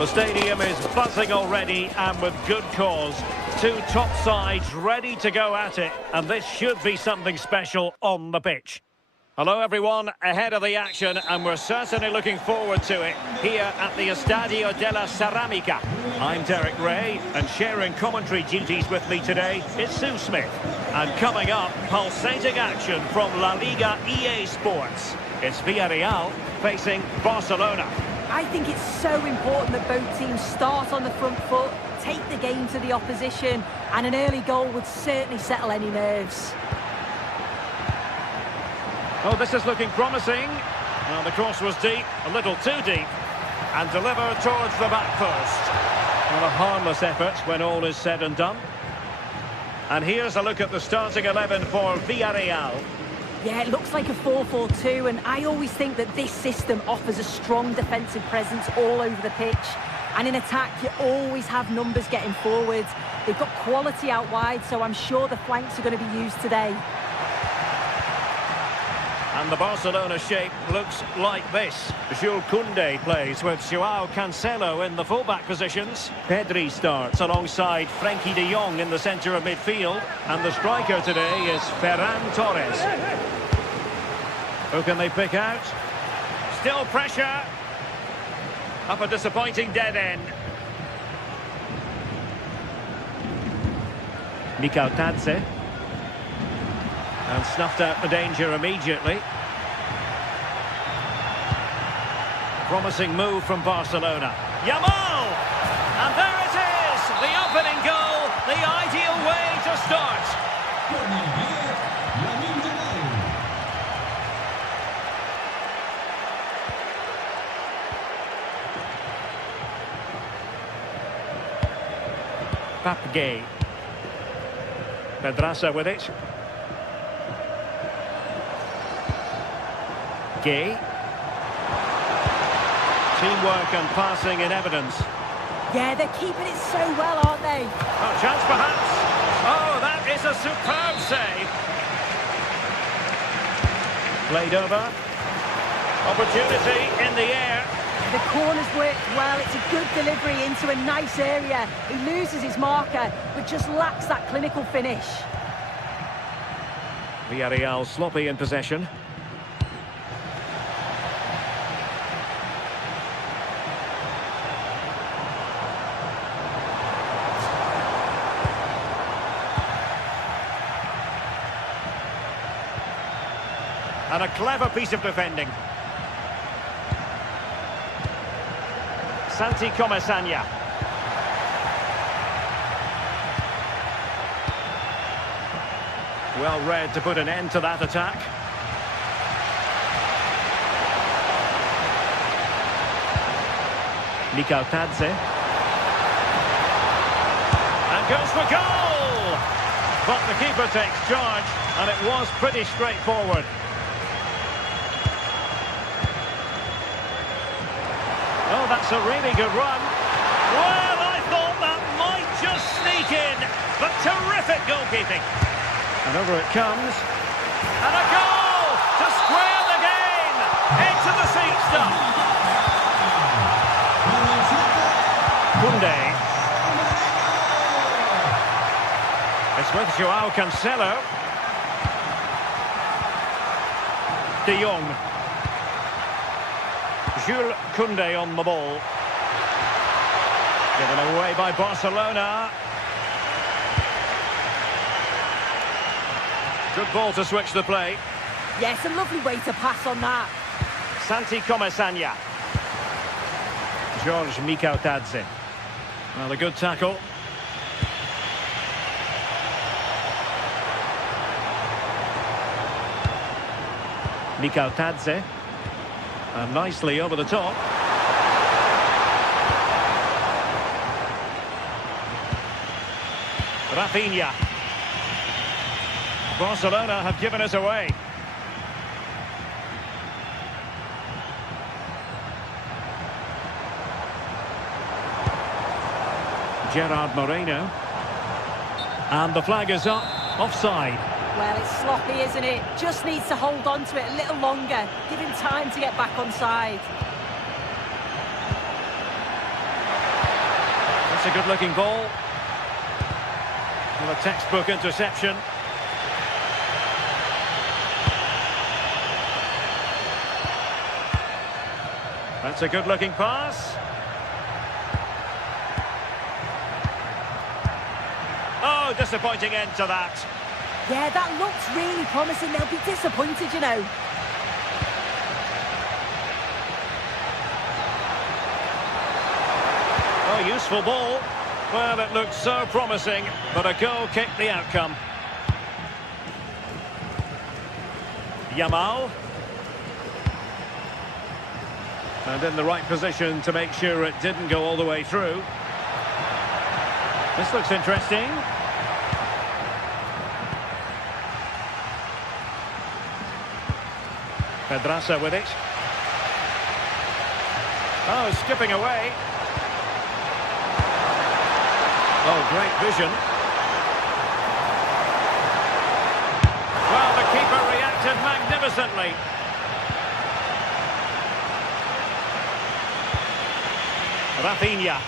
The stadium is buzzing already, and with good cause. Two top sides ready to go at it, and this should be something special on the pitch. Hello everyone, ahead of the action, and we're certainly looking forward to it here at the Estadio della Ceramica. I'm Derek Ray, and sharing commentary duties with me today is Sue Smith. And coming up, pulsating action from La Liga EA Sports. It's Villarreal facing Barcelona. I think it's so important that both teams start on the front foot, take the game to the opposition, and an early goal would certainly settle any nerves. Oh, this is looking promising. Well, the cross was deep, a little too deep, and delivered towards the back post. Well, a harmless effort when all is said and done. And here's a look at the starting 11 for Villarreal. Yeah, it looks like a 4-4-2, and I always think that this system offers a strong defensive presence all over the pitch. And in attack, you always have numbers getting forward. They've got quality out wide, so I'm sure the flanks are going to be used today. And the Barcelona shape looks like this. Jules Koundé plays with Joao Cancelo in the fullback positions. Pedri starts alongside Frenkie de Jong in the centre of midfield. And the striker today is Ferran Torres. Who can they pick out? Still pressure. Up a disappointing dead end. Mikau Tadze. And snuffed out the danger immediately. Promising move from Barcelona. Yamal! And there it is! The opening goal, the ideal way to start. Papgay. Pedraza with it. Gay. Teamwork and passing in evidence. Yeah, they're keeping it so well, aren't they? Oh, chance perhaps. Oh, that is a superb save. Played over. Opportunity in the air. The corner's worked well. It's a good delivery into a nice area. He loses his marker, but just lacks that clinical finish. Villarreal sloppy in possession. And a clever piece of defending. Santi Comesaña. Well read to put an end to that attack. Mikau Tadze. And goes for goal! But the keeper takes charge, and it was pretty straightforward. Oh, that's a really good run. Well, I thought that might just sneak in, but terrific goalkeeping. And over it comes. And a goal to square the game. Into the seat stuff. Koundé. It's with Joao Cancelo. De Jong. Jules Koundé on the ball. Given away by Barcelona. Good ball to switch the play. Yes, a lovely way to pass on that. Santi Comesaña. George Mikau Tadze. Well, a good tackle. Mikau Tadze. And nicely over the top. Rafinha. Barcelona have given us away. Gerard Moreno. And the flag is up. Offside. Well, it's sloppy, isn't it? Just needs to hold on to it a little longer. Give him time to get back on side. That's a good-looking ball. Well, a textbook interception. That's a good-looking pass. Oh, disappointing end to that. Yeah, that looks really promising. They'll be disappointed, you know. Oh, useful ball. Well, it looked so promising, but a goal kicked the outcome. Yamal. And in the right position to make sure it didn't go all the way through. This looks interesting. Pedraza with it. Oh, skipping away. Oh, great vision. Well, the keeper reacted magnificently. Rafinha.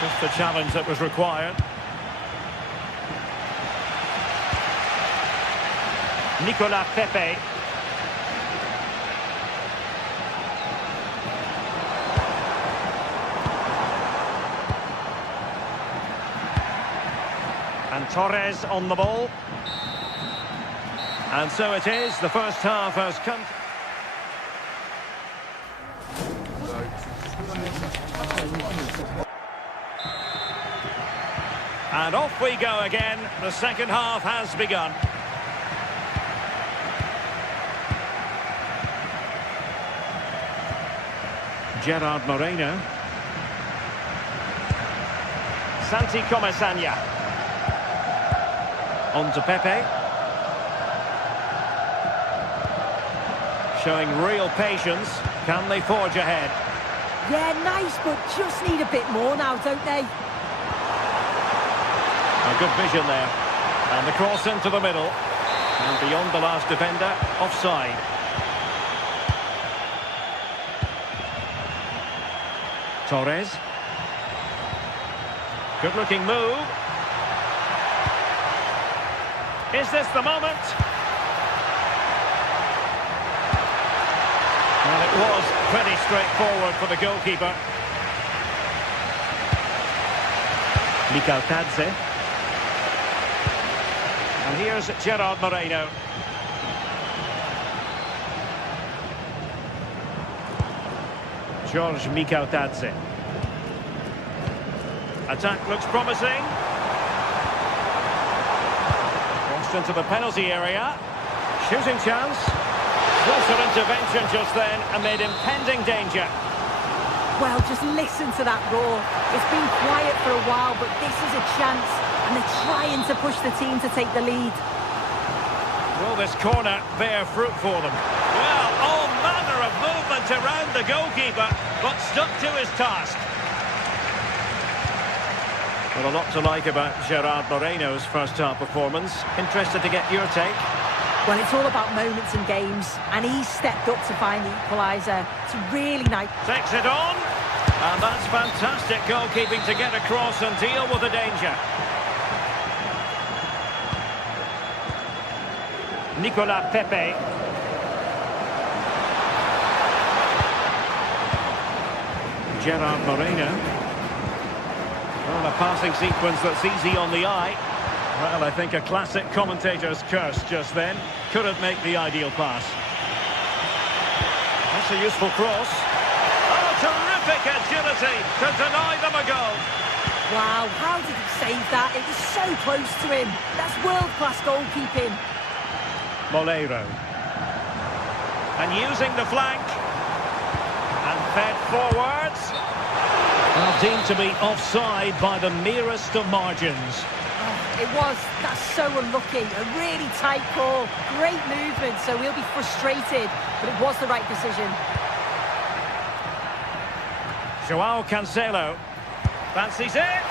Just the challenge that was required. Nicolas Pepe. And Torres on the ball. And so it is, the first half has come. And off we go again. The second half has begun. Gerard Moreno. Santi Comesaña. On to Pepe. Showing real patience. Can they forge ahead? Yeah, nice, but just need a bit more now, don't they? A good vision there. And the cross into the middle. And beyond the last defender, offside. Torres. Good looking move. Is this the moment? Well, it was pretty straightforward for the goalkeeper. Mikel Tadze. And here's Gerard Moreno. George Mikel Tadze. Attack looks promising. Crossed into the penalty area. Shooting chance. Closer intervention just then amid impending danger. Well, just listen to that roar. It's been quiet for a while, but this is a chance, and they're trying to push the team to take the lead. Will this corner bear fruit for them? Well, all manner of movement around the goalkeeper, but stuck to his task. Well, a lot to like about Gerard Moreno's first-half performance. Interested to get your take? Well, it's all about moments in games, and he's stepped up to find the equaliser. It's really nice. Takes it on, and that's fantastic goalkeeping to get across and deal with the danger. Nicolas Pepe. Gerard Moreno. Well, a passing sequence that's easy on the eye. Well, I think a classic commentator's curse just then. Couldn't make the ideal pass. That's a useful cross. Oh, terrific agility to deny them a goal. Wow, how did he save that? It was so close to him. That's world-class goalkeeping. Molero. And using the flank. And fed forwards. Well, deemed to be offside by the merest of margins. It was. That's so unlucky. A really tight call. Great movement, so we'll be frustrated. But it was the right decision. Joao Cancelo. Fancies it.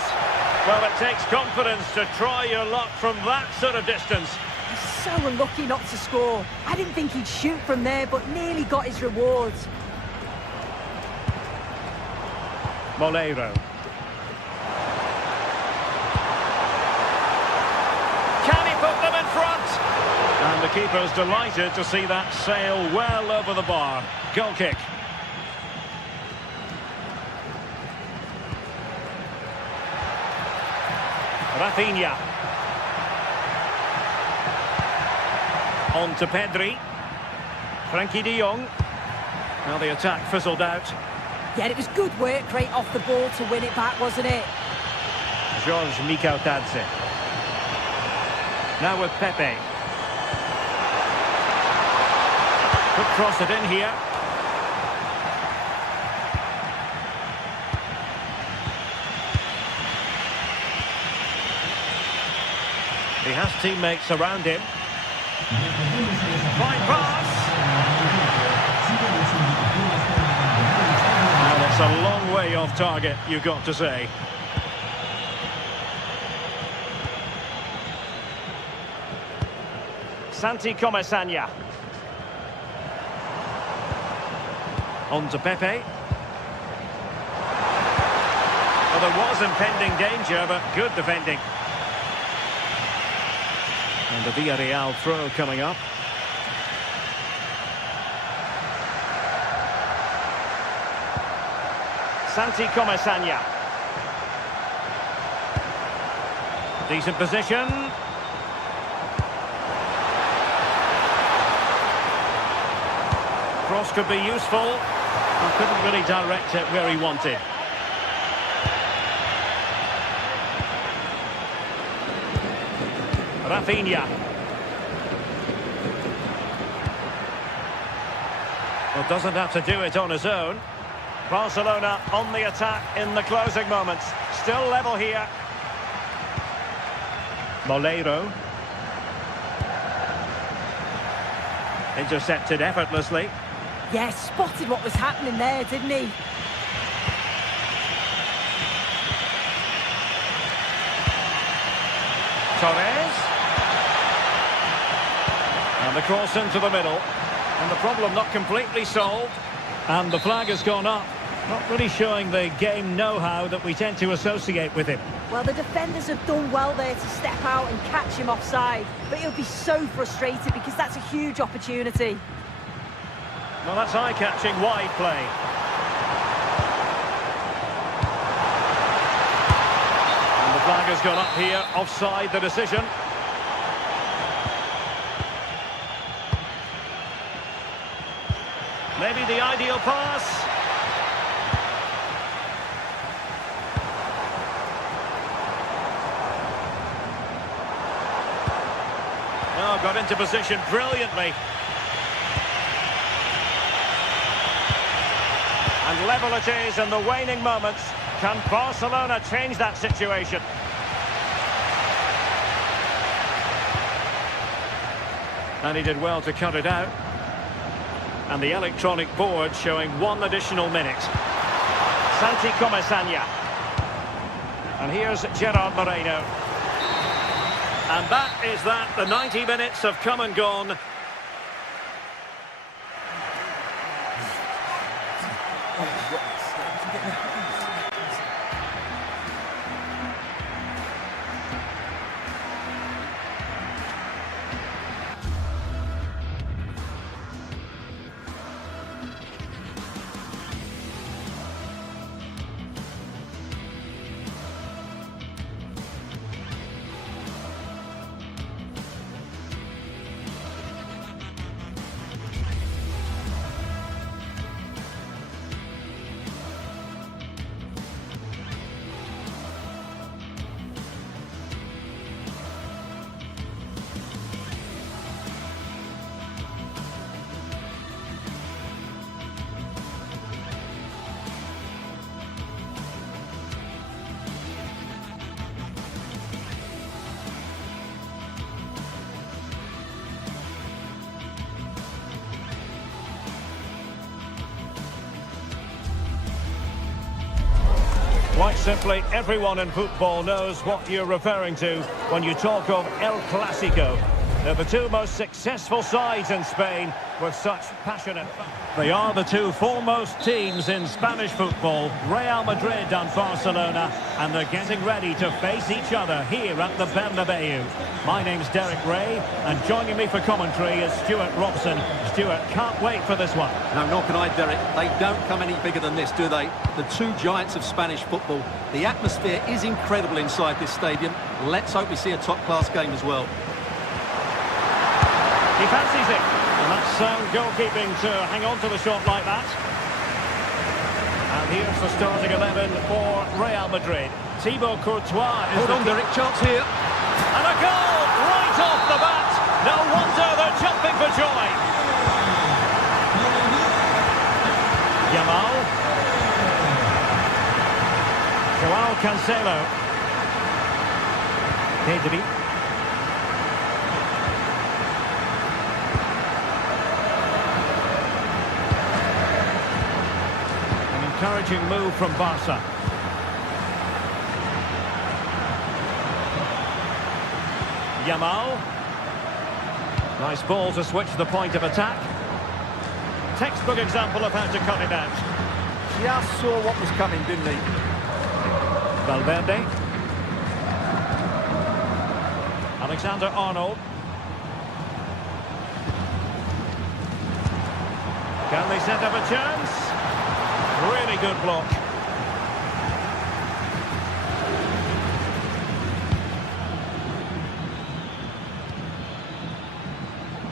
Well, it takes confidence to try your luck from that sort of distance. He's so unlucky not to score. I didn't think he'd shoot from there, but nearly got his rewards. Moleiro. Can he put them in front? And the keeper's delighted to see that sail well over the bar. Goal kick. Rafinha. On to Pedri. Frankie de Jong. Now the attack fizzled out. Yeah, it was good work right off the ball to win it back, wasn't it? George Mikautadze. Now with Pepe. Could cross it in here. He has teammates around him. Fine pass. And it's a long way off target, you've got to say. Santi Comesaña. On to Pepe. Well, there was impending danger, but good defending. And the Villarreal throw coming up. Santi Comesaña. Decent position. Cross could be useful. He couldn't really direct it where he wanted. Rafinha. Well, doesn't have to do it on his own. Barcelona on the attack in the closing moments. Still level here. Moleiro. Intercepted effortlessly. Yeah, spotted what was happening there, didn't he? Torres. And the cross into the middle. And the problem not completely solved. And the flag has gone up. Not really showing the game know-how that we tend to associate with him. Well, the defenders have done well there to step out and catch him offside. But he'll be so frustrated because that's a huge opportunity. Well, that's eye-catching wide play. And the flag has gone up here. Offside the decision. Maybe the ideal pass. Oh, got into position brilliantly. And level it is in the waning moments. Can Barcelona change that situation? And he did well to cut it out. And the electronic board showing 1 additional minute. Santi Comesaña. And here's Gerard Moreno. And that is that. The 90 minutes have come and gone. Quite simply, everyone in football knows what you're referring to when you talk of El Clasico. They're the two most successful sides in Spain with such passionate... They are the two foremost teams in Spanish football, Real Madrid and Barcelona, and they're getting ready to face each other here at the Bernabeu. My name's Derek Ray, and joining me for commentary is Stuart Robson. Stuart, can't wait for this one. No, nor can I, Derek. They don't come any bigger than this, do they? The two giants of Spanish football. The atmosphere is incredible inside this stadium. Let's hope we see a top-class game as well. He fancies it. And that's sound goalkeeping to hang on to the shot like that. And here's the starting 11 for Real Madrid. Thibaut Courtois is Hold on, Derek, chance here. And a goal right off the bat. No wonder they're jumping for joy. Yamal. Joao Cancelo. Pedri. Encouraging move from Barca. Yamal. Nice ball to switch the point of attack. Textbook example of how to cut it out. Just saw what was coming, didn't he? Valverde. Alexander-Arnold. Can they set up a chance? Really good block.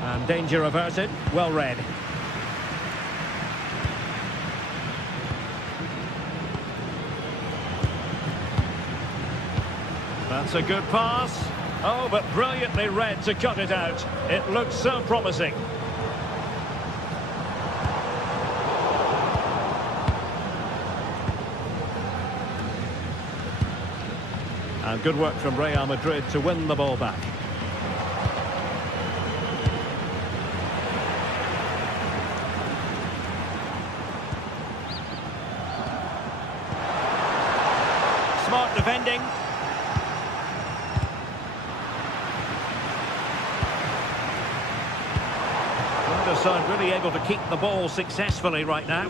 And danger averted. Well read. That's a good pass. Oh, but brilliantly read to cut it out. It looks so promising. And good work from Real Madrid to win the ball back. Smart defending. Neither side really able to keep the ball successfully right now.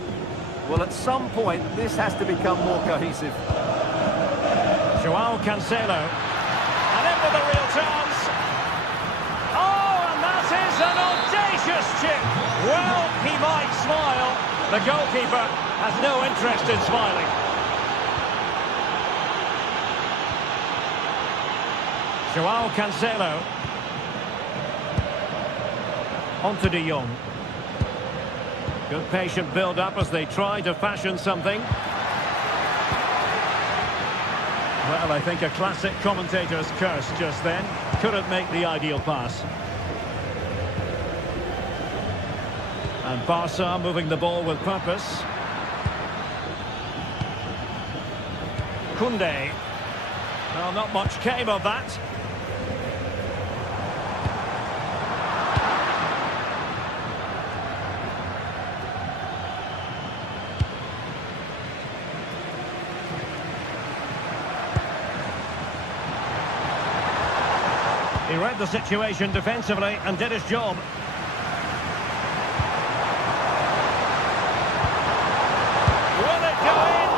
Well, at some point, this has to become more cohesive. Joao Cancelo. And in with a real chance. Oh, and that is an audacious chip. Well, he might smile. The goalkeeper has no interest in smiling. Joao Cancelo. On to De Jong. Good patient build-up as they try to fashion something. Well, I think a classic commentator's curse just then. Couldn't make the ideal pass. And Barca moving the ball with purpose. Koundé. Well, not much came of that. He read the situation defensively and did his job. Will it go in?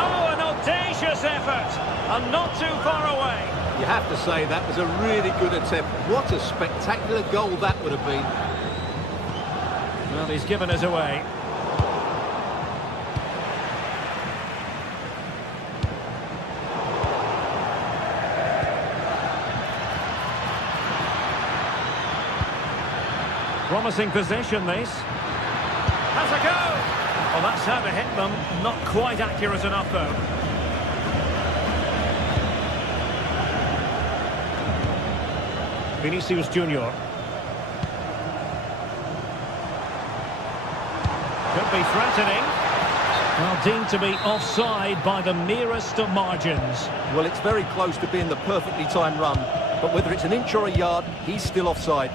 Oh, an audacious effort. And not too far away. You have to say that was a really good attempt. What a spectacular goal that would have been. Well, he's given us away. Promising possession, this. Has a go! Well, that's how to hit them. Not quite accurate enough, though. Vinicius Junior. Could be threatening. Well, deemed to be offside by the merest of margins. Well, it's very close to being the perfectly timed run. But whether it's an inch or a yard, he's still offside.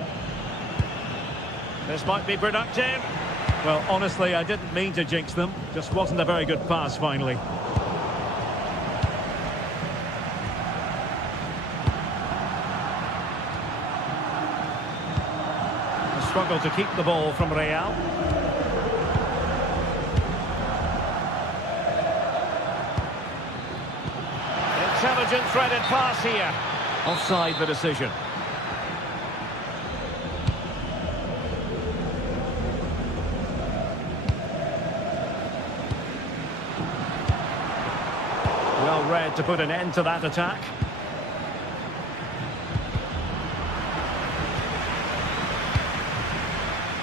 This might be productive. Well, honestly, I didn't mean to jinx them. Just wasn't a very good pass, finally. struggle to keep the ball from Real. Intelligent threaded pass here. Offside the decision. Well read to put an end to that attack.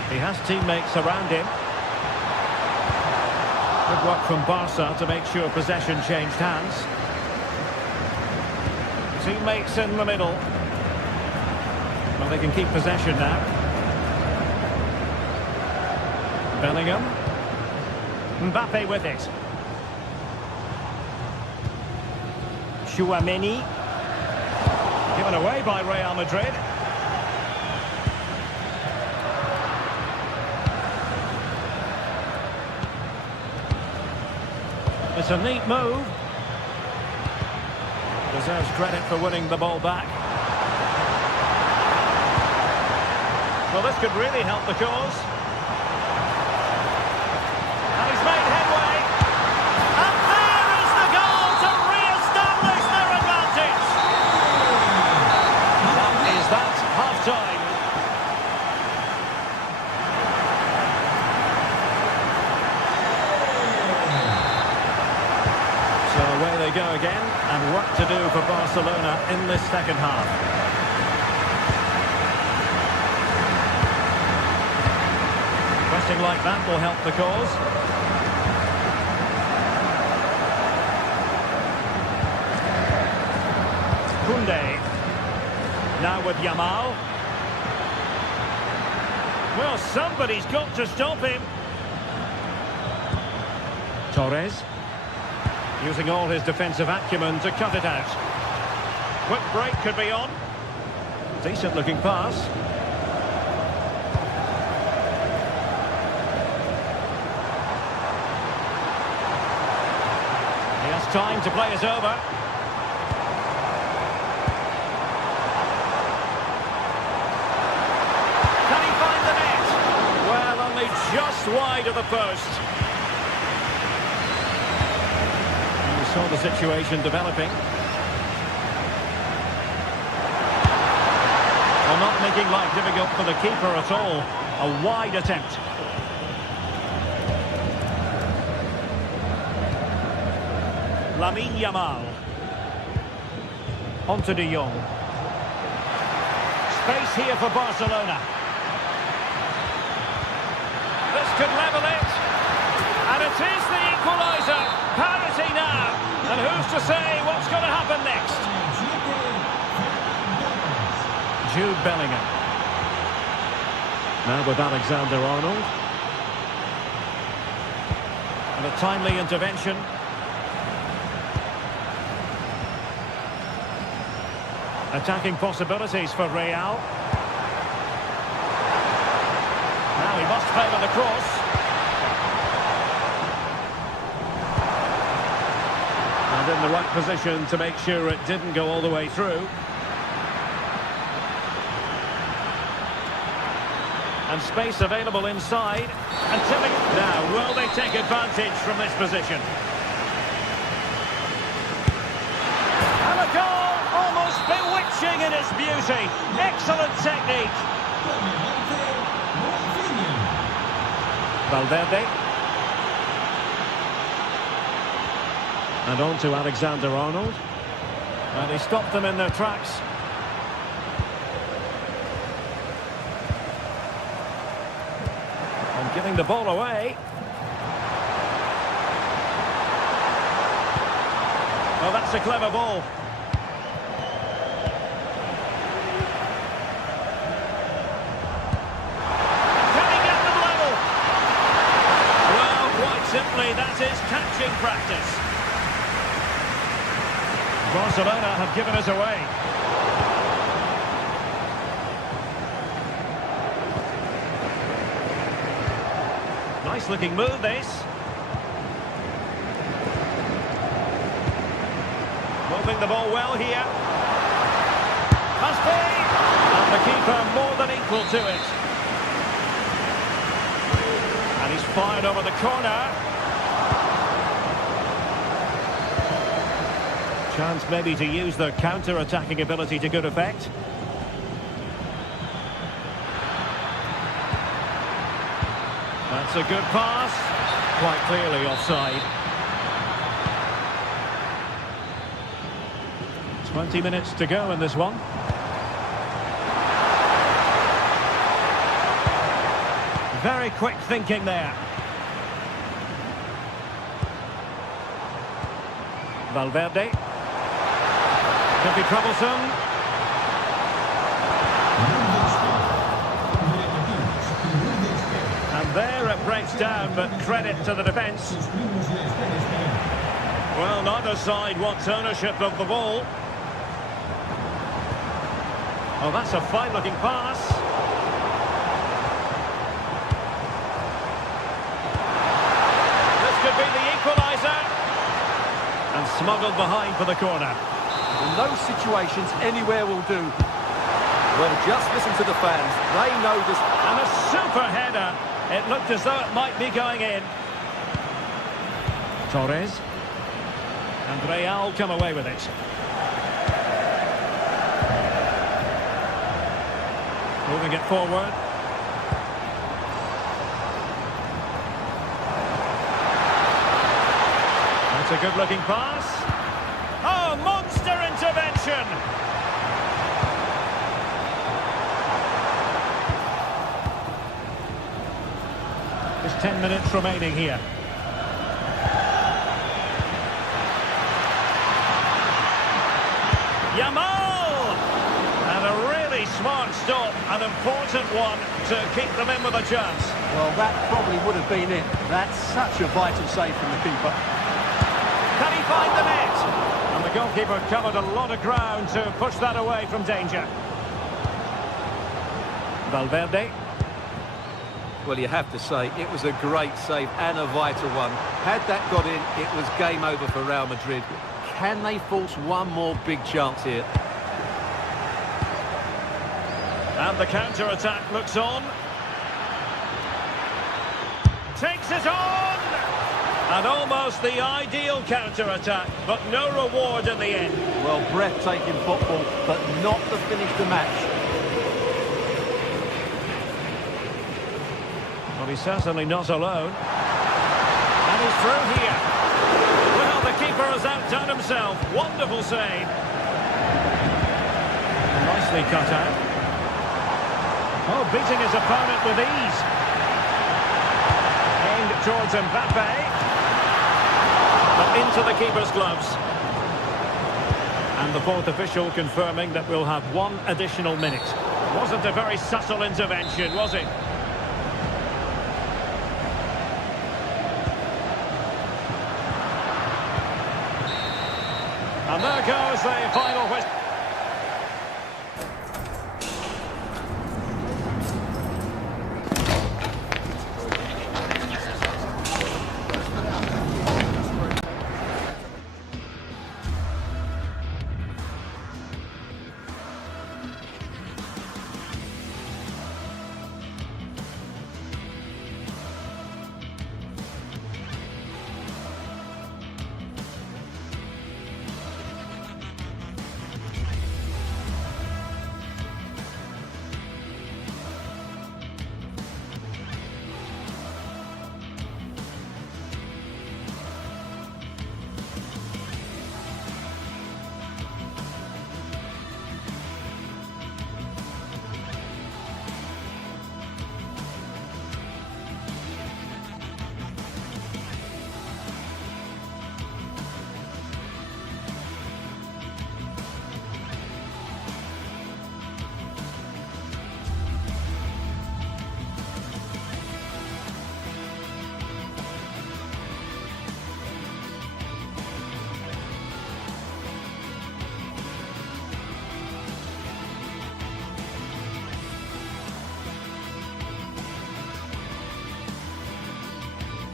He has teammates around him. Good work from Barca to make sure possession changed hands. Teammates in the middle. Well, they can keep possession now. Bellingham. Mbappe with it. Tchouaméni. Given away by Real Madrid. It's a neat move. Deserves credit for winning the ball back. Well, this could really help the cause. And he's made headway. And there is the goal to re-establish their advantage. That is that, half-time. So away they go again, and work to do for Barcelona in this second half. Pressing like that will help the cause. Koundé. Now with Yamal. Well, somebody's got to stop him. Torres. Using all his defensive acumen to cut it out. Quick break could be on. Decent looking pass. He has time to play it over. Can he find the net? Well, only just wide of the post. Saw the situation developing. Well, not making life difficult for the keeper at all. A wide attempt. Lamine Yamal. On to De Jong. Space here for Barcelona. This could level it. And it is the equaliser. Parity now. And who's to say what's going to happen next? Jude Bellingham. Now with Alexander-Arnold. And a timely intervention. Attacking possibilities for Real. Now he must favour the cross. And in the right position to make sure it didn't go all the way through. And space available inside. And tipping. Now, will they take advantage from this position? And a goal, almost bewitching in its beauty. Excellent technique. Valverde. And on to Alexander-Arnold. And he stopped them in their tracks. And giving the ball away. Well, that's a clever ball. Can he get them level? Well, quite simply, that is catching practice. Barcelona have given us away. Nice looking move, this. Moving the ball well here. Must be! And the keeper more than equal to it. And he's fired over the corner. Chance maybe to use their counter-attacking ability to good effect. That's a good pass. Quite clearly offside. 20 minutes to go in this one. Very quick thinking there. Valverde. Could be troublesome. And there it breaks down, but credit to the defence. Well, neither side wants ownership of the ball. Oh, that's a fine-looking pass. This could be the equaliser. And smuggled behind for the corner. In those situations, anywhere will do. Well, just listen to the fans. They know this. And a super header. It looked as though it might be going in. Torres. And Real come away with it. Moving it forward. That's a good-looking pass. Oh, monster intervention! There's 10 minutes remaining here. Yamal! And a really smart stop, an important one to keep them in with a chance. Well, that probably would have been it. That's such a vital save from the keeper. Can he find the net? And the goalkeeper covered a lot of ground to push that away from danger. Valverde. Well, you have to say, it was a great save and a vital one. Had that got in, it was game over for Real Madrid. Can they force one more big chance here? And the counter-attack looks on. Takes it on! And almost the ideal counter-attack, but no reward in the end. Well, breathtaking football, but not to finish the match. Well, he's certainly not alone. And he's through here. Well, the keeper has outdone himself. Wonderful save. Nicely cut out. Oh, beating his opponent with ease. Aimed towards Mbappe. But into the keeper's gloves. And the fourth official confirming that we'll have one additional minute. Wasn't a very subtle intervention, was it? And there goes the final whistle.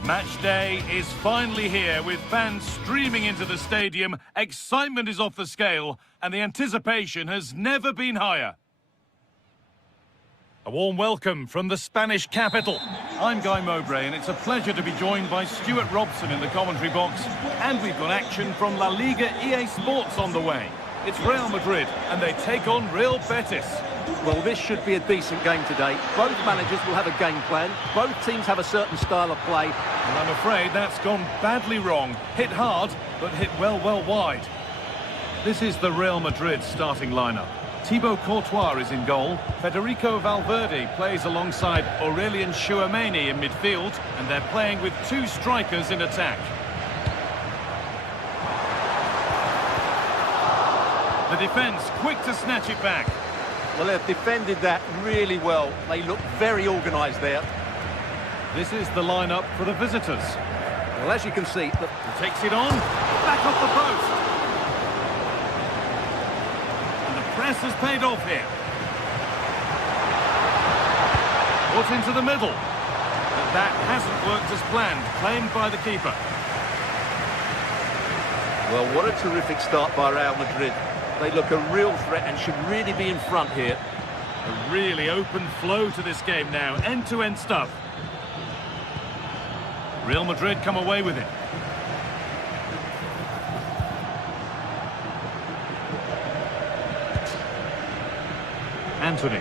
Match day is finally here, with fans streaming into the stadium. Excitement is off the scale, and the anticipation has never been higher. A warm welcome from the Spanish capital. I'm Guy Mowbray, and it's a pleasure to be joined by Stuart Robson in the commentary box. And we've got action from La Liga GTSports on the way. It's Real Madrid, and they take on Real Betis. Well, this should be a decent game today. Both managers will have a game plan. Both teams have a certain style of play. And I'm afraid that's gone badly wrong. Hit hard, but hit well wide. This is the Real Madrid starting lineup. Thibaut Courtois is in goal. Federico Valverde plays alongside Aurelien Tchouameni in midfield, and they're playing with two strikers in attack. The defence quick to snatch it back. Well, they've defended that really well. They look very organised there. This is the lineup for the visitors. Well, as you can see, He takes it on, back off the post. Press has paid off here. Put into the middle. But that hasn't worked as planned. Claimed by the keeper. well, what a terrific start by Real Madrid. They look a real threat and should really be in front here. A really open flow to this game now. End-to-end stuff. Real Madrid come away with it. Anthony.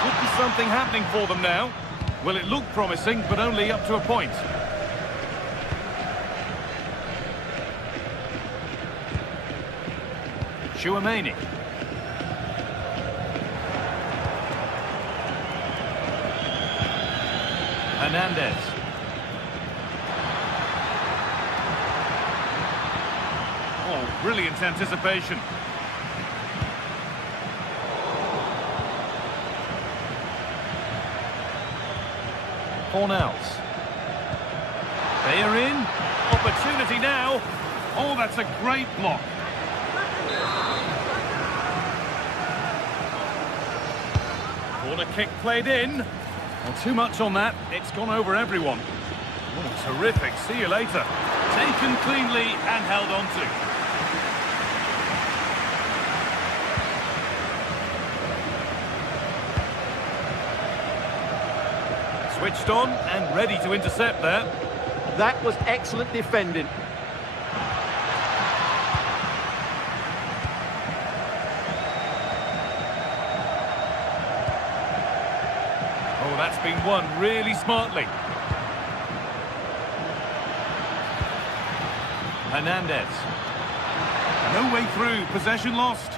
Could be something happening for them now. Well, it looked promising, but only up to a point. Tchouameni. Hernandez. Oh, brilliant anticipation. Fornals. They are in. Opportunity now. Oh, that's a great block. Corner kick played in. Well, too much on that. It's gone over everyone. Oh, terrific. See you later. Taken cleanly and held on to. Switched on and ready to intercept there. That was excellent defending. Oh, that's been won really smartly. Hernandez. No way through. Possession lost.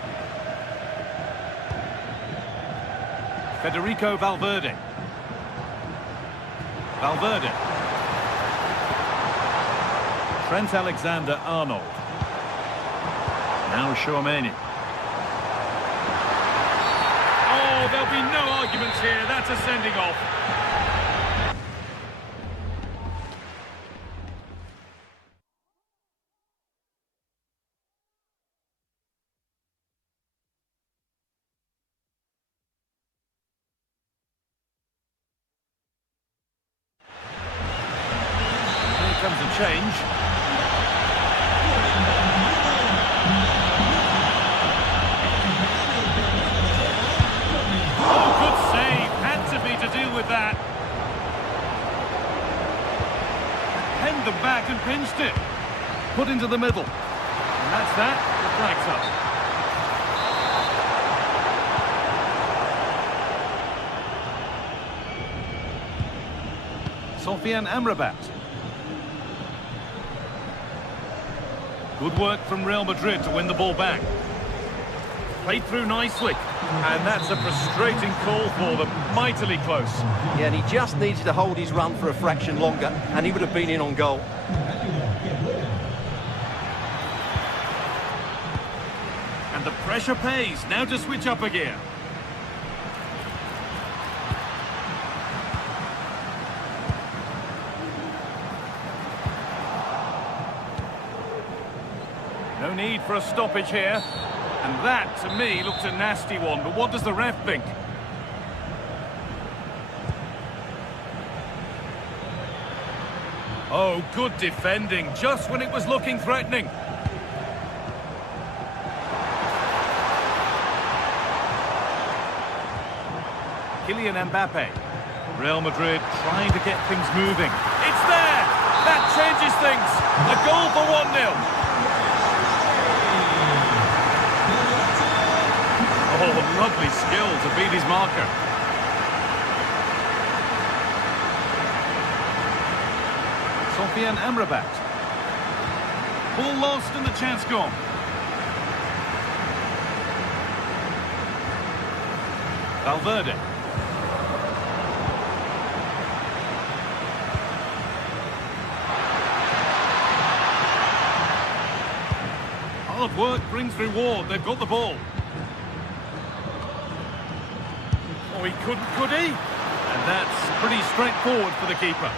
Federico Valverde. Valverde. Trent Alexander-Arnold. Now Tchouameni. Oh, there'll be no arguments here. That's a sending off. Comes a change. Oh, good save. Had to be to deal with that. Hemmed them back and pinched it. Put into the middle. And that's that. The flag's up. Sofian Amrabat. Good work from Real Madrid to win the ball back. Played through nicely. And that's a frustrating call for them. Mightily close. Yeah, and he just needed to hold his run for a fraction longer, and he would have been in on goal. And the pressure pays. Now to switch up a gear. No need for a stoppage here. And that, to me, looked a nasty one. But what does the ref think? Oh, good defending, just when it was looking threatening. Kylian Mbappe. Real Madrid trying to get things moving. It's there! That changes things. A goal for 1-0. Oh, lovely skill to beat his marker. Sofian Amrabat. Ball lost and the chance gone. Valverde. Hard work brings reward. They've got the ball. Oh, he couldn't, could he? And that's pretty straightforward for the keeper.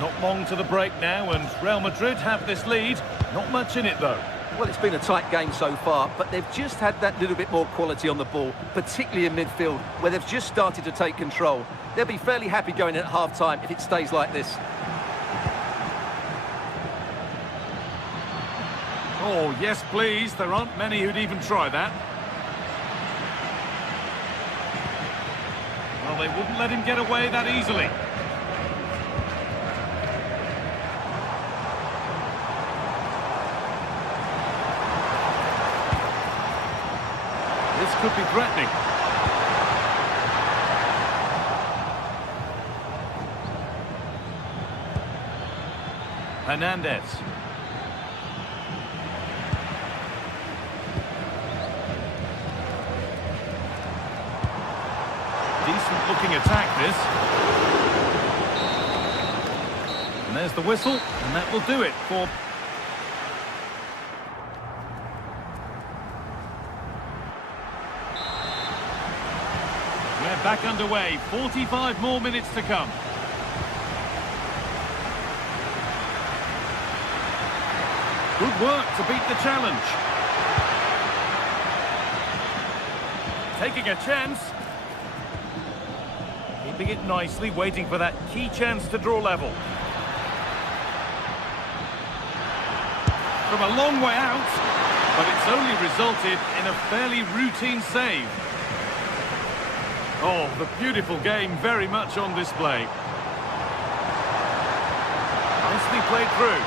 Not long to the break now, and Real Madrid have this lead. Not much in it, though. Well, it's been a tight game so far, but they've just had that little bit more quality on the ball, particularly in midfield, where they've just started to take control. They'll be fairly happy going in at half-time if it stays like this. Oh, yes, please. There aren't many who'd even try that. Well, they wouldn't let him get away that easily. This could be threatening. Hernandez. Decent looking attack, this. And there's the whistle, and that will do it for... We're back underway. 45 more minutes to come. Good work to beat the challenge. Taking a chance. Keeping it nicely, waiting for that key chance to draw level. From a long way out, but it's only resulted in a fairly routine save. Oh, the beautiful game very much on display. Nicely played through.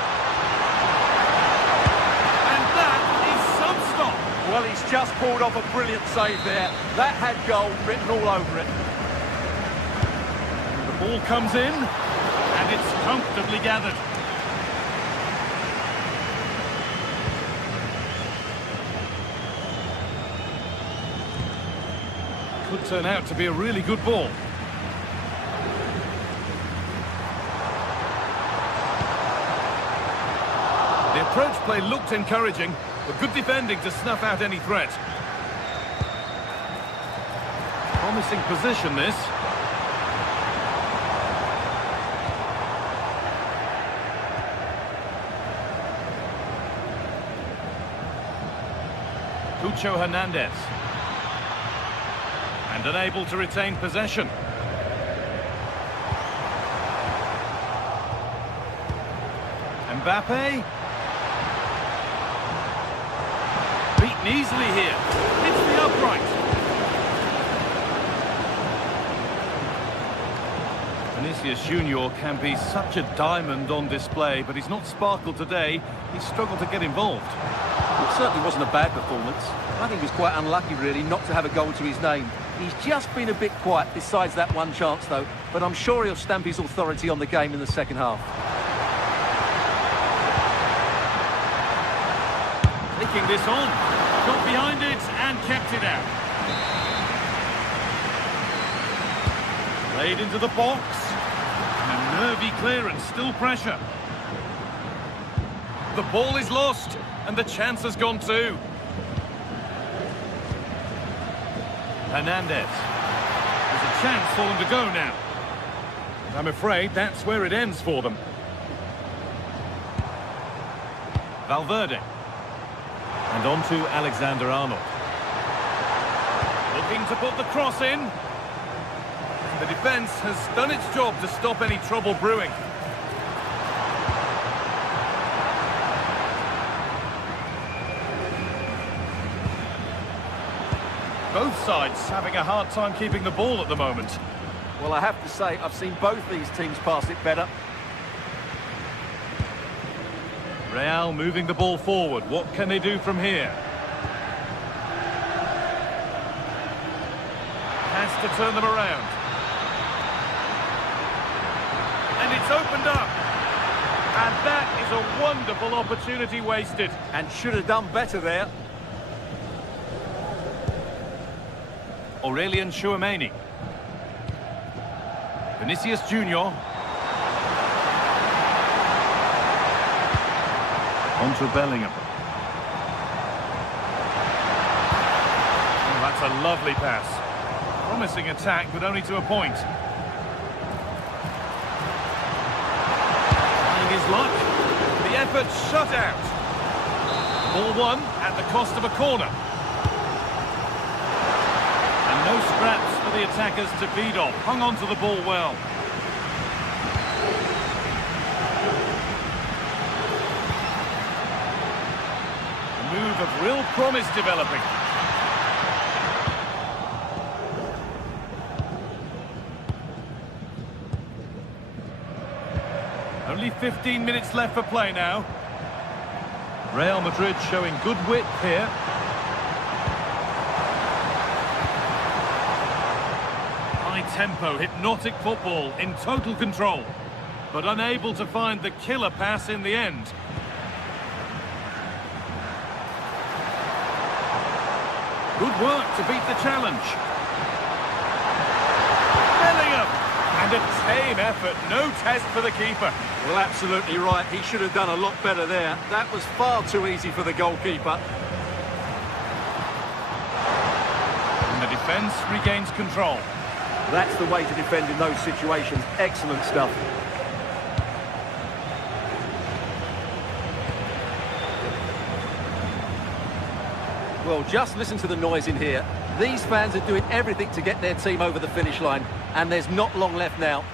And that is some stop. Well, he's just pulled off a brilliant save there. That had goal written all over it. The ball comes in, and it's comfortably gathered. Could turn out to be a really good ball. The approach play looked encouraging, but good defending to snuff out any threat. Promising position, this. Cucho Hernandez. And unable to retain possession. Mbappe. Beaten easily here. Hits the upright. Vinicius Junior can be such a diamond on display, but he's not sparkled today. He's struggled to get involved. It certainly wasn't a bad performance. I think he was quite unlucky, really, not to have a goal to his name. He's just been a bit quiet besides that one chance, though, but I'm sure he'll stamp his authority on the game in the second half. Taking this on, got behind it and kept it out. Played into the box. And a nervy clearance, still pressure. The ball is lost, and the chance has gone too. Hernandez. There's a chance for them to go now. And I'm afraid that's where it ends for them. Valverde. And on to Alexander-Arnold. Looking to put the cross in. The defence has done its job to stop any trouble brewing. Both sides having a hard time keeping the ball at the moment. Well, I have to say, I've seen both these teams pass it better. Real moving the ball forward. What can they do from here? Has to turn them around. And it's opened up. And that is a wonderful opportunity wasted. And should have done better there. Aurelian Chouameni. Vinicius Junior. On to Bellingham. Oh, that's a lovely pass. Promising attack, but only to a point. Trying his luck. The effort shut out. Ball won at the cost of a corner. And no scraps for the attackers to feed off. Hung on to the ball well. A move of real promise developing. Only 15 minutes left for play now. Real Madrid showing good width here. High tempo, hypnotic football in total control, but unable to find the killer pass in the end. Good work to beat the challenge. Bellingham! And a tame effort, no test for the keeper. Well, absolutely right. He should have done a lot better there. That was far too easy for the goalkeeper. And the defence regains control. That's the way to defend in those situations. Excellent stuff. Well, just listen to the noise in here. These fans are doing everything to get their team over the finish line, and there's not long left now.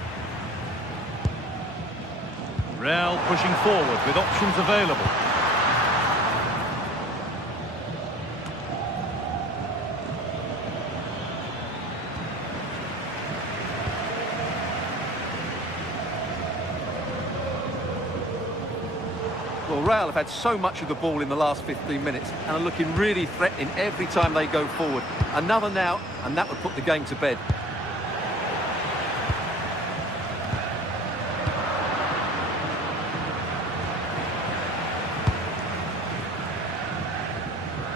Real pushing forward with options available. Well, Real have had so much of the ball in the last 15 minutes and are looking really threatening every time they go forward. Another now, and that would put the game to bed.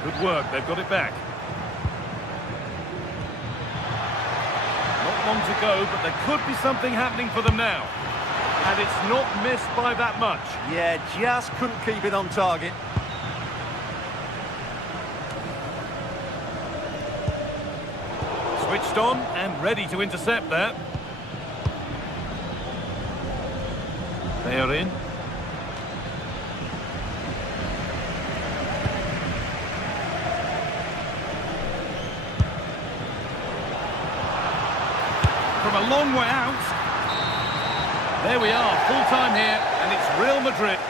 Good work, they've got it back. Not long to go, but there could be something happening for them now. And it's not missed by that much. Yeah, just couldn't keep it on target. Switched on and ready to intercept there. They are in. From a long way out. There we are, full time here, and it's Real Madrid.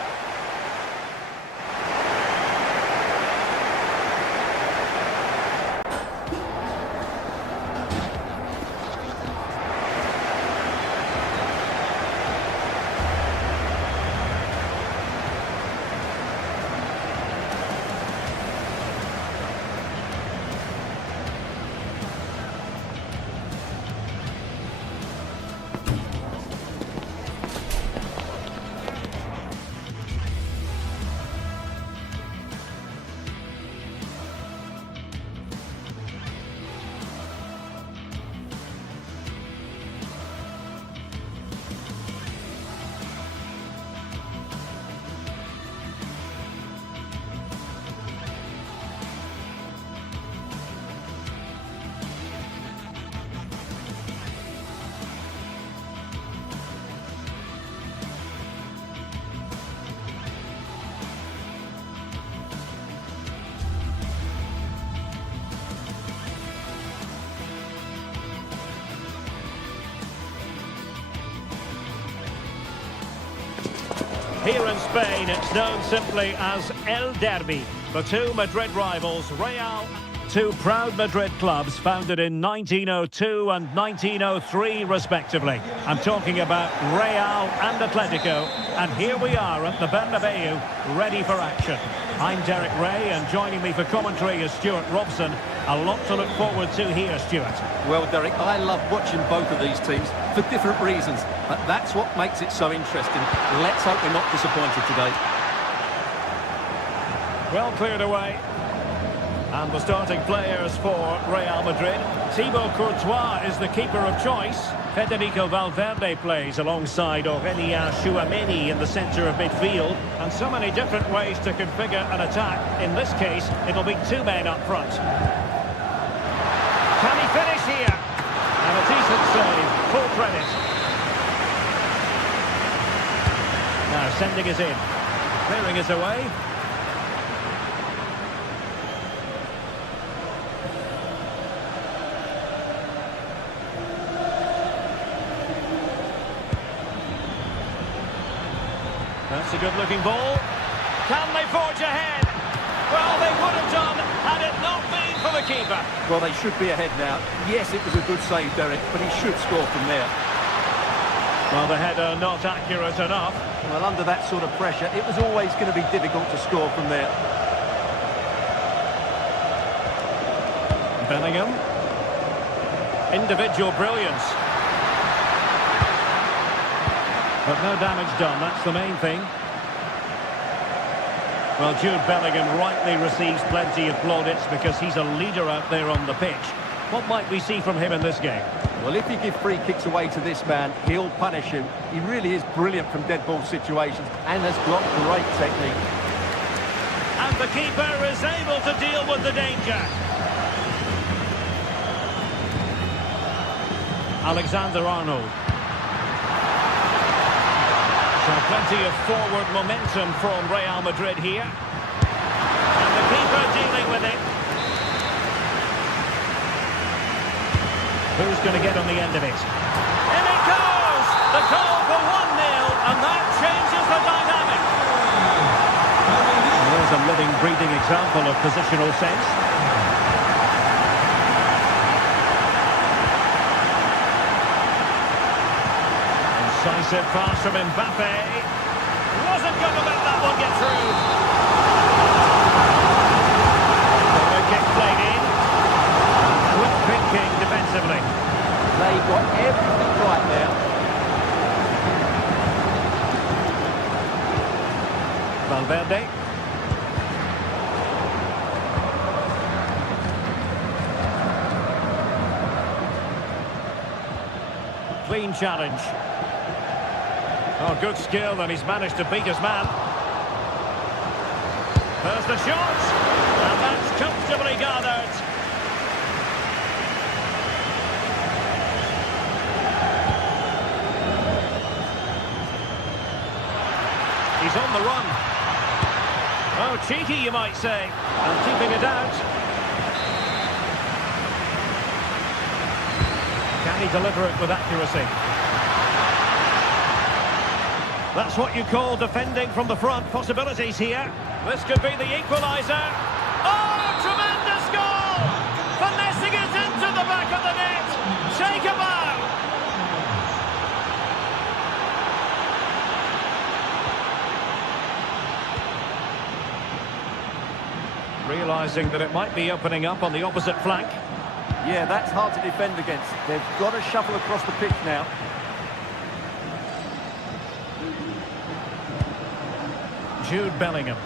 in Spain, it's known simply as El Derby. The two Madrid rivals, Real, two proud Madrid clubs founded in 1902 and 1903 respectively. I'm talking about Real and Atletico, and here we are at the Bernabeu, ready for action. I'm Derek Ray, and joining me for commentary is Stuart Robson. A lot to look forward to here, Stuart. Well, Derek, I love watching both of these teams for different reasons, but that's what makes it so interesting. Let's hope we're not disappointed today. Well cleared away. And the starting players for Real Madrid. Thibaut Courtois is the keeper of choice. Federico Valverde plays alongside Aurélien Tchouaméni in the centre of midfield. And so many different ways to configure an attack. In this case, it'll be two men up front. Can he finish here? And a decent save, full credit. Now sending us in. Clearing us away. That's a good-looking ball. Can they forge ahead? Well, they would have done had it not been for the keeper. Well, they should be ahead now. Yes, it was a good save, Derek, but he should score from there. Well, the header not accurate enough. Well, under that sort of pressure, it was always going to be difficult to score from there. Bellingham. Individual brilliance. But no damage done, that's the main thing. Well, Jude Bellingham rightly receives plenty of plaudits because he's a leader out there on the pitch. What might we see from him in this game? Well, if you give free kicks away to this man, he'll punish him. He really is brilliant from dead ball situations and has got great technique. And the keeper is able to deal with the danger. Alexander-Arnold. So plenty of forward momentum from Real Madrid here. And the keeper dealing with it. Who's going to get on the end of it? In it goes! The goal for 1-0, and that changes the dynamic. There's a living, breathing example of positional sense. Incisive pass from Mbappe. Wasn't going to let that one get through. The kick played in. Quick thinking defensively. They got everything right there. Valverde. Clean challenge. Oh, good skill, and he's managed to beat his man. There's the shot, and that's comfortably gathered. He's on the run. Oh, cheeky, you might say, and keeping it out. Can he deliver it with accuracy? That's what you call defending from the front. Possibilities here. This could be the equaliser. Oh, tremendous goal! Finessing it into the back of the net. Take a bow. Realising that it might be opening up on the opposite flank. Yeah, that's hard to defend against. They've got to shuffle across the pitch now. Jude Bellingham.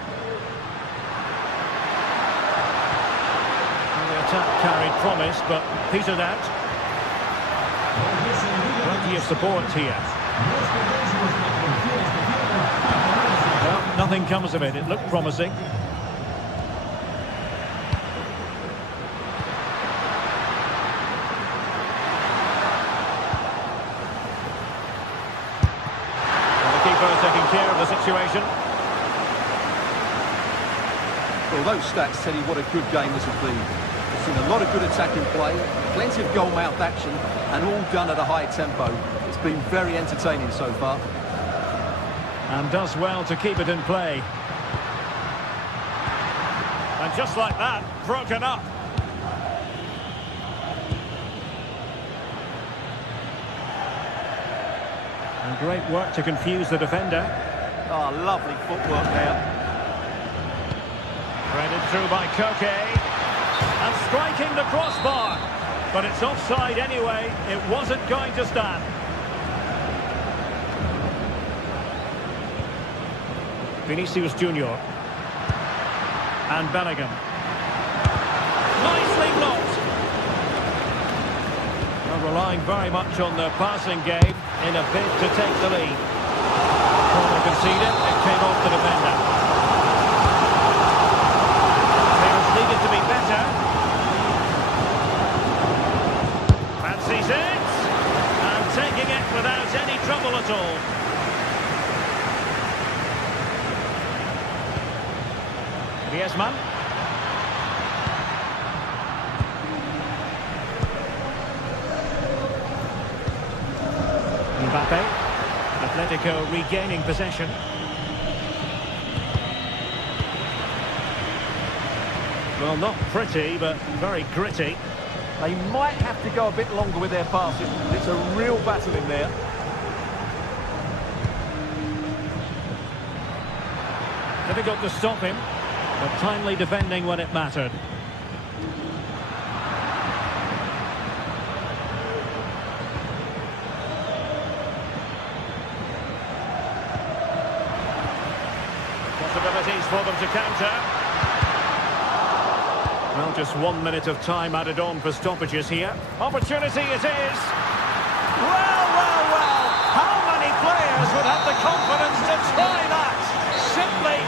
And the attack carried promise, but petered out. Plenty of support here. Well, nothing comes of it. It looked promising. And the keeper taking care of the situation. Well, those stats tell you what a good game this has been. We've seen a lot of good attacking play, plenty of goal-mouth action, and all done at a high tempo. It's been very entertaining so far. And does well to keep it in play. And just like that, broken up. And great work to confuse the defender. Oh, lovely footwork there. Threaded through by Koke. And striking the crossbar. But it's offside anyway. It wasn't going to stand. Vinicius Junior. And Bellingham. Nicely blocked. Well, relying very much on the passing game in a bid to take the lead. Corner conceded. It came off the defender. Players needed to be better. Fancies it. And taking it without any trouble at all. Griezmann. Mbappe. Atletico regaining possession. Well, not pretty, but very gritty. They might have to go a bit longer with their passing. It's a real battle in there. Difficult to stop him, but timely defending when it mattered. Possibilities for them to counter. Well, just 1 minute of time added on for stoppages here. Opportunity it is. Well, well, well. How many players would have the confidence to try that? Simply.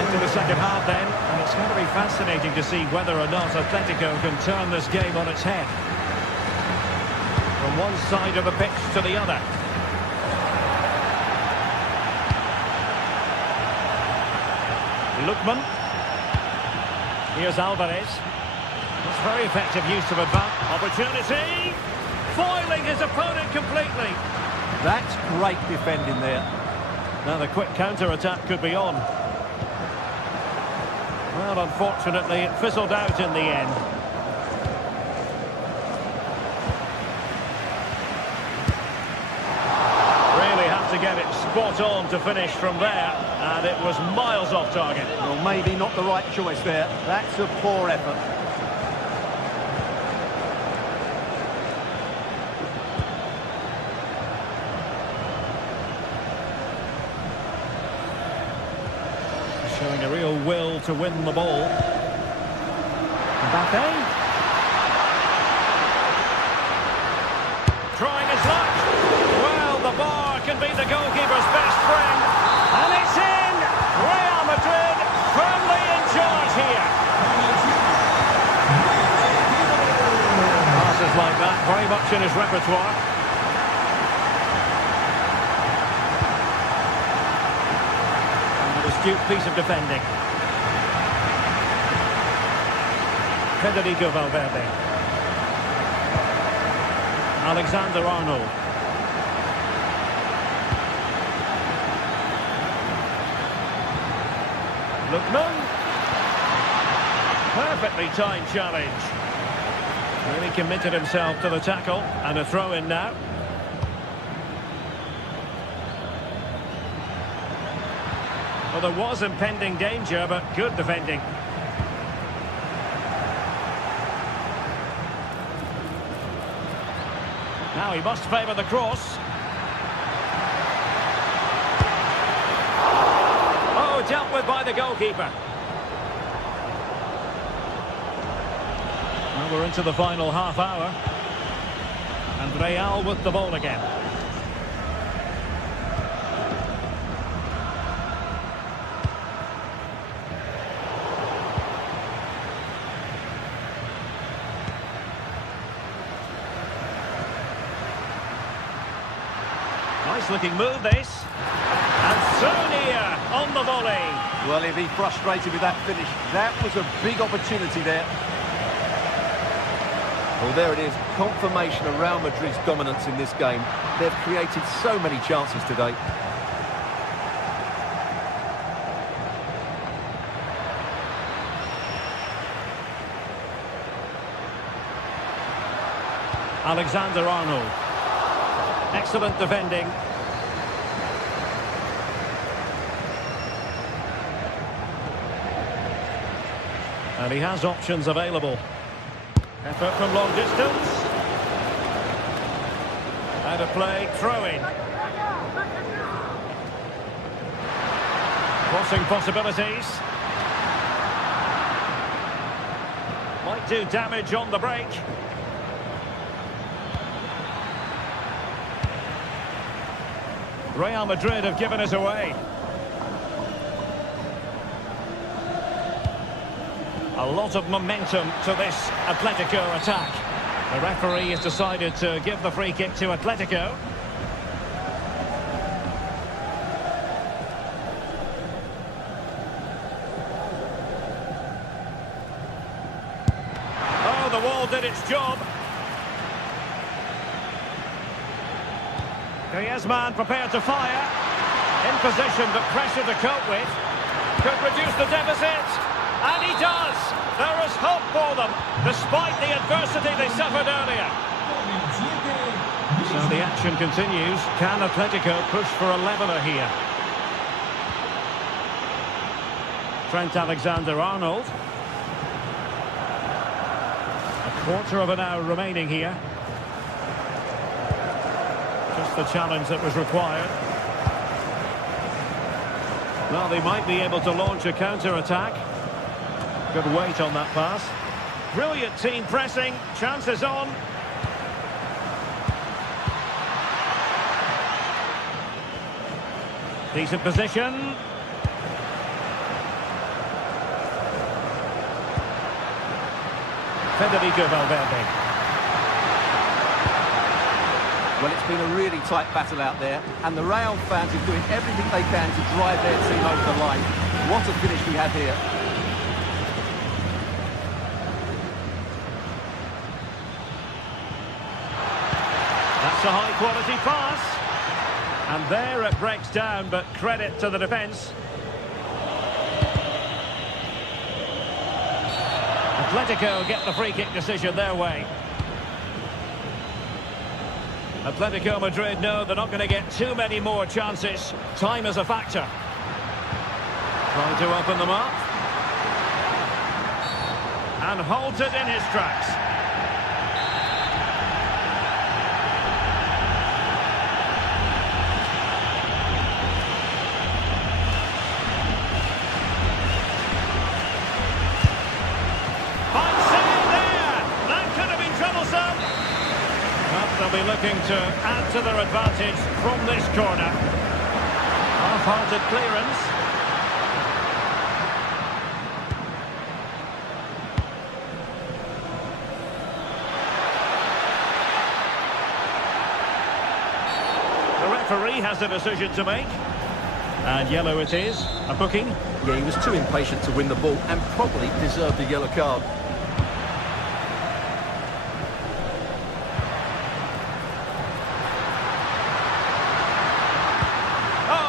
Into the second half then, and it's going to be fascinating to see whether or not Atletico can turn this game on its head. From one side of the pitch to the other. Lookman. Here's Alvarez. That's very effective use of advantage. Opportunity. Foiling his opponent completely. That's great defending there. Now the quick counter-attack could be on. Well, unfortunately, it fizzled out in the end. Really had to get it spot on to finish from there, and it was miles off target. Well, maybe not the right choice there. That's a poor effort. Showing a real will to win the ball. Mbappe. Trying his luck. Well, the bar can be the goalkeeper's best friend. And it's in! Real Madrid firmly in charge here. Passes like that, very much in his repertoire. Astute piece of defending. Federico Valverde. Alexander-Arnold. Lookman. Perfectly timed challenge. Really committed himself to the tackle, and a throw in now. Well, there was impending danger, but good defending. Now he must favour the cross. Oh, dealt with by the goalkeeper. Well, we're into the final half hour. And Real with the ball again. Nice looking move this. And so near on the volley. Well, he'll be frustrated with that finish. That was a big opportunity there. Well, there it is. Confirmation of Real Madrid's dominance in this game. They've created so many chances today. Alexander-Arnold. Excellent defending. And he has options available. Effort from long distance. Out of play, throw-in. Crossing possibilities. Might do damage on the break. Real Madrid have given us away. A lot of momentum to this Atletico attack. The referee has decided to give the free kick to Atletico. Oh, the wall did its job. Griezmann prepared to fire. In position, but pressure to cope with. Could reduce the deficit. And he does. There is hope for them, despite the adversity they suffered earlier. So the action continues. Can Atletico push for a leveller here? Trent Alexander-Arnold. A quarter of an hour remaining here. Just the challenge that was required. Well, they might be able to launch a counter-attack. Good weight on that pass. Brilliant team pressing. Chances on. Decent position. Federico Valverde. Well, it's been a really tight battle out there, and the Real fans are doing everything they can to drive their team over the line. What a finish we have here. That's a high-quality pass. And there it breaks down, but credit to the defence. Atletico get the free-kick decision their way. Atletico Madrid know they're not going to get too many more chances. Time is a factor. Trying to open them up. And halted in his tracks. Fine save there! That could have been troublesome. But they'll be looking to add to their advantage from this corner. Half-hearted clearance. The referee has a decision to make. And yellow it is. A booking. Yeah, he was too impatient to win the ball and probably deserved a yellow card.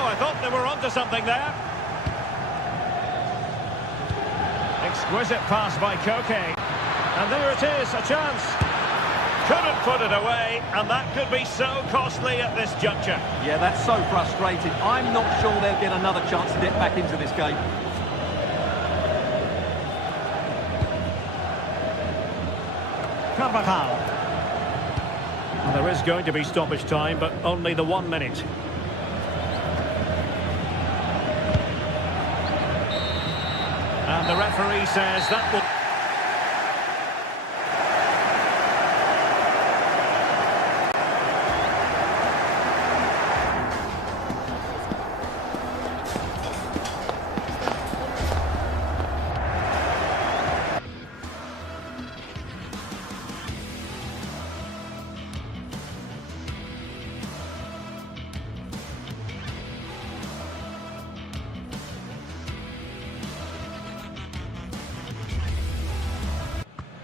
I thought they were onto something there. Exquisite pass by Koke. And there it is, a chance. Couldn't put it away, and that could be so costly at this juncture. Yeah, that's so frustrating. I'm not sure they'll get another chance to get back into this game. Carvajal. And there is going to be stoppage time, but only the 1 minute. And the referee says that will...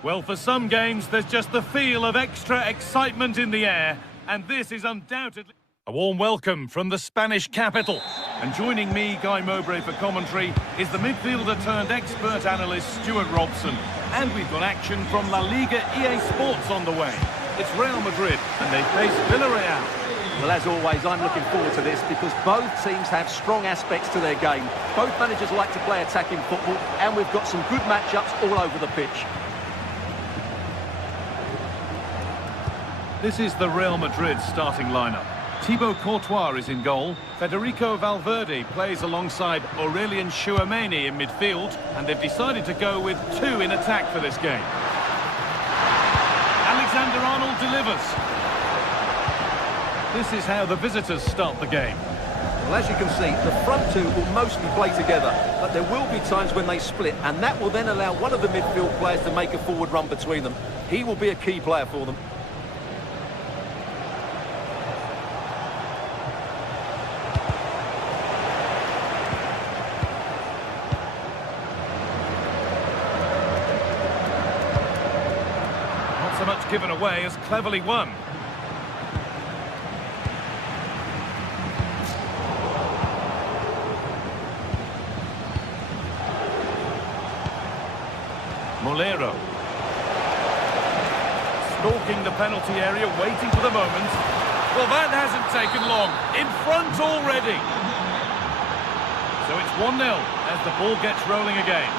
Well, for some games, there's just the feel of extra excitement in the air, and this is undoubtedly... A warm welcome from the Spanish capital. And joining me, Guy Mowbray, for commentary is the midfielder-turned-expert analyst Stuart Robson. And we've got action from La Liga GTSports on the way. It's Real Madrid, and they face Villarreal. Well, as always, I'm looking forward to this because both teams have strong aspects to their game. Both managers like to play attacking football, and we've got some good matchups all over the pitch. This is the Real Madrid starting lineup. Thibaut Courtois is in goal. Federico Valverde plays alongside Aurelien Tchouameni in midfield, and they've decided to go with two in attack for this game. Alexander-Arnold delivers. This is how the visitors start the game. Well, as you can see, the front two will mostly play together, but there will be times when they split, and that will then allow one of the midfield players to make a forward run between them. He will be a key player for them. So much given away as cleverly won. Molero. Stalking the penalty area, waiting for the moment. Well, that hasn't taken long. In front already. So it's 1-0 as the ball gets rolling again.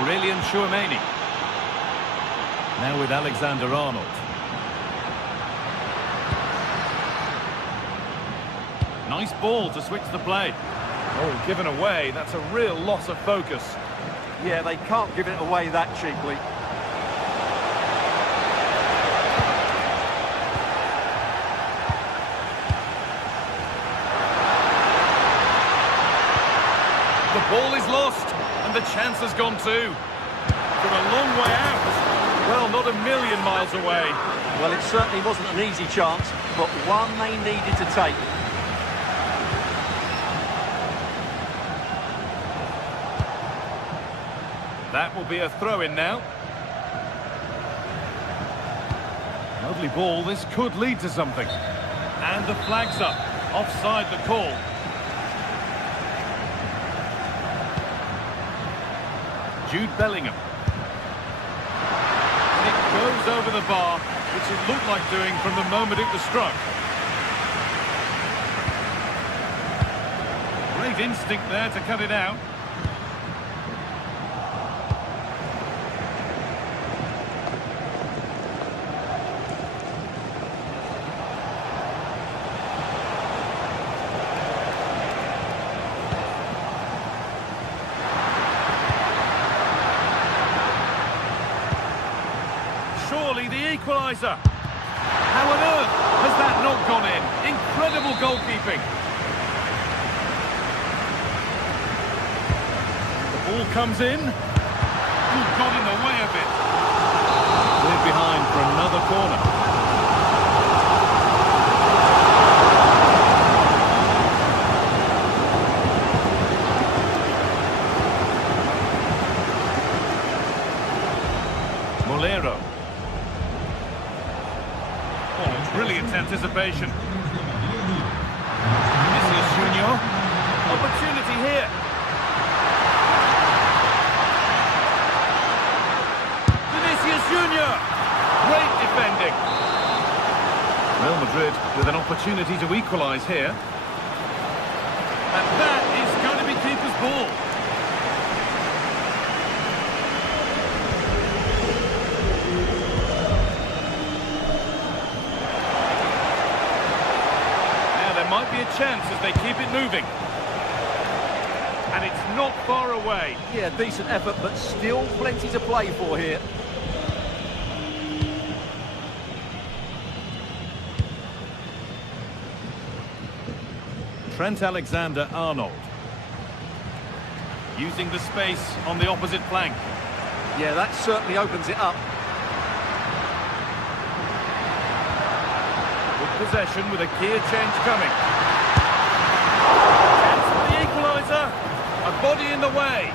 Aurelien Tchouameni. Now with Alexander-Arnold. Nice ball to switch the play. Oh, given away. That's a real loss of focus. Yeah, they can't give it away that cheaply. The ball is lost, and the chance has gone too. From a long way out. Well, not a million miles away. Well, it certainly wasn't an easy chance, but one they needed to take. That will be a throw-in now. Lovely ball, this could lead to something. And the flag's up. Offside the call. Jude Bellingham. Goes over the bar, which it looked like doing from the moment it was struck. Great instinct there to cut it out. Surely the equaliser. How on earth has that not gone in? Incredible goalkeeping. The ball comes in. Ooh, got in the way of it. Cleared behind for another corner. Molero. Brilliant anticipation. Vinicius Junior. Opportunity here. Vinicius Junior. Great defending. Real Madrid with an opportunity to equalise here. And that is going to be keeper's ball. Might be a chance as they keep it moving. And it's not far away. Yeah, decent effort, but still plenty to play for here. Trent Alexander-Arnold. Using the space on the opposite flank. Yeah, that certainly opens it up. Possession with a gear change coming. Chance for the equaliser. A body in the way.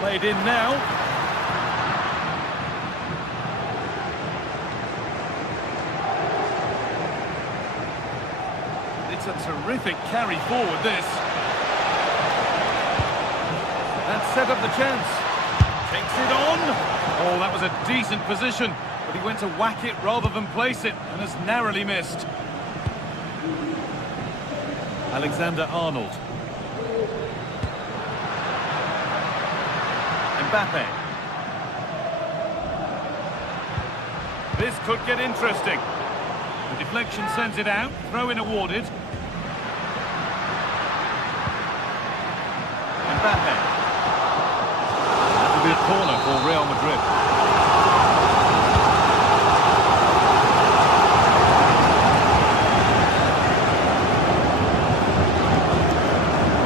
Played in now. It's a terrific carry forward, this. That set up the chance. Takes it on. Oh, that was a decent position, but he went to whack it rather than place it, and has narrowly missed. Alexander-Arnold. Mbappe. This could get interesting. The deflection sends it out. Throw-in awarded. Mbappe. That will be a corner for Real Madrid.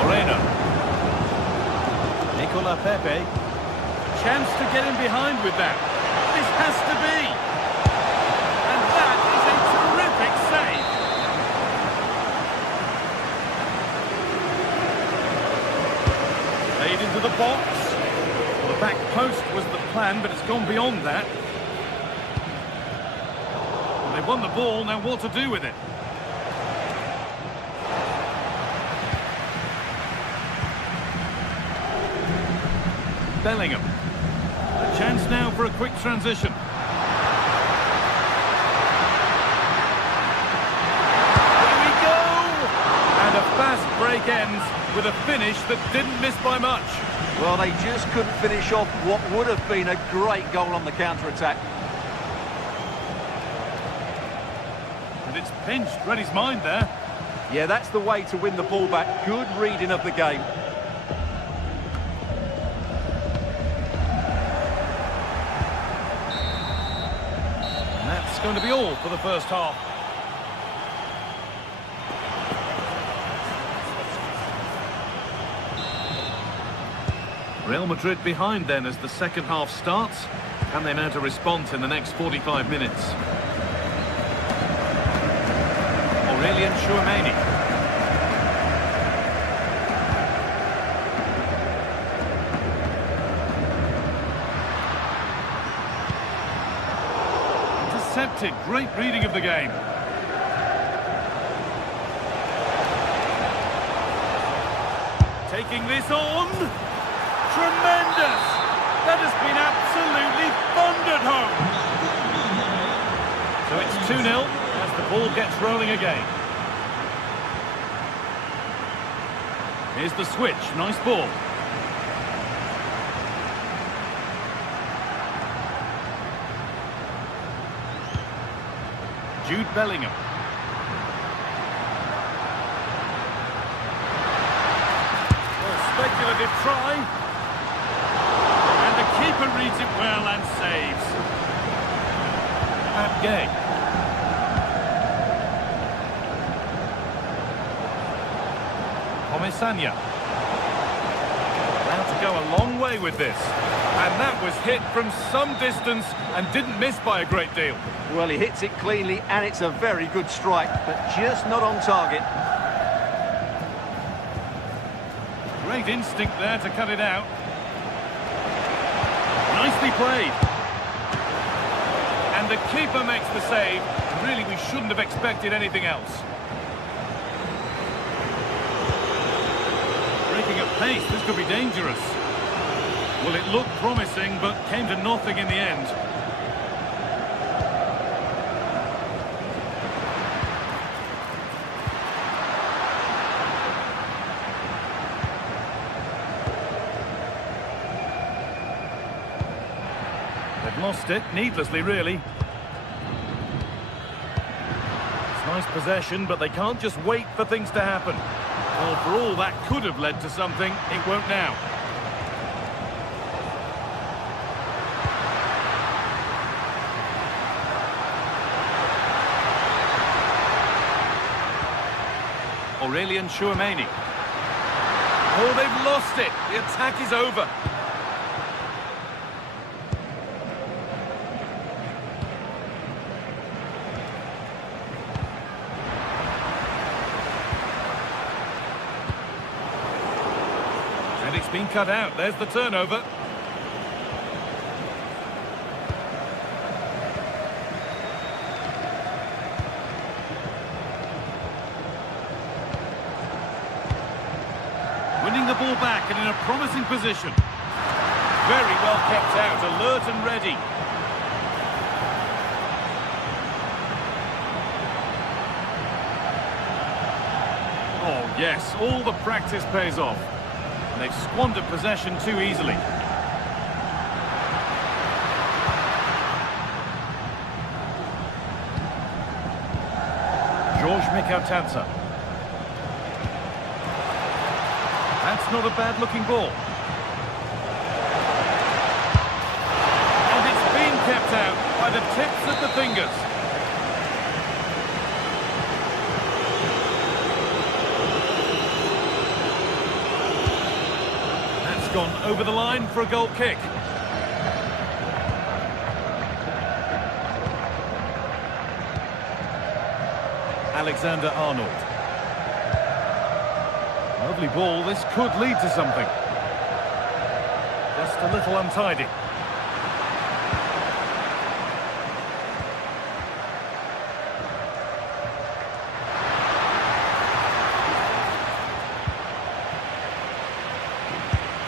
Moreno. Nicola Pepe. Chance to get in behind with that. This has to be. And that is a terrific save. Played into the box. Well, the back post was the plan, but it's gone beyond that. Well, they've won the ball, now what to do with it? Bellingham. A chance now for a quick transition. Here we go! And a fast break ends with a finish that didn't miss by much. Well, they just couldn't finish off what would have been a great goal on the counter-attack. And it's pinched, read his mind there. Yeah, that's the way to win the ball back. Good reading of the game. Going to be all for the first half. Real Madrid behind then as the second half starts. Can they mount a response in the next 45 minutes? Aurelien Tchouameni. Intercepted. Great reading of the game. Taking this on. Tremendous! That has been absolutely thundered home. So it's 2-0 as the ball gets rolling again. Here's the switch. Nice ball. Jude Bellingham. Well, speculative try. And the keeper reads it well and saves. Pat Gay. Comisania. Now to go a long way with this. And that was hit from some distance and didn't miss by a great deal. Well, he hits it cleanly, and it's a very good strike, but just not on target. Great instinct there to cut it out. Nicely played. And the keeper makes the save. Really, we shouldn't have expected anything else. Breaking at pace, this could be dangerous. Well, it looked promising, but came to nothing in the end. They've lost it, needlessly, really. It's nice possession, but they can't just wait for things to happen. Well, for all that could have led to something, it won't now. Aurelien Tchouameni. Oh, they've lost it. The attack is over. And it's been cut out. There's the turnover. ball back and in a promising position. Very well kept out, alert and ready. Oh yes, all the practice pays off. And they've squandered possession too easily. George Mikautanza. That's not a bad-looking ball. And it's been kept out by the tips of the fingers. That's gone over the line for a goal kick. Alexander-Arnold. Lovely ball, this could lead to something. Just a little untidy.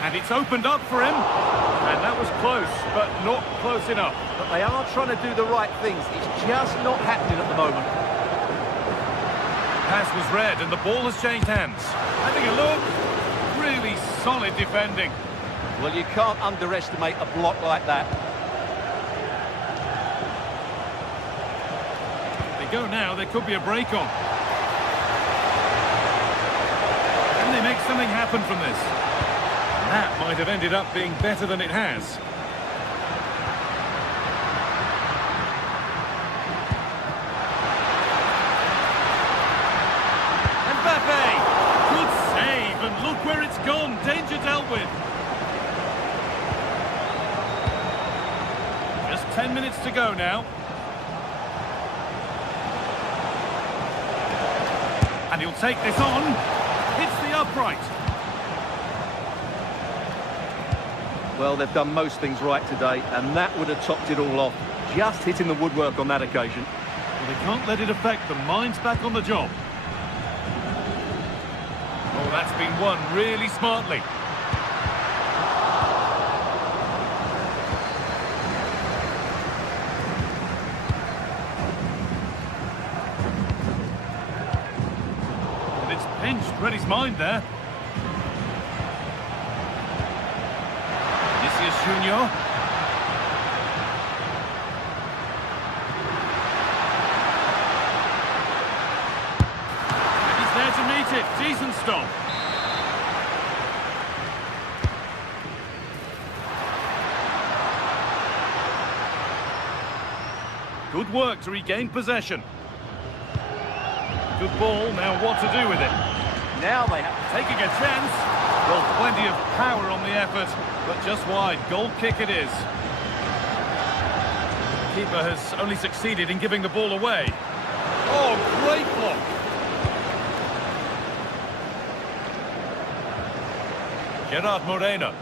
And it's opened up for him. And that was close, but not close enough. But they are trying to do the right things. It's just not happening at the moment. Pass was read and the ball has changed hands. Having a look, really solid defending. Well, you can't underestimate a block like that. They go now, there could be a break on. Can they make something happen from this? That might have ended up being better than it has. Good save, and look where it's gone. Danger dealt with. Just 10 minutes to go now. And he'll take this on. Hits the upright. Well, they've done most things right today, and that would have topped it all off. Just hitting the woodwork on that occasion. Well, they can't let it affect them. Mind's back on the job. Oh, that's been won really smartly. And it's pinched, read his mind there. Vinicius Junior. He's there to meet it. Decent stop. Good work to regain possession. Good ball, now what to do with it? Now they have... Taking a chance. Well, plenty of power on the effort, but just wide. Goal kick it is. The keeper has only succeeded in giving the ball away. Oh, great block. Gerard Moreno.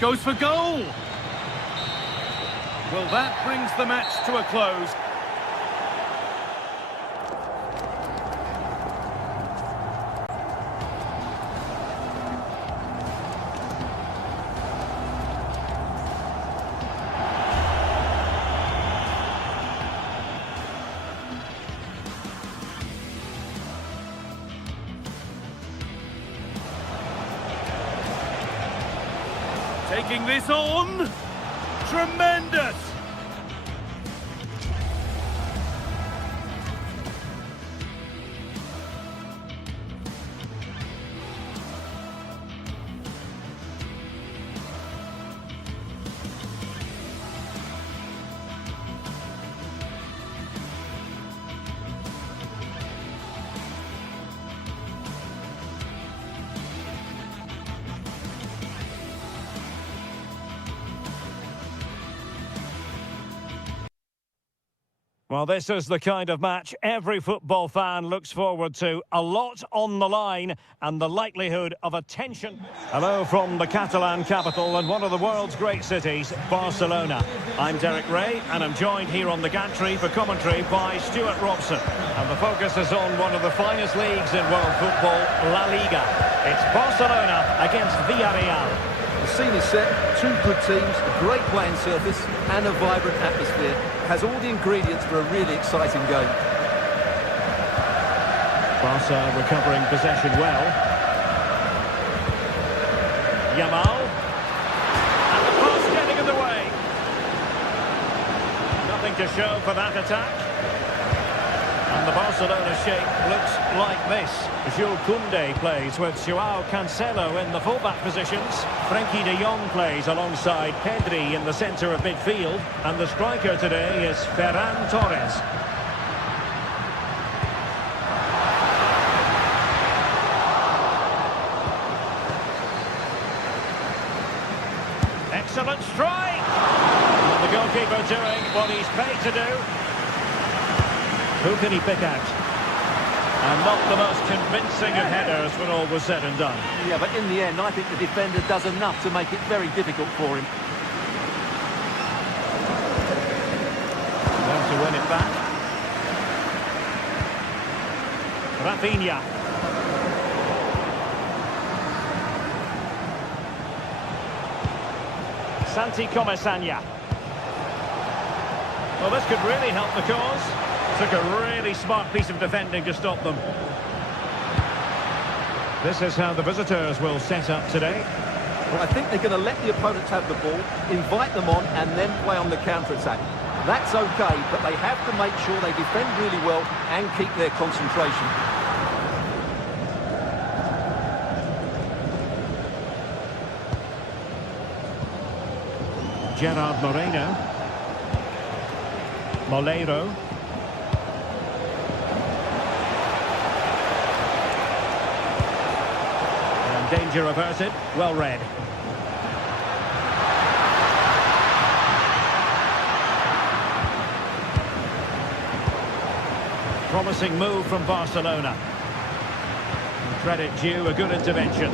Goes for goal! Well, that brings the match to a close. Taking this on. Tremendous! Well, this is the kind of match every football fan looks forward to. A lot on the line and the likelihood of a tension. Hello from the Catalan capital and one of the world's great cities, Barcelona. I'm Derek Ray and I'm joined here on the gantry for commentary by Stuart Robson. And the focus is on one of the finest leagues in world football, La Liga. It's Barcelona against Villarreal. The scene is set, two good teams, a great playing surface and a vibrant atmosphere. It has all the ingredients for a really exciting game. Barca recovering possession well. Yamal. And the pass getting in the way. Nothing to show for that attack. And the Barcelona shape looks like this. Jules Koundé plays with Joao Cancelo in the fullback positions. Frenkie de Jong plays alongside Pedri in the centre of midfield. And the striker today is Ferran Torres. Excellent strike! And the goalkeeper doing what he's paid to do. Who can he pick out? And not the most convincing of headers when all was said and done. Yeah, but in the end, I think the defender does enough to make it very difficult for him. Well, to win it back. Rafinha. Santi Comesaña. Well, this could really help the cause. Took a really smart piece of defending to stop them. This is how the visitors will set up today. Well, I think they're going to let the opponents have the ball, invite them on, and then play on the counter-attack. That's okay, but they have to make sure they defend really well and keep their concentration. Gerard Moreno. Molero. Danger averted, well read. Promising move from Barcelona. Credit due, a good intervention.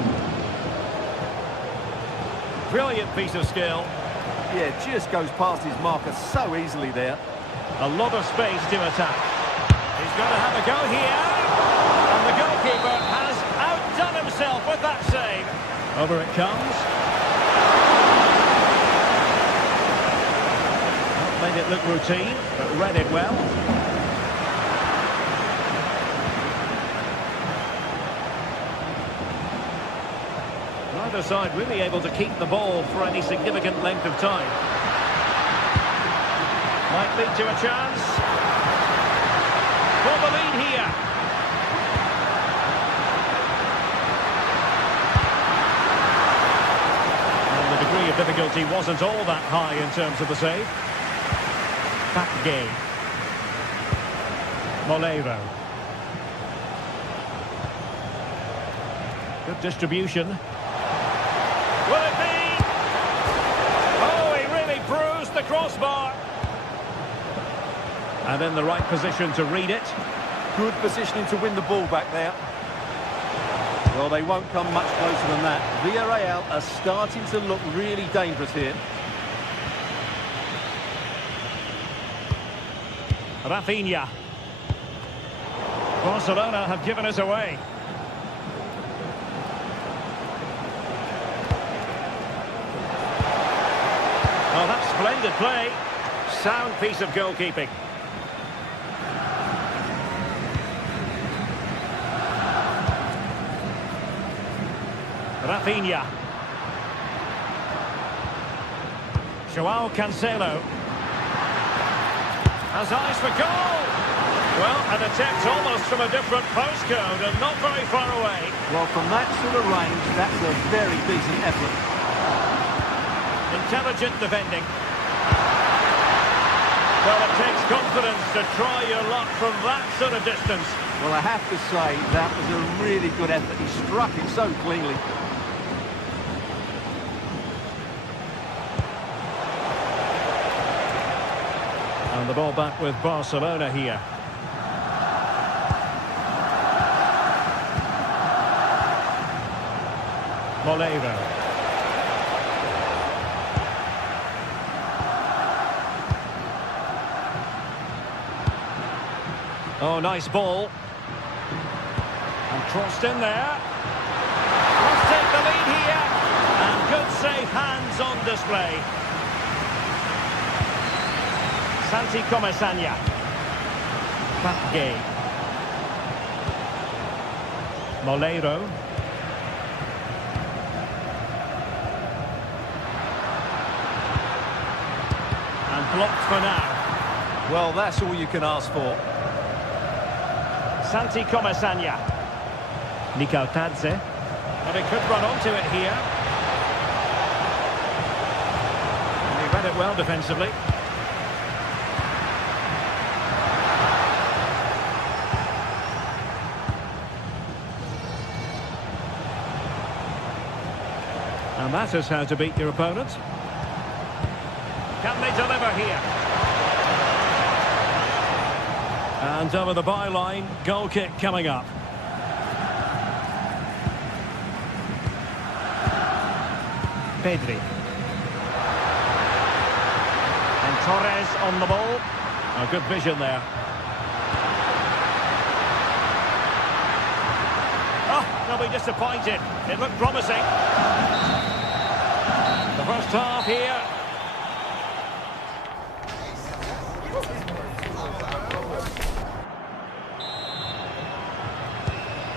Brilliant piece of skill. Yeah, just goes past his marker so easily there. A lot of space to attack. He's going to have a go here. And the goalkeeper has outdone himself with that save. Over it comes. Not made it look routine, but read it well. Neither side really able to keep the ball for any significant length of time. Might lead to a chance. For the lead here. The degree of difficulty wasn't all that high in terms of the save. Paquet. Molero. Good distribution. Will it be? Oh, he really bruised the crossbar. And in the right position to read it. Good positioning to win the ball back there. Well, they won't come much closer than that. Villarreal are starting to look really dangerous here. Rafinha. Barcelona have given us away. Oh, that's splendid play. Sound piece of goalkeeping. Rafinha. Joao Cancelo. Has eyes for goal. Well, an attempt almost from a different postcode and not very far away. Well, from that sort of range, that's a very decent effort. Intelligent defending. Well, it takes confidence to try your luck from that sort of distance. Well, I have to say, that was a really good effort. He struck it so cleanly. And the ball back with Barcelona here. Moleiro. Oh, nice ball. And crossed in there. Must take the lead here. And good safe hands on display. Santi Comesaña. Patgay. Moleiro. And blocked for now. Well, that's all you can ask for. Santi Comesaña. Nico Tadze. But he could run onto it here. And he read it well defensively. And that is how to beat your opponent. Can they deliver here? And over the byline, goal kick coming up. Pedri. And Torres on the ball. Oh, good vision there. Oh, they'll be disappointed. It looked promising. The first half here.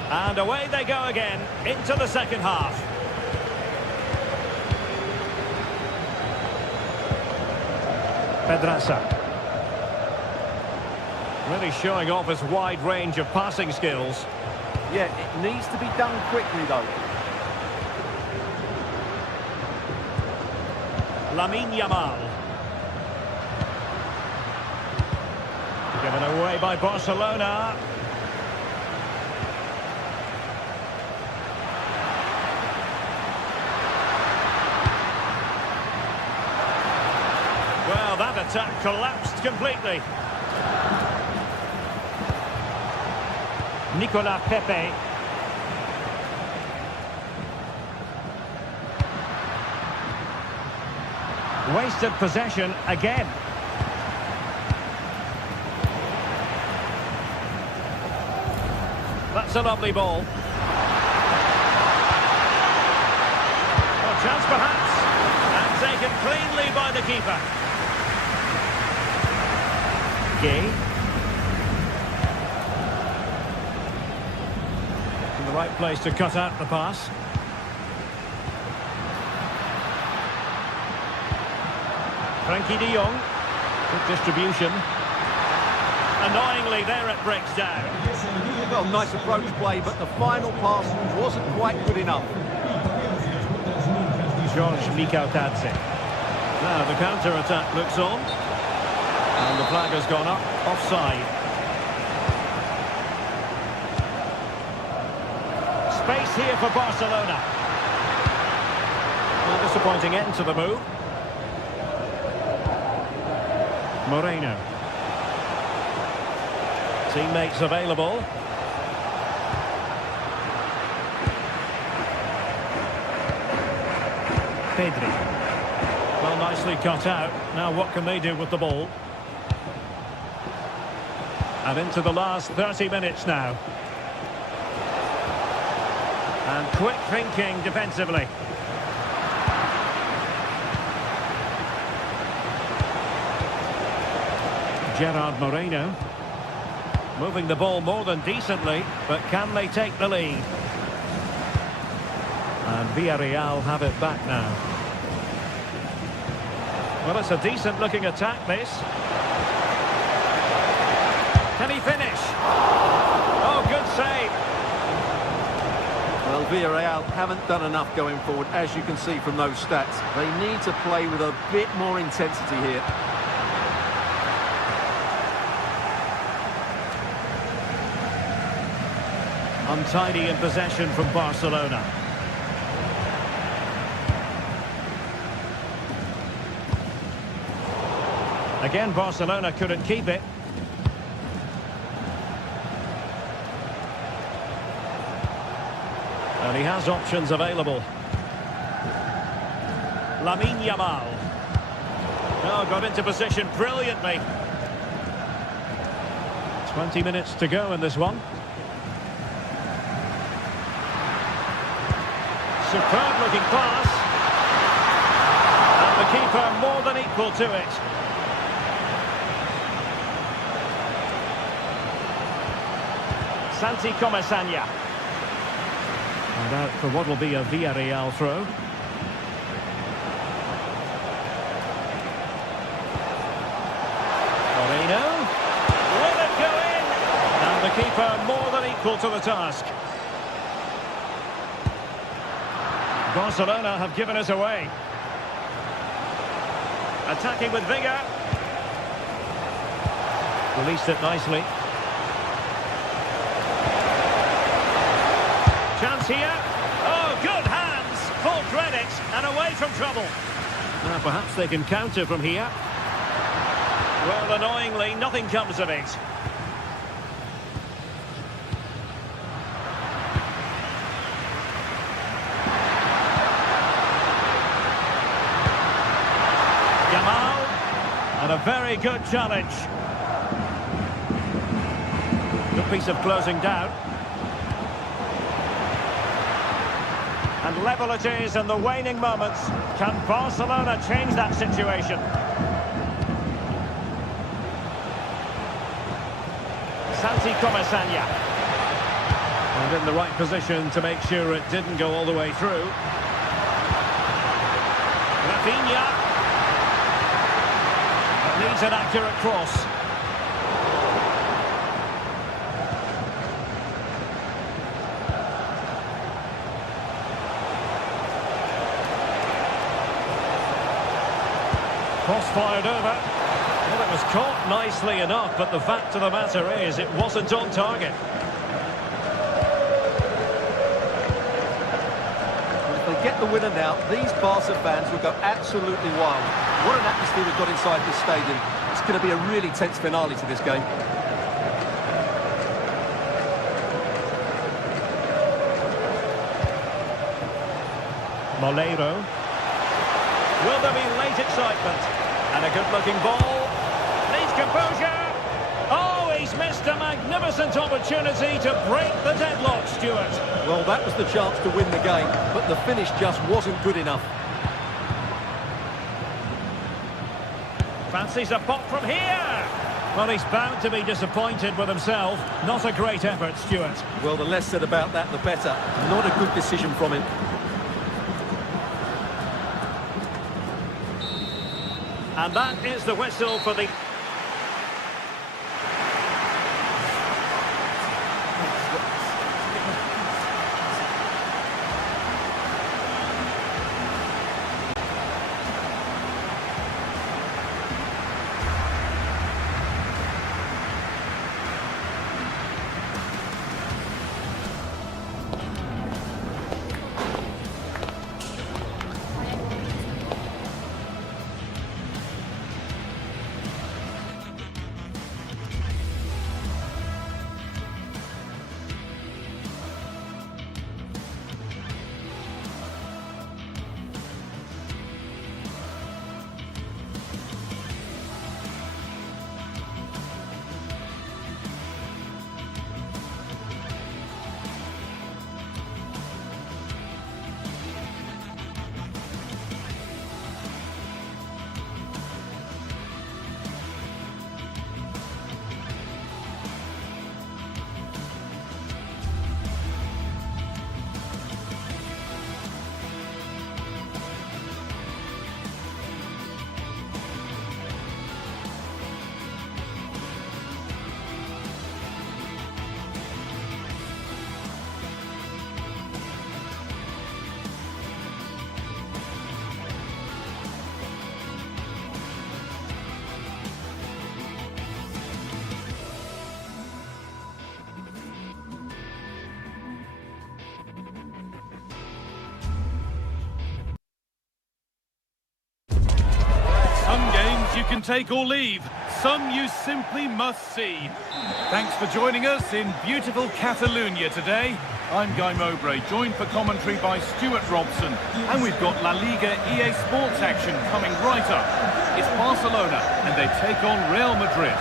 And away they go again into the second half. Pedraza. Really showing off his wide range of passing skills. Yeah, it needs to be done quickly though. Lamine Yamal. Given away by Barcelona. Well, that attack collapsed completely. Nicolas Pepe. Wasted possession again. That's a lovely ball. Oh, chance perhaps. And taken cleanly by the keeper. Gay. In the right place to cut out the pass. Frankie de Jong. Good distribution. Annoyingly, there it breaks down. Well, nice approach play, but the final pass wasn't quite good enough. George Mikautadze. Now the counter-attack looks on. And the flag has gone up, offside. Space here for Barcelona. A disappointing end to the move. Moreno. Teammates available. Pedri. Well, nicely cut out. Now what can they do with the ball? And into the last 30 minutes now. And quick thinking defensively. Gerard Moreno. Moving the ball more than decently, but can they take the lead? And Villarreal have it back now. Well, it's a decent looking attack, this. Can he finish? Oh, good save. Well, Villarreal haven't done enough going forward, as you can see from those stats. They need to play with a bit more intensity here. Untidy in possession from Barcelona. Again, Barcelona couldn't keep it. And he has options available. Lamine Yamal. Oh, got into position brilliantly. 20 minutes to go in this one. Superb looking pass. And the keeper more than equal to it. Santi Comasagna. And out for what will be a Villarreal throw. Moreno. Will it go in? And the keeper more than equal to the task. Barcelona have given us away. Attacking with vigour. Released it nicely. Chance here. Oh, good hands. Full credit and away from trouble. Perhaps they can counter from here. Well, annoyingly, nothing comes of it. Yamal. And a very good challenge. Good piece of closing down. And level it is in the waning moments. Can Barcelona change that situation? Santi Comasagna. And in the right position to make sure it didn't go all the way through. Rafinha. It needs an accurate cross. Cross fired over. Well, it was caught nicely enough, but the fact of the matter is it wasn't on target. If they get the winner now, these Barca fans will go absolutely wild. What an atmosphere we've got inside this stadium. It's going to be a really tense finale to this game. Molero. Will there be late excitement? And a good-looking ball. Needs composure. Oh, he's missed a magnificent opportunity to break the deadlock, Stuart. Well, that was the chance to win the game, but the finish just wasn't good enough. Fancies a pop from here. Well, he's bound to be disappointed with himself. Not a great effort, Stuart. Well, the less said about that, the better. Not a good decision from him. And that is the whistle for the... can take or leave. Some you simply must see. Thanks for joining us in beautiful Catalonia today. I'm Guy Mowbray, joined for commentary by Stuart Robson. And we've got La Liga EA Sports action coming right up. It's Barcelona, and they take on Real Madrid.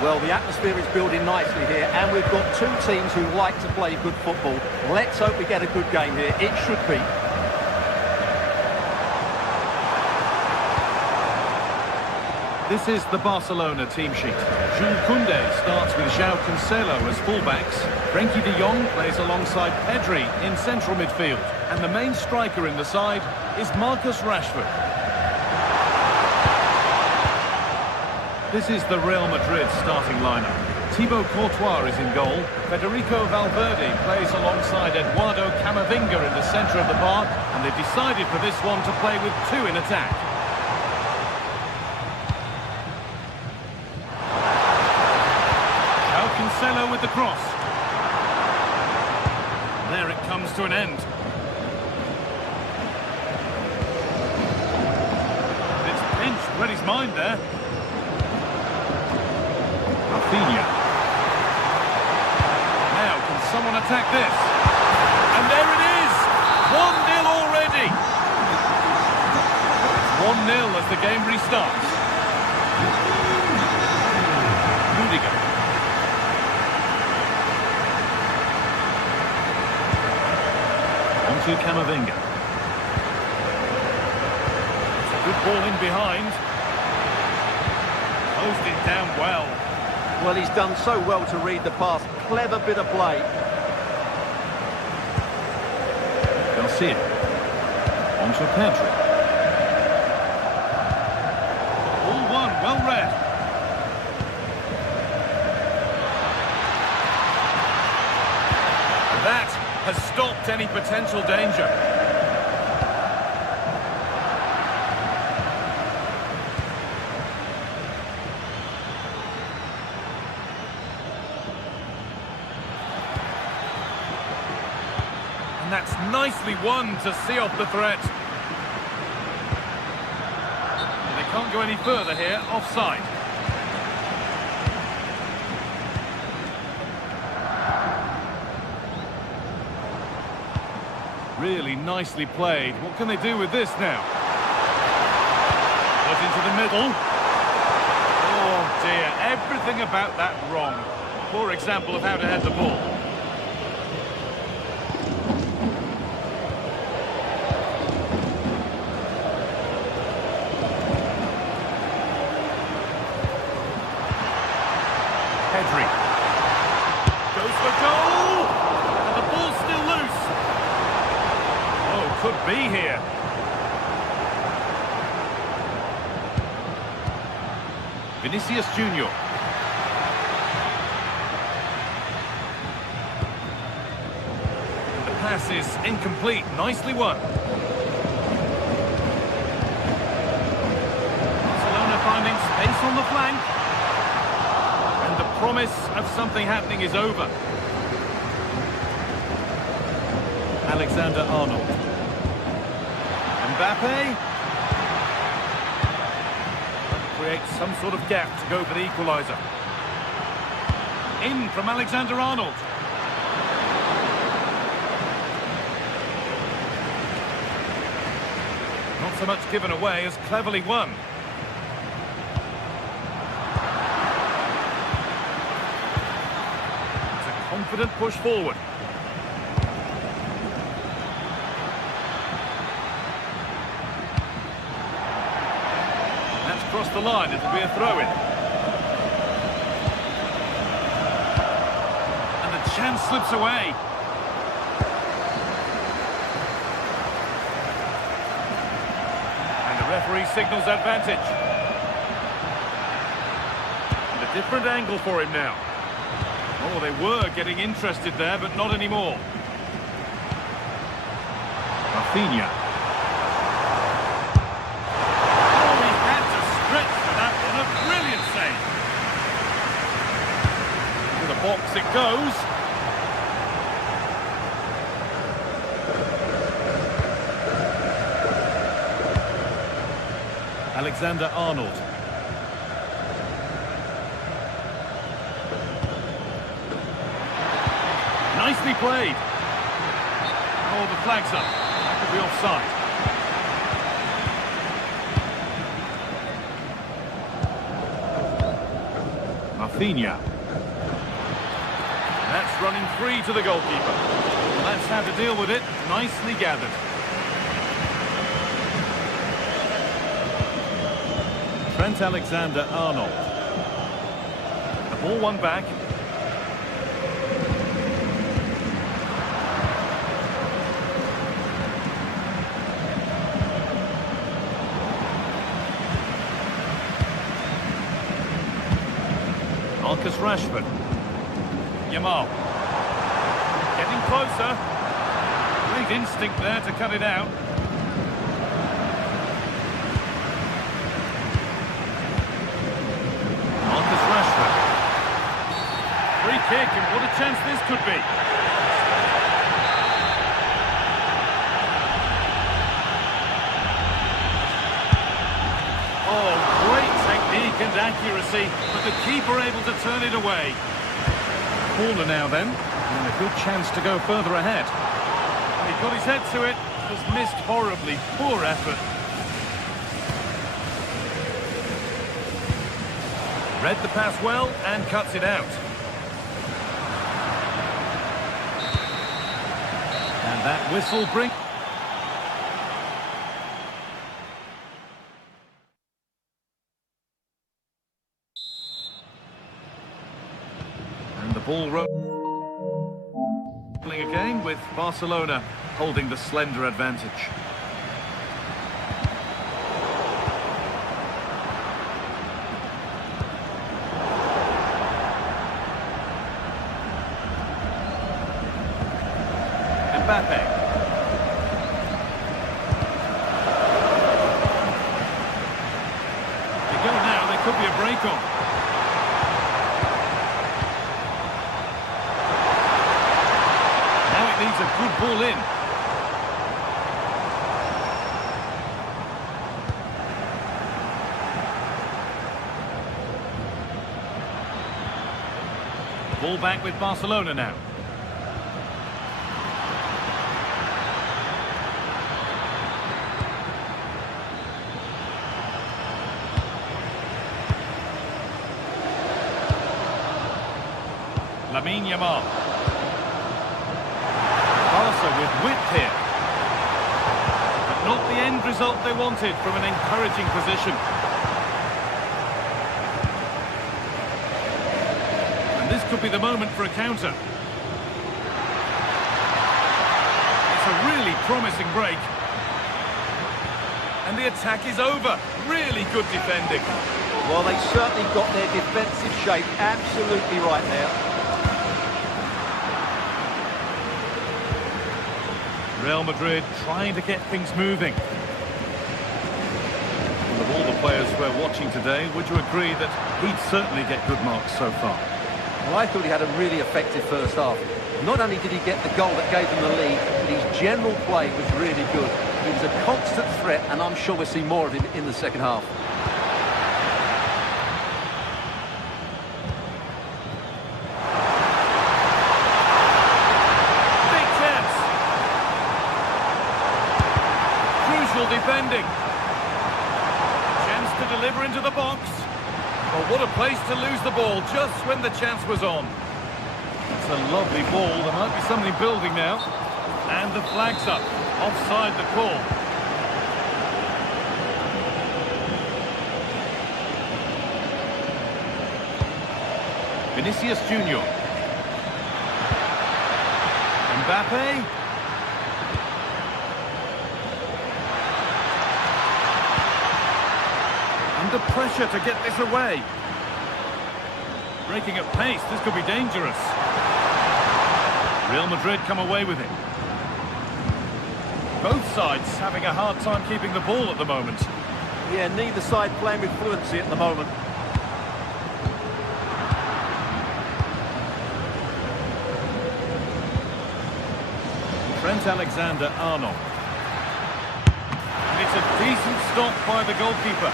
Well, the atmosphere is building nicely here, and we've got two teams who like to play good football. Let's hope we get a good game here. It should be. This is the Barcelona team sheet. Jules Koundé starts with João Cancelo as fullbacks. Frenkie de Jong plays alongside Pedri in central midfield. And the main striker in the side is Marcus Rashford. This is the Real Madrid starting lineup. Thibaut Courtois is in goal. Federico Valverde plays alongside Eduardo Camavinga in the centre of the park. And they've decided for this one to play with two in attack. Cancelo with the cross. There it comes to an end. It's pinched, read his mind there. Rafinha. Now, can someone attack this? And there it is! 1-0 already! It's 1-0 as the game restarts. Rudiger. To Camavinga. It's a good ball in behind. Closed it down well. Well, he's done so well to read the pass. Clever bit of play. Garcia. On to Pedri. All one, well read. That has stopped any potential danger. And that's nicely won to see off the threat. They can't go any further here, offside. Really nicely played. What can they do with this now? Put into the middle. Oh dear, everything about that wrong. Poor example of how to head the ball. Pedri. Goes for goal! And the ball's still loose. Could be here. Vinicius Junior. The pass is incomplete. Nicely won. Barcelona finding space on the flank. And the promise of something happening is over. Alexander-Arnold. Mbappe. Creates some sort of gap to go for the equaliser. In from Alexander-Arnold. Not so much given away as cleverly won. It's a confident push forward. Across the line, it'll be a throw-in. And the chance slips away. And the referee signals advantage. And a different angle for him now. Oh, they were getting interested there, but not anymore. Rafinha. Box it goes. Alexander-Arnold. Nicely played. Oh, the flag's up. That could be offside. Rafinha. That's running free to the goalkeeper. Well, that's how to deal with it. Nicely gathered. Trent Alexander-Arnold. The ball won back. Marcus Rashford. Yamal. Getting closer. Great instinct there to cut it out. Marcus Rashford. Free kick, and what a chance this could be. Oh, great technique and accuracy, but the keeper able to turn it away. Corner now then, and a good chance to go further ahead. He got his head to it, just missed horribly. Poor effort. Read the pass well and cuts it out. And that whistle brings... And the ball rolling again with Barcelona holding the slender advantage. Mbappe. They go now, there could be a break on. Now it needs a good ball in. Ball back with Barcelona now. Lamine Yamal. Barca with width here. But not the end result they wanted from an encouraging position. And this could be the moment for a counter. It's a really promising break. And the attack is over. Really good defending. Well, they certainly got their defensive shape absolutely right there. Real Madrid trying to get things moving. And of all the players we're watching today, would you agree that he'd certainly get good marks so far? Well, I thought he had a really effective first half. Not only did he get the goal that gave them the lead, but his general play was really good. He was a constant threat, and I'm sure we'll see more of him in the second half. Defending. Chance to deliver into the box. Oh, what a place to lose the ball just when the chance was on. It's a lovely ball. There might be something building now. And the flag's up. Offside the call. Vinicius Junior. Mbappe. Under pressure to get this away. Breaking at pace, this could be dangerous. Real Madrid come away with it. Both sides having a hard time keeping the ball at the moment. Yeah, neither side playing with fluency at the moment. Trent Alexander-Arnold. And it's a decent stop by the goalkeeper.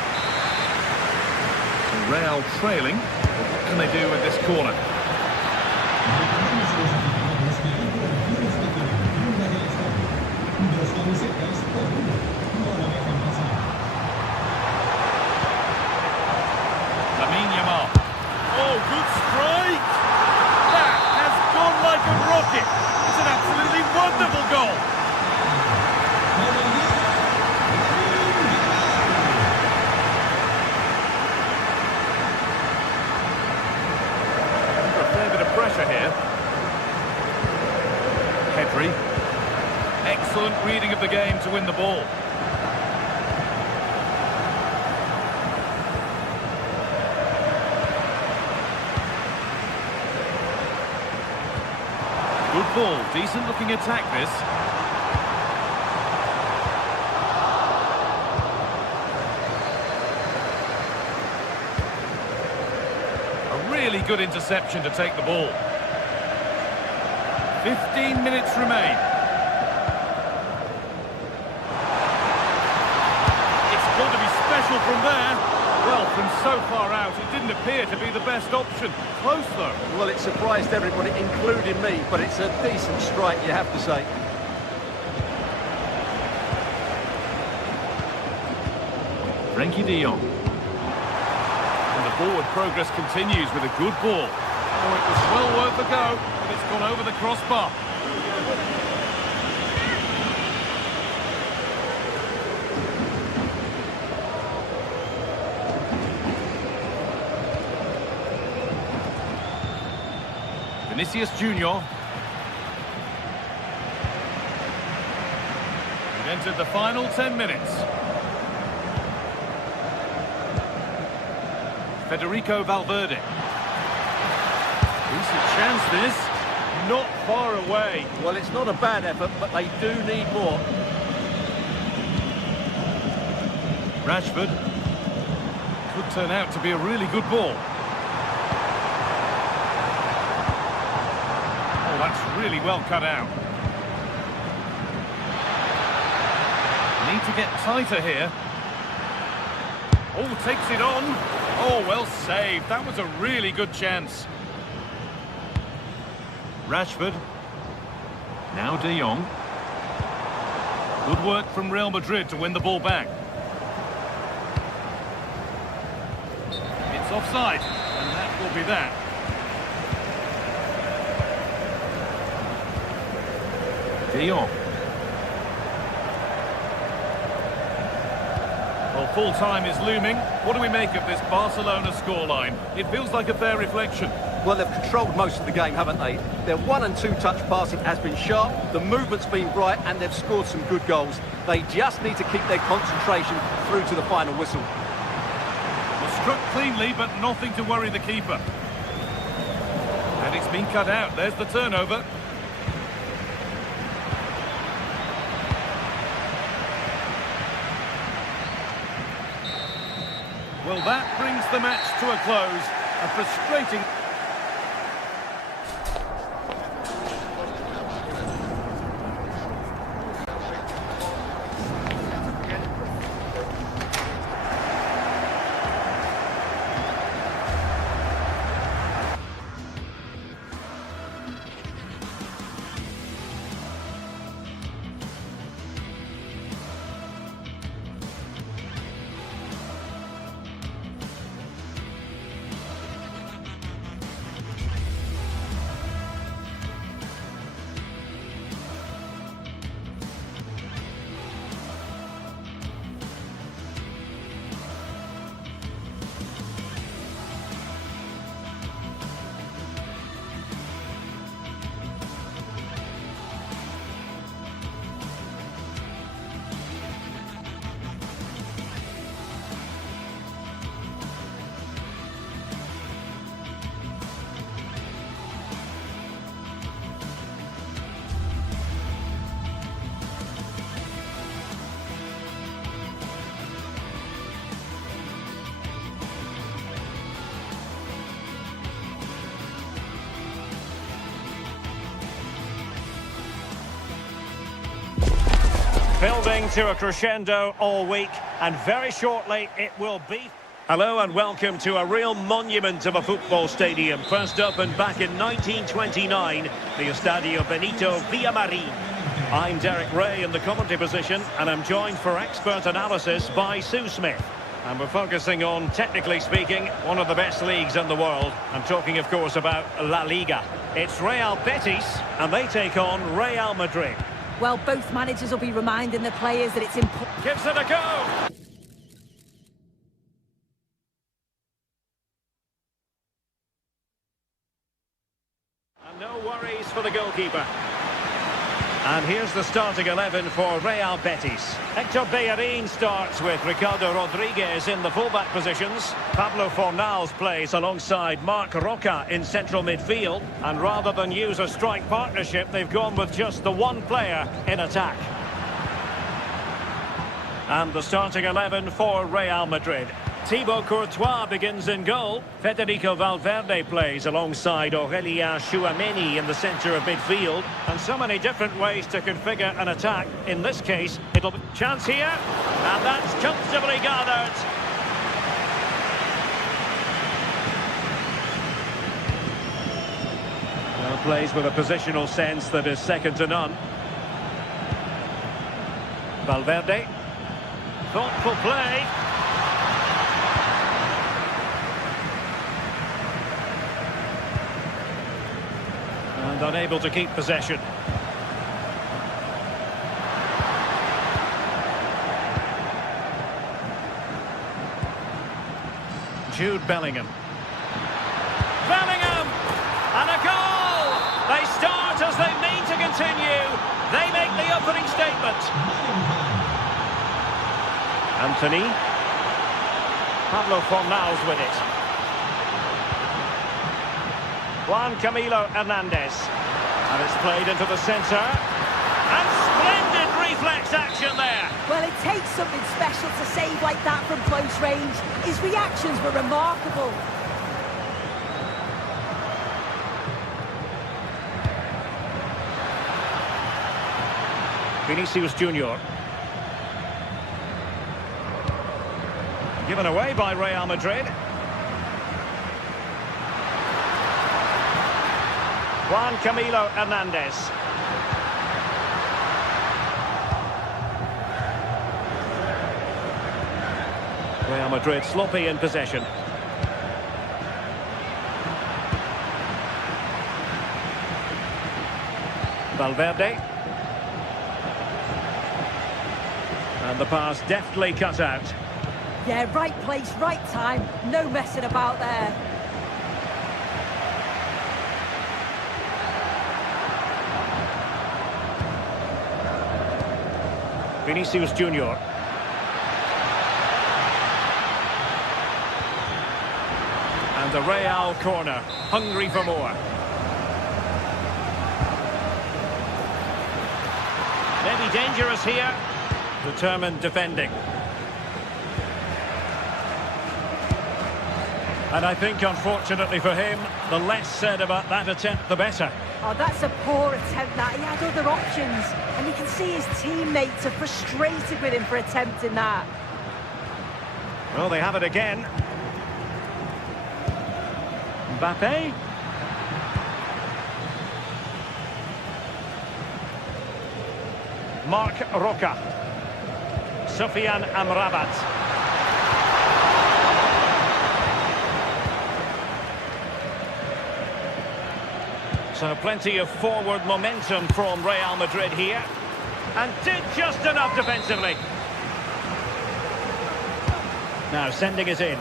Real trailing, but what can they do with this corner? took it. It's an absolutely wonderful goal. A fair bit of pressure here. Pedri. Excellent reading of the game to win the ball. Good ball, decent looking attack this. A really good interception to take the ball. 15 minutes remain. It's got to be special from there. Well, from so far out, it didn't appear to be the best option. Close, though. Well, it surprised everybody, including me, but it's a decent strike, you have to say. Frankie de Jong. And the forward progress continues with a good ball. Oh, it was well worth a go, but it's gone over the crossbar. Vinicius Junior. We've entered the final 10 minutes. Federico Valverde. Decent chance this. Not far away. Well, it's not a bad effort, but they do need more. Rashford. Could turn out to be a really good ball. Oh, that's really well cut out. Need to get tighter here. Oh, takes it on. Oh, well saved. That was a really good chance. Rashford. Now de Jong. Good work from Real Madrid to win the ball back. It's offside, and that will be that. De Jong. Well, full time is looming. What do we make of this Barcelona scoreline? It feels like a fair reflection. Well, they've controlled most of the game, haven't they? Their 1- and 2-touch passing has been sharp, the movement's been bright, and they've scored some good goals. They just need to keep their concentration through to the final whistle. Well, struck cleanly, but nothing to worry the keeper. And it's been cut out. There's the turnover. Well, that brings the match to a close. A frustrating... Building to a crescendo all week, and very shortly it will be... Hello and welcome to a real monument of a football stadium. First opened back in 1929, the Estadio Benito Villamarin. I'm Derek Ray in the commentary position, and I'm joined for expert analysis by Sue Smith. And we're focusing on, technically speaking, one of the best leagues in the world. I'm talking, of course, about La Liga. It's Real Betis, and they take on Real Madrid. Well, both managers will be reminding the players that it's important. Gives it a go! And no worries for the goalkeeper. And here's the starting 11 for Real Betis. Hector Bellerin starts with Ricardo Rodriguez in the fullback positions. Pablo Fornals plays alongside Marc Roca in central midfield. And rather than use a strike partnership, they've gone with just the one player in attack. And the starting 11 for Real Madrid. Thibaut Courtois begins in goal. Federico Valverde plays alongside Aurélien Tchouameni in the centre of midfield. And so many different ways to configure an attack. In this case, it'll be chance here. And that's comfortably gathered. Well, plays with a positional sense that is second to none. Valverde. Thoughtful play. And unable to keep possession. Jude Bellingham. Bellingham! And a goal! They start as they mean to continue. They make the opening statement. Anthony. Pablo Fornals with it. Juan Camilo Hernandez. And it's played into the centre. And splendid reflex action there. Well, it takes something special to save like that from close range. His reactions were remarkable. Vinicius Junior. Given away by Real Madrid. Juan Camilo Hernandez. Real Madrid sloppy in possession. Valverde. And the pass deftly cut out. Yeah, right place, right time. No messing about there. Vinicius Junior. And the Real corner, hungry for more. Maybe dangerous here. Determined defending. And I think, unfortunately for him, the less said about that attempt, the better. Oh, that's a poor attempt, that. He had other options. And you can see his teammates are frustrated with him for attempting that. Well, they have it again. Mbappe. Marc Roca. Sofiane Amrabat. So plenty of forward momentum from Real Madrid here. And did just enough defensively. Now sending it in.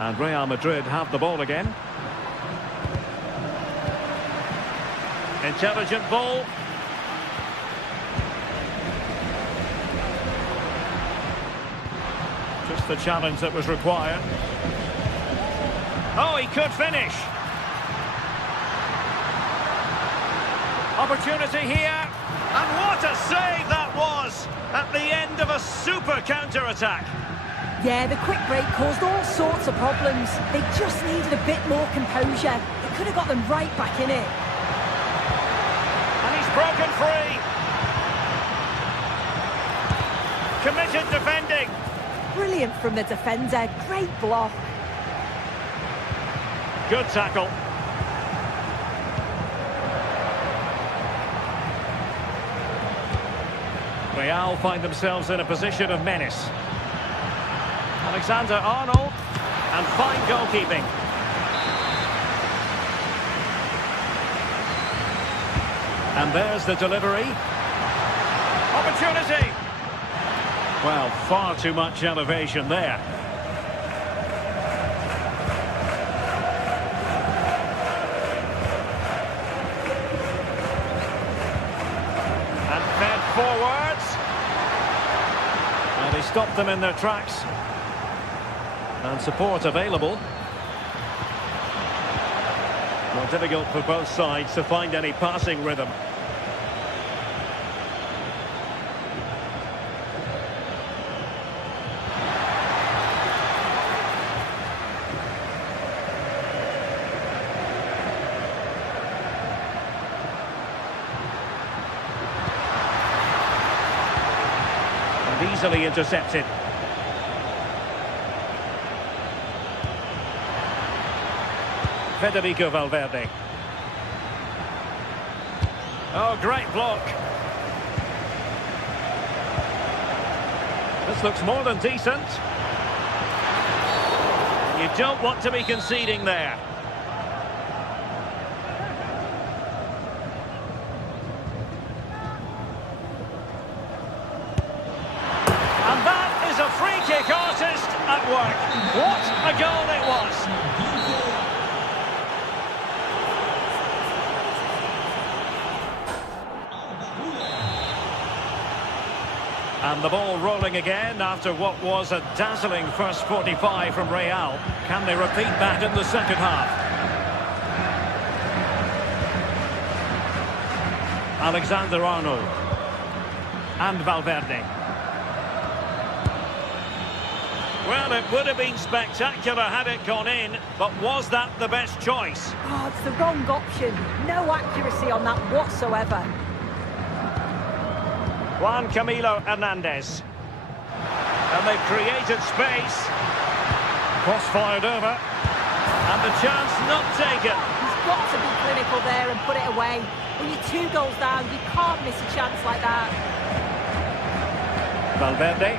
And Real Madrid have the ball again. Intelligent ball. Just the challenge that was required. Oh, he could finish. Opportunity here. And what a save that was at the end of a super counter-attack. Yeah, the quick break caused all sorts of problems. They just needed a bit more composure. It could have got them right back in it. And he's broken free. Committed defending. Brilliant from the defender. Great block. Good tackle. Real find themselves in a position of menace. Alexander-Arnold, and fine goalkeeping. And there's the delivery. Opportunity! Well, far too much elevation there. And fed forwards. And he stopped them in their tracks. And support available. More difficult for both sides to find any passing rhythm. And easily intercepted. Federico Valverde. Oh, great block. This looks more than decent. You don't want to be conceding there. And that is a free kick artist at work. What a goal it was. And the ball rolling again after what was a dazzling first 45 from Real. Can they repeat that in the second half? Alexander-Arnold. And Valverde. Well, it would have been spectacular had it gone in, but was that the best choice? Oh, it's the wrong option. No accuracy on that whatsoever. Juan Camilo Hernandez. And they've created space. Cross fired over. And the chance not taken. He's got to be clinical there and put it away. When you're 2 goals down, you can't miss a chance like that. Valverde.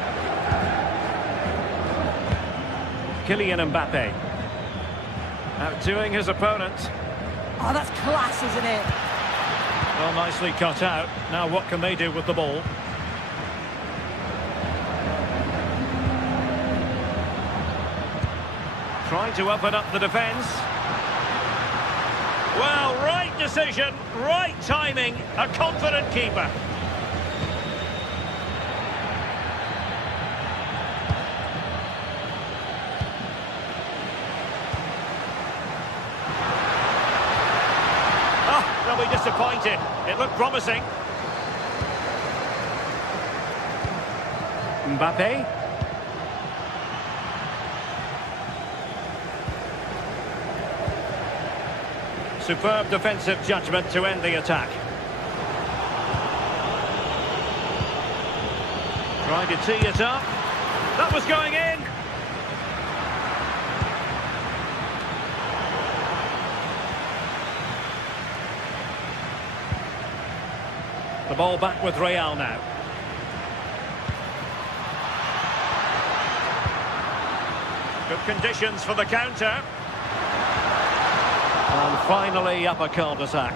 Kylian Mbappe. Outdoing his opponent. Oh, that's class, isn't it? Well, nicely cut out. Now what can they do with the ball? Trying to open up the defence. Well, right decision, right timing, a confident keeper. They'll be disappointed. It looked promising. Mbappe. Superb defensive judgment to end the attack. Trying to tee it up. That was going in. The ball back with Real now. Good conditions for the counter. And finally up a cul-de-sac.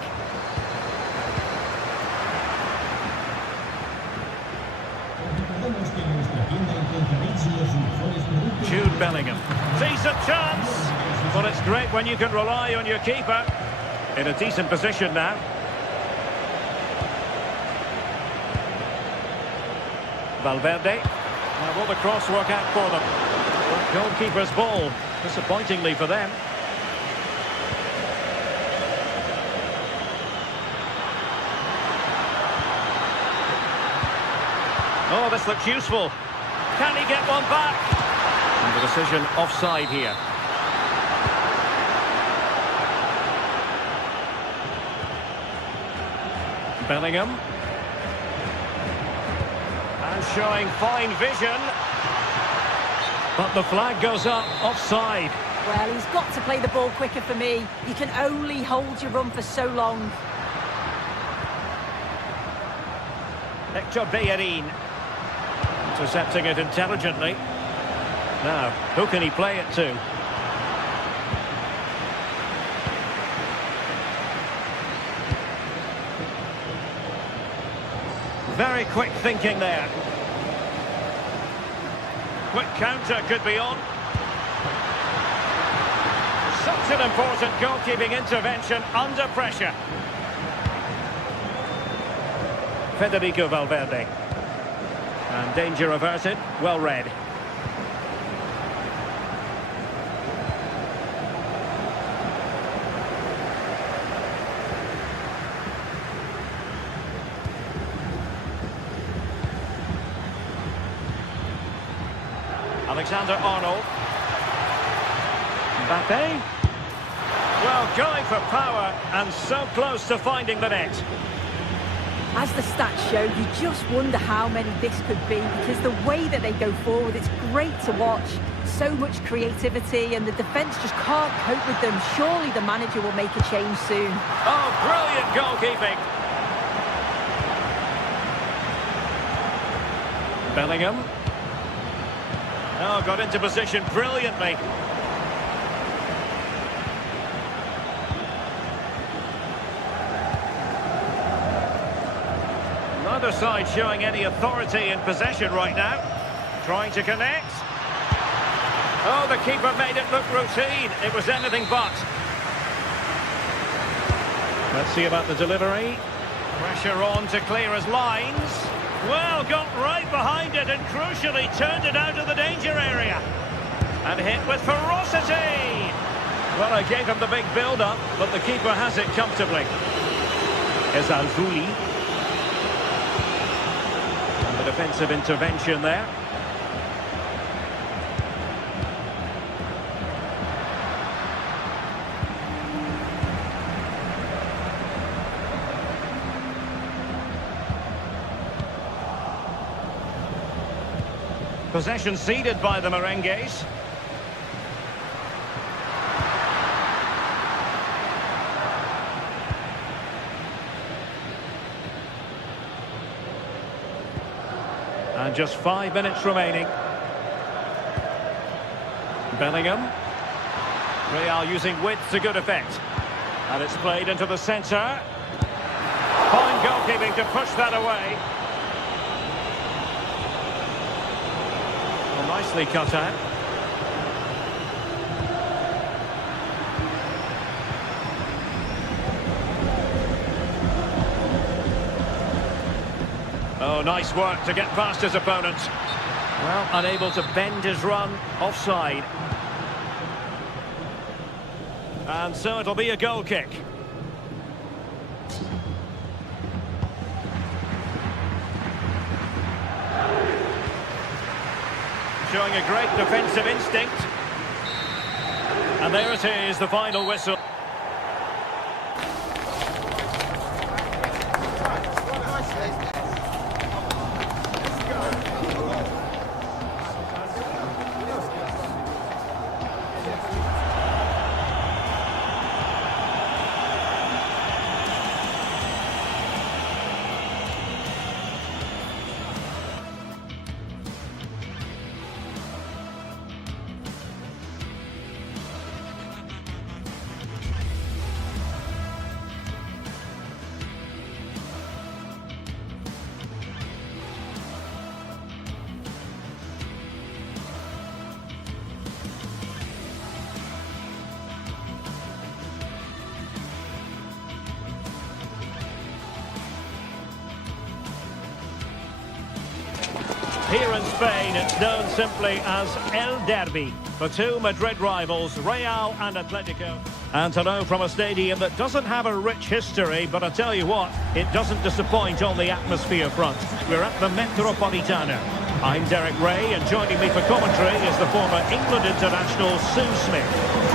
Jude Bellingham. Decent chance. But it's great when you can rely on your keeper. In a decent position now. Valverde. Now will the cross work out for them? Goalkeeper's ball, disappointingly for them. Oh, this looks useful. Can he get one back? And the decision offside here. Bellingham. And showing fine vision. But the flag goes up, offside. Well, he's got to play the ball quicker for me. You can only hold your run for so long. It Victor Bellerin. Intercepting it intelligently. Now, who can he play it to? Very quick thinking there. Quick counter could be on. Such an important goalkeeping intervention under pressure. Federico Valverde. And danger averted, well read. Alexander-Arnold. Mbappe. Well, going for power and so close to finding the net. As the stats show, you just wonder how many this could be, because the way that they go forward, it's great to watch. So much creativity, and the defence just can't cope with them. Surely the manager will make a change soon. Oh, brilliant goalkeeping. Bellingham. Oh, got into position brilliantly. Neither side showing any authority in possession right now. Trying to connect. Oh, the keeper made it look routine. It was anything but. Let's see about the delivery. Pressure on to clear his lines. Well, got right behind it and crucially turned it out of the danger area. And hit with ferocity. Well, I gave him the big build-up, but the keeper has it comfortably. Here's Alzuli. And the defensive intervention there. Possession ceded by the Merengues. And just 5 minutes remaining. Bellingham. Real using width to good effect. And it's played into the centre. Fine goalkeeping to push that away. Nicely cut out. Oh, nice work to get past his opponent. Well, unable to bend his run, offside. And so it'll be a goal kick. Showing a great defensive instinct. And there it is, the final whistle. Here in Spain, it's known simply as El Derby, for two Madrid rivals, Real and Atletico. And hello from a stadium that doesn't have a rich history, but I tell you what, it doesn't disappoint on the atmosphere front. We're at the Metropolitano. I'm Derek Ray, and joining me for commentary is the former England international Sue Smith.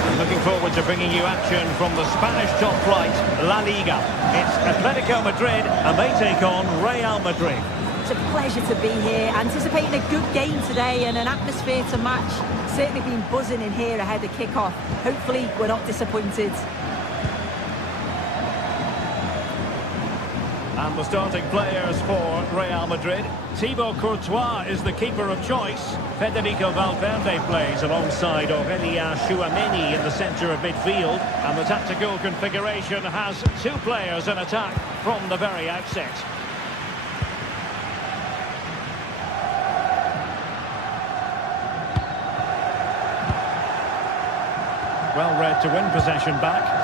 I'm looking forward to bringing you action from the Spanish top flight, La Liga. It's Atletico Madrid, and they take on Real Madrid. It's a pleasure to be here, anticipating a good game today and an atmosphere to match. Certainly been buzzing in here ahead of kick-off. Hopefully we're not disappointed. And the starting players for Real Madrid. Thibaut Courtois is the keeper of choice. Federico Valverde plays alongside Aurélien Tchouameni in the centre of midfield. And the tactical configuration has two players in attack from the very outset. Well read to win possession back.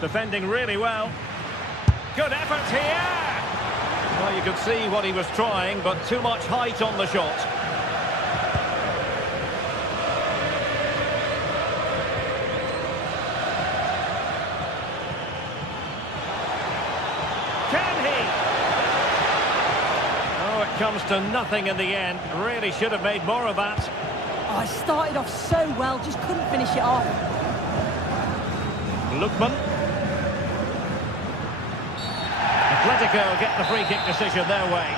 Defending really well. Good effort here. Well, you could see what he was trying, but too much height on the shot. Can he? Oh, it comes to nothing in the end. Really should have made more of that. Oh, I started off so well, just couldn't finish it off. Lookman. Atletico get the free kick decision their way.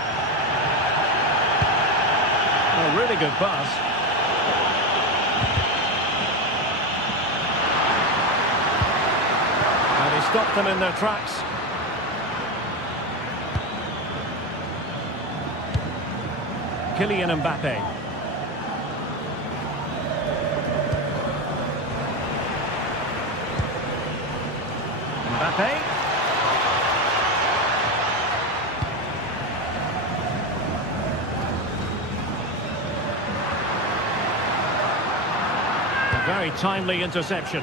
A really good pass. And he stopped them in their tracks. Kylian Mbappe. Mbappe. A very timely interception.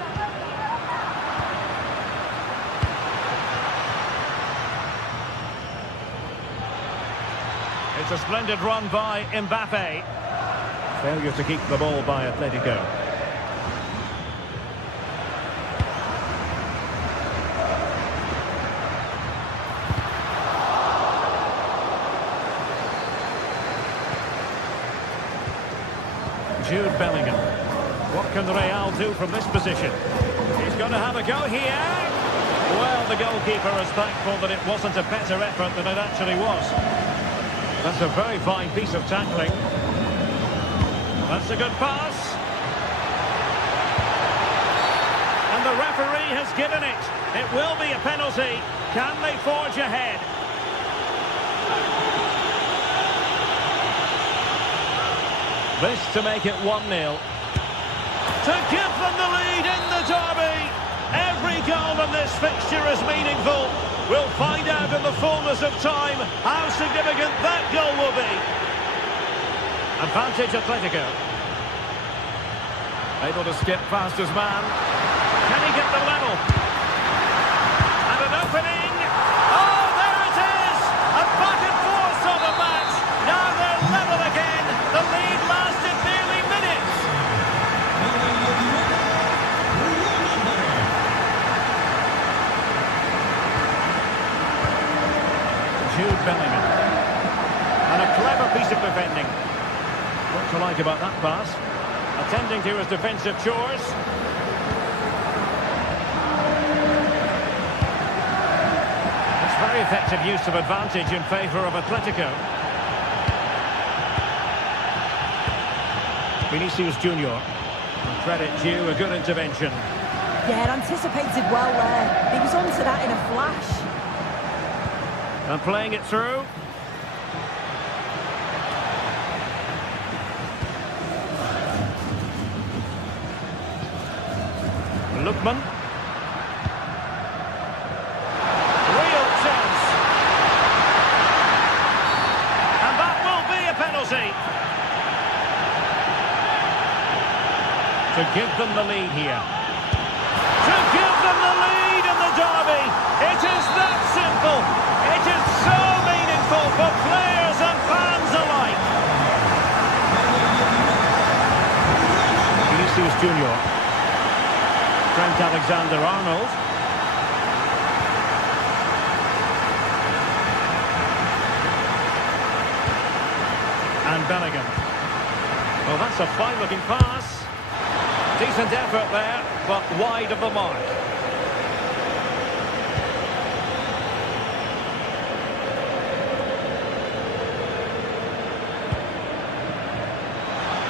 It's a splendid run by Mbappe. Failure to keep the ball by Atletico. Jude Bellingham. What can Real do from this position? He's going to have a go here. Well, the goalkeeper is thankful that it wasn't a better effort than it actually was. That's a very fine piece of tackling. That's a good pass. And the referee has given it. It will be a penalty. Can they forge ahead? This to make it 1-0. To give them the lead in the derby. Every goal in this fixture is meaningful. We'll find out in the fullness of time how significant that goal will be. Advantage Atletico. Able to skip past his man. Can he get the level? And an opening. Oh, there it is! A back and forth sort of match. Now they're level again. The lead lasted nearly minutes. Jude Bellingham. And a clever piece of defending. What to like about that pass? Attending to his defensive chores. It's very effective use of advantage in favour of Atletico. Vinicius Junior. Credit due, a good intervention. Yeah, it anticipated well there. He was onto that in a flash. And playing it through. Lookman. Real chance. And that will be a penalty. To give them the lead here. To give them the lead in the derby. It is that simple. It is so meaningful for players and fans alike. Vinicius Junior. Trent Alexander-Arnold. And Bellingham. Well, that's a fine-looking pass. Decent effort there, but wide of the mark.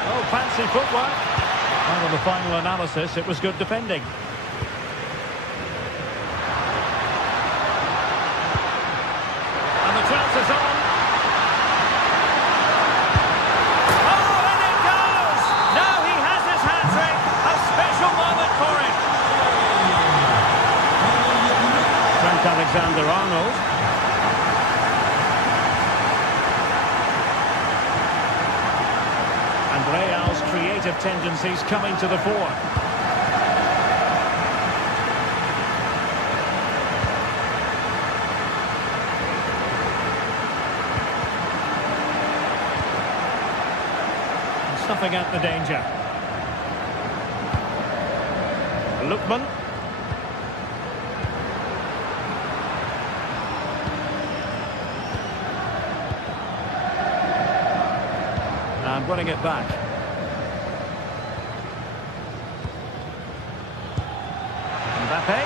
Oh, fancy footwork. And Well, in the final analysis, it was good defending. And the chance is on. Oh, in it goes! Now he has his hat-trick. A special moment for him. Trent Alexander-Arnold. And Real's creative tendencies coming to the fore. Snuffing out the danger. Lookman. And winning it back. Mbappe.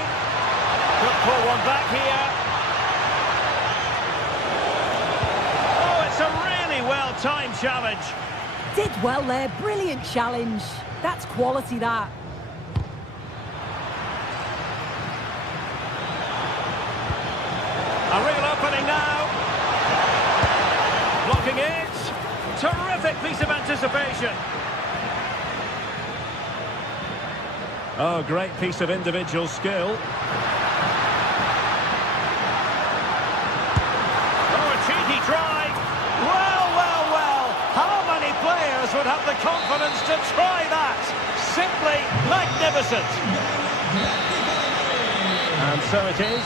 Could pull one back here. Oh, it's a really well-timed challenge. Did well there, brilliant challenge. That's quality, that. A real opening now. Blocking it. Terrific piece of anticipation. Oh, great piece of individual skill. Oh, a cheeky try. Well, well, well. How many players would have the confidence to try that? Simply magnificent. And so it is.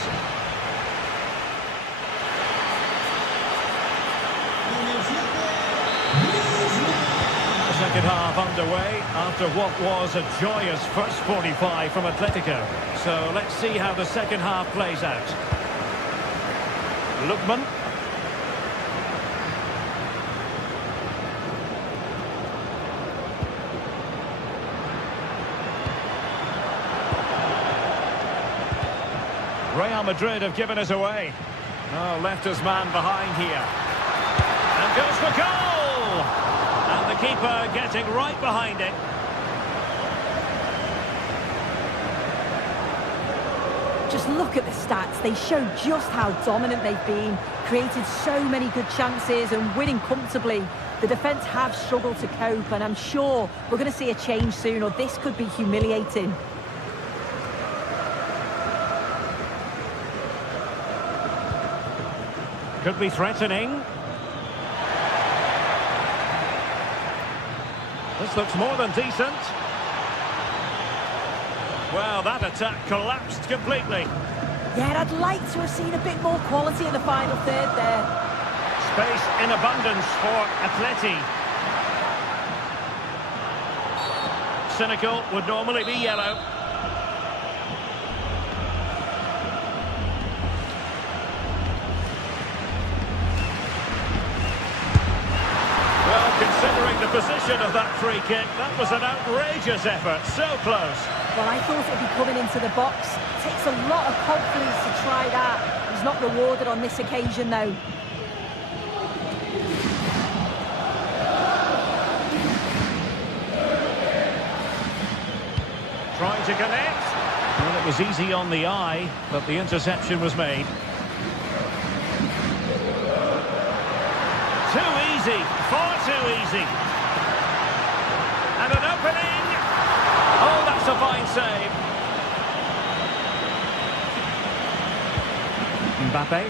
Second half underway after what was a joyous first 45 from Atletico. So let's see how the second half plays out. Lookman. Real Madrid have given us away. Oh, left his man behind here. And goes for goal! And the keeper getting right behind it. Just look at the stats. They show just how dominant they've been, created so many good chances and winning comfortably. The defence have struggled to cope, and I'm sure we're going to see a change soon, or this could be humiliating. Could be threatening. This looks more than decent. Well, that attack collapsed completely. Yeah, I'd like to have seen a bit more quality in the final third there. Space in abundance for Atleti. Cynical would normally be yellow. Well, considering the position of that free kick, that was an outrageous effort. So close. Well, I thought it'd be coming into the box. It takes a lot of confidence to try that. He's not rewarded on this occasion, though. Trying to connect. Well, it was easy on the eye, but the interception was made. Too easy, far too easy. And an opening. Oh, that's a fine save. Mbappe.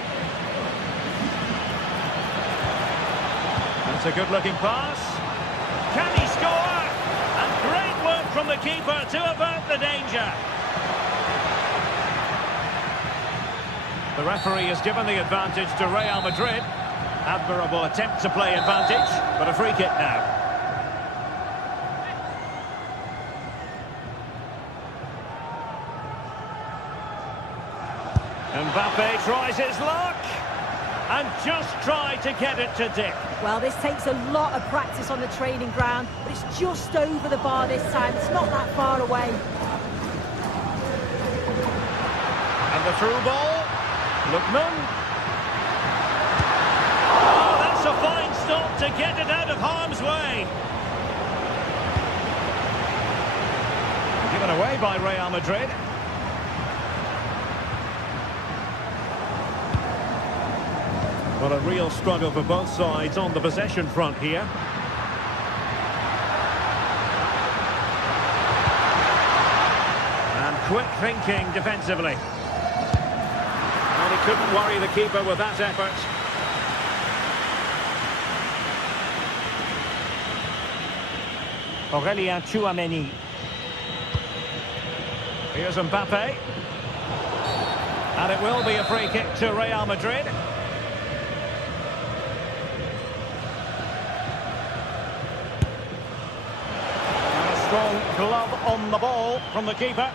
That's a good-looking pass. Can he score? And great work from the keeper to avert the danger. The referee has given the advantage to Real Madrid. Admirable attempt to play advantage, but a free kick now. Mbappe tries his luck and just tried to get it to dip. Well, this takes a lot of practice on the training ground, but it's just over the bar this time. It's not that far away. And the through ball. Lookman. Oh, that's a fine stop to get it out of harm's way. away by Real Madrid. Well, a real struggle for both sides on the possession front here. And quick thinking defensively. And he couldn't worry the keeper with that effort. Aurélien Tchouaméni. Here's Mbappe. And it will be a free kick to Real Madrid. And a strong glove on the ball from the keeper.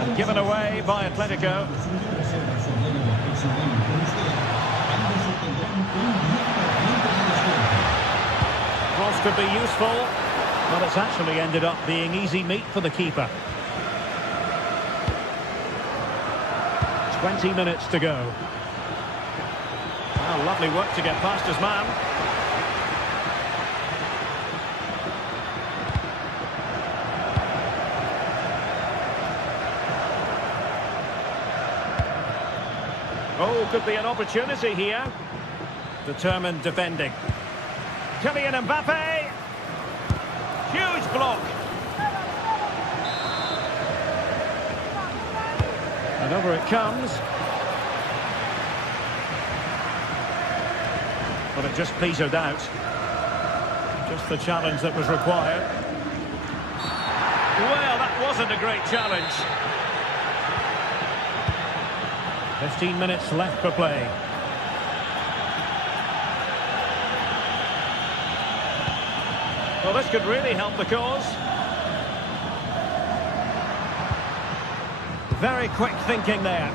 And given away by Atletico. Cross could be useful. Well, it's actually ended up being easy meat for the keeper. 20 minutes to go. Oh, lovely work to get past his man. Oh, could be an opportunity here. Determined defending. Kylian Mbappe. Huge block. And over it comes. But it just petered out. Just the challenge that was required. Well, that wasn't a great challenge. 15 minutes left for play. Well, this could really help the cause. Very quick thinking there.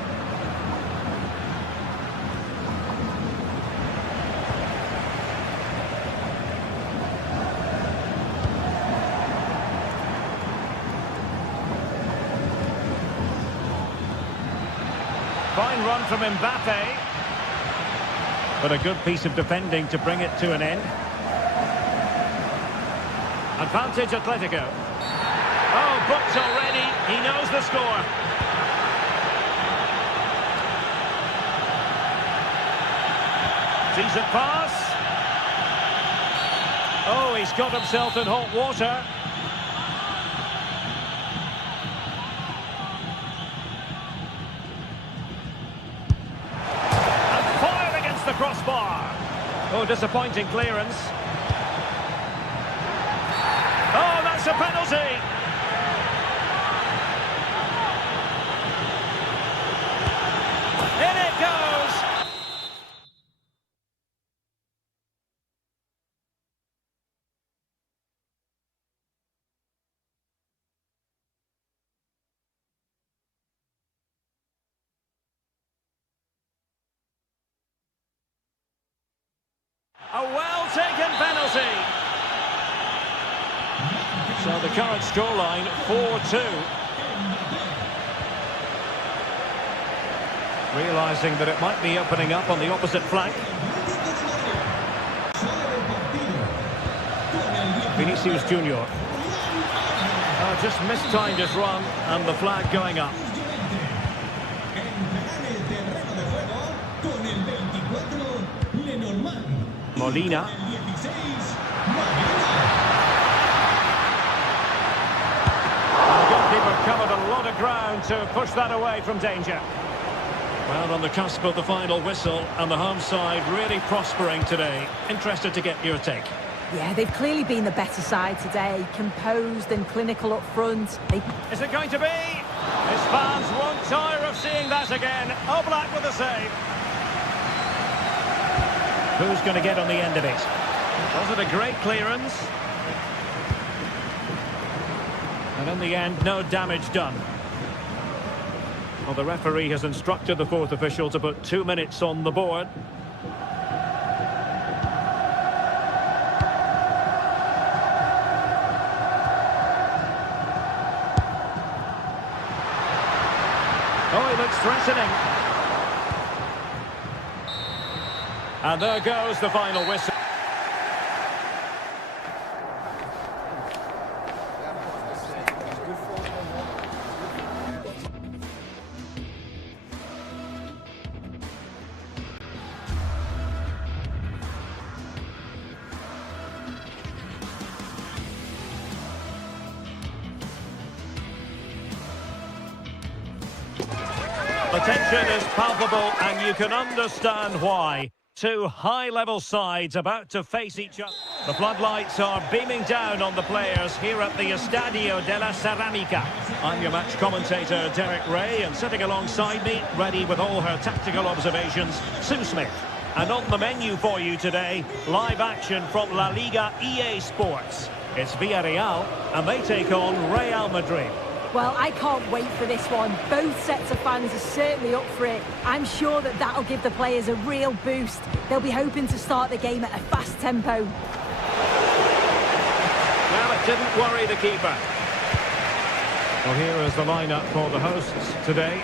Fine run from Mbappe. But a good piece of defending to bring it to an end. Advantage Atletico. Oh, booked already. He knows the score. Decent pass. Oh, he's got himself in hot water. And fired against the crossbar. Oh, disappointing clearance. Oh, that's a penalty. In it goes. A well-taken penalty. So the current scoreline, 4-2. Realising that it might be opening up on the opposite flank. Vinicius Junior. Just mistimed his run and the flag going up. Molina. The goalkeeper covered a lot of ground to push that away from danger. Well, on the cusp of the final whistle, and the home side really prospering today. Interested to get your take. Yeah, they've clearly been the better side today, composed and clinical up front. Is it going to be? His fans won't tire of seeing that again. Oblak with a save. Who's going to get on the end of it? Was it a great clearance? And in the end, no damage done. Well, the referee has instructed the fourth official to put 2 minutes on the board. Oh, he looks threatening. And there goes the final whistle. tension is palpable, and you can understand why. Two high-level sides about to face each other. The floodlights are beaming down on the players here at the Estadio de la Ceramica. I'm your match commentator, Derek Ray, and sitting alongside me, ready with all her tactical observations, Sue Smith. And on the menu for you today, live action from La Liga EA Sports. It's Villarreal, and they take on Real Madrid. Well, I can't wait for this one. Both sets of fans are certainly up for it. I'm sure that that'll give the players a real boost. They'll be hoping to start the game at a fast tempo. Well, it didn't worry the keeper. Well, here is the lineup for the hosts today.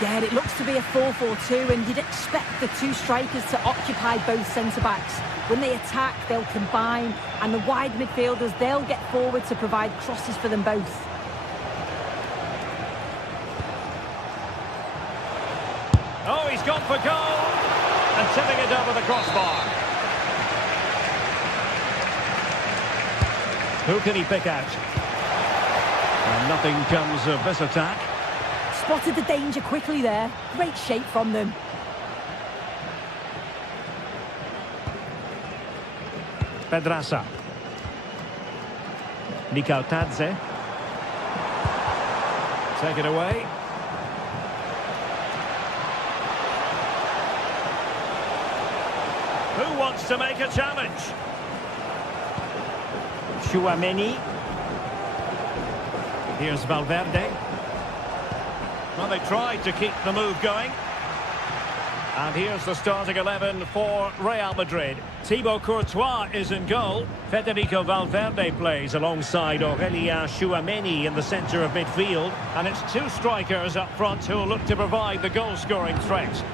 Yeah, it looks to be a 4-4-2, and you'd expect the two strikers to occupy both centre-backs. When they attack, they'll combine, and the wide midfielders, they'll get forward to provide crosses for them both. Oh, he's gone for goal, and tipping it over the crossbar. Who can he pick out? And nothing comes of this attack. Spotted the danger quickly there. Great shape from them. Pedraza. Nikautadze. Take it away. Who wants to make a challenge? Tchouaméni. Here's Valverde. Well, they tried to keep the move going. And here's the starting 11 for Real Madrid. Thibaut Courtois is in goal. Federico Valverde plays alongside Aurélien Tchouaméni in the centre of midfield. And it's two strikers up front who will look to provide the goal-scoring threat.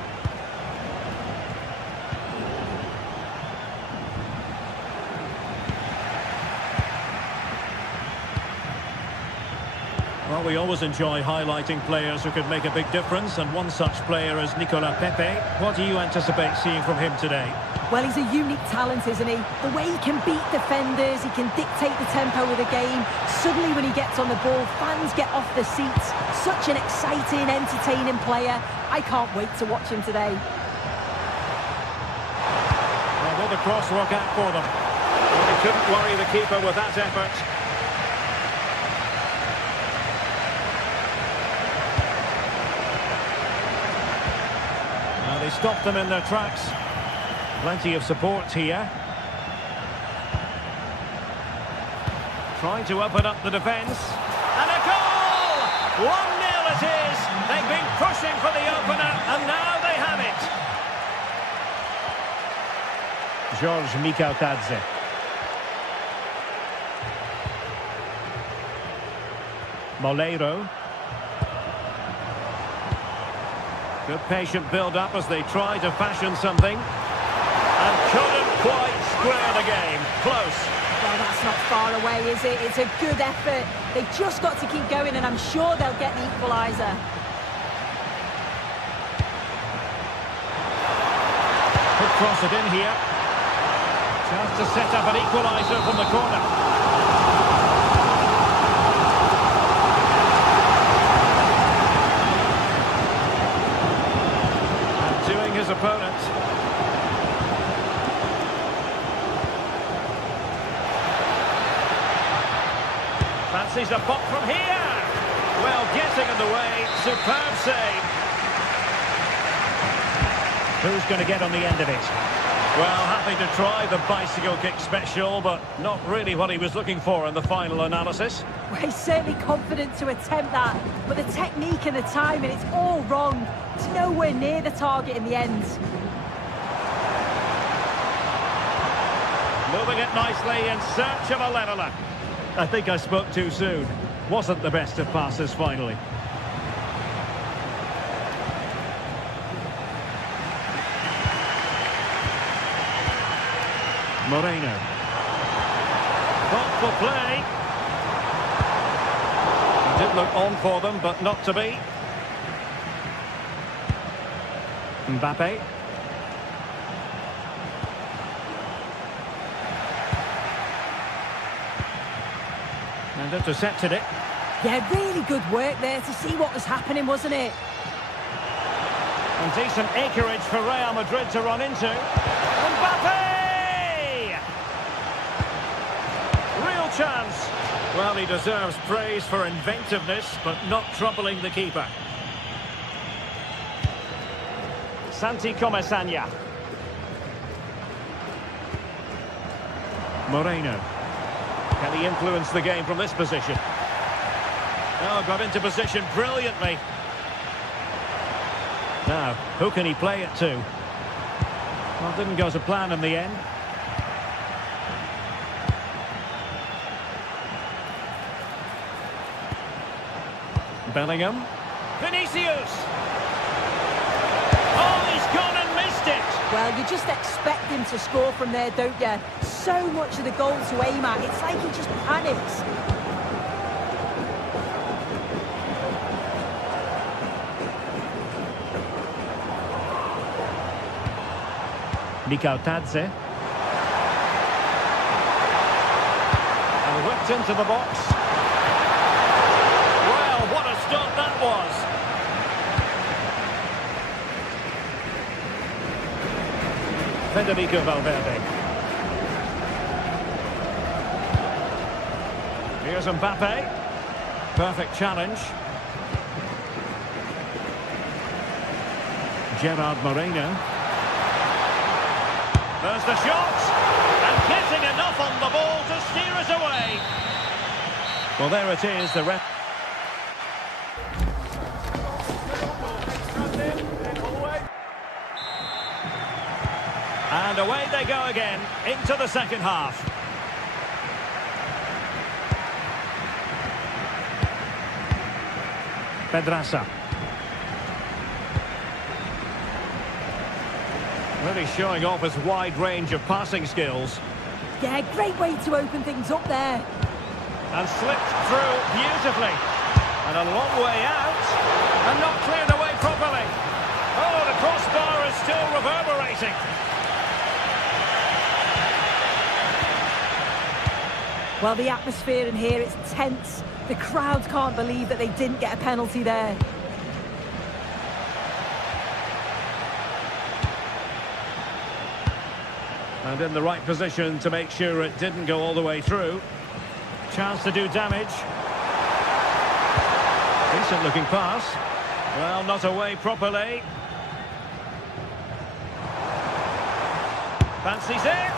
Well, we always enjoy highlighting players who could make a big difference, and one such player is Nicolas Pepe. What do you anticipate seeing from him today? Well, he's a unique talent, isn't he? The way he can beat defenders, he can dictate the tempo of the game. Suddenly when he gets on the ball, fans get off their seats. Such an exciting, entertaining player. I can't wait to watch him today. Well, will the cross work out for them? Well, they couldn't worry the keeper with that effort. They stopped them in their tracks. Plenty of support here. Trying to open up the defence. And a goal! 1-0 it is. They've been pushing for the opener, and now they have it. George Mikautadze. Moleiro. Good patient build-up as they try to fashion something. And couldn't quite square the game. Close. Well, that's not far away, is it? It's a good effort. They've just got to keep going, and I'm sure they'll get the equaliser. Could cross it in here. Chance to set up an equaliser from the corner. His opponent. Fancies a pop from here. Well, getting in the way. Superb save. Who's going to get on the end of it? Well, happy to try the bicycle kick special, but not really what he was looking for in the final analysis. Well, he's certainly confident to attempt that, but the technique and the timing, it's all wrong. It's nowhere near the target in the end. Moving it nicely in search of a leveller. I think I spoke too soon. Wasn't the best of passes finally. Moreno. Thoughtful play. It did look on for them, but not to be. Mbappe. And intercepted it. Yeah, really good work there to see what was happening, wasn't it? And decent acreage for Real Madrid to run into. Mbappe! Real chance. Well, he deserves praise for inventiveness, but not troubling the keeper. Santi Comesaña. Moreno. Can he influence the game from this position? Oh, got into position brilliantly. Now, who can he play it to? Well, didn't go to plan in the end. Bellingham. Vinicius! Oh, he's gone and missed it! Well, you just expect him to score from there, don't you? So much of the goal to aim at, it's like he just panics. Mikau Tadze. And whipped into the box. Well, what a stop that was. Federico Valverde. Here's Mbappe. Perfect challenge. Gerard Moreno. There's the shot, and getting enough on the ball to steer us away. Well, there it is, the ref. And away they go again, into the second half. Pedraza. Really showing off his wide range of passing skills. Yeah, great way to open things up there. And slipped through beautifully. And a long way out. And not cleared away properly. Oh, the crossbar is still reverberating. Well, the atmosphere in here is tense. The crowd can't believe that they didn't get a penalty there. And in the right position to make sure it didn't go all the way through. Chance to do damage. Decent looking pass. Well, not away properly. Fancies it.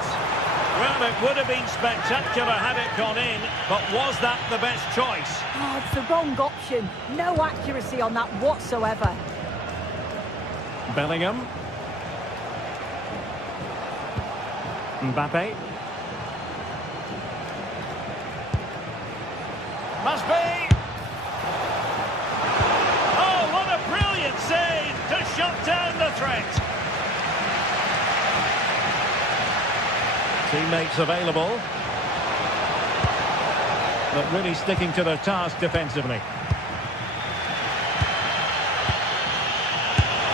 Well, it would have been spectacular had it gone in, but was that the best choice? Oh, it's the wrong option. No accuracy on that whatsoever. Bellingham. Mbappe. Must be. Oh, what a brilliant save to shut down the threat. Teammates available. But really sticking to their task defensively.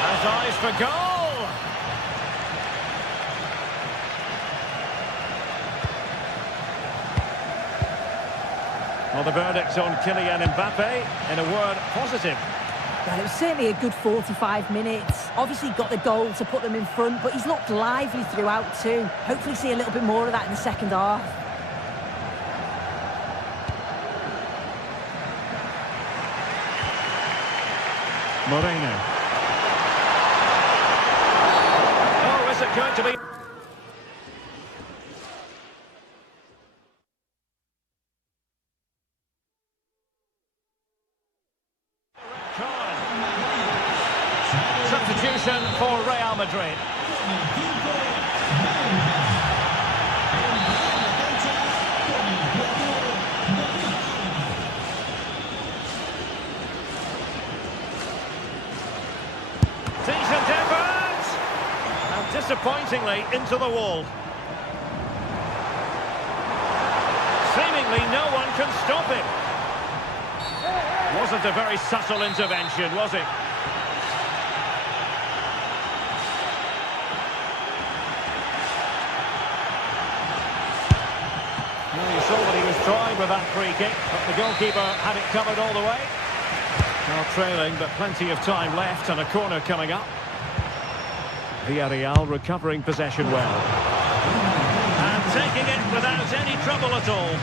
Has eyes for goal. Well, the verdict on Kylian Mbappe, in a word, positive. Well, it was certainly a good 45 minutes. Obviously got the goal to put them in front, but he's looked lively throughout too. Hopefully see a little bit more of that in the second half. Moreno. Oh, is it going to be... Substitution for Real Madrid. Decent effort! And disappointingly into the wall. Seemingly no one can stop him. Wasn't a very subtle intervention, was it? Well, you saw what he was trying with that free kick, but the goalkeeper had it covered all the way. Now trailing, but plenty of time left and a corner coming up. Villarreal recovering possession well. And taking it without any trouble at all.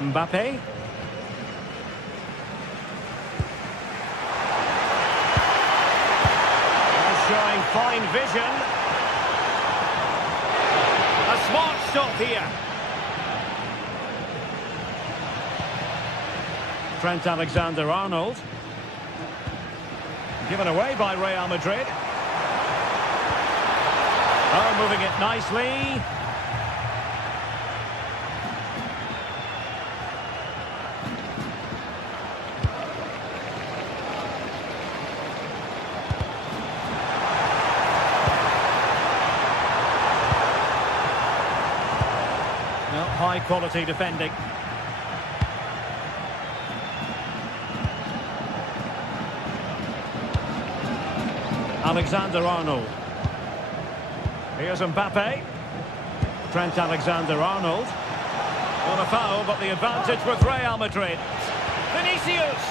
Mbappe. Showing fine vision. A smart stop here. Trent Alexander-Arnold. Given away by Real Madrid. Oh, moving it nicely. High quality defending. Alexander-Arnold. Here's Mbappe. Trent Alexander-Arnold. On a foul, but the advantage with Real Madrid. Vinicius.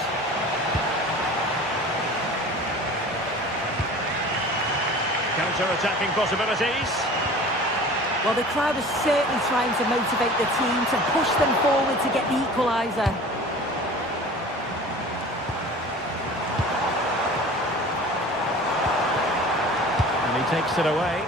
Counter-attacking possibilities. Well, the crowd is certainly trying to motivate the team to push them forward to get the equaliser. And he takes it away.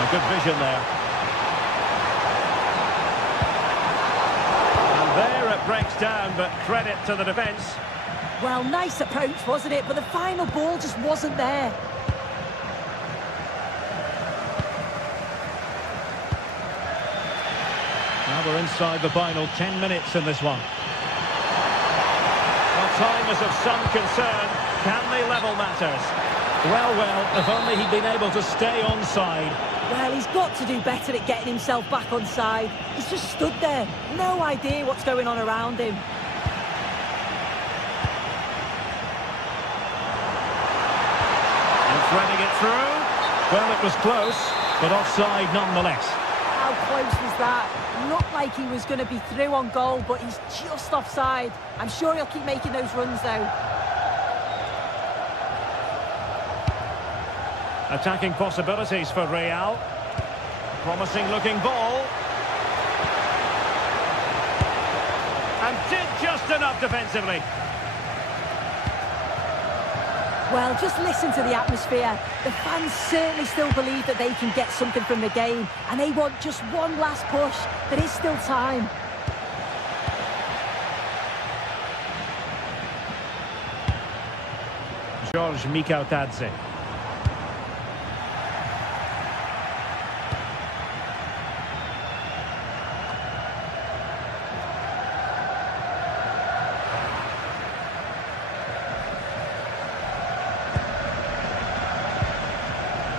A good vision there. Breaks down, but credit to the defence. Well, nice approach, wasn't it? But the final ball just wasn't there. Now we're inside the final 10 minutes in this one. Well, time is of some concern. Can they level matters? Well, if only he'd been able to stay onside. Well, he's got to do better at getting himself back on side. He's just stood there. No idea what's going on around him. And threading it through. Well, it was close, but offside nonetheless. How close was that? Looked like he was going to be through on goal, but he's just offside. I'm sure he'll keep making those runs, though. Attacking possibilities for Real. Promising looking ball. And did just enough defensively. Well, just listen to the atmosphere. The fans certainly still believe that they can get something from the game, and they want just one last push. There is still time. George Mikautadze.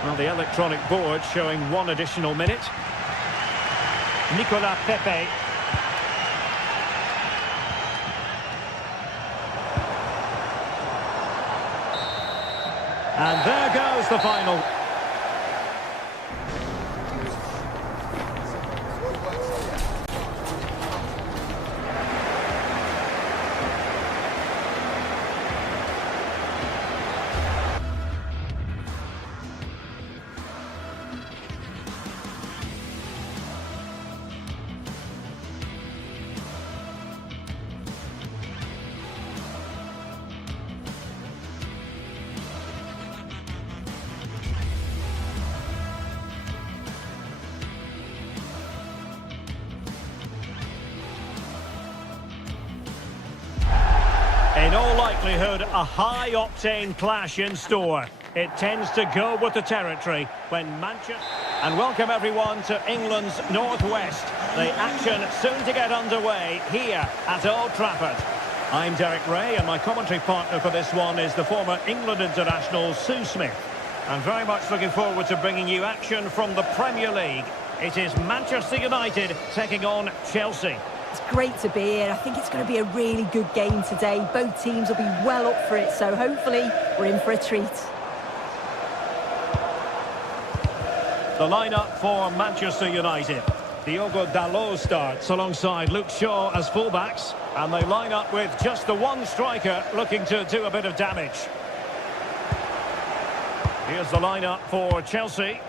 Well, the electronic board showing one additional minute. Nicolas Pepe. And there goes the final. In all likelihood, a high-octane clash in store. It tends to go with the territory when Manchester... And welcome everyone to England's Northwest. The action soon to get underway here at Old Trafford. I'm Derek Ray, and my commentary partner for this one is the former England international Sue Smith. I'm very much looking forward to bringing you action from the Premier League. It is Manchester United taking on Chelsea. It's great to be here. I think it's going to be a really good game today. Both teams will be well up for it, so hopefully we're in for a treat. The lineup for Manchester United. Diogo Dalot starts alongside Luke Shaw as fullbacks, and they line up with just the one striker looking to do a bit of damage. Here's the lineup for Chelsea.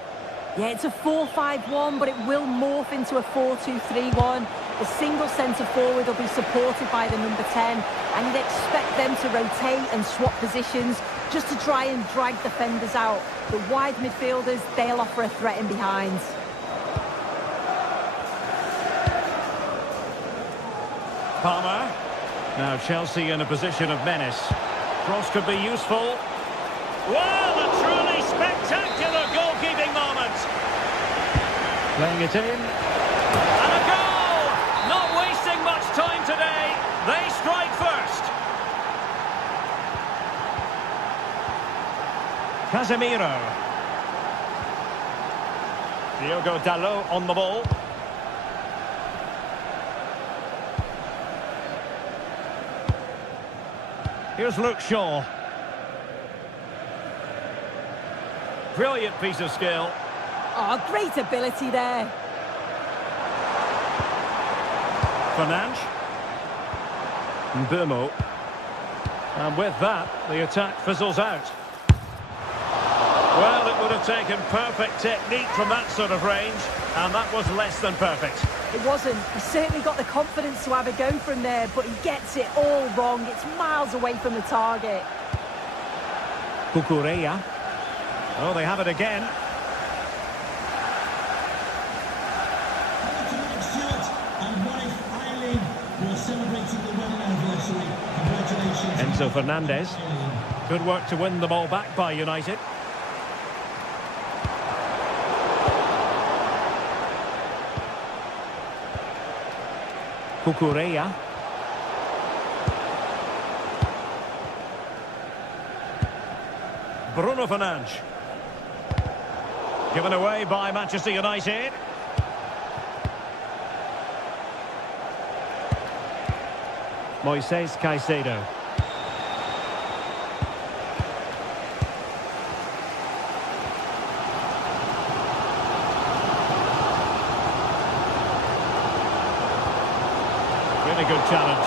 Yeah, it's a 4-5-1, but it will morph into a 4-2-3-1. The single centre-forward will be supported by the number 10, and you'd expect them to rotate and swap positions just to try and drag defenders out. The wide midfielders, they'll offer a threat in behind. Palmer. Now Chelsea in a position of menace. Cross could be useful. Well, a truly spectacular goalkeeping moment. Playing it in. And a goal! Not wasting much time today. They strike first. Casemiro. Diogo Dalot on the ball. Here's Luke Shaw. Brilliant piece of skill. Oh, great ability there. Fernandes. Mbeumo. And with that, the attack fizzles out. Well, it would have taken perfect technique from that sort of range, and that was less than perfect. It wasn't. He certainly got the confidence to have a go from there, but he gets it all wrong. It's miles away from the target. Cucurella. Oh, they have it again. Enzo Fernandez. Good work to win the ball back by United. Cucurella. Bruno Fernandes. Given away by Manchester United. Moises Caicedo. Really good challenge.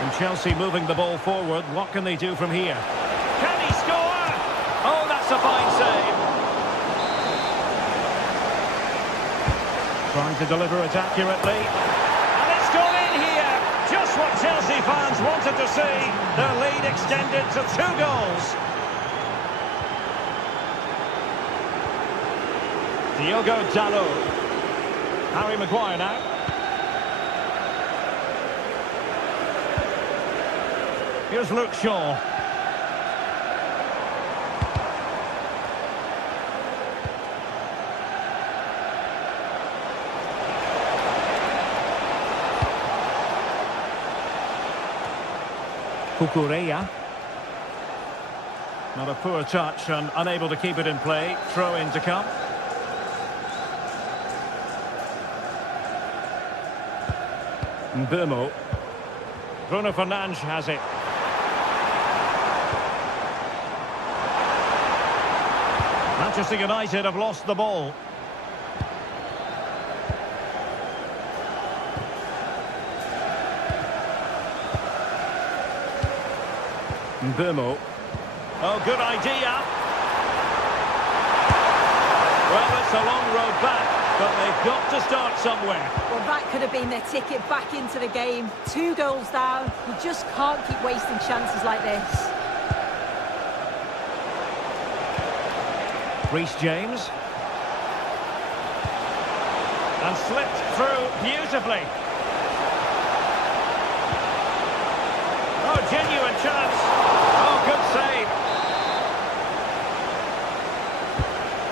And Chelsea moving the ball forward. What can they do from here? Can he score? Oh, that's a fine save. Trying to deliver it accurately. And it's gone in here. Just what Chelsea fans wanted to see. Their lead extended to 2 goals. Diogo Dalot. Harry Maguire now. Here's Luke Shaw. Cucurella. Not a poor touch and unable to keep it in play. Throw in to come. Mbeumo. Bruno Fernandes has it. Manchester United have lost the ball. Mbeumo. Oh, good idea. Well, it's a long road back, but they've got to start somewhere. Well, that could have been their ticket back into the game. 2 goals down. You just can't keep wasting chances like this. Reece James. And slipped through beautifully. Oh, genuine chance. Oh, good save.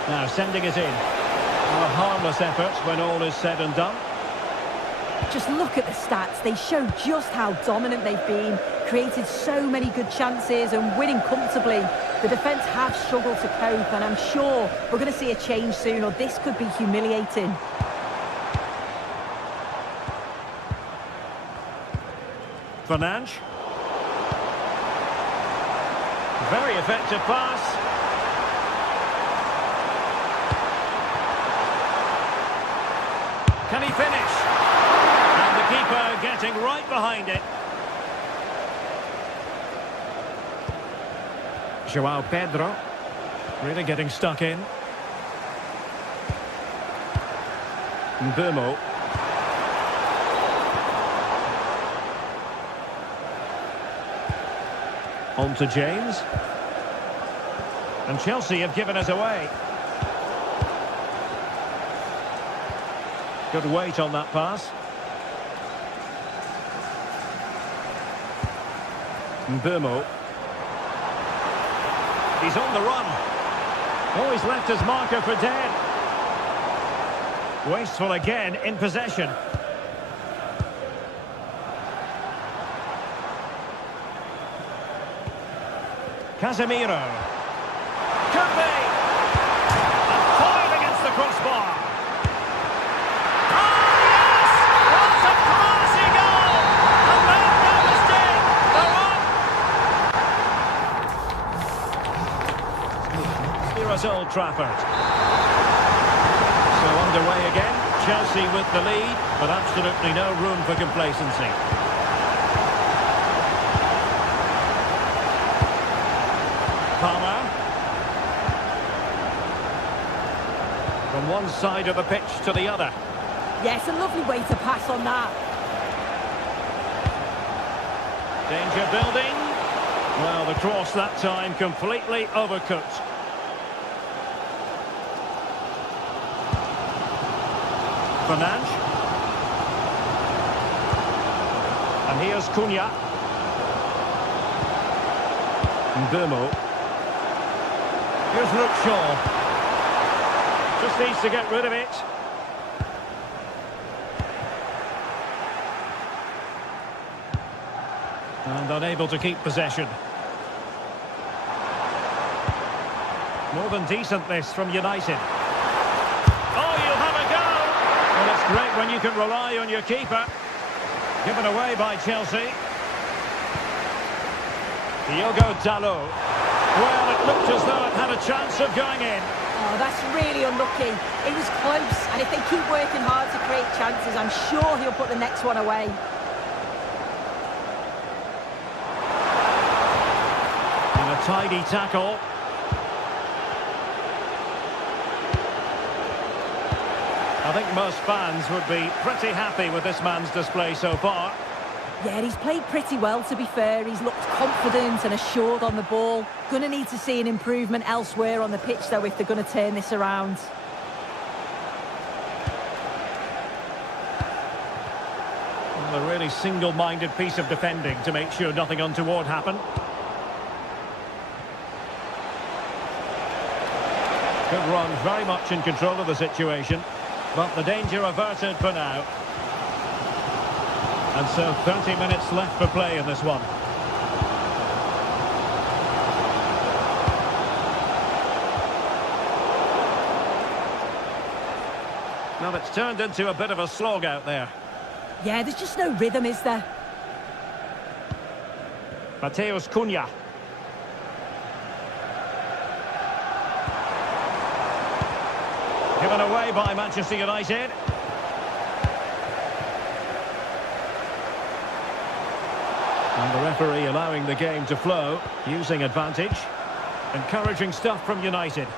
Now sending it in. A harmless effort when all is said and done. Just look at the stats. They show just how dominant they've been. Created so many good chances and winning comfortably. The defence have struggled to cope, and I'm sure we're going to see a change soon, or this could be humiliating. Fernandes. Very effective pass. Can he finish? And the keeper getting right behind it. João Pedro. Really getting stuck in. Mbeumo. On to James. And Chelsea have given us away. Good weight on that pass. Mbeumo. He's on the run. Oh, he's left his marker for dead. Wasteful again in possession. Casemiro. Could be. And foiled against the crossbar. Oh, yes! What a classy goal! And then goes in. They're on. Here is Old Trafford. So underway again. Chelsea with the lead, but absolutely no room for complacency. Palmer. From one side of the pitch to the other. Yes, a lovely way to pass on that. Danger building. Well, the cross that time completely overcooked. Fernandes. And here's Cunha. Mbeumo. Here's Luke Shaw. Just needs to get rid of it. And unable to keep possession. More than decent this from United. Oh, you'll have a go! Well, it's great when you can rely on your keeper. Given away by Chelsea. Diogo Dalot. Well, it looked as though it had a chance of going in. Oh, that's really unlucky. It was close, and if they keep working hard to create chances, I'm sure he'll put the next one away. And a tidy tackle. I think most fans would be pretty happy with this man's display so far. Yeah, he's played pretty well, to be fair. He's looked confident and assured on the ball. Going to need to see an improvement elsewhere on the pitch, though, if they're going to turn this around. Well, a really single-minded piece of defending to make sure nothing untoward happened. Good run, very much in control of the situation. But the danger averted for now. And so 30 minutes left for play in this one. Now it's turned into a bit of a slog out there. Yeah, there's just no rhythm, is there? Mateus Cunha. Given away by Manchester United. And the referee allowing the game to flow, using advantage. Encouraging stuff from United.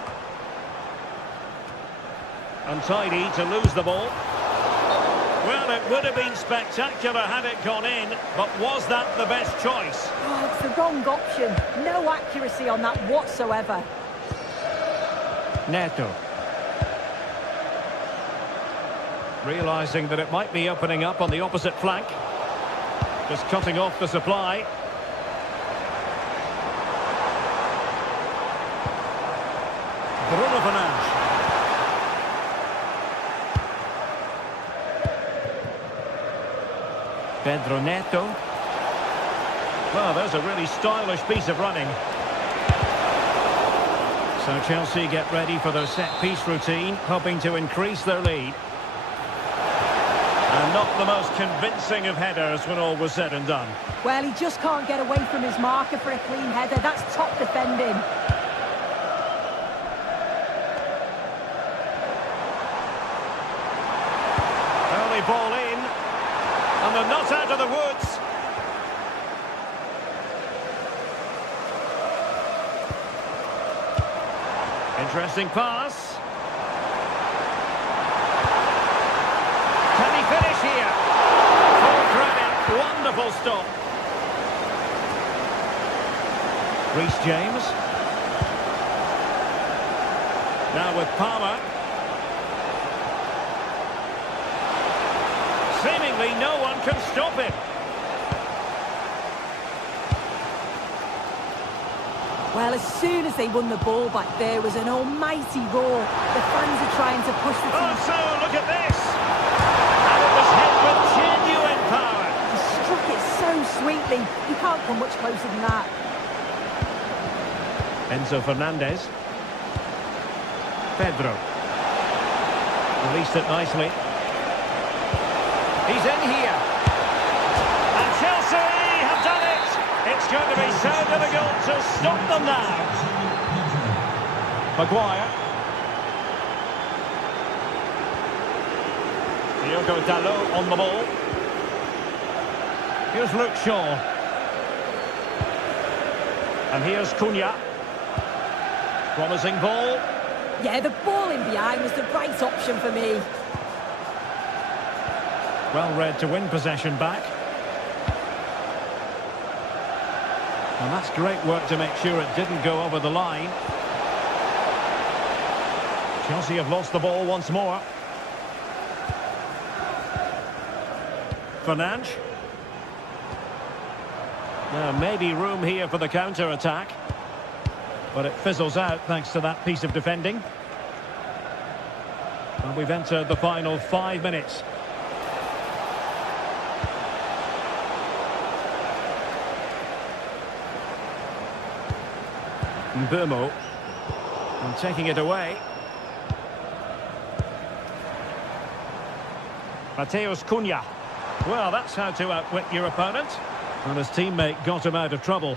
Untidy to lose the ball. Well, it would have been spectacular had it gone in, but was that the best choice? Oh, it's the wrong option. No accuracy on that whatsoever. Neto. Realising that it might be opening up on the opposite flank. Just cutting off the supply. Bruno Fernandes. Pedro Neto. Well, there's a really stylish piece of running. So Chelsea get ready for their set-piece routine, hoping to increase their lead. And not the most convincing of headers when all was said and done. Well, he just can't get away from his marker for a clean header. That's top defending. Early ball in. And they're not out of the woods. Interesting pass. Can he finish here? Full credit. Wonderful stop. Reece James. Now with Palmer. Seemingly no one can stop him. Well, as soon as they won the ball back, there was an almighty roar. The fans are trying to push the team. Oh, so look at this. And it was hit with genuine power. He struck it so sweetly. You can't come much closer than that. Enzo Fernandez. Pedro. Released it nicely. He's in here. And Chelsea have done it. It's going to be so difficult to stop them now. Maguire. Diogo Dalot on the ball. Here's Luke Shaw. And here's Cunha. Promising ball. Yeah, the ball in behind was the right option for me. Well read to win possession back. And that's great work to make sure it didn't go over the line. Chelsea have lost the ball once more. Fernandes. Now maybe room here for the counter-attack. But it fizzles out thanks to that piece of defending. And we've entered the final 5 minutes. Mbeumo. And taking it away. Mateus Cunha. Well, that's how to outwit your opponent. And his teammate got him out of trouble.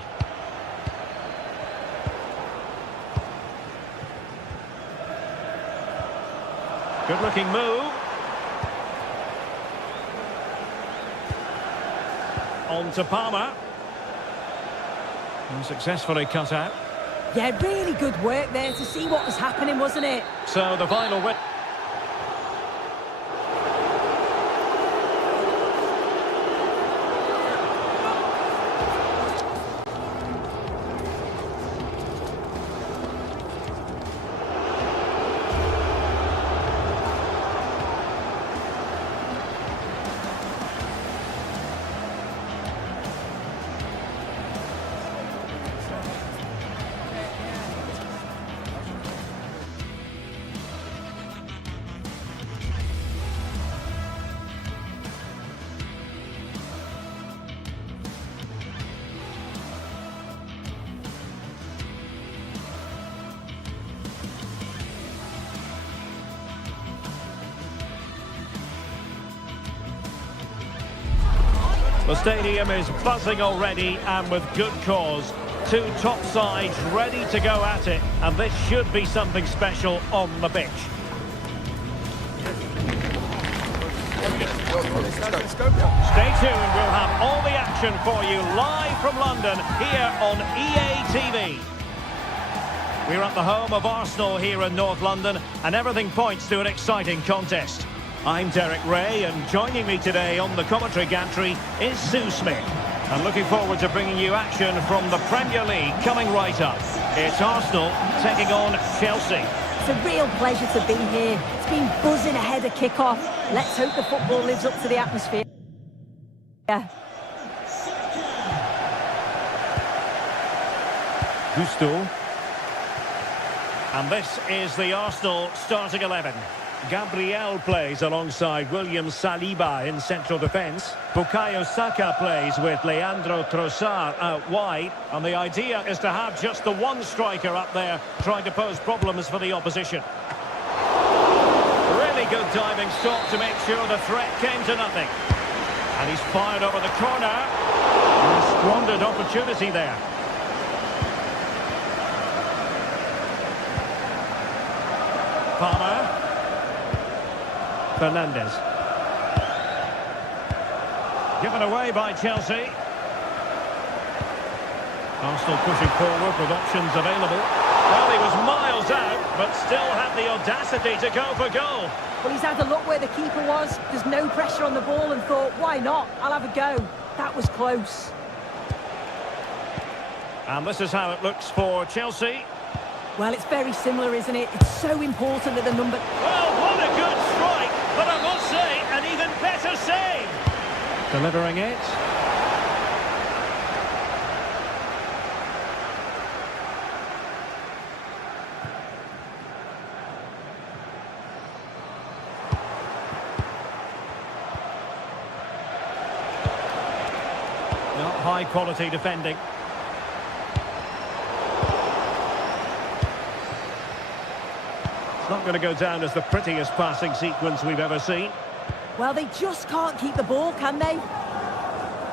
Good-looking move. On to Palmer. And successfully cut out. Yeah, really good work there to see what was happening, wasn't it? So the final win. The stadium is buzzing already, and with good cause. Two top sides ready to go at it, and this should be something special on the pitch. Stay tuned, we'll have all the action for you live from London here on EA TV. We're at the home of Arsenal here in North London, and everything points to an exciting contest. I'm Derek Ray, and joining me today on the commentary gantry is Sue Smith. I'm looking forward to bringing you action from the Premier League coming right up. It's Arsenal taking on Chelsea. It's a real pleasure to be here. It's been buzzing ahead of kick-off. Let's hope the football lives up to the atmosphere. Yeah. Gusto. And this is the Arsenal starting 11. Gabriel plays alongside William Saliba in central defence. Bukayo Saka plays with Leandro Trossard out wide. And the idea is to have just the one striker up there trying to pose problems for the opposition. Really good diving stop to make sure the threat came to nothing. And he's fired over the corner. And a squandered opportunity there. Palmer. Fernandes. Given away by Chelsea. Arsenal pushing forward with options available. Well, he was miles out, but still had the audacity to go for goal. Well, he's had a look where the keeper was. There's no pressure on the ball and thought, why not? I'll have a go. That was close. And this is how it looks for Chelsea. Well, it's very similar, isn't it? It's so important that the number... Well, what a good strike, but I must say, an even better save. Delivering it. Not high quality defending. It's not going to go down as the prettiest passing sequence we've ever seen. Well, they just can't keep the ball, can they?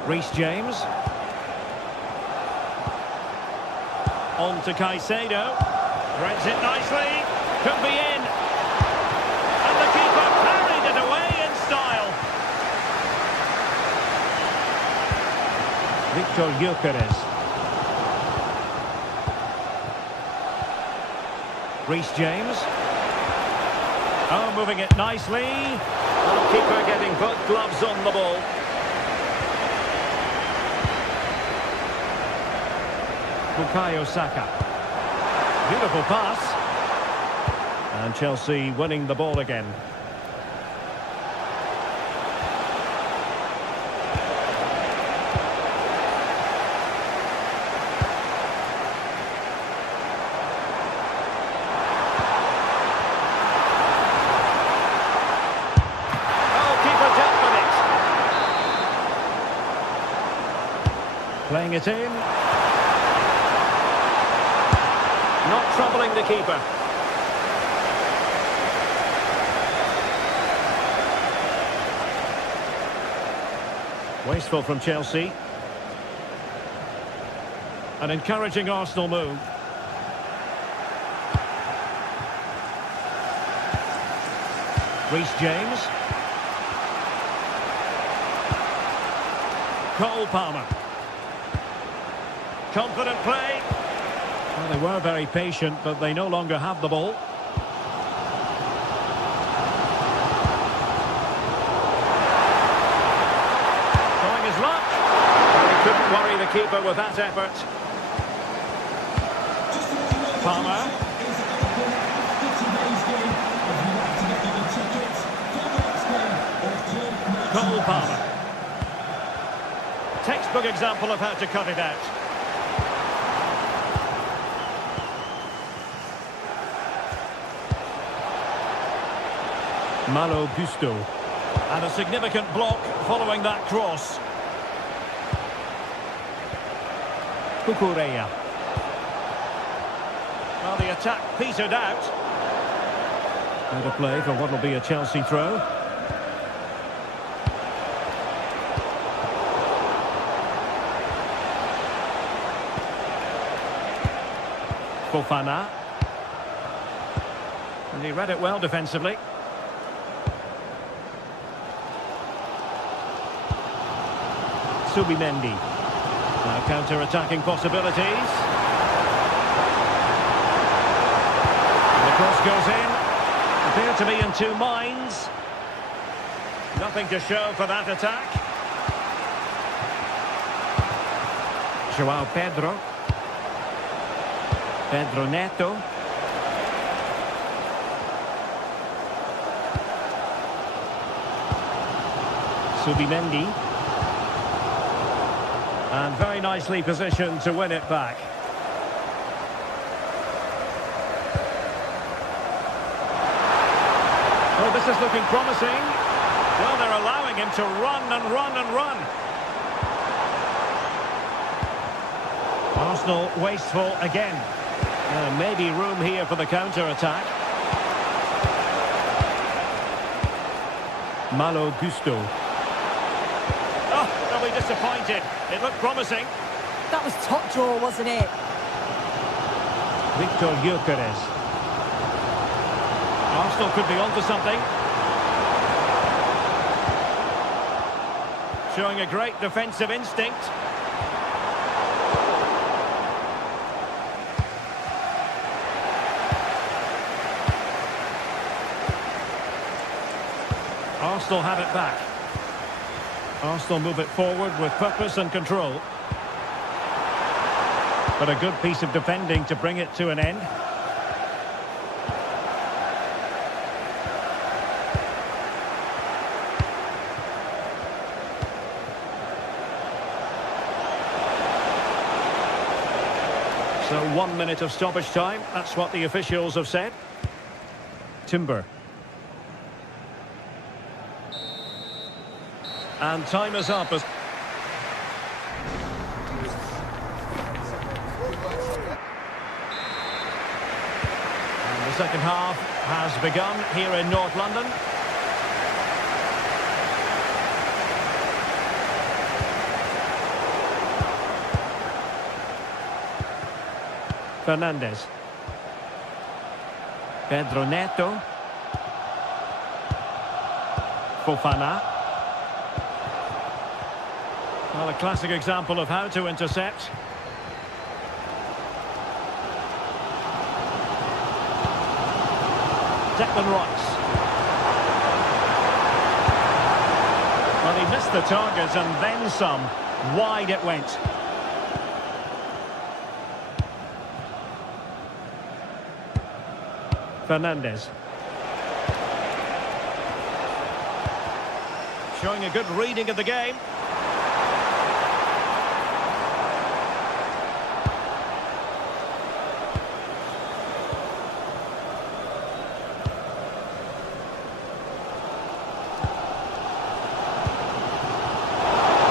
Reece James. On to Caicedo. Threads it nicely. Could be in. And the keeper parried it away in style. Victor Gyökeres. Reece James. Oh, moving it nicely. And keeper getting both gloves on the ball. Bukayo Saka. Beautiful pass. And Chelsea winning the ball again. Playing it in. Not troubling the keeper. Wasteful from Chelsea. An encouraging Arsenal move. Reece James. Cole Palmer. Confident play. Well, they were very patient, but they no longer have the ball. Showing his luck. Well, he couldn't worry the keeper with that effort. Palmer. Cole Palmer. Textbook example of how to cut it out. Malo Gusto. And a significant block following that cross. Cucurella. Well, the attack petered out. Out of play for what will be a Chelsea throw. Fofana. And he read it well defensively. Subimendi. Now counter-attacking possibilities. And the cross goes in. Appear to be in two minds. Nothing to show for that attack. Joao Pedro. Pedro Neto. Subimendi. And very nicely positioned to win it back. Oh, this is looking promising. Well, they're allowing him to run and run and run. Arsenal wasteful again. Maybe room here for the counter-attack. Malo Gusto. Oh, they'll be disappointed. It looked promising. That was top draw, wasn't it? Victor Gyökeres. Arsenal could be onto something. Showing a great defensive instinct. Arsenal have it back. Arsenal move it forward with purpose and control. But a good piece of defending to bring it to an end. So 1 minute of stoppage time. That's what the officials have said. Timber. And time is up. And the second half has begun here in North London. Fernandes. Pedro Neto. Fofana. Well, a classic example of how to intercept. Declan Rice. Well, he missed the target and then some. Wide it went. Fernandes. Showing a good reading of the game.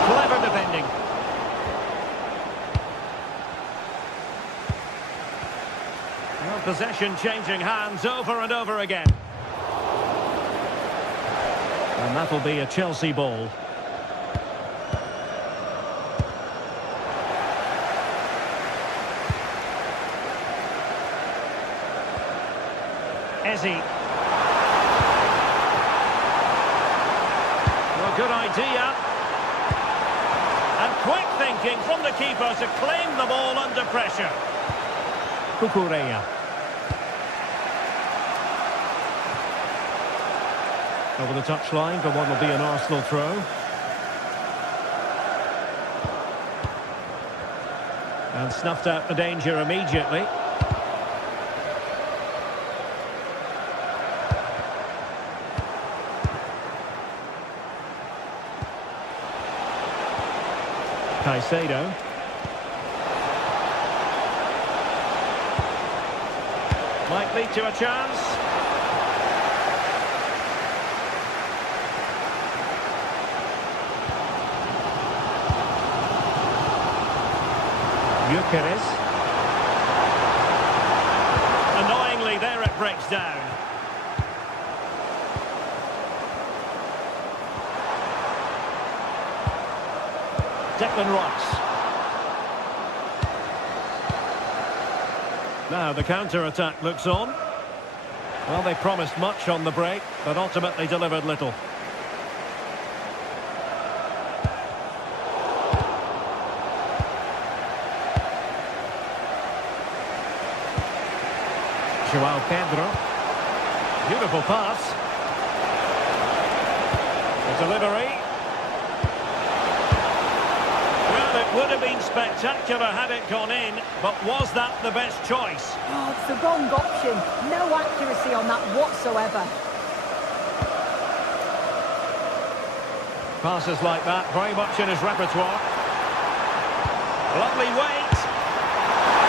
Clever defending. Well, possession changing hands over and over again. And that'll be a Chelsea ball. Eze. Well, good idea. And quick thinking from the keeper to claim the ball under pressure. Cucurella. Over the touchline for what will be an Arsenal throw. And snuffed out the danger immediately. Caicedo. Might lead to a chance. Gyökeres. Annoyingly, there it breaks down. Declan Rice. Now the counter-attack looks on. Well, they promised much on the break, but ultimately delivered little. João Pedro. Beautiful pass. The delivery. Well, it would have been spectacular had it gone in, but was that the best choice? Oh, it's the wrong option. No accuracy on that whatsoever. Passes like that, very much in his repertoire. Lovely weight.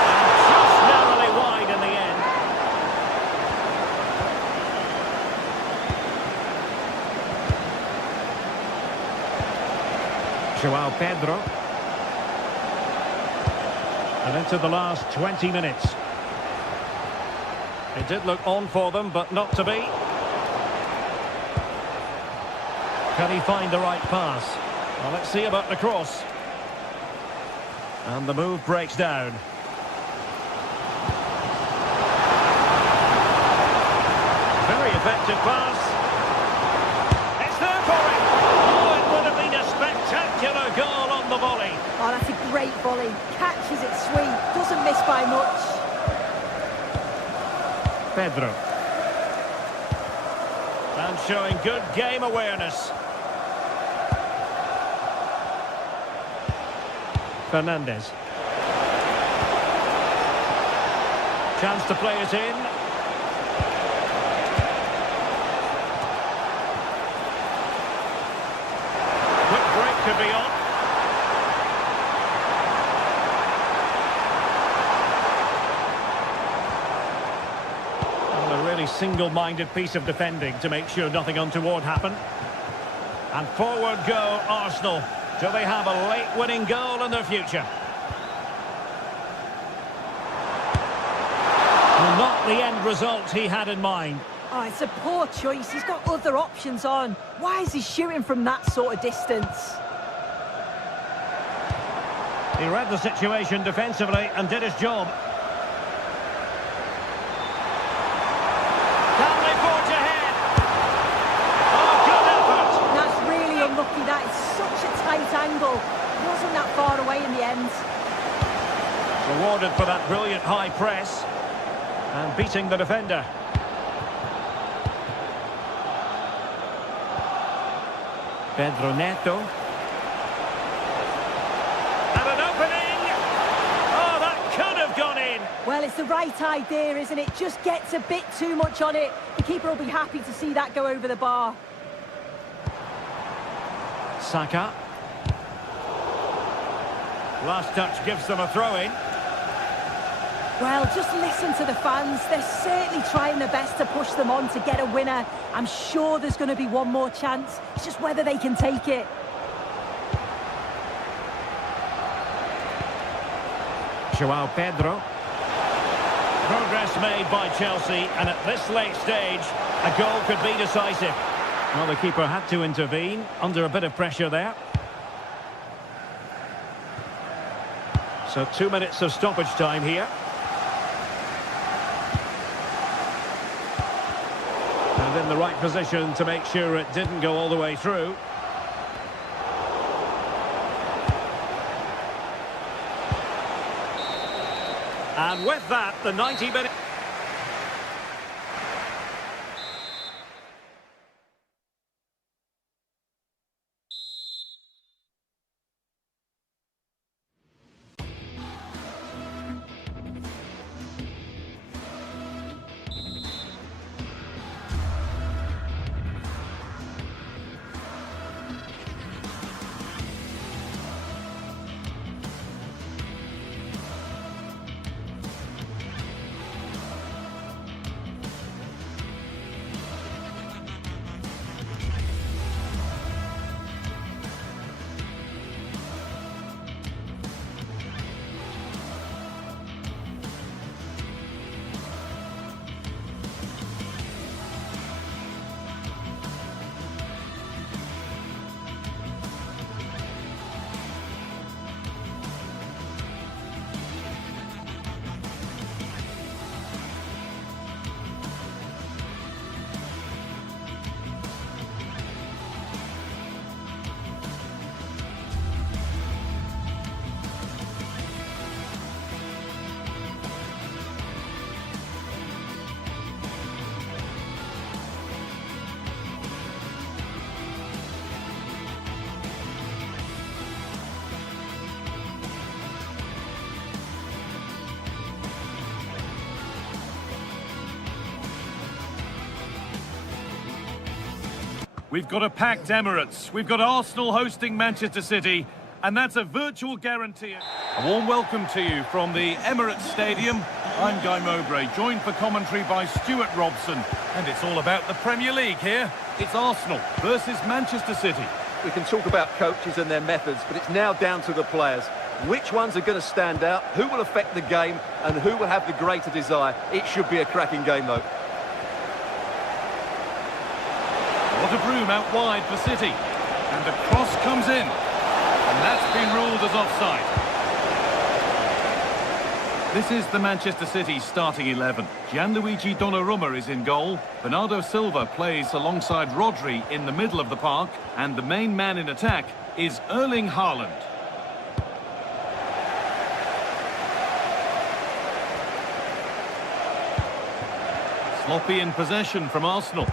And just narrowly wide in the end. João Pedro. And into the last 20 minutes. It did look on for them, but not to be. Can he find the right pass? Well, let's see about the cross. And the move breaks down. Very effective pass. It's there for him. Oh, it would have been a spectacular goal on the volley. Oh, that's a great volley. Catches it sweet. Doesn't miss by much. Pedro. And showing good game awareness. Fernandez. Chance to play it in. Quick break could be on. And a really single-minded piece of defending to make sure nothing untoward happened. And forward go Arsenal. Do they have a late winning goal in their future? Well, not the end result he had in mind. Oh, it's a poor choice. He's got other options on. Why is he shooting from that sort of distance? He read the situation defensively and did his job. Can they forge ahead? Oh, good effort! That's really unlucky. That is such a tight angle. Wasn't that far away in the end. Rewarded for that brilliant high press and beating the defender. Pedro Neto. And an opening! Oh, that could have gone in! Well, it's the right idea, isn't it? Just gets a bit too much on it. The keeper will be happy to see that go over the bar. Saka. Last touch gives them a throw-in. Well, just listen to the fans. They're certainly trying their best to push them on to get a winner. I'm sure there's going to be one more chance. It's just whether they can take it. Joao Pedro. Progress made by Chelsea, and at this late stage, a goal could be decisive. Well, the keeper had to intervene, under a bit of pressure there. So 2 minutes of stoppage time here. And in the right position to make sure it didn't go all the way through. And with that, the 90 minutes... We've got a packed Emirates. We've got Arsenal hosting Manchester City, and that's a virtual guarantee. A warm welcome to you from the Emirates Stadium. I'm Guy Mowbray, joined for commentary by Stuart Robson, and it's all about the Premier League here. It's Arsenal versus Manchester City. We can talk about coaches and their methods, but it's now down to the players. Which ones are going to stand out, who will affect the game, and who will have the greater desire? It should be a cracking game, though. A lot of room him out wide for City. And the cross comes in. And that's been ruled as offside. This is the Manchester City starting 11. Gianluigi Donnarumma is in goal. Bernardo Silva plays alongside Rodri in the middle of the park. And the main man in attack is Erling Haaland. Sloppy in possession from Arsenal.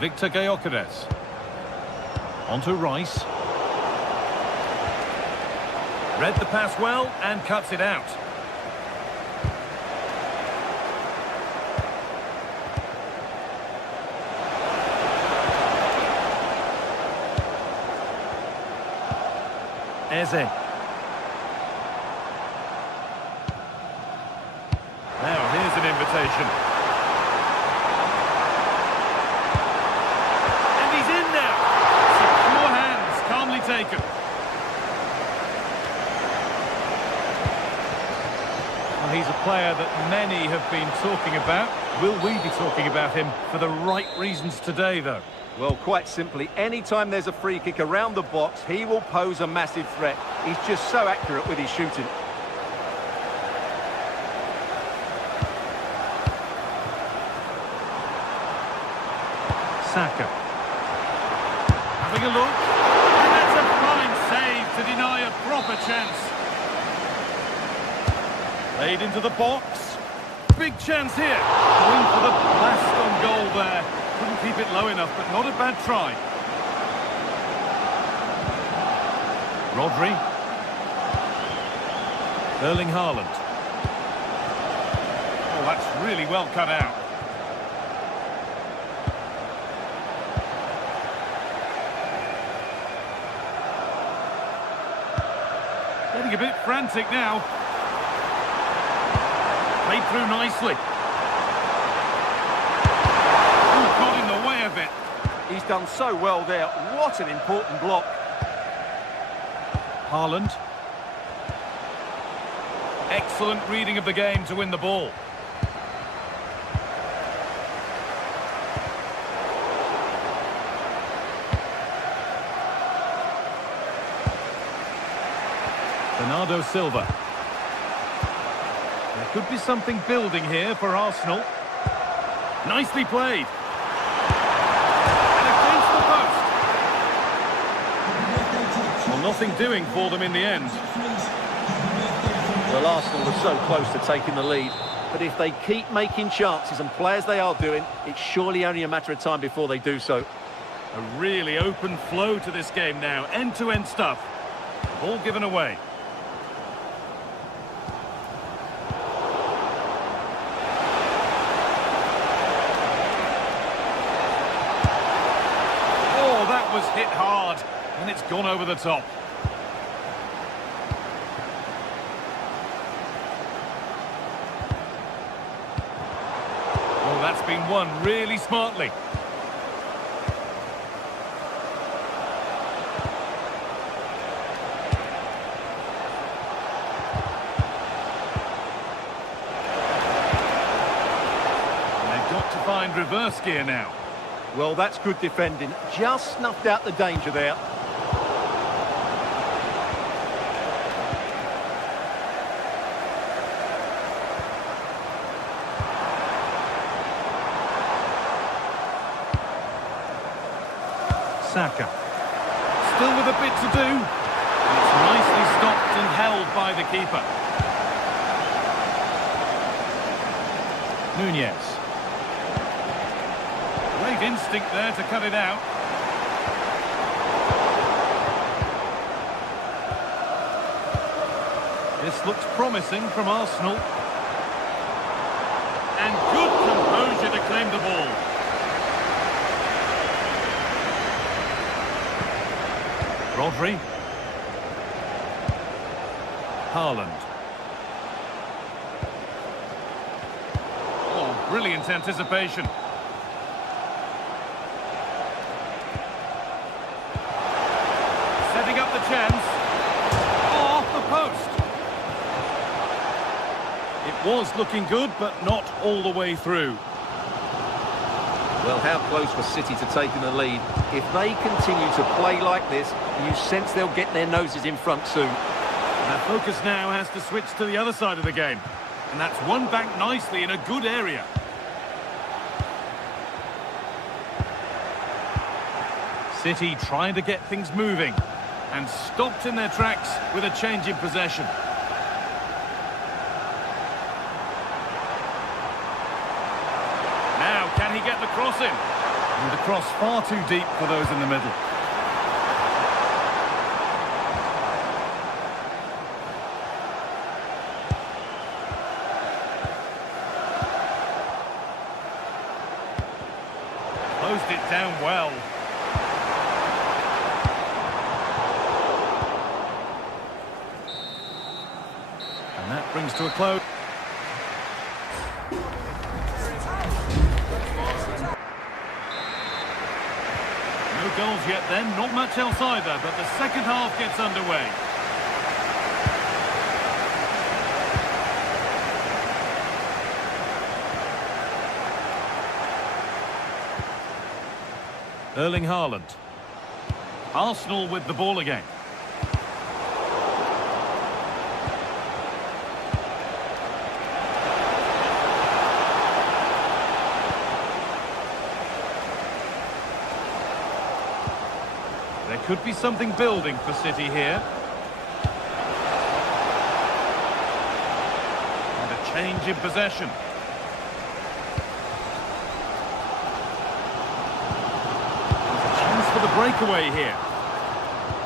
Victor Gyökeres. Onto Rice. Read the pass well and cuts it out. Eze. Now here's an invitation. And he's in now. Secure hands, calmly taken. Well, he's a player that many have been talking about. Will we be talking about him for the right reasons today, though? Well, quite simply, anytime there's a free kick around the box, he will pose a massive threat. He's just so accurate with his shooting. Saka. Having a look. And that's a fine save to deny a proper chance. Played into the box. Big chance here. Going for the blast on goal there. Couldn't keep it low enough, but not a bad try. Rodri. Erling Haaland. Oh, that's really well cut out. Getting a bit frantic now. Played through nicely. Oh, got in the way of it. He's done so well there. What an important block. Haaland. Excellent reading of the game to win the ball. Bernardo Silva. There could be something building here for Arsenal. Nicely played. And against the post. Well, nothing doing for them in the end. Well, Arsenal are so close to taking the lead, but if they keep making chances and play as they are doing, it's surely only a matter of time before they do so. A really open flow to this game now. End-to-end stuff. All given away. Was hit hard, and it's gone over the top. Oh, that's been won really smartly. And they've got to find reverse gear now. Well, that's good defending. Just snuffed out the danger there. Saka. Still with a bit to do. It's nicely stopped and held by the keeper. Nunez. Great instinct there to cut it out. This looks promising from Arsenal. And good composure to claim the ball. Rodri. Haaland. Oh, brilliant anticipation. Setting up the chance. Oh, off the post. It Was looking good, but not all the way through. Well, how close was City to taking the lead? If they continue to play like this, you sense they'll get their noses in front soon. Their focus now has to switch to the other side of the game. And that's won back nicely in a good area. City trying to get things moving. And stopped in their tracks with a change in possession. Now, can he get the cross in? And the cross far too deep for those in the middle. Closed it down well. And that brings to a close. No goals yet then, not much else either, but the second half gets underway. Erling Haaland. Arsenal with the ball again. There could be something building for City here. And a change in possession. For the breakaway here.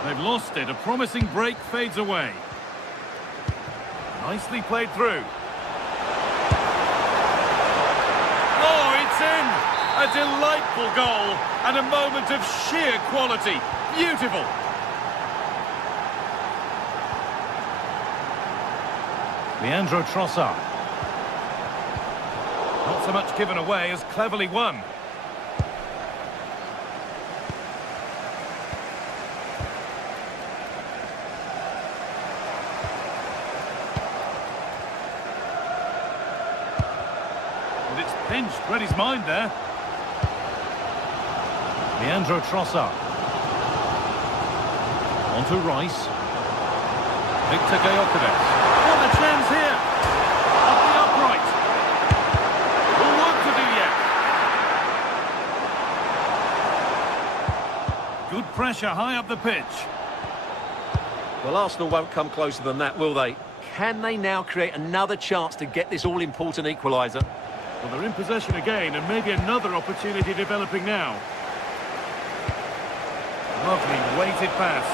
They've lost it. A promising break fades away. Nicely played through. Oh, it's in! A delightful goal and a moment of sheer quality. Beautiful. Leandro Trossard. Not so much given away as cleverly won. Pinched, read his mind there. Leandro Trossard. On to Rice. Victor Gyökeres. What a chance here! Up the upright. More work to do yet. Good pressure high up the pitch. Well, Arsenal won't come closer than that, will they? Can they now create another chance to get this all-important equaliser? Well, they're in possession again, and maybe another opportunity developing now. Lovely weighted pass.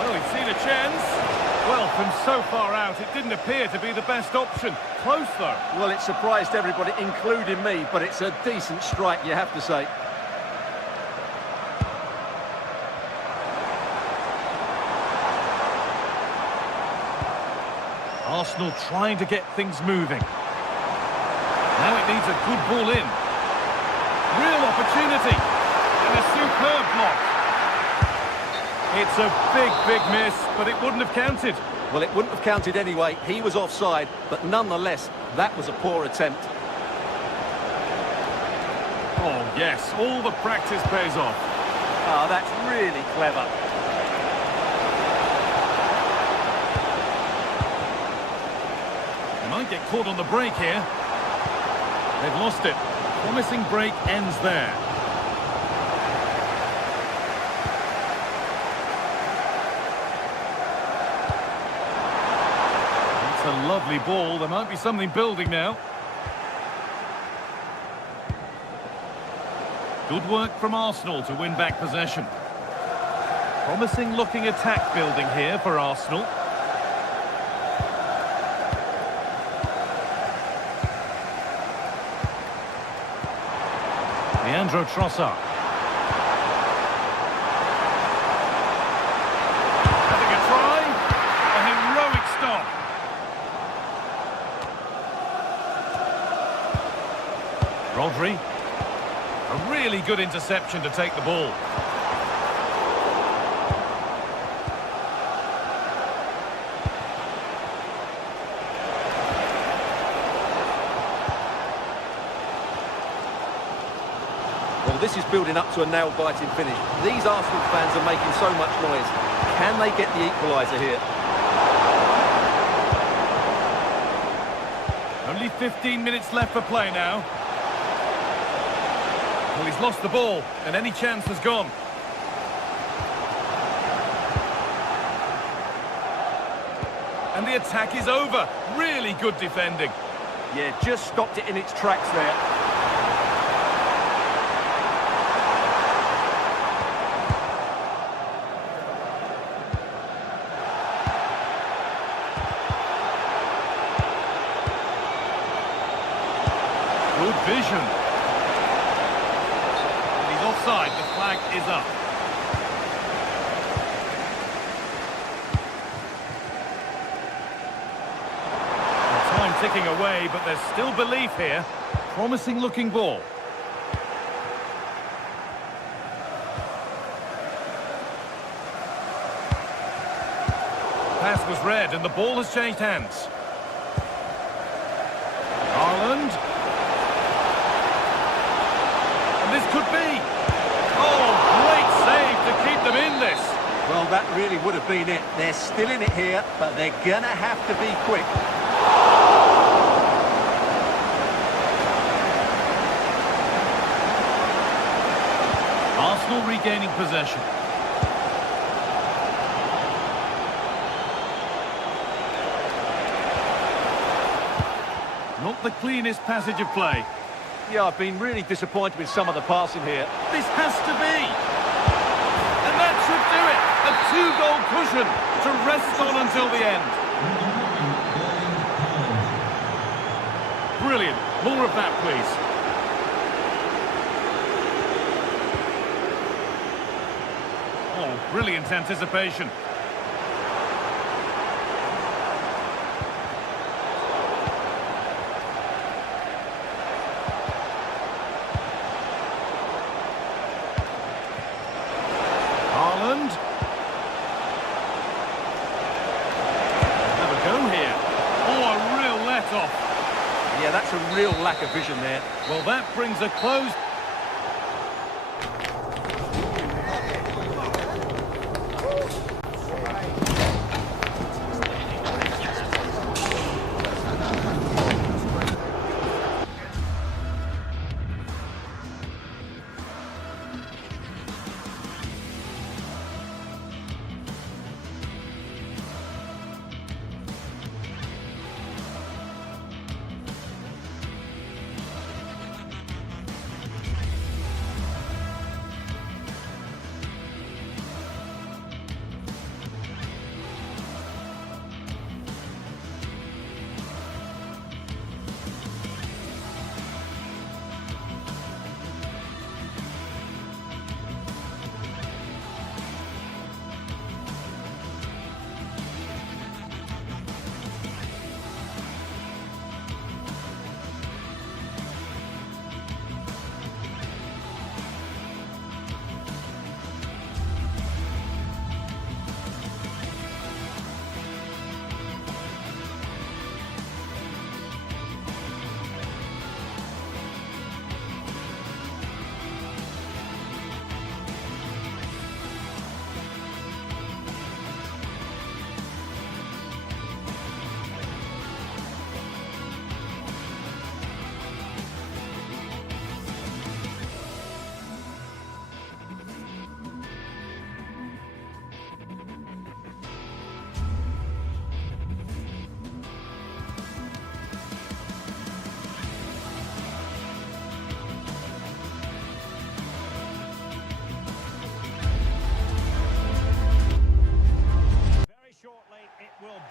Well, he's seen a chance. Well, from so far out, it didn't appear to be the best option. Close, though. Well, it surprised everybody, including me, but it's a decent strike, you have to say. Arsenal trying to get things moving. Now it needs a good ball in. Real opportunity. And a superb block. It's a big miss, but it wouldn't have counted. Well, it wouldn't have counted anyway. He was offside, but nonetheless, that was a poor attempt. Oh, yes, all the practice pays off. Ah, that's really clever. Might get caught on the break here. They've lost it. Promising break ends there. It's a lovely ball. There might be something building now. Good work from Arsenal to win back possession. Promising looking attack building here for Arsenal. Leandro Trossard. Having a try. A heroic stop. Rodri. A really good interception to take the ball. Well, this is building up to a nail-biting finish. These Arsenal fans are making so much noise. Can they get the equaliser here? Only 15 minutes left for play now. Well, he's lost the ball, and any chance has gone. And the attack is over. Really good defending. Yeah, just stopped it in its tracks there. Good vision. He's offside. The flag is up. Time ticking away, but there's still belief here. Promising looking ball. Pass was read and the ball has changed hands. Haaland. And this could be. Oh, great save to keep them in this. Well, that really would have been it. They're still in it here, but they're gonna have to be quick. Arsenal regaining possession. Not the cleanest passage of play. Yeah, I've been really disappointed with some of the passing here. This has to be. And that should do it. A two-goal cushion to rest on until the end. Brilliant. More of that, please. Oh, brilliant anticipation. Haaland. Have a go here. Oh, a real let-off. Yeah, that's a real lack of vision there. Well, that brings a close.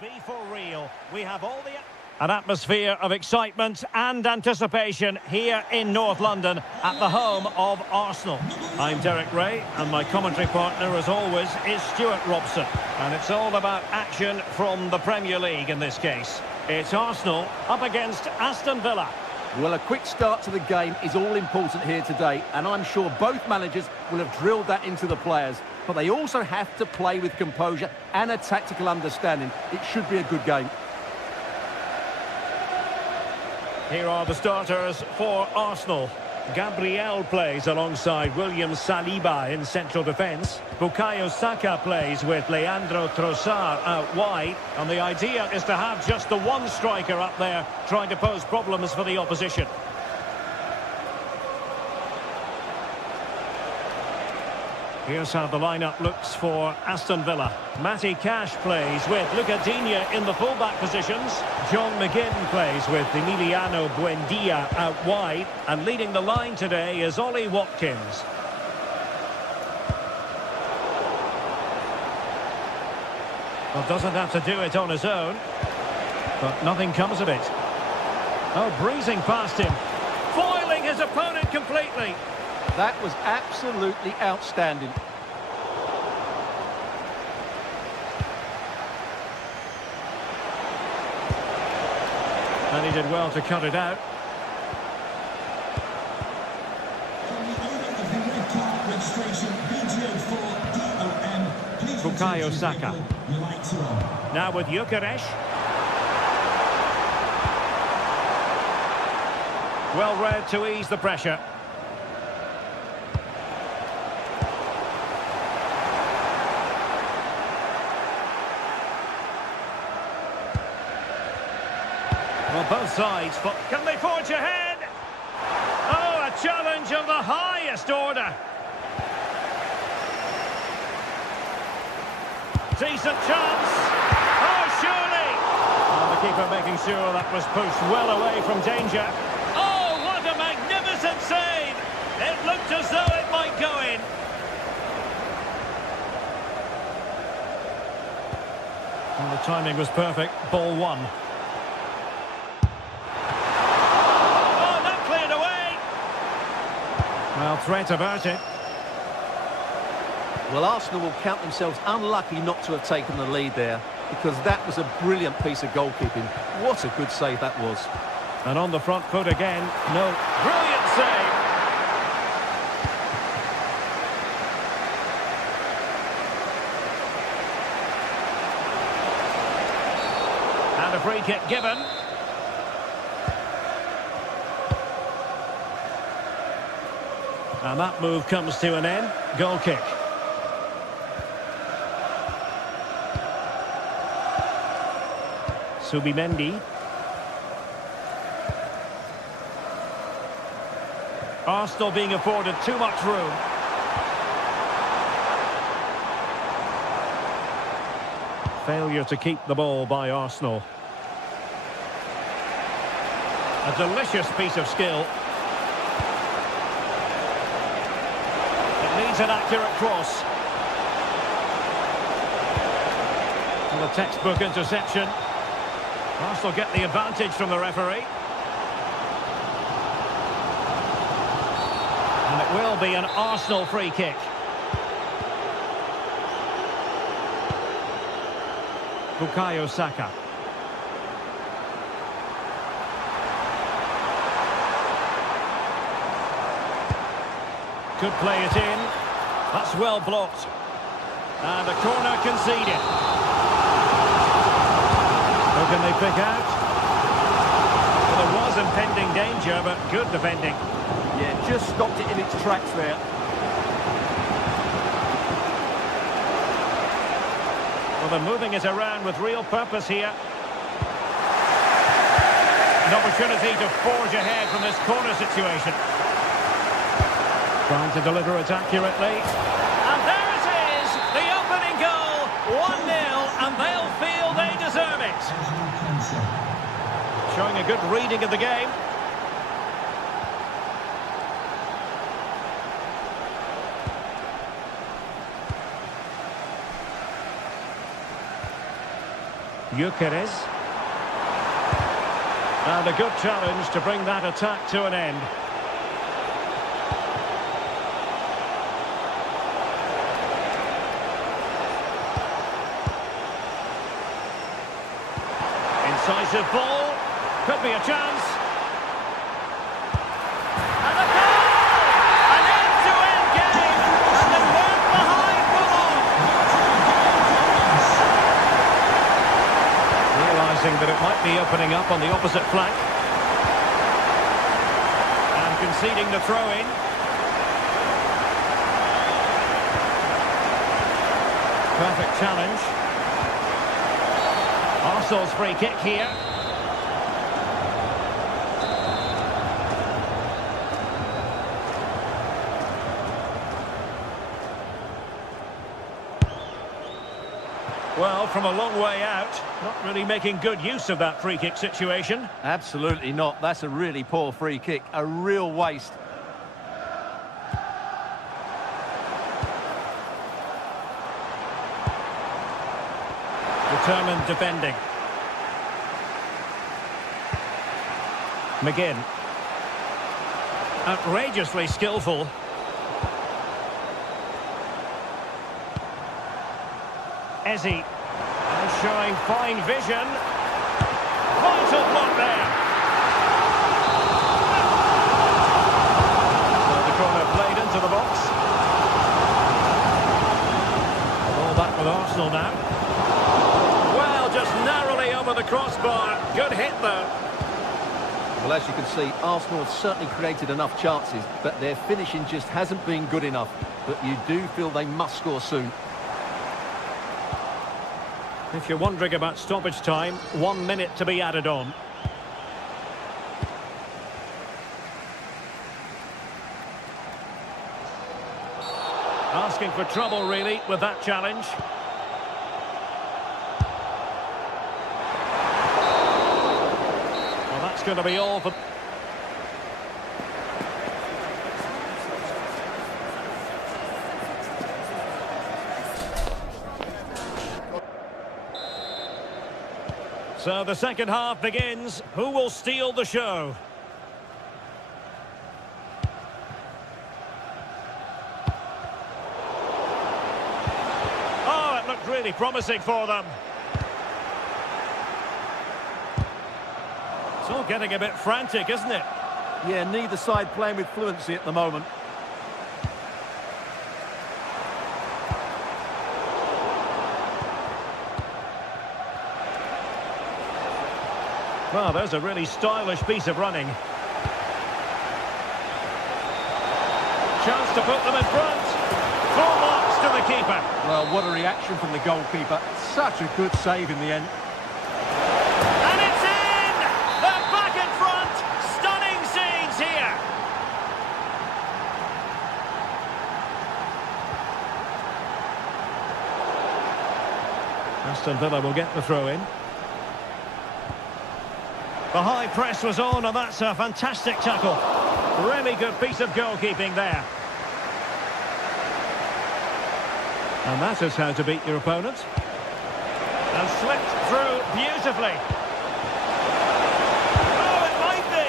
Be for real. We have all the... An atmosphere of excitement and anticipation here in North London at the home of Arsenal. I'm Derek Ray and my commentary partner as always is Stuart Robson. And it's all about action from the Premier League in this case. It's Arsenal up against Aston Villa. Well, a quick start to the game is all important here today, and I'm sure both managers will have drilled that into the players. But they also have to play with composure and a tactical understanding. It should be a good game. Here are the starters for Arsenal. Gabriel plays alongside William Saliba in central defence. Bukayo Saka plays with Leandro Trossard out wide. And the idea is to have just the one striker up there trying to pose problems for the opposition. Here's how the lineup looks for Aston Villa. Matty Cash plays with Luca Digne in the fullback positions. John McGinn plays with Emiliano Buendia out wide. And leading the line today is Ollie Watkins. Well, doesn't have to do it on his own. But nothing comes of it. Oh, breezing past him. Foiling his opponent completely. That was absolutely outstanding. And he did well to cut it out. Bukayo Saka. Now with Gyökeres. Well read to ease the pressure. Well, both sides, but can they forge ahead? Oh, a challenge of the highest order. Decent chance. Oh, surely. And the keeper making sure that was pushed well away from danger. Oh, what a magnificent save. It looked as though it might go in. And the timing was perfect. Ball one. Well, threat about it. Well, Arsenal will count themselves unlucky not to have taken the lead there, because that was a brilliant piece of goalkeeping. What a good save that was. And on the front foot again. No. Brilliant save. And a free kick given. And that move comes to an end. Goal kick. Subimendi. Arsenal being afforded too much room. Failure to keep the ball by Arsenal. A delicious piece of skill. Needs an accurate cross. And a textbook interception. Arsenal get the advantage from the referee. And it will be an Arsenal free kick. Bukayo Saka. Could play it in. That's well blocked. And a corner conceded. Who can they pick out? Well, there was impending danger, but good defending. Yeah, just stopped it in its tracks there. Well, they're moving it around with real purpose here. An opportunity to forge ahead from this corner situation. Trying to deliver it accurately. And there it is, the opening goal, 1-0, and they'll feel they deserve it. Showing a good reading of the game. Gyökeres. And a good challenge to bring that attack to an end. Incisive ball, could be a chance. And a goal! An end-to-end game, and the work behind will on. Realising that it might be opening up on the opposite flank. And conceding the throw-in. Perfect challenge. Arsenal's free kick here. Well, from a long way out, not really making good use of that free kick situation. Absolutely not. That's a really poor free kick. A real waste. Determined defending. McGinn. Outrageously skillful. Ezzy. And showing fine vision. Vital block there. So the corner played into the box. All back with Arsenal now. Well, just narrowly over the crossbar. Good hit, though. Well, as you can see, Arsenal have certainly created enough chances, but their finishing just hasn't been good enough. But you do feel they must score soon. If you're wondering about stoppage time, 1 minute to be added on. Asking for trouble, really, with that challenge. Well, that's going to be all for... So the second half begins. Who will steal the show? Oh, it looked really promising for them. It's all getting a bit frantic, isn't it? Yeah, neither side playing with fluency at the moment. Well, there's a really stylish piece of running. Chance to put them in front. Full marks to the keeper. Well, what a reaction from the goalkeeper. Such a good save in the end. And it's in! They're back in front. Stunning scenes here. Aston Villa will get the throw in. The high press was on, and that's a fantastic tackle. Really good piece of goalkeeping there. And that is how to beat your opponent. And slipped through beautifully. Oh, it might be!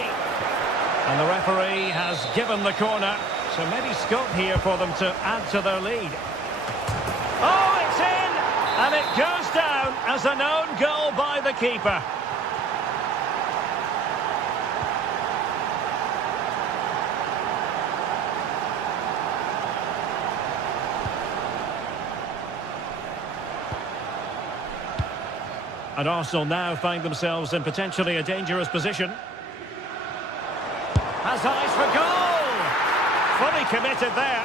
And the referee has given the corner, so maybe scope here for them to add to their lead. Oh, it's in! And it goes down as an own goal by the keeper. And Arsenal now find themselves in potentially a dangerous position. Has eyes for goal! Fully committed there.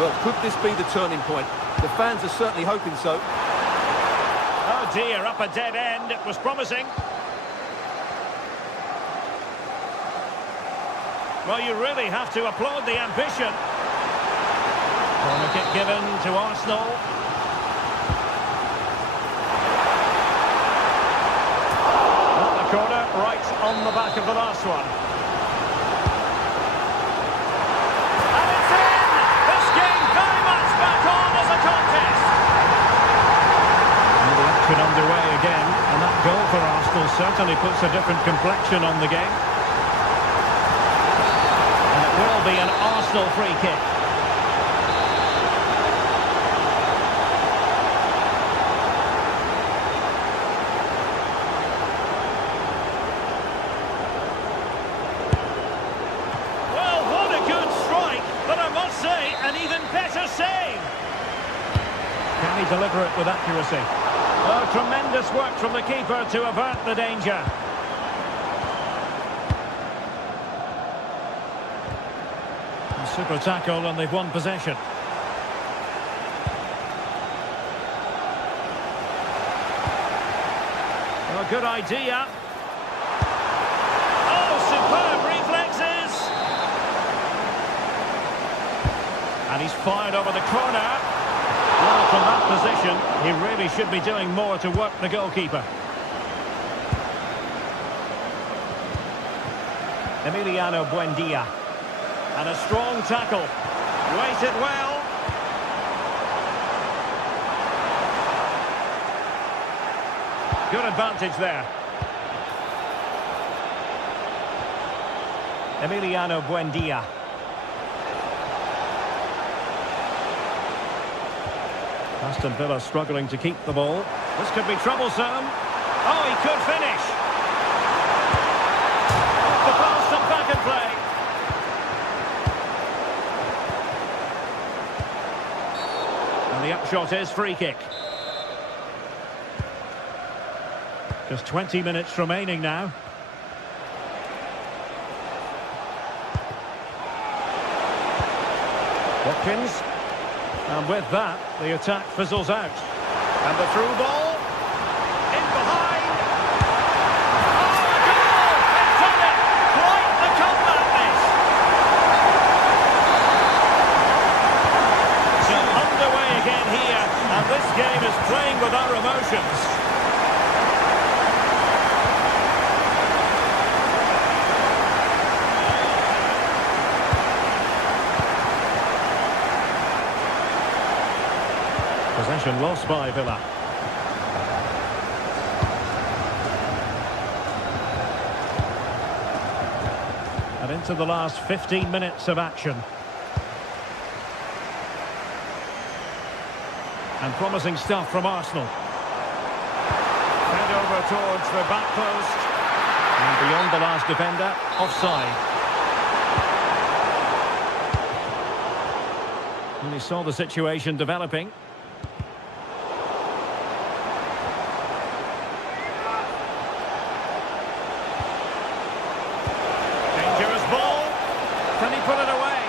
Well, could this be the turning point? The fans are certainly hoping so. Oh dear, up a dead end. It was promising. Well, you really have to applaud the ambition. Corner kick given to Arsenal. Corner right on the back of the last one. And it's in! This game very much back on as a contest. And the action underway again, and that goal for Arsenal certainly puts a different complexion on the game. And it will be an Arsenal free kick. Can he deliver it with accuracy? Oh, tremendous work from the keeper to avert the danger. Super tackle and they've won possession. A good idea. Oh, superb reflexes! And he's fired over the corner. Well, from that position, he really should be doing more to work the goalkeeper. Emiliano Buendia. And a strong tackle. Weighted well. Good advantage there. Emiliano Buendia. Aston Villa struggling to keep the ball. This could be troublesome. Oh, he could finish. The pass and back and play. And the upshot is free kick. Just 20 minutes remaining now. Watkins. And with that, the attack fizzles out. And the through ball. In behind. Oh, a goal! They've done it! Quite the comeback, this! So underway again here. And this game is playing with our emotions. Possession lost by Villa. And into the last 15 minutes of action. And promising stuff from Arsenal. Head over towards the back post. And beyond the last defender, offside. And he saw the situation developing. Can he put it away?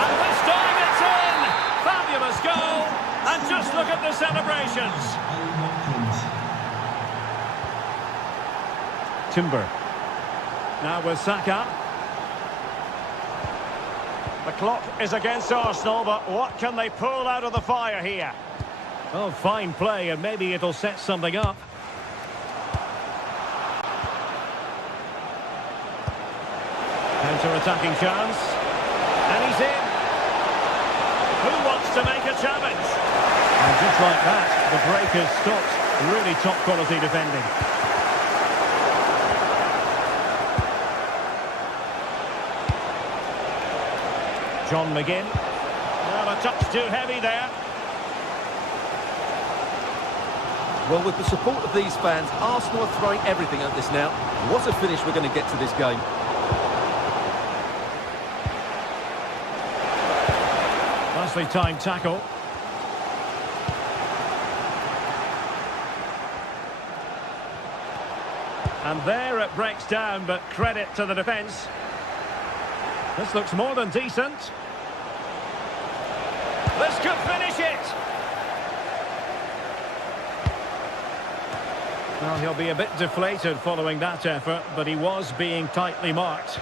And this time it's in! Fabulous goal! And just look at the celebrations! Timber. Now with Saka. The clock is against Arsenal, but what can they pull out of the fire here? Oh, fine play, and maybe it'll set something up. Counter-attacking chance. And he's in. Who wants to make a challenge? And just like that, the break is stopped. Really top-quality defending. John McGinn. Well, a touch too heavy there. Well, with the support of these fans, Arsenal are throwing everything at this now. What a finish we're going to get to this game. Nicely timed tackle. And there it breaks down, but credit to the defence. This looks more than decent. This could finish it. Well, he'll be a bit deflated following that effort, but he was being tightly marked.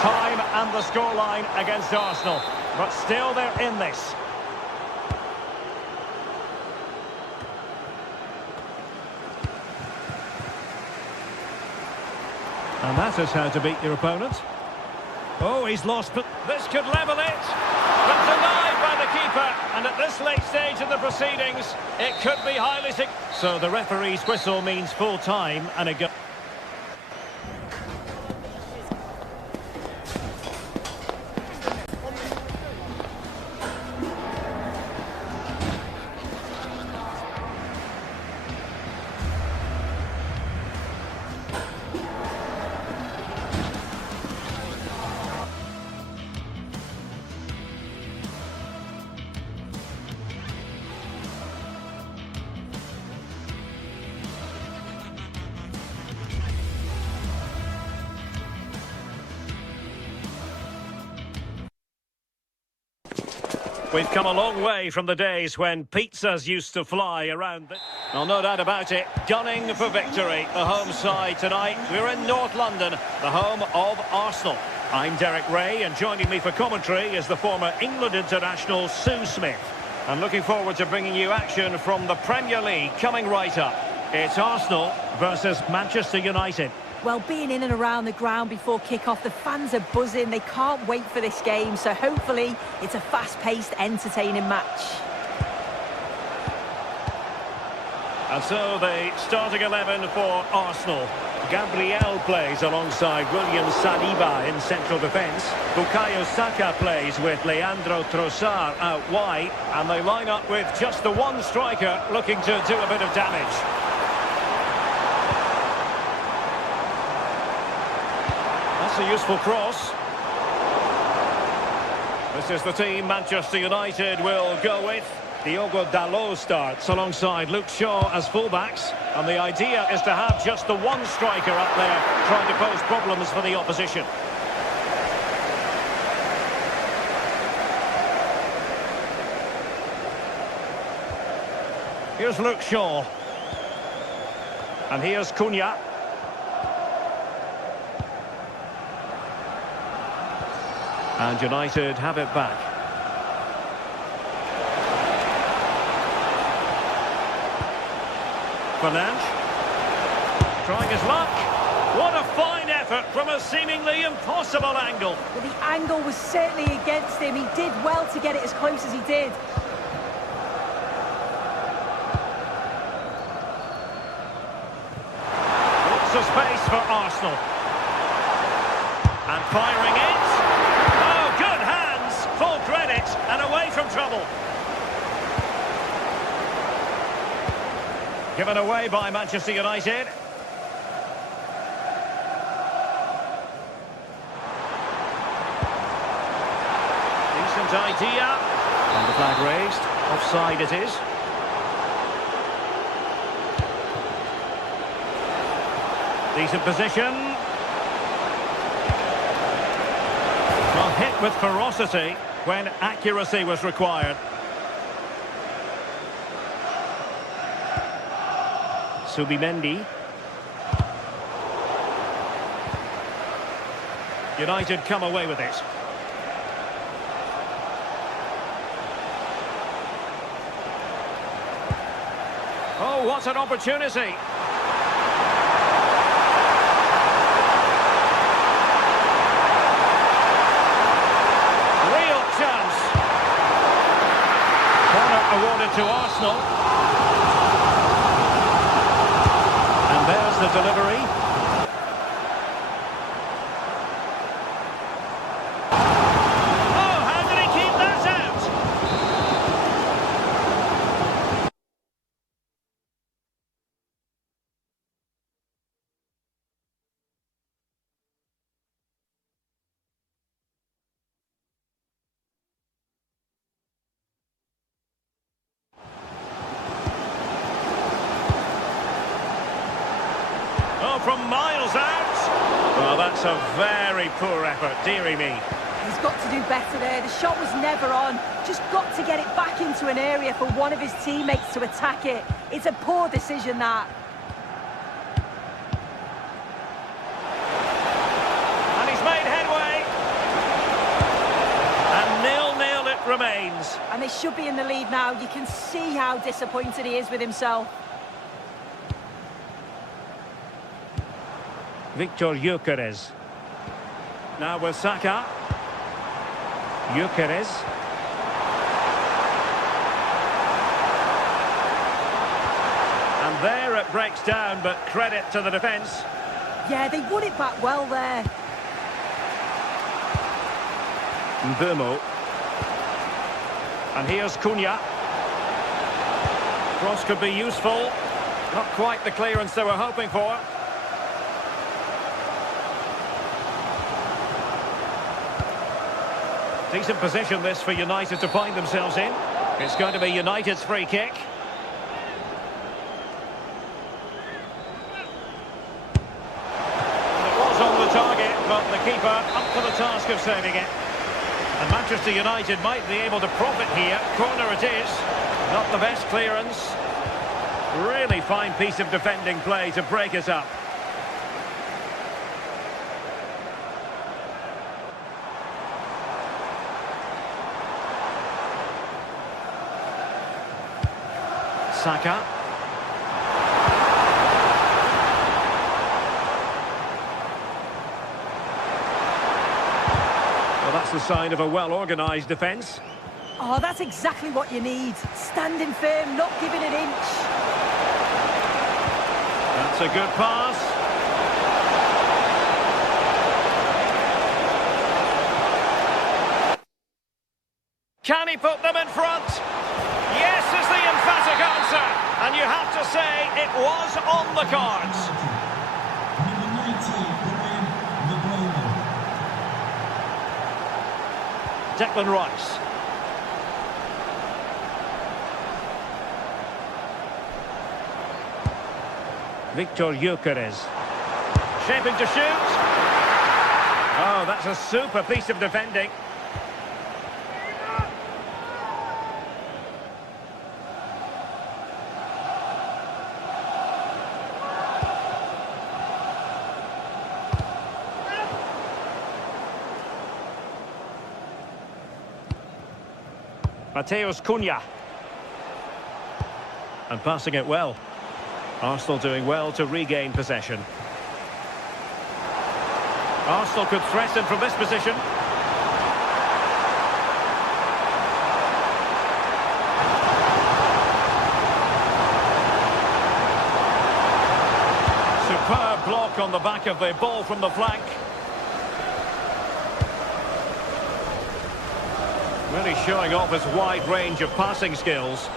Time and the scoreline against Arsenal, but still they're in this. And that is how to beat your opponent. Oh, he's lost, but this could level it. But denied by the keeper. And at this late stage of the proceedings, it could be highly significant. So the referee's whistle means full time and a goal. We've come a long way from the days when pizzas used to fly around. Well, no doubt about it, gunning for victory. The home side tonight. We're in North London, the home of Arsenal. I'm Derek Ray, and joining me for commentary is the former England international Sue Smith. I'm looking forward to bringing you action from the Premier League coming right up. It's Arsenal versus Manchester United. Well, being in and around the ground before kick-off, the fans are buzzing. They can't wait for this game, so hopefully it's a fast-paced, entertaining match. And so the starting 11 for Arsenal. Gabriel plays alongside William Saliba in central defence. Bukayo Saka plays with Leandro Trossard out wide. And they line up with just the one striker looking to do a bit of damage. That's a useful cross. This is the team Manchester United will go with. Diogo Dalot starts alongside Luke Shaw as fullbacks. And the idea is to have just the one striker up there trying to pose problems for the opposition. Here's Luke Shaw. And here's Cunha. And United have it back. Fernandes. Trying his luck. What a fine effort from a seemingly impossible angle. Well, the angle was certainly against him. He did well to get it as close as he did. Lots of space for Arsenal. And firing it. Oh, good hands. Full credit and away from trouble. Given away by Manchester United. Decent idea. And the flag raised. Offside it is. Decent position. Well, hit with ferocity when accuracy was required. Subimendi. United come away with it. Oh, what an opportunity! Real chance. Corner awarded to Arsenal. There's the delivery. Oh, how did he keep that out? Oh, from miles out. Well, that's a very poor effort, dearie me. He's got to do better there. The shot was never on. Just got to get it back into an area for one of his teammates to attack it. It's a poor decision, that. And he's made headway. And 0-0 it remains. And they should be in the lead now. You can see how disappointed he is with himself. Victor Gyökeres. Now with Saka. Gyökeres. And there it breaks down, but credit to the defence. Yeah, they won it back well there. Mbeumo. And here's Cunha. Cross could be useful. Not quite the clearance they were hoping for. Decent position this for United to find themselves in. It's going to be United's free kick. And it was on the target, but the keeper up to the task of saving it. And Manchester United might be able to profit here. Corner it is. Not the best clearance. Really fine piece of defending play to break it up. Saka. Well, that's the sign of a well-organised defence. Oh, that's exactly what you need. Standing firm, not giving an inch. That's a good pass. Can he put them in front? Yes is the emphatic answer. And you have to say it was on the cards. Declan Rice. Victor Gyökeres. Shaping to shoot. Oh, that's a super piece of defending. Mateus Cunha. And passing it well. Arsenal doing well to regain possession. Arsenal could threaten from this position. Superb block on the back of the ball from the flank. Really showing off his wide range of passing skills.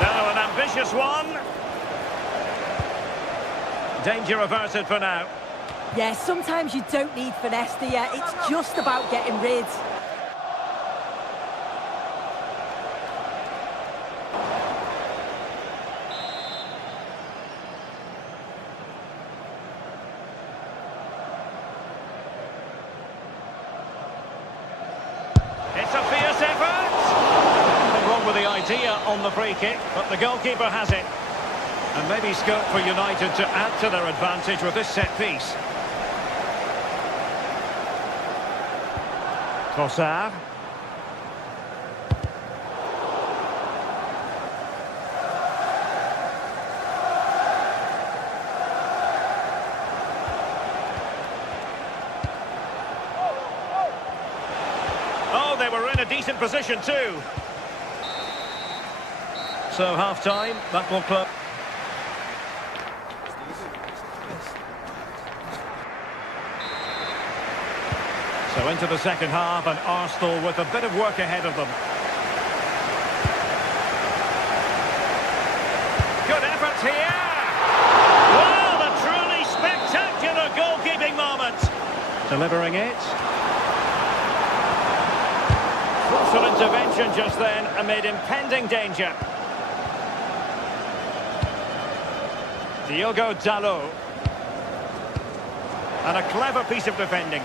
Now an ambitious one. Danger averted for now. Yeah, sometimes you don't need finesse, do you? It's just about getting rid. It's a fierce effort. Nothing wrong with the idea on the free kick, but the goalkeeper has it. And maybe scope for United to add to their advantage with this set piece. Trossard. Oh, they were in a decent position too. So half-time, that will close. So into the second half, and Arsenal with a bit of work ahead of them. Good effort here. Well, a truly spectacular goalkeeping moment. Delivering it. Crucial intervention just then amid impending danger. Diogo Dalot. And a clever piece of defending.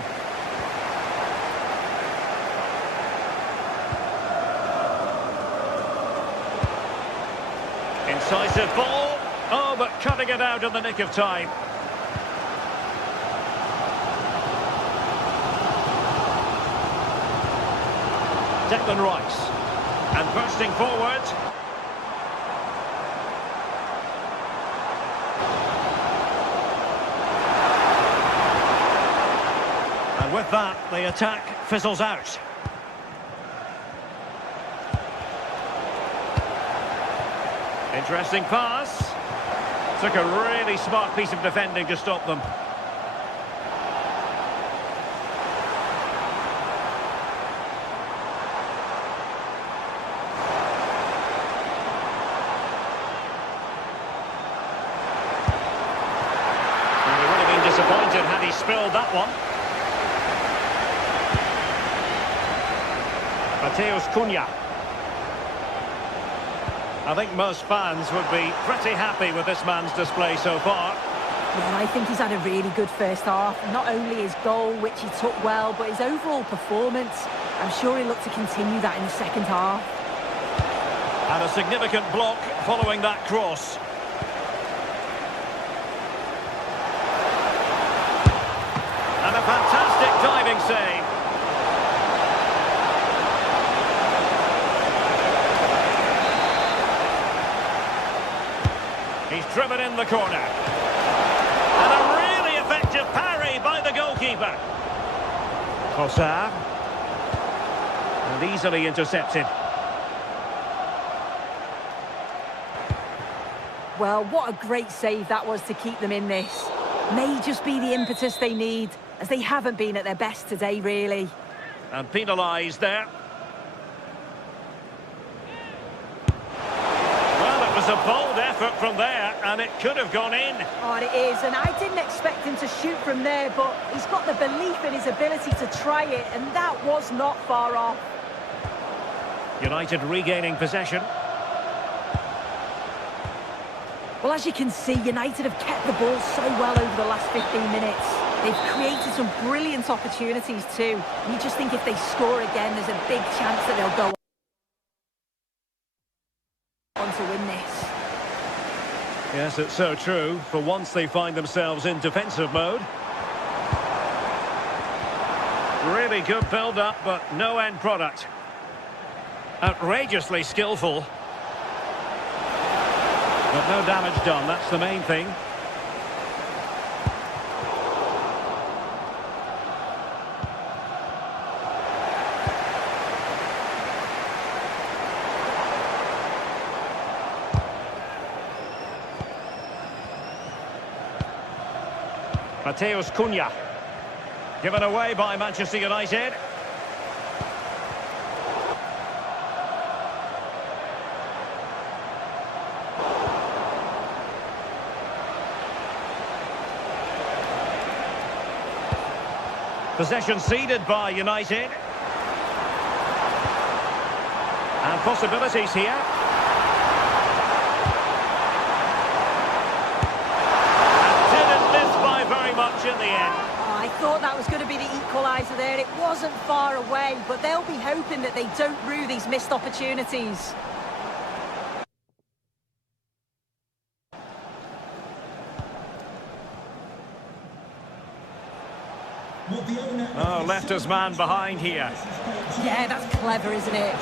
Incisive ball. Oh, but cutting it out in the nick of time. Declan Rice. And bursting forward. And with that, the attack fizzles out. Interesting pass. Took a really smart piece of defending to stop them. And he would have been disappointed had he spilled that one. Mateus Cunha. I think most fans would be pretty happy with this man's display so far. Yeah, I think he's had a really good first half. Not only his goal, which he took well, but his overall performance. I'm sure he'll look to continue that in the second half. And a significant block following that cross. And a fantastic diving save. He's driven in the corner. And a really effective parry by the goalkeeper. Trossard. And easily intercepted. Well, what a great save that was to keep them in this. May just be the impetus they need, as they haven't been at their best today, really. And penalised there. Well, it was a bold effort from there, and it could have gone in. Oh, it is, and I didn't expect him to shoot from there, but he's got the belief in his ability to try it, and that was not far off. United regaining possession. Well, as you can see, United have kept the ball so well over the last 15 minutes. They've created some brilliant opportunities too. And you just think if they score again, there's a big chance that they'll go on to win this. Yes, it's so true. For once they find themselves in defensive mode. Really good build-up, but no end product. Outrageously skillful. But no damage done, that's the main thing. Mateus Cunha. Given away by Manchester United. Possession ceded by United. And possibilities here. And didn't miss by very much in the end. Oh, I thought that was going to be the equaliser there. It wasn't far away, but they'll be hoping that they don't rue these missed opportunities. Oh, left his man behind here. Yeah, that's clever, isn't it?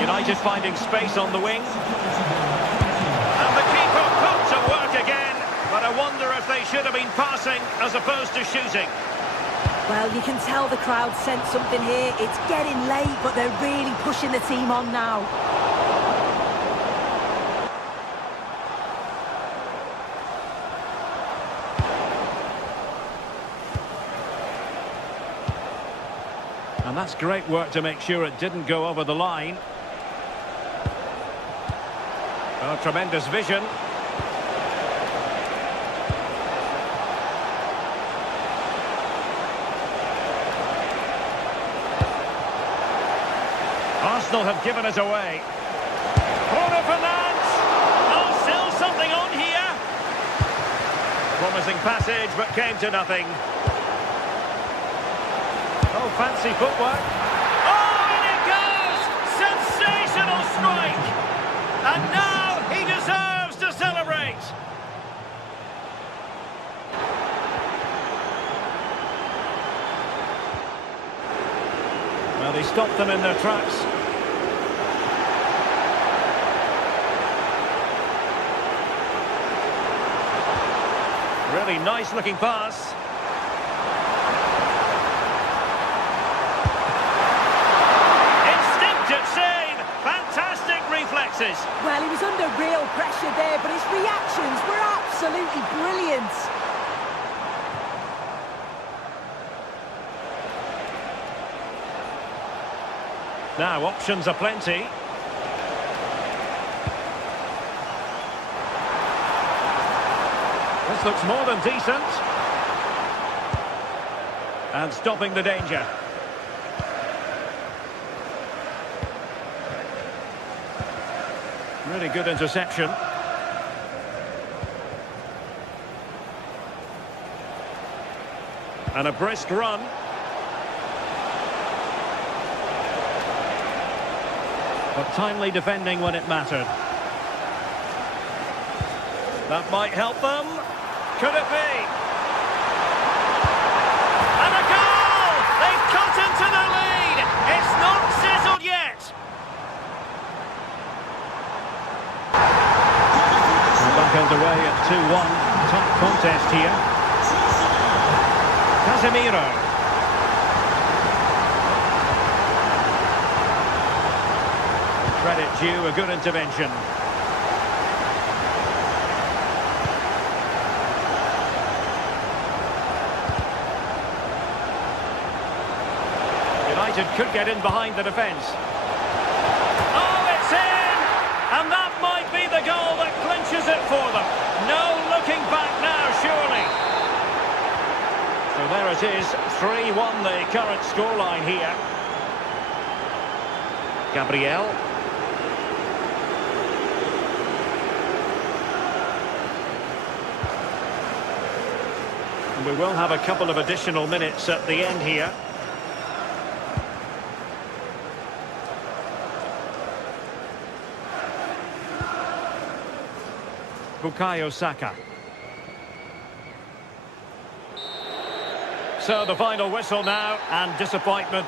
United finding space on the wing. And the keeper put to work again. But I wonder if they should have been passing as opposed to shooting. Well, you can tell the crowd sensed something here. It's getting late, but they're really pushing the team on now. And that's great work to make sure it didn't go over the line. Oh, tremendous vision. Arsenal have given it away. Bruno Fernandes! Oh, still something on here. Promising passage, but came to nothing. Oh, fancy footwork. Oh, in it goes! Sensational strike! And now he deserves to celebrate! Well, they stopped them in their tracks. Really nice-looking pass. Well, he was under real pressure there, but his reactions were absolutely brilliant. Now, options are plenty. This looks more than decent. And stopping the danger. Really good interception. And a brisk run. But timely defending when it mattered. That might help them. Could it be? And a goal! They've cut into the lead! It's not sizzled yet! We're back underway at 2-1. Top contest here. Casemiro. Credit due, a good intervention. United could get in behind the defence. Oh, it's in! And that might be the goal that clinches it for them. No looking back now, surely. So there it is, 3-1 the current scoreline here. Gabriel. And we will have a couple of additional minutes at the end here. Bukayo Saka. So the final whistle now, and disappointment.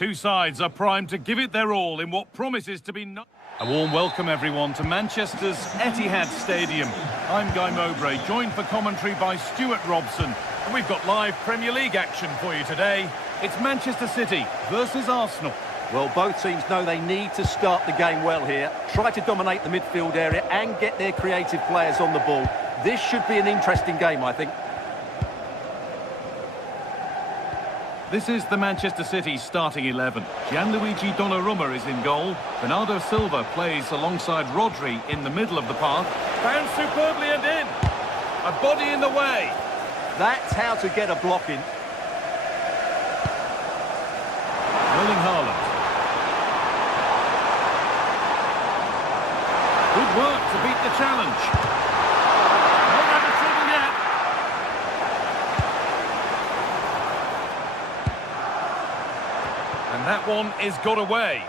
two sides are primed to give it their all in what promises to be... A warm welcome, everyone, to Manchester's Etihad Stadium. I'm Guy Mowbray, joined for commentary by Stuart Robson. And we've got live Premier League action for you today. It's Manchester City versus Arsenal. Well, both teams know they need to start the game well here. Try to dominate the midfield area and get their creative players on the ball. This should be an interesting game, I think. This is the Manchester City starting 11. Gianluigi Donnarumma is in goal. Bernardo Silva plays alongside Rodri in the middle of the path. Found superbly and in. A body in the way. That's how to get a block in. Erling Haaland. Good work to beat the challenge. Not out of trouble yet. And that one is got away.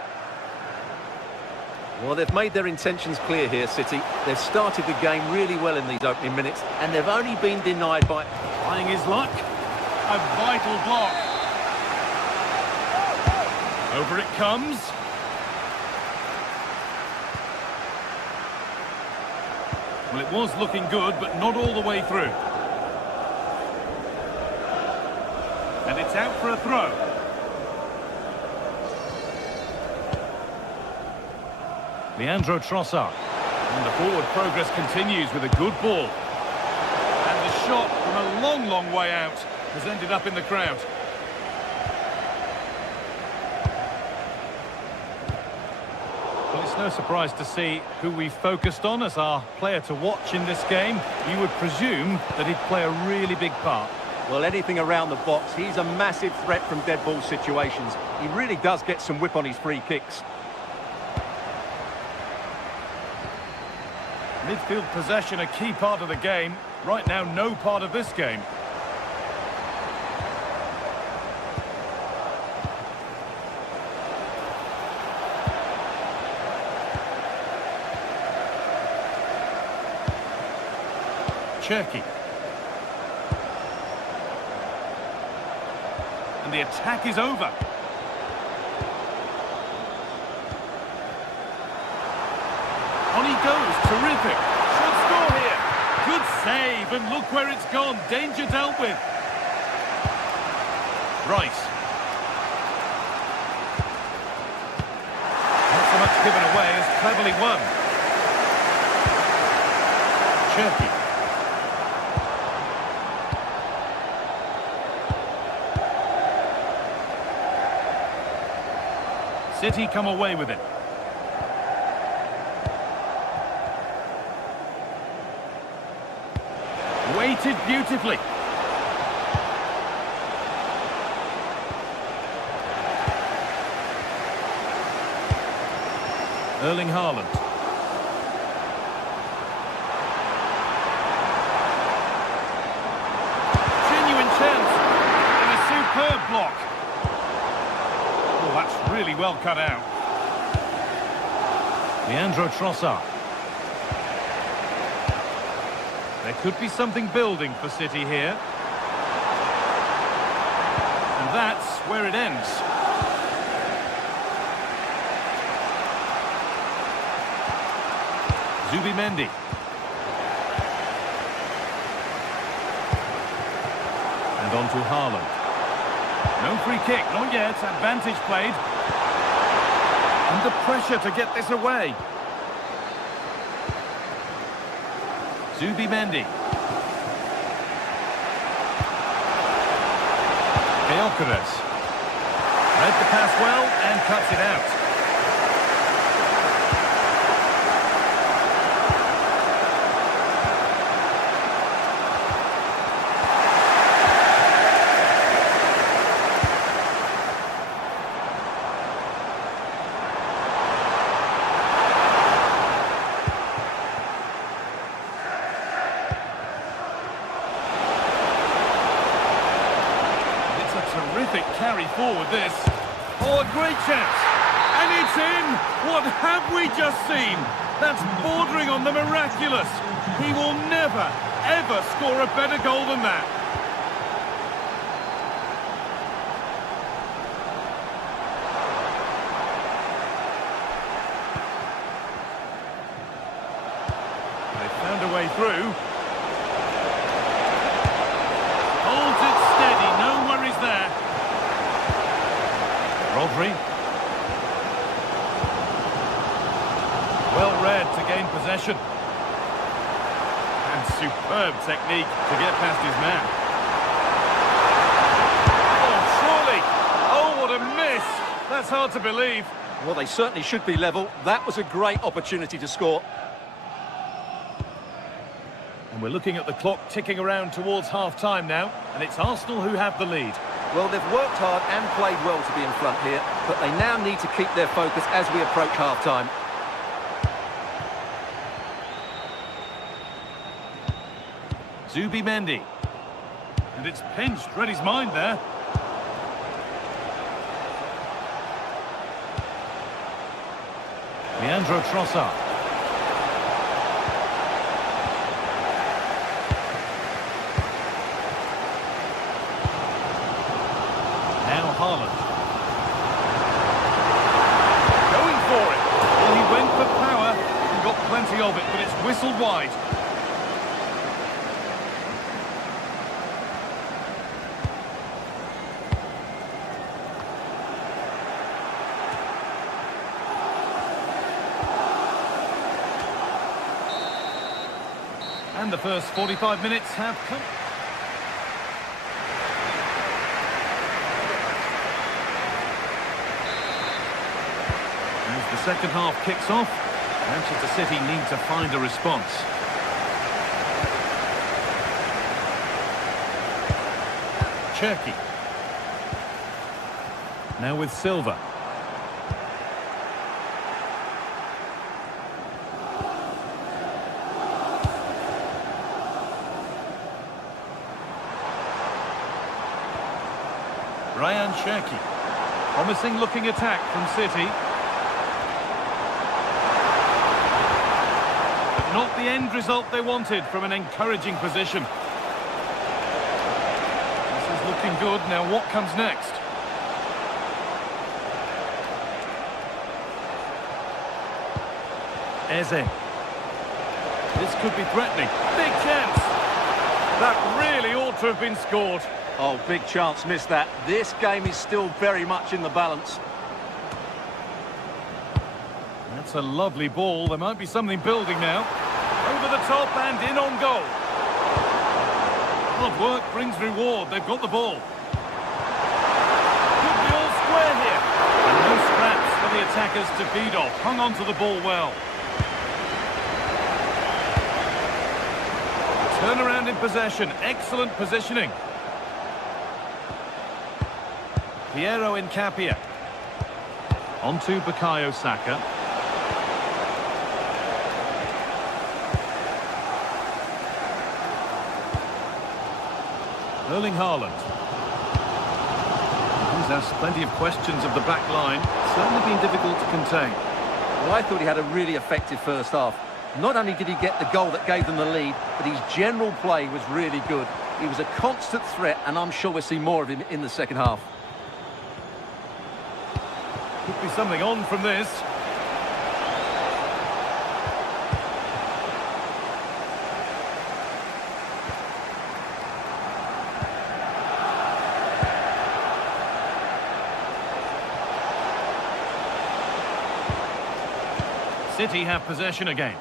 Well, they've made their intentions clear here, City. They've started the game really well in these opening minutes, and they've only been denied by... Trying his luck. A vital block. Over it comes. Well, it was looking good, but not all the way through. And it's out for a throw. Leandro Trossard. And the forward progress continues with a good ball. And the shot from a long, long way out has ended up in the crowd. Well, it's no surprise to see who we focused on as our player to watch in this game. You would presume that he'd play a really big part. Well, anything around the box, he's a massive threat from dead ball situations. He really does get some whip on his free kicks. Midfield possession, a key part of the game. Right now, no part of this game. Cherki. And the attack is over. On he goes, terrific. Should score here. Good save, and look where it's gone. Danger dealt with. Rice. Not so much given away as cleverly won. Cherki. City come away with it. Weighted beautifully. Erling Haaland. Genuine chance. And a superb block. Oh, that's really well cut out. Leandro Trossard. There could be something building for City here. And that's where it ends. Zubimendi. And on to Haaland. No free kick, not yet. Advantage played. Under pressure to get this away. Zubimendi. Gyökeres. Read the pass well and cuts it out. Terrific carry forward this. Oh, a great chance. And it's in. What have we just seen? That's bordering on the miraculous. He will never, ever score a better goal than that. through. Holds it steady, no worries there. Rodri. Well read to gain possession. And superb technique to get past his man. Oh, surely! Oh, what a miss! That's hard to believe. Well, they certainly should be level. That was a great opportunity to score. And we're looking at the clock ticking around towards half-time now, and it's Arsenal who have the lead. Well, they've worked hard and played well to be in front here, but they now need to keep their focus as we approach half-time. Zubimendi. And it's pinched, read his mind there. Leandro Trossard. Now Haaland. Going for it. Well, he went for power and got plenty of it, but it's whistled wide. And the first 45 minutes have come. As the second half kicks off, Manchester City need to find a response. Cherki. Now with Silva. Ryan Cherki. Promising looking attack from City. But not the end result they wanted from an encouraging position. This is looking good. Now what comes next? Eze. This could be threatening. Big chance. That really ought to have been scored. Oh, big chance, missed that. This game is still very much in the balance. That's a lovely ball. There might be something building now. Over the top and in on goal. Hard work brings reward. They've got the ball. Could be all square here. And no scraps for the attackers to feed off. Hung on to the ball well. Turnaround in possession. Excellent positioning. Piero Incapia. On to Bukayo Saka. Erling Haaland. He's asked plenty of questions of the back line. It's certainly been difficult to contain. Well, I thought he had a really effective first half. Not only did he get the goal that gave them the lead, but his general play was really good. He was a constant threat, and I'm sure we'll see more of him in the second half. Could be something on from this. City have possession again.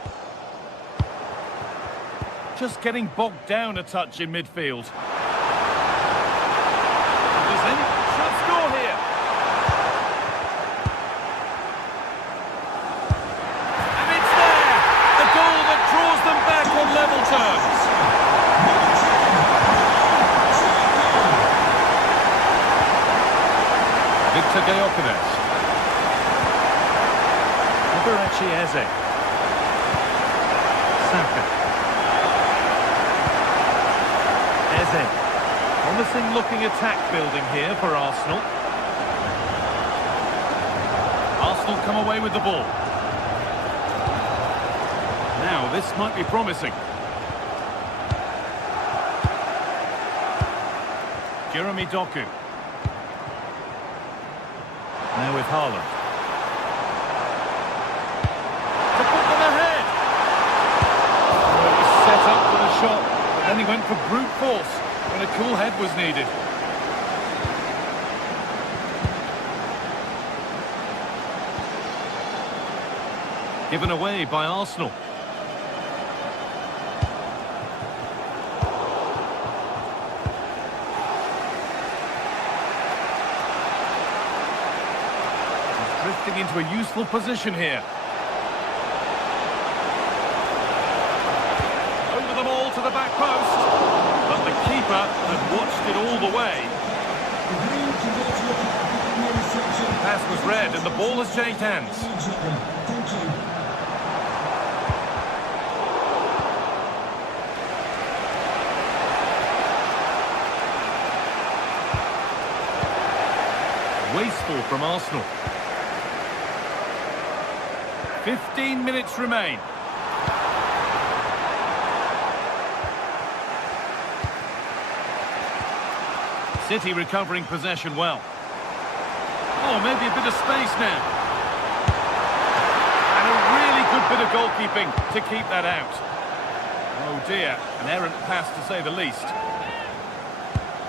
Just getting bogged down a touch in midfield. Does any shot score here? And it's there! The goal that draws them back on level terms. Victor Gyökeres. Eze. Saka. Eze. Promising looking attack building here for Arsenal. Arsenal come away with the ball. Now this might be promising. Jeremy Doku. Now with Haaland. Set up Then he went for brute force when a cool head was needed. Given away by Arsenal. He's drifting into a useful position here. Over the ball to the back post. But the keeper had watched it all the way. Pass was read and the ball has changed hands. Wasteful from Arsenal. 15 minutes remain. City recovering possession well. Oh, maybe a bit of space now. And a really good bit of goalkeeping to keep that out. Oh dear, an errant pass to say the least.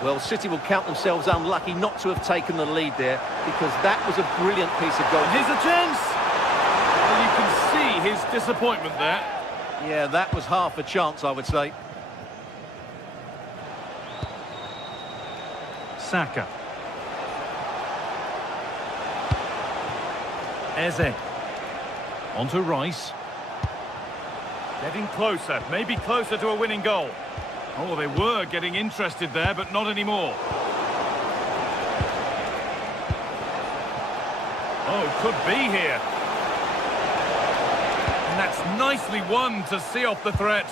Well, City will count themselves unlucky not to have taken the lead there, because that was a brilliant piece of goal. Here's a chance! Well, you can see his disappointment there. Yeah, that was half a chance, I would say. Saka. Eze. On to Rice. Getting closer, maybe closer to a winning goal. Oh, they were getting interested there, but not anymore. Oh, could be here. And that's nicely won to see off the threat.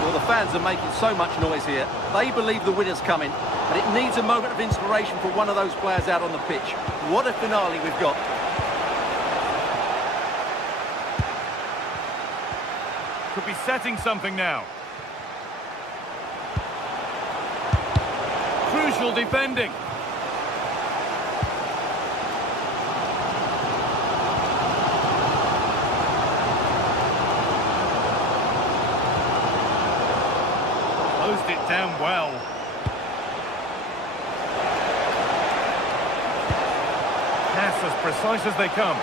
Well, the fans are making so much noise here. They believe the winner's coming, but it needs a moment of inspiration for one of those players out on the pitch. What a finale we've got. Could be setting something now. Crucial defending. Closed it down well. Pass as precise as they come.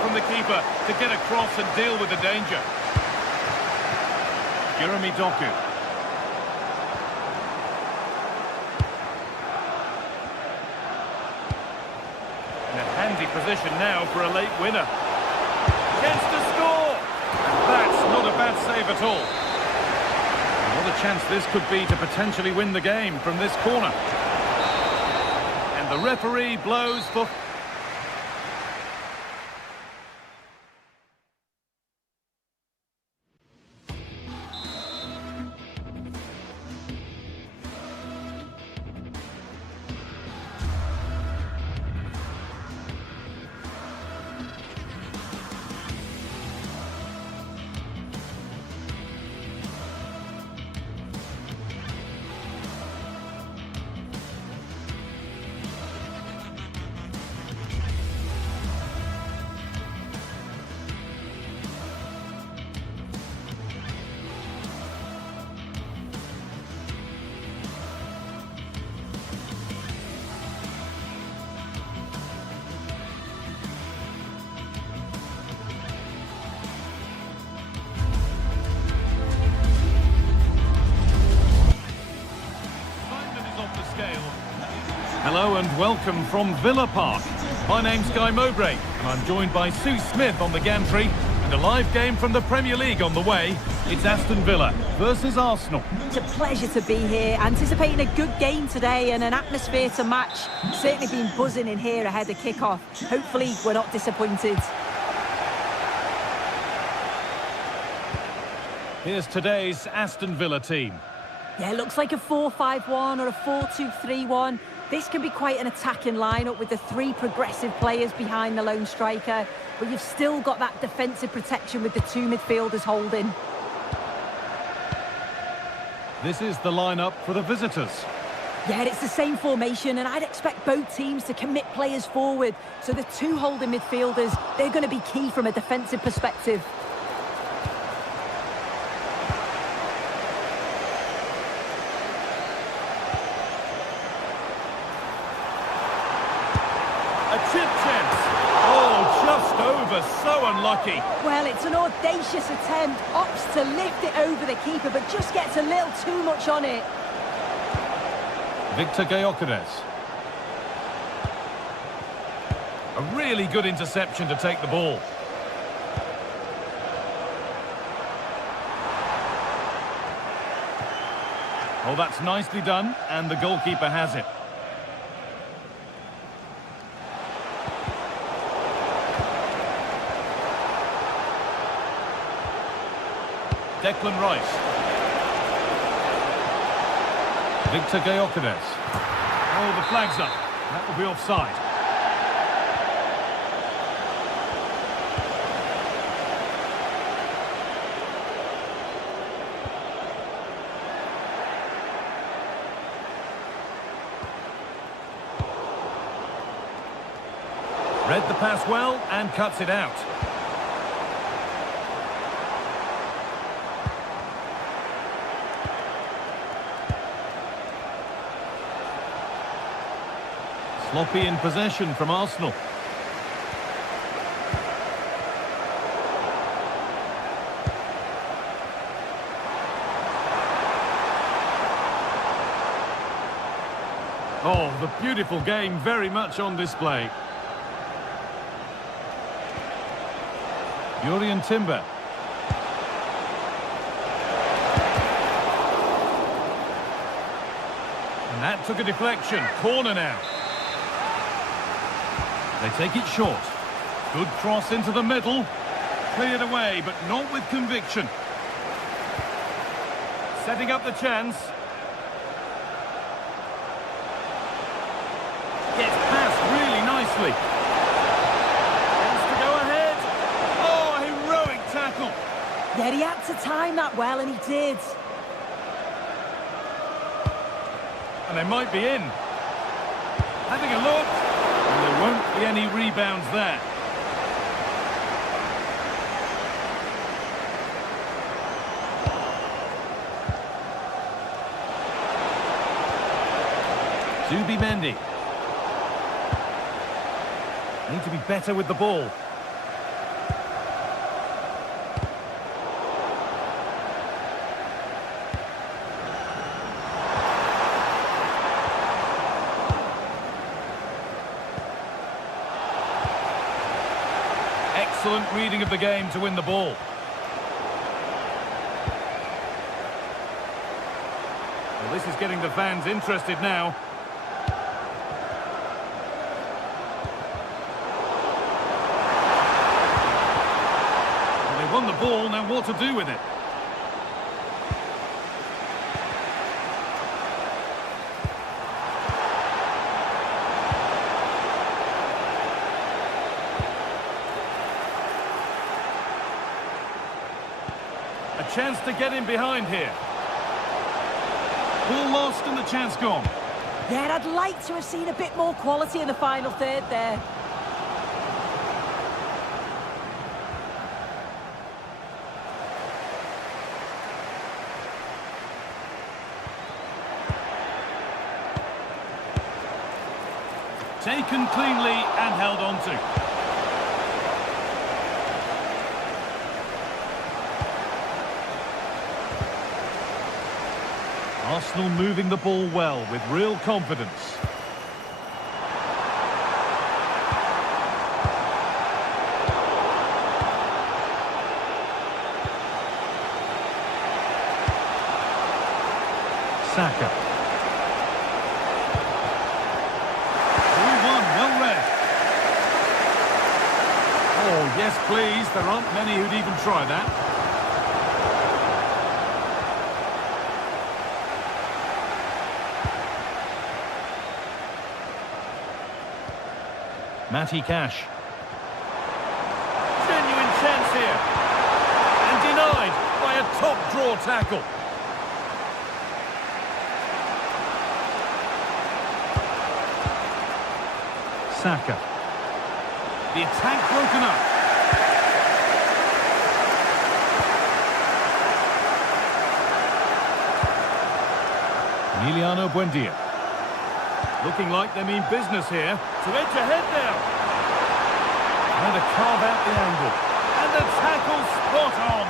From the keeper to get across and deal with the danger. Jeremy Doku. In a handy position now for a late winner. Chance to score! And that's not a bad save at all. And what a chance this could be to potentially win the game from this corner. And the referee blows for... Hello and welcome from Villa Park. My name's Guy Mowbray and I'm joined by Sue Smith on the gantry and a live game from the Premier League on the way. It's Aston Villa versus Arsenal. It's a pleasure to be here, anticipating a good game today and an atmosphere to match. Certainly been buzzing in here ahead of kick-off. Hopefully we're not disappointed. Here's today's Aston Villa team. Yeah, it looks like a 4-5-1 or a 4-2-3-1. This can be quite an attacking lineup with the three progressive players behind the lone striker, but you've still got that defensive protection with the two midfielders holding. This is the lineup for the visitors. Yeah, it's the same formation, and I'd expect both teams to commit players forward. So the two holding midfielders, they're going to be key from a defensive perspective. A chip chance. Oh, just over. So unlucky. Well, it's an audacious attempt. Opts to lift it over the keeper, but just gets a little too much on it. Victor Gyökeres. A really good interception to take the ball. Oh, that's nicely done, and the goalkeeper has it. Declan Rice. Victor Gyökeres. Oh, the flag's up. That will be offside. Read the pass well and cuts it out. Sloppy in possession from Arsenal. Oh, the beautiful game very much on display. Jurrien Timber. And that took a deflection. Corner now. They take it short. Good cross into the middle. Cleared away, but not with conviction. Setting up the chance. Gets past really nicely. Wants to go ahead. Oh, heroic tackle. Yeah, he had to time that well, and he did. And they might be in. Having a look. And there won't be any rebounds there. Zubimendi. Need to be better with the ball. Excellent reading of the game to win the ball. Well, this is getting the fans interested now. Well, they won the ball, now what to do with it? A chance to get in behind here. Ball lost and the chance gone. Yeah, I'd like to have seen a bit more quality in the final third there. Taken cleanly and held on to. Arsenal moving the ball well with real confidence. Saka. 3-1, well read. Oh, yes, please. There aren't many who'd even try that. Matty Cash. Genuine chance here. And denied by a top draw tackle. Saka. The attack broken up. Emiliano Buendia. Looking like they mean business here. To edge ahead now. And to carve out the angle. And the tackle spot on.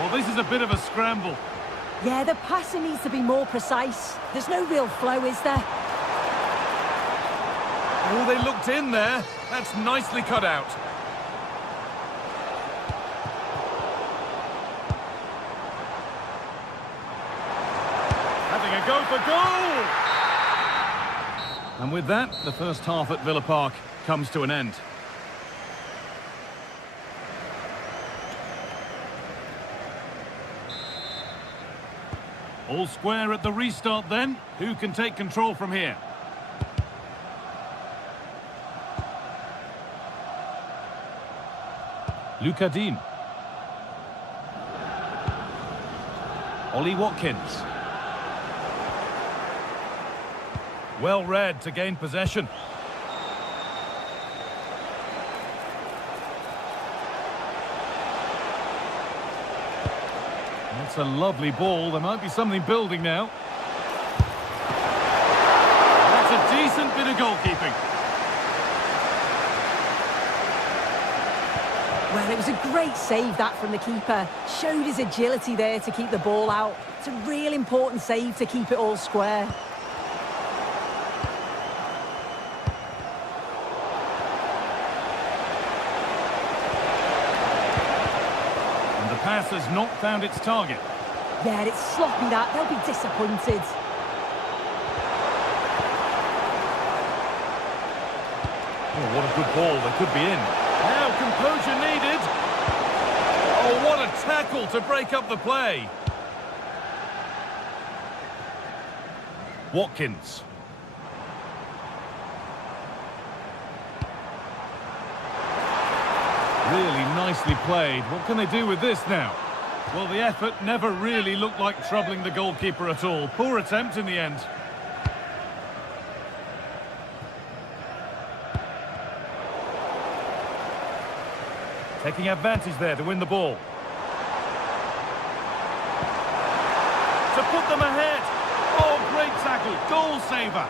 Well, this is a bit of a scramble. Yeah, the passing needs to be more precise. There's no real flow, is there? Oh, they looked in there. That's nicely cut out. Having a go for goal! And with that, the first half at Villa Park comes to an end. All square at the restart then. Who can take control from here? Luca Dean. Ollie Watkins. Well read to gain possession. That's a lovely ball. There might be something building now. That's a decent bit of goalkeeping. Well, it was a great save, that, from the keeper. Showed his agility there to keep the ball out. It's a real important save to keep it all square. And the pass has not found its target. Yeah, it's sloppy, that. They'll be disappointed. Oh, what a good ball. They could be in. Now composure needed. Oh, what a tackle to break up the play. Watkins. Really nicely played. What can they do with this now? Well, the effort never really looked like troubling the goalkeeper at all. Poor attempt in the end. Taking advantage there to win the ball. To put them ahead. Oh, great tackle. Goal saver.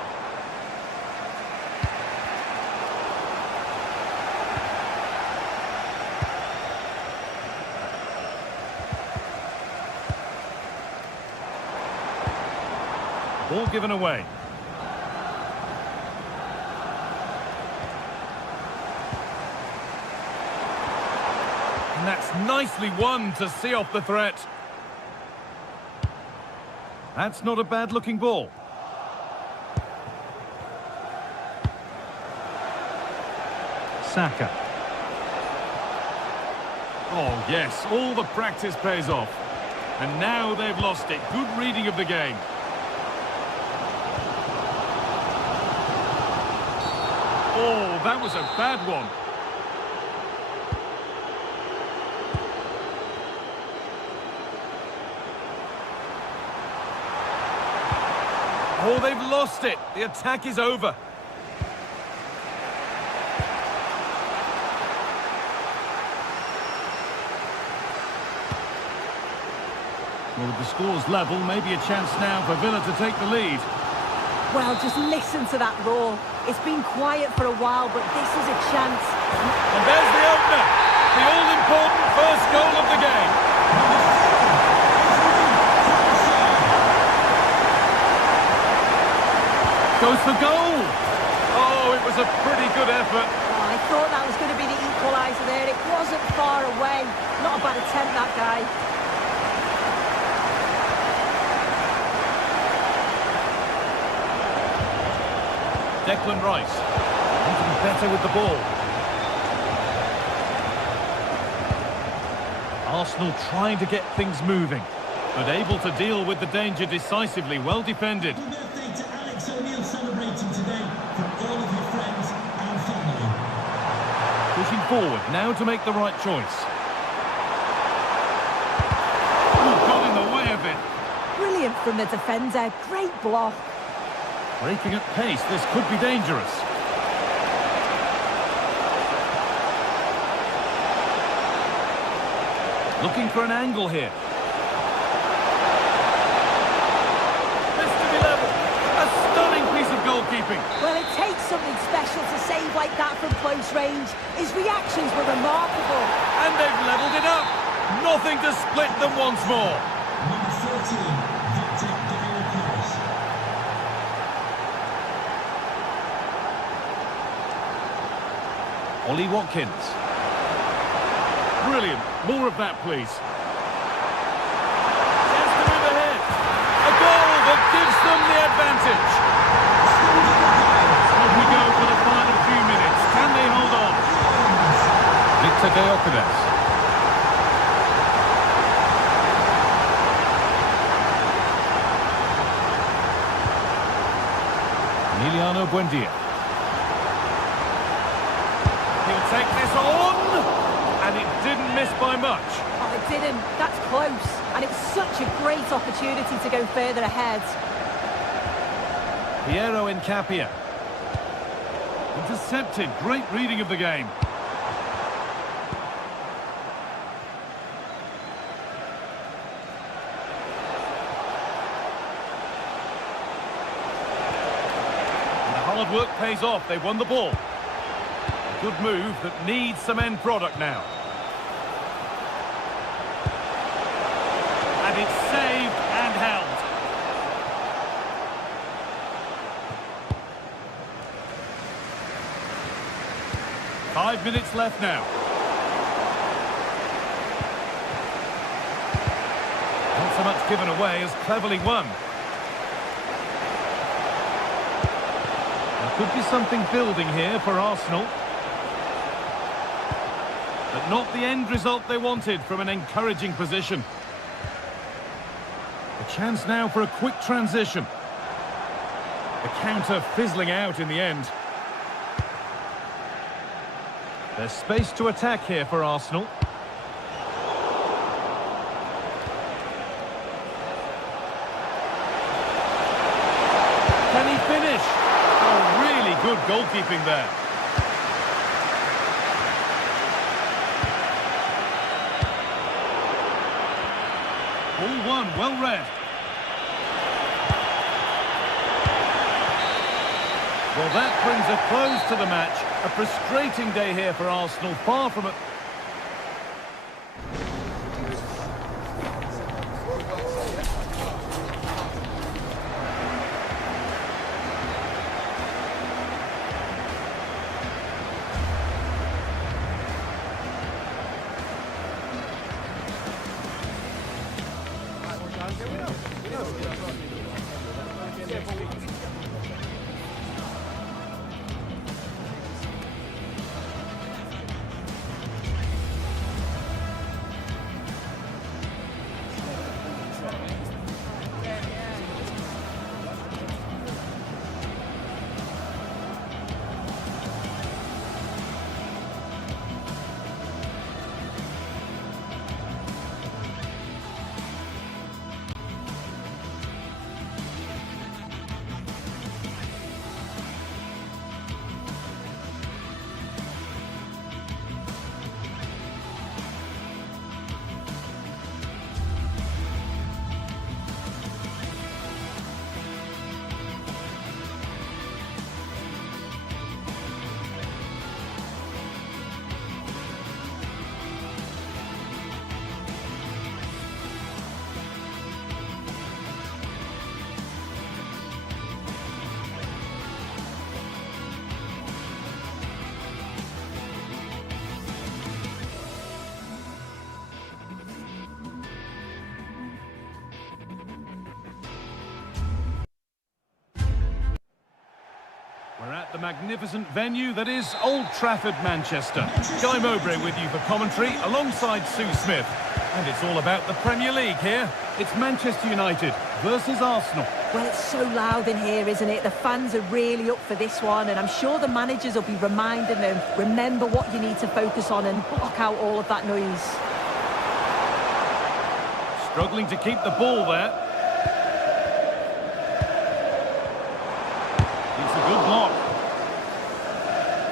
Ball given away. And that's nicely won to see off the threat. That's not a bad-looking ball. Saka. Oh, yes, all the practice pays off. And now they've lost it. Good reading of the game. Oh, that was a bad one. Oh, they've lost it. The attack is over. Well, with the scores level, maybe a chance now for Villa to take the lead. Well, just listen to that roar. It's been quiet for a while, but this is a chance. And there's the opener. The all-important first goal of the game. Goes for goal. Oh, it was a pretty good effort. Oh, I thought that was going to be the equaliser there. It wasn't far away. Not a bad attempt, that guy. Declan Rice. Need to be better with the ball. Arsenal trying to get things moving, but able to deal with the danger decisively. Well defended. Happy birthday to Alex O'Neill celebrating today from all of your friends and family. Pushing forward now to make the right choice. Ooh, got in the way of it. Brilliant from the defender. Great block. Breaking at pace, this could be dangerous. Looking for an angle here. This to be level. A stunning piece of goalkeeping. Well, it takes something special to save like that from close range. His reactions were remarkable. And they've levelled it up. Nothing to split them once more. Number 14, Victor Gallagher. Ollie Watkins. Brilliant. More of that, please. Chance to move ahead. A goal that gives them the advantage. On we go for the final few minutes. Can they hold on? Victor Gallagher. Emiliano Buendia. He'll take this on, and it didn't miss by much. Oh, it didn't. That's close. And it was such a great opportunity to go further ahead. Piero Incapia. Intercepted. Great reading of the game. Hard work pays off. They won the ball. A good move that needs some end product now. And it's saved and held. Five minutes left now. Not so much given away as cleverly won. Could be something building here for Arsenal. But not the end result they wanted from an encouraging position. A chance now for a quick transition. The counter fizzling out in the end. There's space to attack here for Arsenal. Can he finish? Good goalkeeping there. Ball one, well read. Well, that brings a close to the match. A frustrating day here for Arsenal, far from it. We're at the magnificent venue that is Old Trafford, Manchester. Guy Mowbray with you for commentary alongside Sue Smith. And it's all about the Premier League here. It's Manchester United versus Arsenal. Well, it's so loud in here, isn't it? The fans are really up for this one, and I'm sure the managers will be reminding them, remember what you need to focus on and block out all of that noise. Struggling to keep the ball there.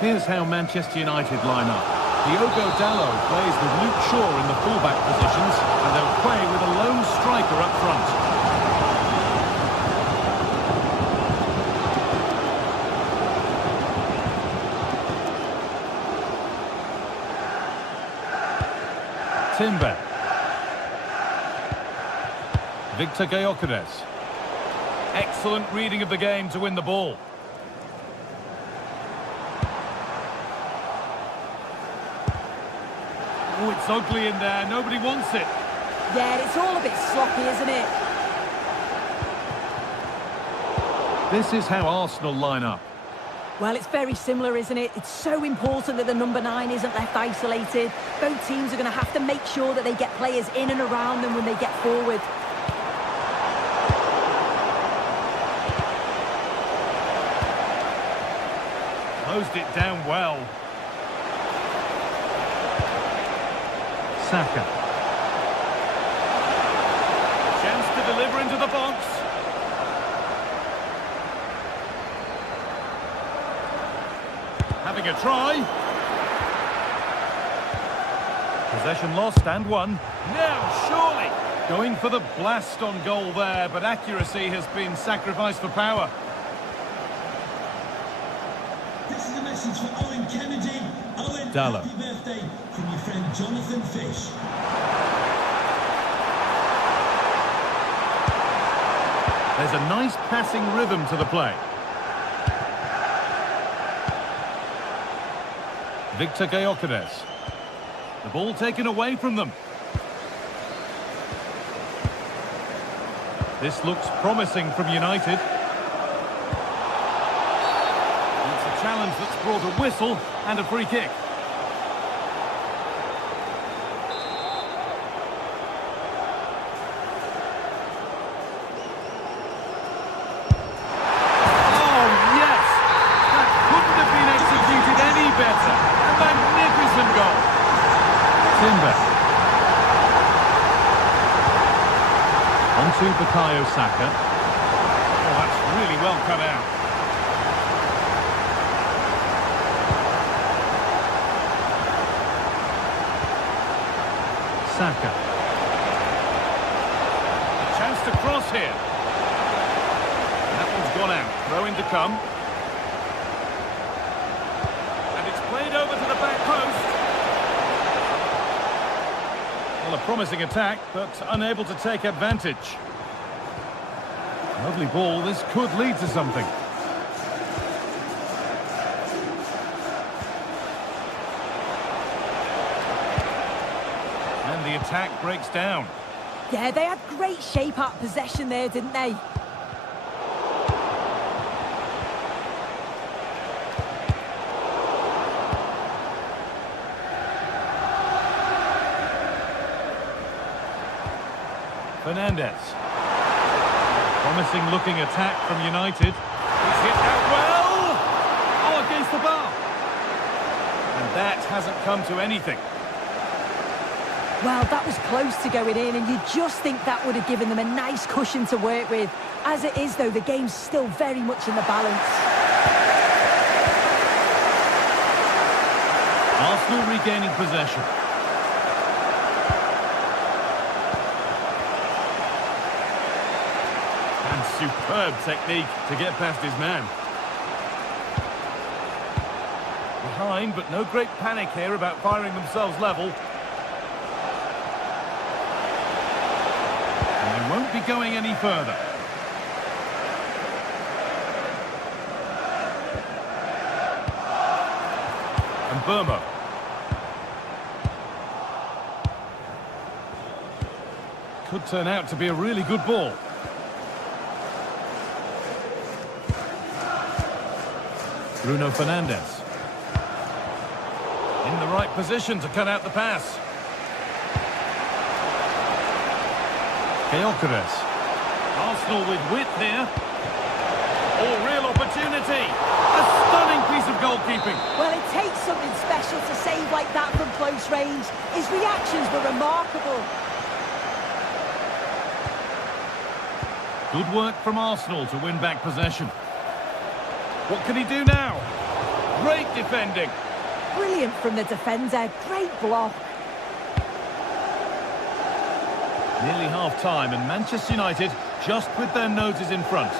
Here's how Manchester United line up. Diogo Dalot plays with Luke Shaw in the fullback positions, and they'll play with a lone striker up front. Timber. Victor Gyökeres. Excellent reading of the game to win the ball. Oh, it's ugly in there. Nobody wants it. Yeah, it's all a bit sloppy, isn't it? This is how Arsenal line up. Well, it's very similar, isn't it? It's so important that the number 9 isn't left isolated. Both teams are going to have to make sure that they get players in and around them when they get forward. Closed it down well. Saka. Chance to deliver into the box. Having a try. Possession lost and won. Now, surely. Going for the blast on goal there, but accuracy has been sacrificed for power. This is a message for Owen Kennedy. Owen, Dalot. happy birthday from your friend Jonathan Fish. There's a nice passing rhythm to the play. Victor Gyökeres. The ball taken away from them. This looks promising from United. It's a challenge that's brought a whistle and a free kick. Oh, yes! That couldn't have been executed any better. A magnificent goal. Timber. Onto Bukayo Saka. Oh, that's really well cut out. Saka. A chance to cross here. That one's gone out. Throw in to come. And it's played over to the back post. Well, a promising attack, but unable to take advantage. Lovely ball. This could lead to something. And the attack breaks down. Yeah, they had great shape out possession there, didn't they? Fernandez. Promising looking attack from United. He's hit that well! Oh, against the bar. And that hasn't come to anything. Well, that was close to going in, and you just think that would have given them a nice cushion to work with. As it is, though, the game's still very much in the balance. Arsenal regaining possession. And superb technique to get past his man. Behind, but no great panic here about firing themselves level. And they won't be going any further. And Burma. Could turn out to be a really good ball. Bruno Fernandes. In the right position to cut out the pass. Gyökeres. Arsenal with width here. Oh, real opportunity. A stunning piece of goalkeeping. Well, it takes something special to save like that from close range. His reactions were remarkable. Good work from Arsenal to win back possession. What can he do now? Great defending. Brilliant from the defender. Great block. Nearly half-time, and Manchester United just with their noses in front.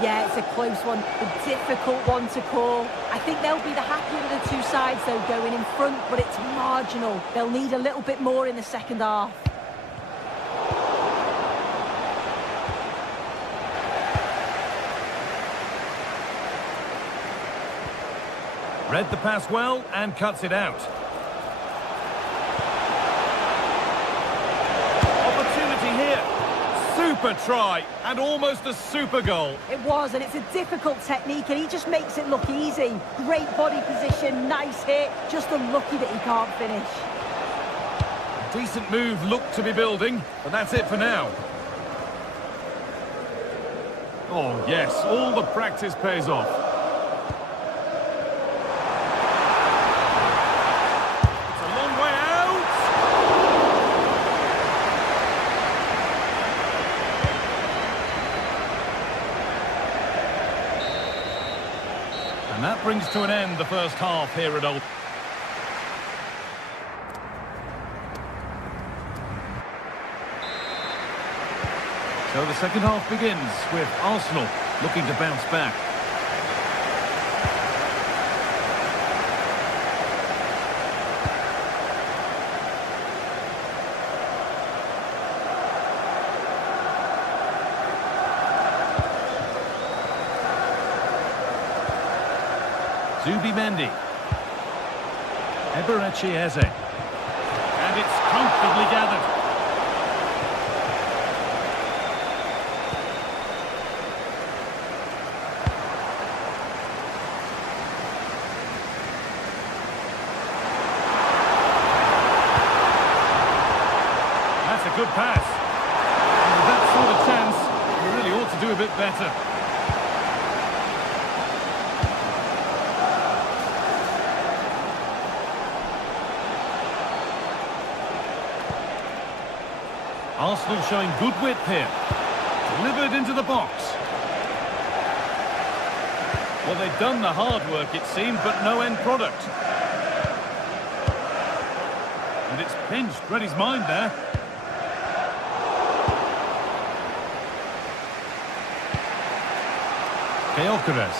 Yeah, it's a close one. A difficult one to call. I think they'll be the happier of the two sides, though, going in front, but it's marginal. They'll need a little bit more in the second half. Read the pass well and cuts it out. Opportunity here. Super try and almost a super goal. It was, and it's a difficult technique, and he just makes it look easy. Great body position, nice hit, just unlucky that he can't finish. Decent move looked to be building, but that's it for now. Oh yes, all the practice pays off. And that brings to an end the first half here at Old. So the second half begins with Arsenal looking to bounce back. Zubimendi. Eberechi Eze. And it's comfortably gathered. That's a good pass. And with that sort of chance, you really ought to do a bit better. Arsenal showing good width here. Delivered into the box. Well, they've done the hard work, it seemed, but no end product. And it's pinched. Read his mind there. Gyökeres.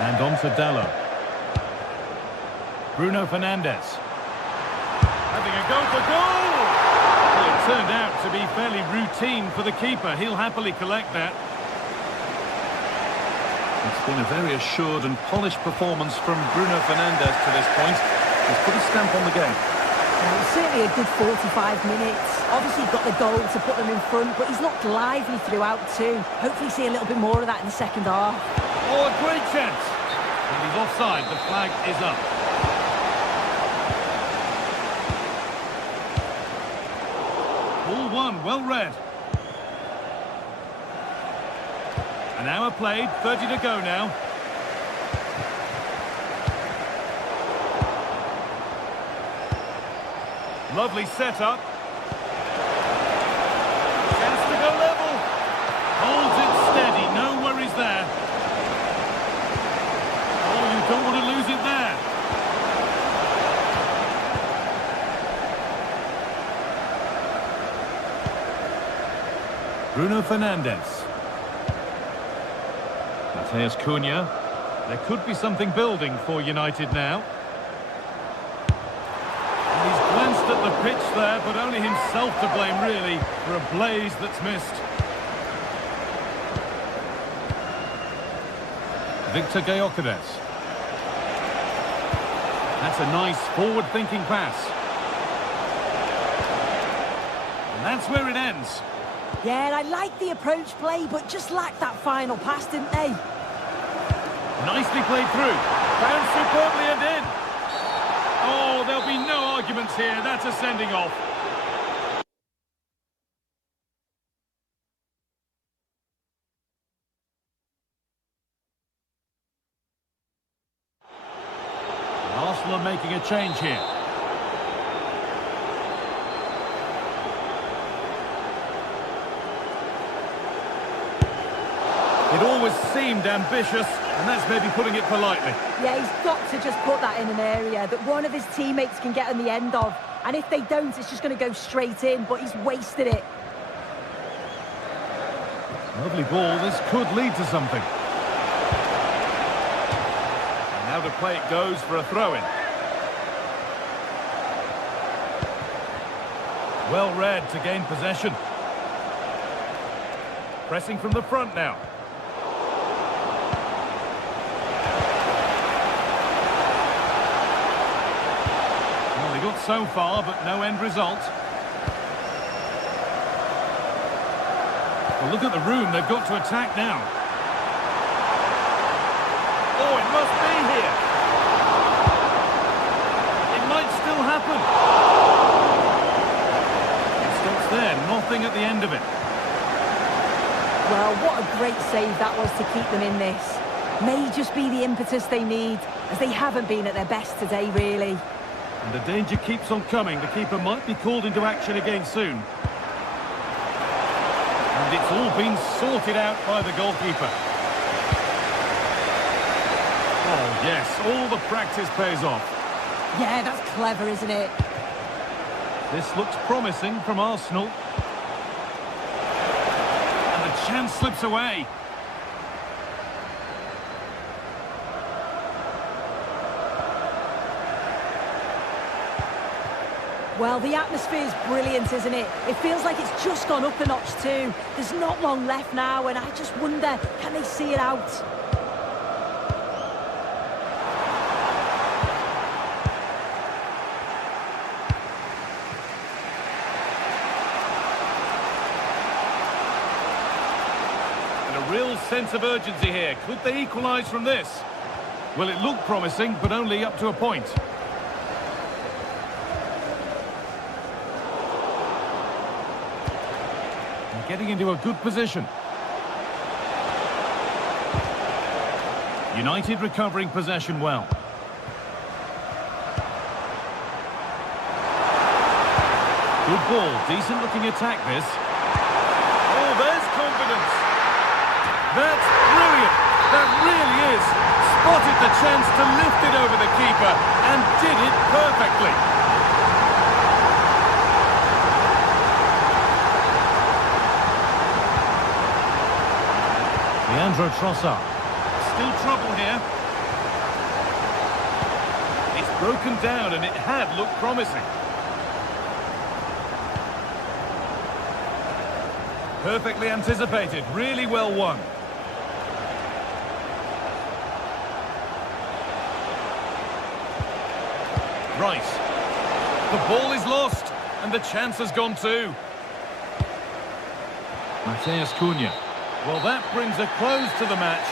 And on to Dallo. Bruno Fernandes. Having a go for goal! Well, it turned out to be fairly routine for the keeper. He'll happily collect that. It's been a very assured and polished performance from Bruno Fernandes to this point. He's put a stamp on the game. Well, it's certainly a good 45 minutes. Obviously, he's got the goal to put them in front, but he's looked lively throughout too. Hopefully see a little bit more of that in the second half. Oh, a great chance! And he's offside. The flag is up. Ball one, well read. An hour played, 30 to go now. Lovely setup. Chance to go level. Holds it steady, no worries there. Oh, you don't want to lose it there. Bruno Fernandes. Matheus Cunha. There could be something building for United now. And he's glanced at the pitch there, but only himself to blame, really, for a blaze that's missed. Victor Gyökeres. That's a nice forward-thinking pass. And that's where it ends. Yeah, I like the approach play, but just lacked that final pass, didn't they? Nicely played through. Found superbly and in. Oh, there'll be no arguments here. That's a sending off. Arsenal are making a change here. It always seemed ambitious, and that's maybe putting it politely. Yeah, he's got to just put that in an area that one of his teammates can get on the end of. And if they don't, it's just going to go straight in, but he's wasted it. Lovely ball. This could lead to something. And now to play it goes for a throw-in. Well read to gain possession. Pressing from the front now. Well, they got so far, but no end result. Well, look at the room they've got to attack now. Oh, it must be here. It might still happen. It stops there, nothing at the end of it. Well, what a great save that was to keep them in this. May just be the impetus they need, as they haven't been at their best today, really. And the danger keeps on coming. The keeper might be called into action again soon. And it's all been sorted out by the goalkeeper. Oh, yes, all the practice pays off. Yeah, that's clever, isn't it? This looks promising from Arsenal. And the chance slips away. Well, the atmosphere's brilliant, isn't it? It feels like it's just gone up a notch too. There's not long left now, and I just wonder, can they see it out? And a real sense of urgency here. Could they equalise from this? Well, it looked promising, but only up to a point. Getting into a good position. United recovering possession well. Good ball, decent looking attack this. Oh, there's confidence. That's brilliant. That really is. Spotted the chance to lift it over the keeper and did it perfectly. Leandro Trossard. Still trouble here. It's broken down and it had looked promising. Perfectly anticipated, really well won. Right. The ball is lost and the chance has gone too. Matheus Cunha. Well, that brings a close to the match.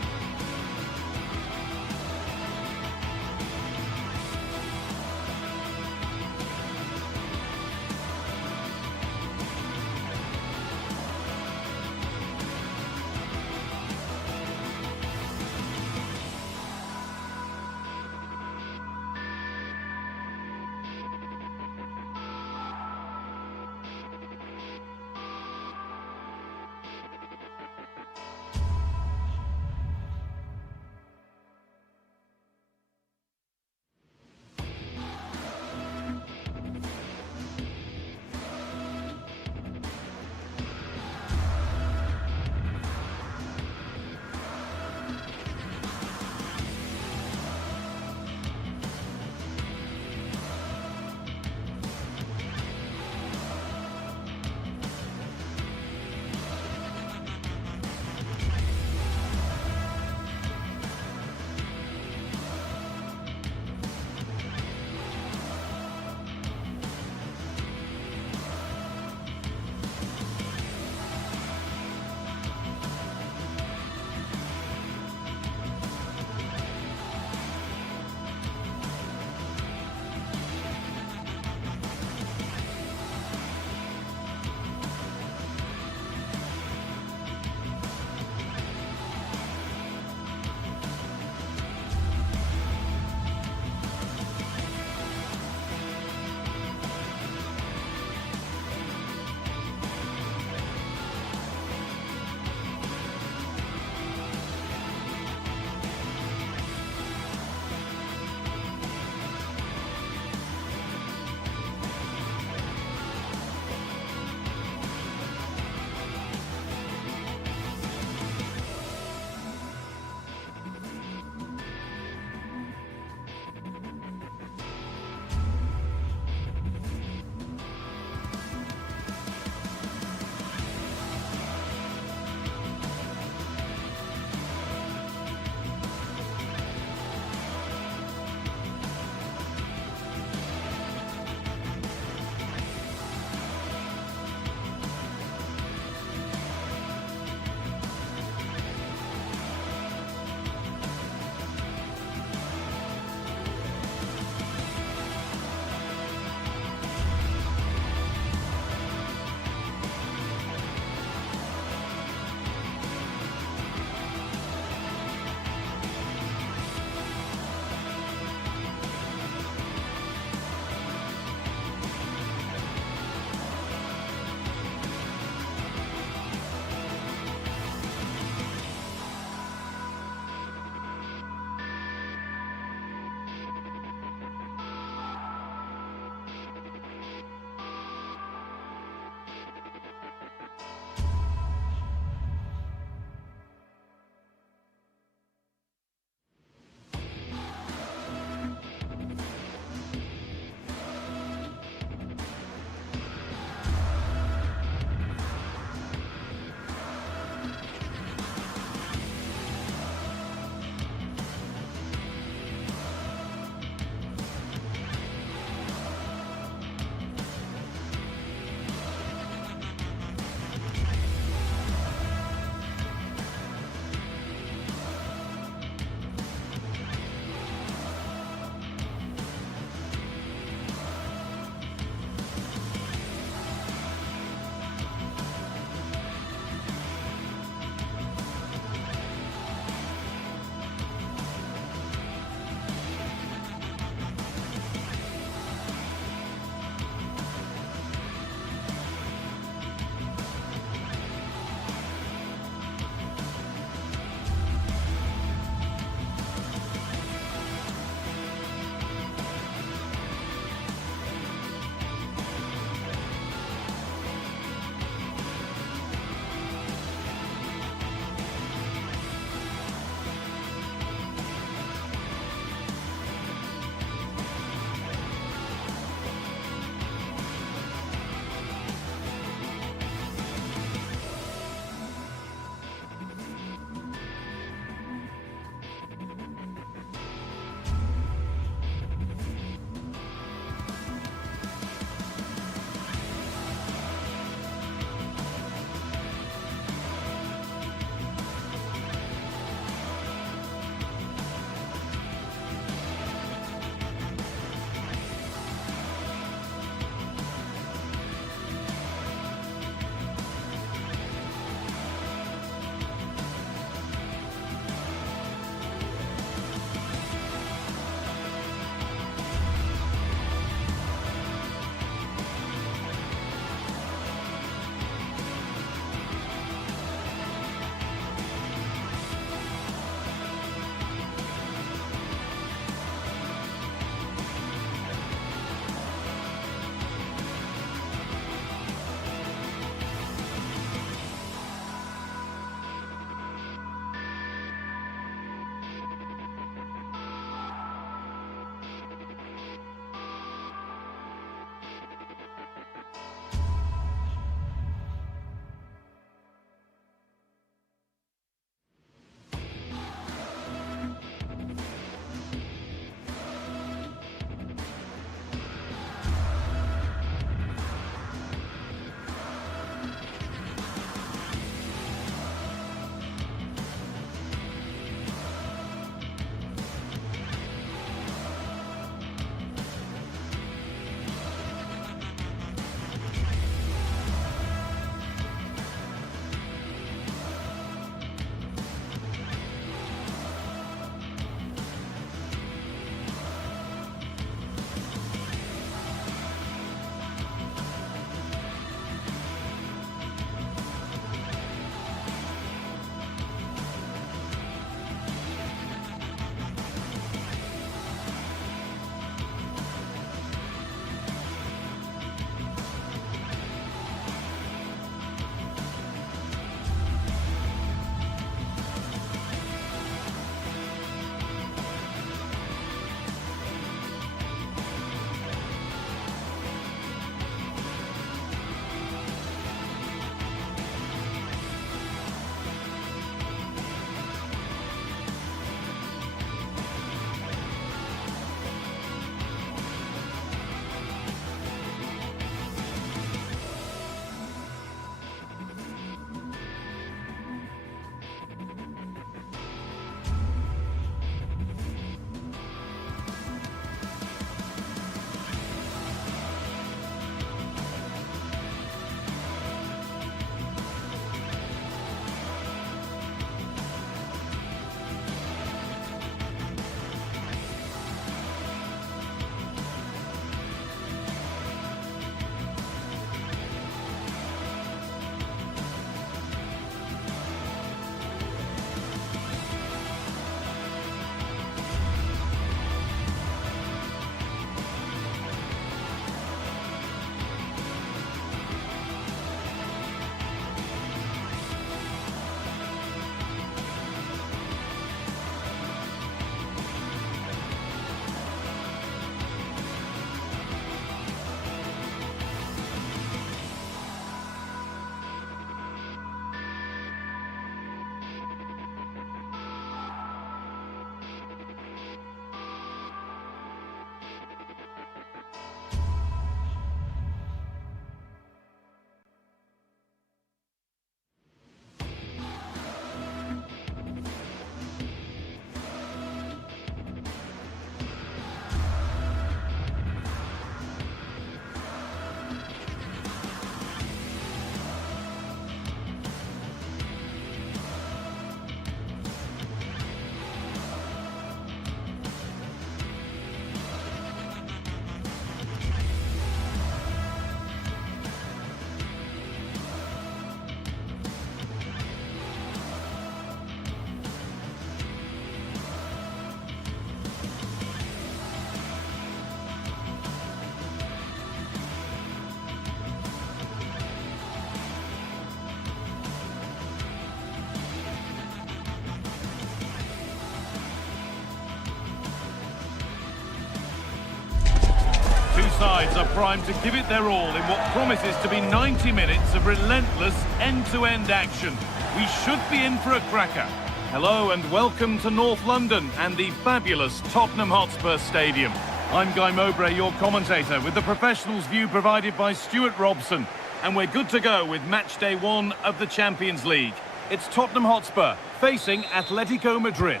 sides are primed to give it their all in what promises to be 90 minutes of relentless end-to-end action. We should be in for a cracker. Hello and welcome to North London and the fabulous Tottenham Hotspur Stadium. I'm Guy Mowbray, your commentator, with the professionals' view provided by Stuart Robson. And we're good to go with match day 1 of the Champions League. It's Tottenham Hotspur facing Atletico Madrid.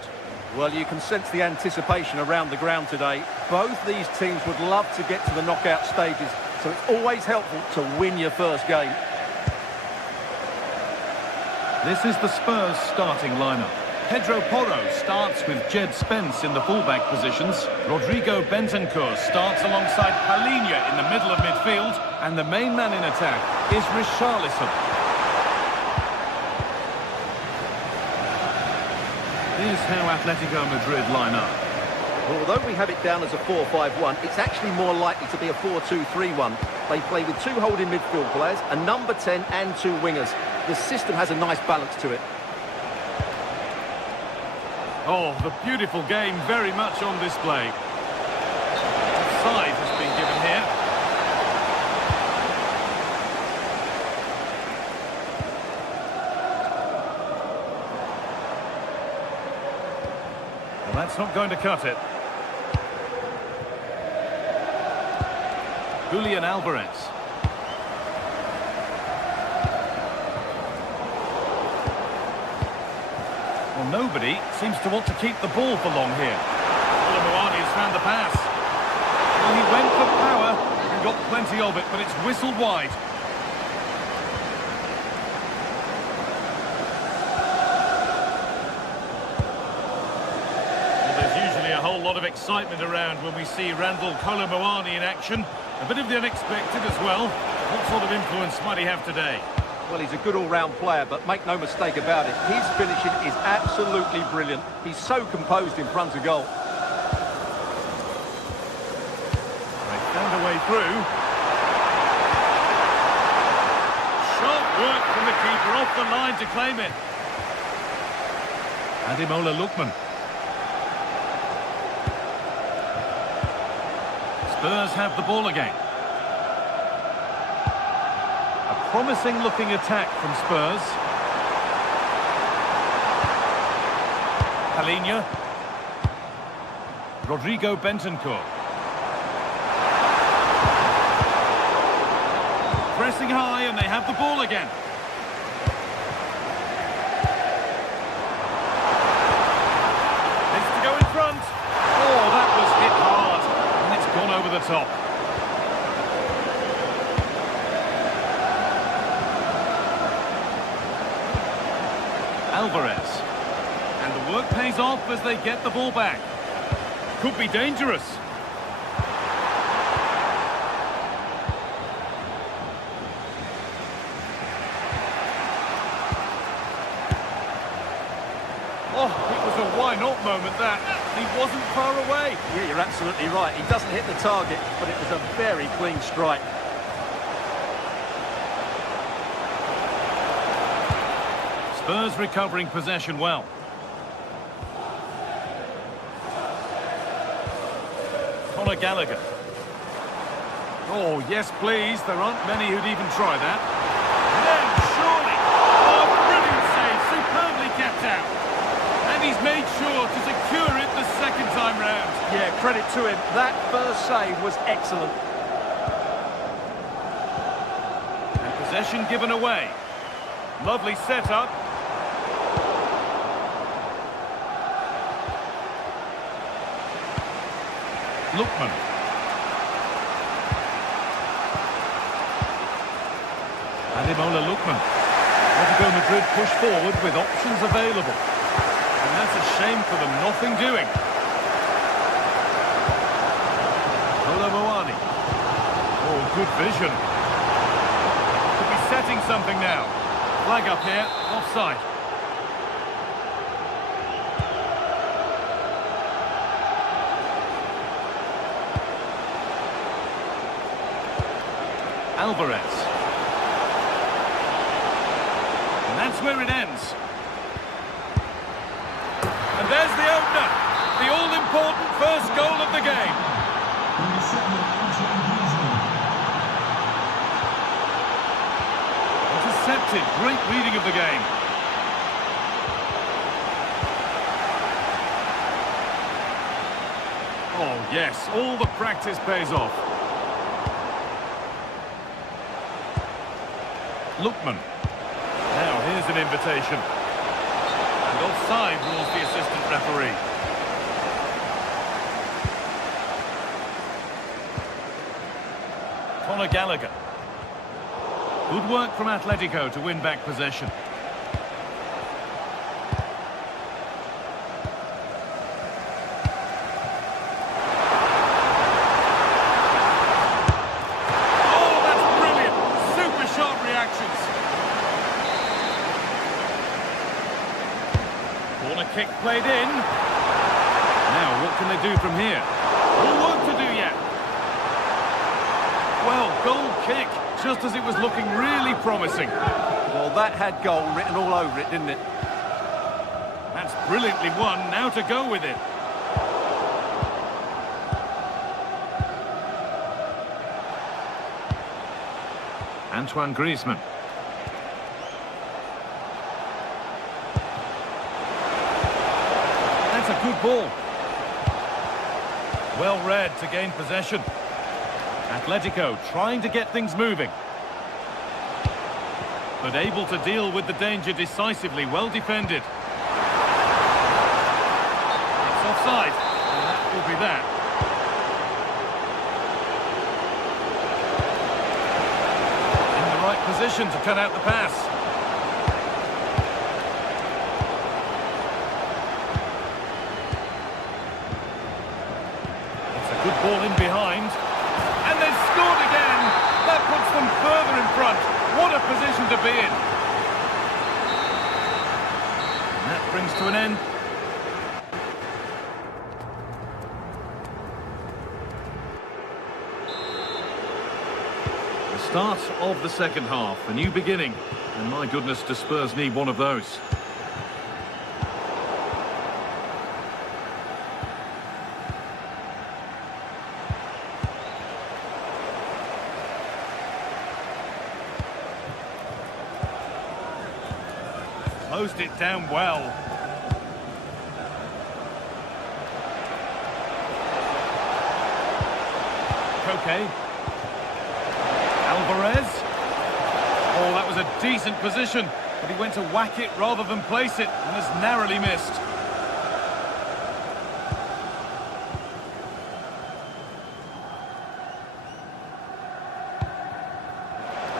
Well, you can sense the anticipation around the ground today. Both these teams would love to get to the knockout stages, so it's always helpful to win your first game. This is the Spurs starting lineup. Pedro Porro starts with Jed Spence in the fullback positions. Rodrigo Bentancur starts alongside Palhinha in the middle of midfield. And the main man in attack is Richarlison. Here's how Atletico Madrid line up. Although we have it down as a 4-5-1, it's actually more likely to be a 4-2-3-1. They play with 2 holding midfield players, a number 10 and 2 wingers. The system has a nice balance to it. Oh, the beautiful game very much on display. Offside has been given here. Well, that's not going to cut it. Julian Alvarez. Well, nobody seems to want to keep the ball for long here. Moani has found the pass. Well, he went for power and got plenty of it, but it's whistled wide. Well, there's usually a whole lot of excitement around when we see Randall Moani in action. A bit of the unexpected as well. What sort of influence might he have today? Well, he's a good all-round player, but make no mistake about it, his finishing is absolutely brilliant. He's so composed in front of goal. They found a way through. Sharp work from the keeper off the line to claim it. Ademola Lookman. Spurs have the ball again. Promising looking attack from Spurs. Palhinha. Rodrigo Bentancur. Pressing high and they have the ball again. Needs to go in front. Oh, that was hit hard. And it's gone over the top. Alvarez. And the work pays off as they get the ball back. Could be dangerous. Oh, it was a why-not moment, that. He wasn't far away. Yeah, you're absolutely right. He doesn't hit the target, but it was a very clean strike. Spurs recovering possession well. Conor Gallagher. Oh, yes, please. There aren't many who'd even try that. Then, surely. Oh, brilliant save. Superbly kept out. And he's made sure to secure it the second time round. Yeah, credit to him. That first save was excellent. And possession given away. Lovely setup. Lookman. Ademola Lookman. Atletico Madrid push forward with options available. And that's a shame for them, nothing doing. Moani. Oh, good vision. Could be setting something now. Flag up here, offside. Alvarez. And that's where it ends. And there's the opener. The all-important first goal of the game. Number 7, Antoine Griezmann. spotted. Great reading of the game. Oh, yes, all the practice pays off. Lookman. Now, here's an invitation. And offside rules the assistant referee. Conor Gallagher. Good work from Atletico to win back possession. Oh, that's brilliant! Super sharp reactions. Corner kick played in. Now, what can they do from here? All work to do yet. Well, goal kick, just as it was looking really promising. Well, that had goal written all over it, didn't it? That's brilliantly won, now to go with it. Antoine Griezmann. That's a good ball. Well read to gain possession. Atletico trying to get things moving. But able to deal with the danger decisively, well defended. It's offside, and that will be that. In the right position to cut out the pass. It's a good ball in behind. And they've scored again. That puts them further in front. What a position to be in. And that brings to an end. The start of the second half, a new beginning. And my goodness, do Spurs need one of those. Closed it down well. Koke. Alvarez. Oh, that was a decent position, but he went to whack it rather than place it, and has narrowly missed.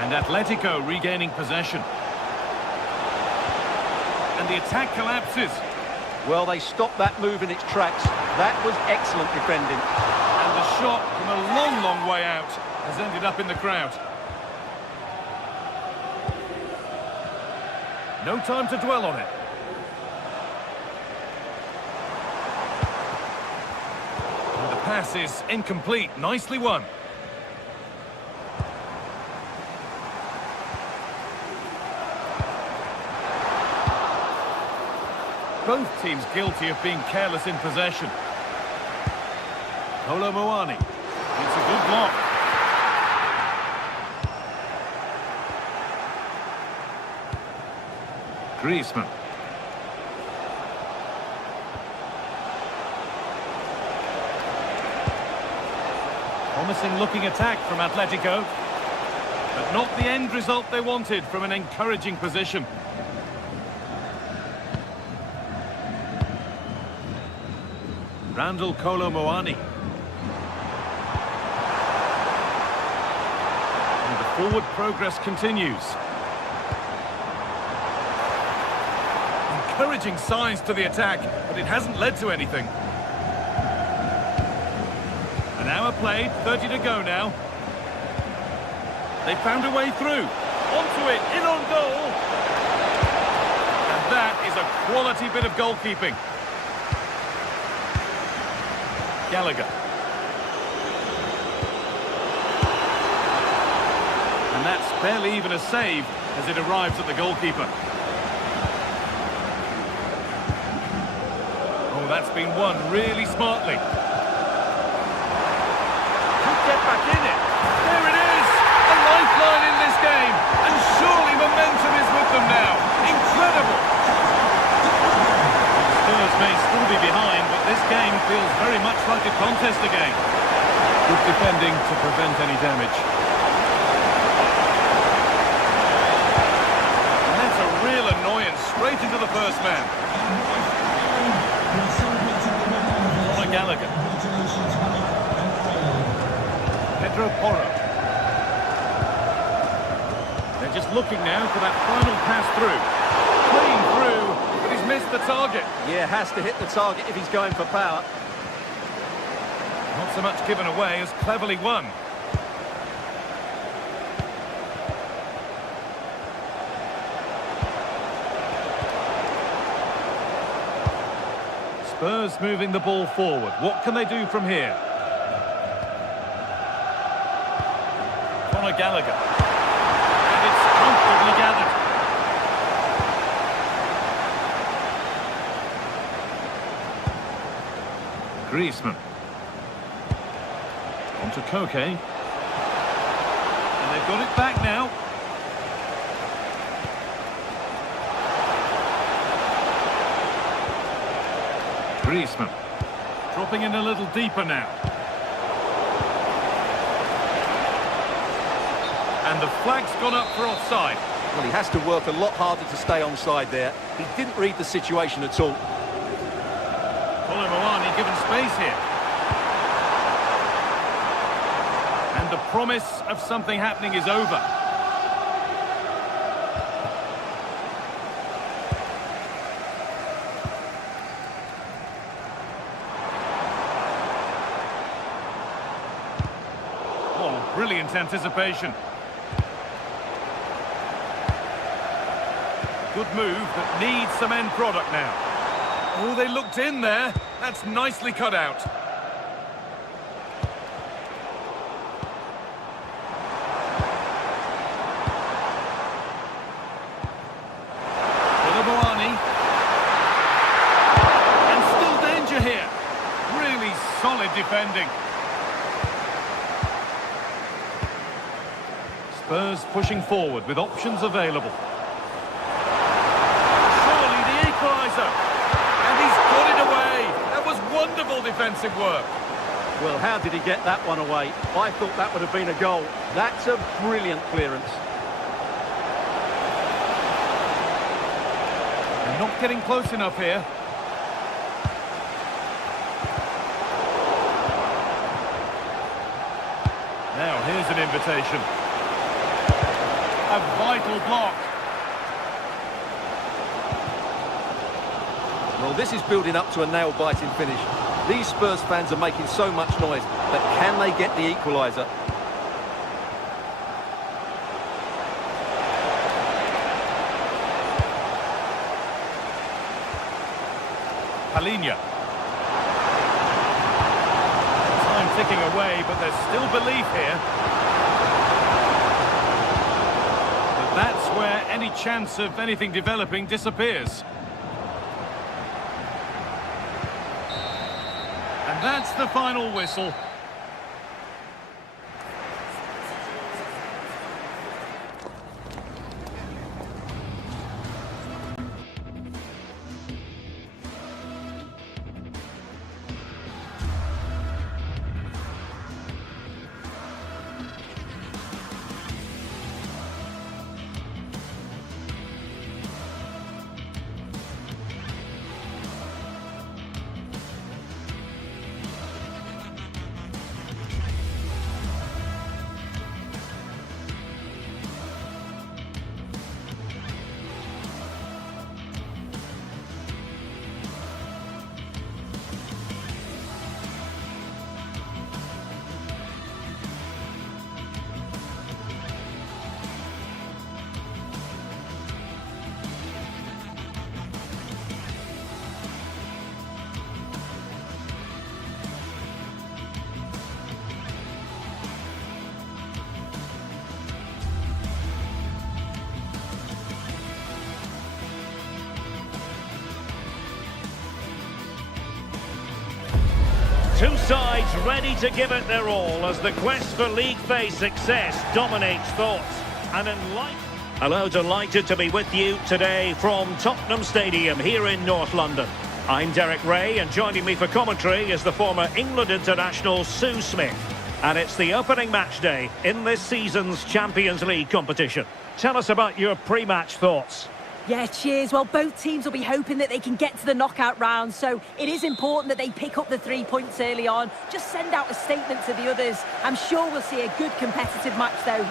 And Atletico regaining possession. And the attack collapses. Well, they stopped that move in its tracks. That was excellent defending. And the shot from a long, long way out has ended up in the crowd. No time to dwell on it. And the pass is incomplete. Nicely won. Both teams guilty of being careless in possession. Kolo Muani. It's a good block. Griezmann. Promising looking attack from Atletico. But not the end result they wanted from an encouraging position. Randall Kolo Muani. And the forward progress continues. Encouraging signs to the attack, but it hasn't led to anything. An hour played, 30 to go now. They found a way through. Onto it, in on goal. And that is a quality bit of goalkeeping. Gallagher. And that's barely even a save as it arrives at the goalkeeper. Oh, that's been won really smartly. Could get back in it. There it is! A lifeline in this game, and surely momentum is with them now. Incredible! Spurs may still be behind, but this game feels very much like a contest again. Good defending to prevent any damage. And that's a real annoyance straight into the first man. Gallagher. Pedro Porro. They're just looking now for that final pass through. Clean through, but he's missed the target. Yeah, has to hit the target if he's going for power. Not so much given away as cleverly won. Spurs moving the ball forward. What can they do from here? Gallagher. And it's comfortably gathered. Griezmann. On to Koke. And they've got it back now. Griezmann. Dropping in a little deeper now. And the flag's gone up for offside. Well, he has to work a lot harder to stay onside there. He didn't read the situation at all. Moani given space here. And the promise of something happening is over. Oh, brilliant anticipation. Good move that needs some end product now. Oh, they looked in there. That's nicely cut out. Moani. And still danger here. Really solid defending. Spurs pushing forward with options available. And he's got it away. That was wonderful defensive work. Well, how did he get that one away? I thought that would have been a goal. That's a brilliant clearance. They're not getting close enough here. Now, here's an invitation. A vital block. Well, this is building up to a nail-biting finish. These Spurs fans are making so much noise, but can they get the equaliser? Palinha. Time ticking away, but there's still belief here. But that's where any chance of anything developing disappears. And that's the final whistle. Two sides ready to give it their all as the quest for league phase success dominates thoughts. And in light... Hello, delighted to be with you today from Tottenham Stadium here in North London. I'm Derek Ray, and joining me for commentary is the former England international Sue Smith. And it's the opening match day in this season's Champions League competition. Tell us about your pre-match thoughts. Yeah, cheers. Well, both teams will be hoping that they can get to the knockout round, so it is important that they pick up the 3 points early on. Just send out a statement to the others. I'm sure we'll see a good competitive match, though.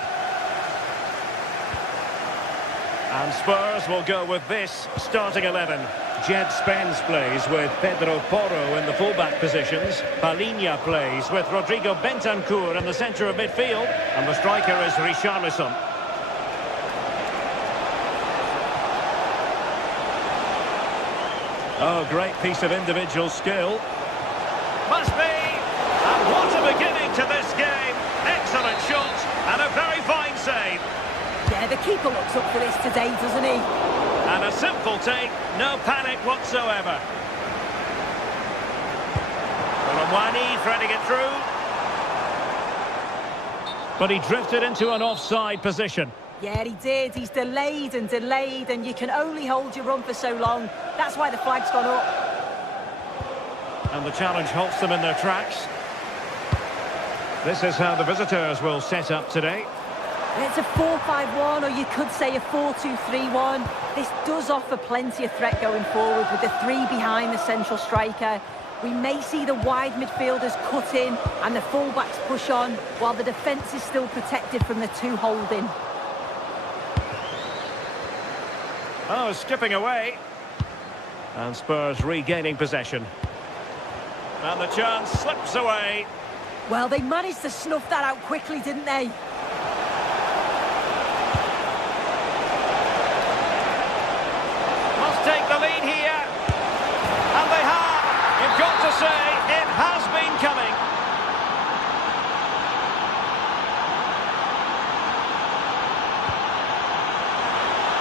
And Spurs will go with this starting 11. Jed Spence plays with Pedro Porro in the fullback positions. Palinha plays with Rodrigo Bentancur in the centre of midfield. And the striker is Richarlison. Oh, great piece of individual skill. Must be! And what a beginning to this game. Excellent shot and a very fine save. Yeah, the keeper looks up for this today, doesn't he? And a simple take, no panic whatsoever. Colomwani threading it through. But he drifted into an offside position. Yeah, he did. He's delayed, and you can only hold your run for so long. That's why the flag's gone up. And the challenge halts them in their tracks. This is how the visitors will set up today. It's a 4-5-1, or you could say a 4-2-3-1. This does offer plenty of threat going forward with the 3 behind the central striker. We may see the wide midfielders cut in and the fullbacks push on, while the defence is still protected from the 2 holding. Oh, skipping away. And Spurs regaining possession. And the chance slips away. Well, they managed to snuff that out quickly, didn't they? Take the lead here, and they have. You've got to say it has been coming.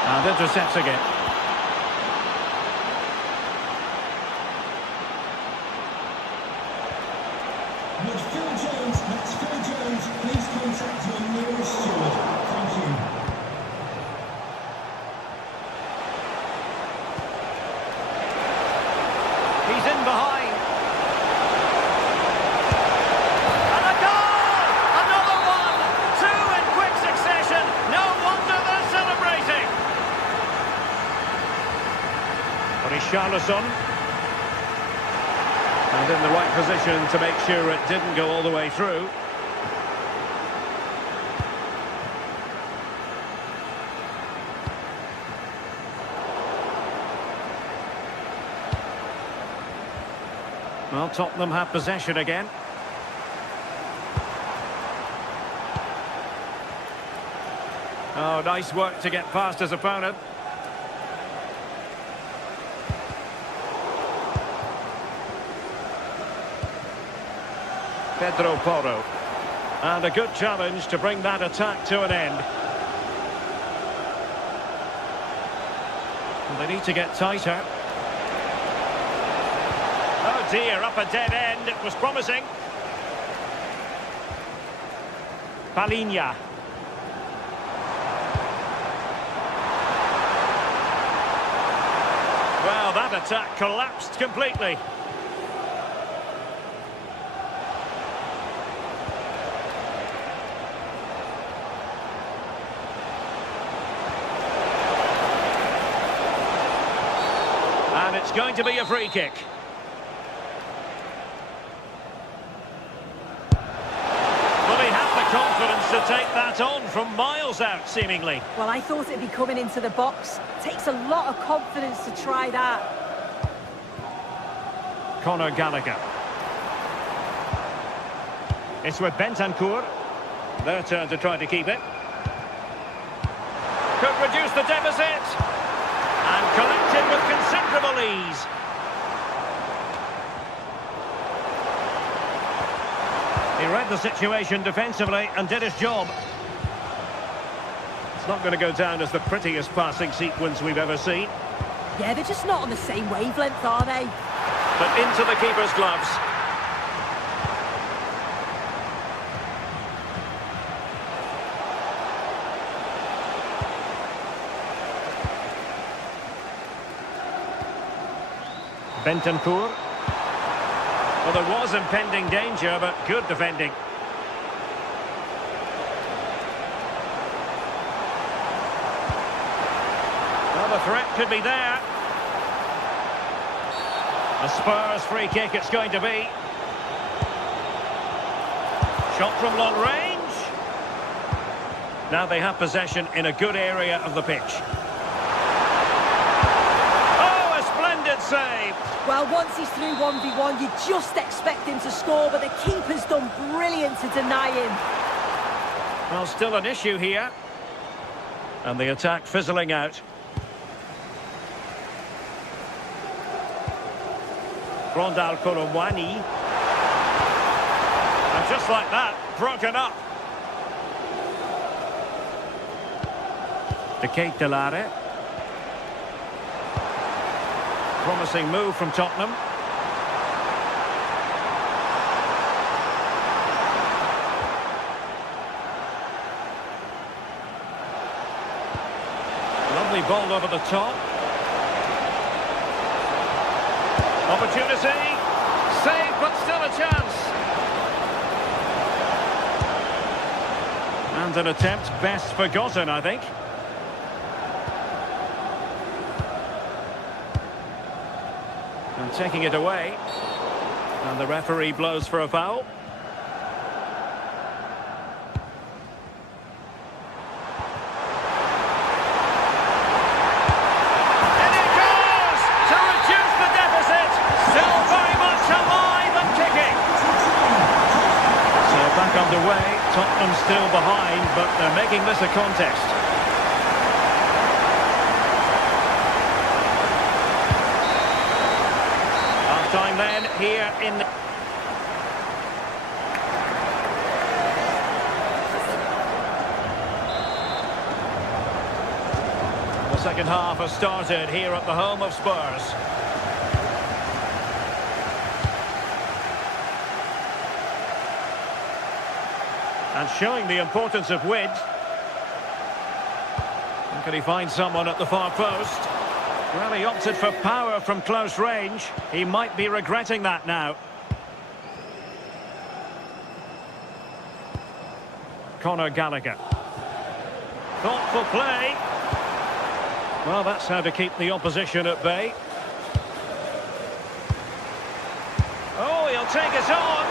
And intercepts again. With Phil Jones, that's Phil Jones. Please contact your nearest steward. Thank you. He's in behind. And a goal! Another one! 2 in quick succession. No wonder they're celebrating. Richarlison. And in the right position to make sure it didn't go all the way through. Well, Tottenham have possession again. Oh, nice work to get past his opponent. Pedro Porro. And a good challenge to bring that attack to an end. And they need to get tighter. Oh dear, up a dead end. It was promising. Palinha. Well, that attack collapsed completely. And it's going to be a free kick. Confidence to take that on from miles out, seemingly. Well, I thought it'd be coming into the box. Takes a lot of confidence to try that. Conor Gallagher. It's with Bentancur. Their turn to try to keep it. Could reduce the deficit. And collected with considerable ease. He read the situation defensively and did his job. It's not going to go down as the prettiest passing sequence we've ever seen. Yeah, they're just not on the same wavelength, are they? But into the keeper's gloves. Bentancur. Well, there was impending danger, but good defending. Well, the threat could be there. A Spurs free kick it's going to be. Shot from long range. Now they have possession in a good area of the pitch. Oh, a splendid save. Well, once he's through 1v1, you just expect him to score, but the keeper's done brilliant to deny him. Well, still an issue here. And the attack fizzling out. Rondal Korowani. And just like that, broken up. De Ketelare. Promising move from Tottenham. Lovely ball over the top. Opportunity. Save, but still a chance. And an attempt best forgotten, I think. And taking it away. And the referee blows for a foul. And it goes to reduce the deficit. Still very much alive and kicking. So back underway. Tottenham still behind, but they're making this a contest. Time then here in the... The second half has started here at the home of Spurs. And showing the importance of width. And can he find someone at the far post? Well, he opted for power from close range. He might be regretting that now. Conor Gallagher. Thoughtful play. Well, that's how to keep the opposition at bay. Oh, he'll take it on.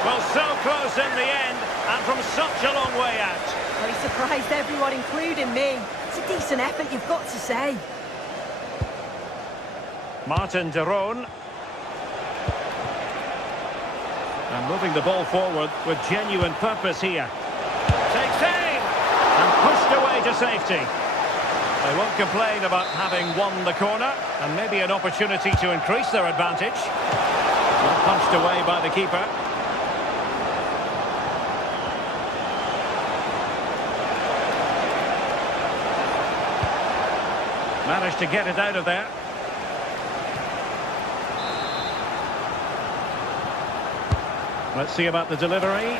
Well, so close in the end, and from such a long way out. Well, he surprised everyone, including me. It's a decent effort, you've got to say. Martin de Roon. And moving the ball forward with genuine purpose here. Takes aim! And pushed away to safety. They won't complain about having won the corner. And maybe an opportunity to increase their advantage. Well, punched away by the keeper. Managed to get it out of there. Let's see about the delivery.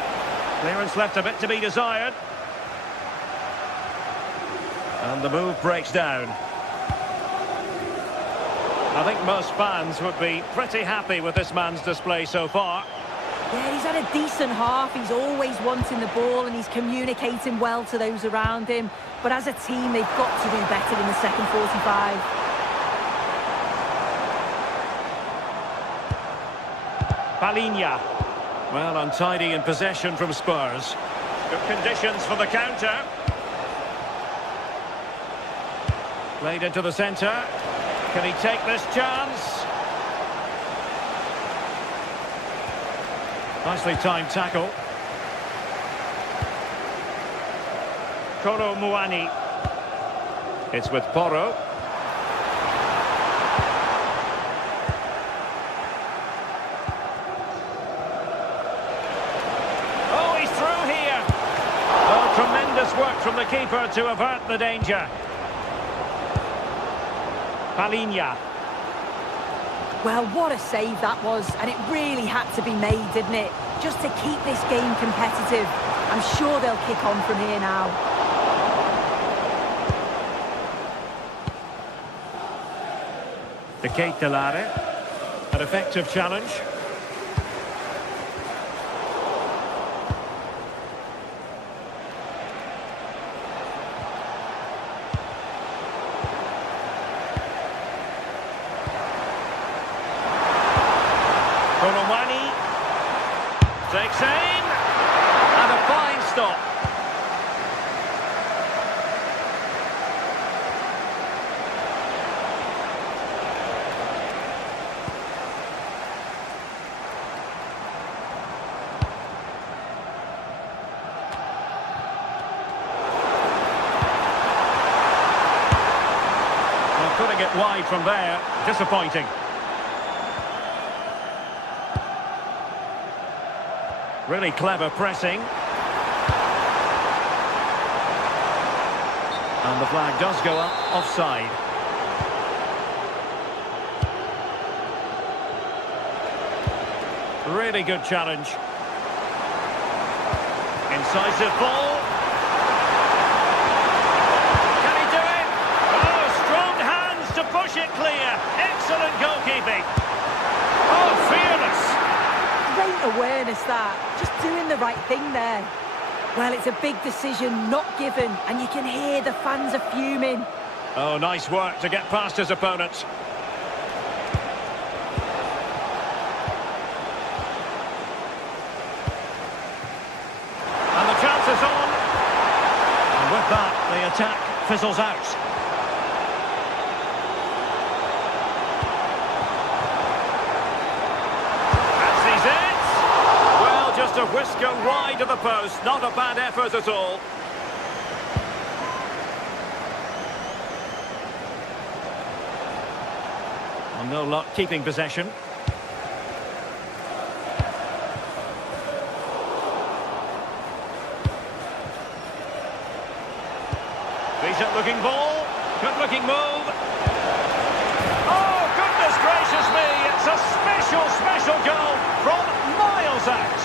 Clearance left a bit to be desired. And the move breaks down. I think most fans would be pretty happy with this man's display so far. Yeah, he's had a decent half. He's always wanting the ball and he's communicating well to those around him. But as a team, they've got to do better in the second 45. Palinha. Well, untidy in possession from Spurs. Good conditions for the counter. Played into the centre. Can he take this chance? Nicely timed tackle. Kolo Muani. It's with Porro. Oh, he's through here. Oh, tremendous work from the keeper to avert the danger. Palinha. Well, what a save that was, and it really had to be made, didn't it? Just to keep this game competitive. I'm sure they'll kick on from here now. De Ketelare. An effective challenge. Takes aim, and a fine stop. Well, putting it wide from there, disappointing. Really clever pressing. And the flag does go up, offside. Really good challenge. Incisive ball. Can he do it? Oh, strong hands to push it clear. Excellent goalkeeping. Oh, fearless. Great awareness that, just doing the right thing there. Well, it's a big decision, not given, and you can hear the fans are fuming. Oh, nice work to get past his opponents. And the chance is on. And with that, the attack fizzles out. Just a whisker wide of the post, not a bad effort at all. Well, no luck keeping possession. Decent looking ball, good looking move. Oh, goodness gracious me, it's a special goal from miles out.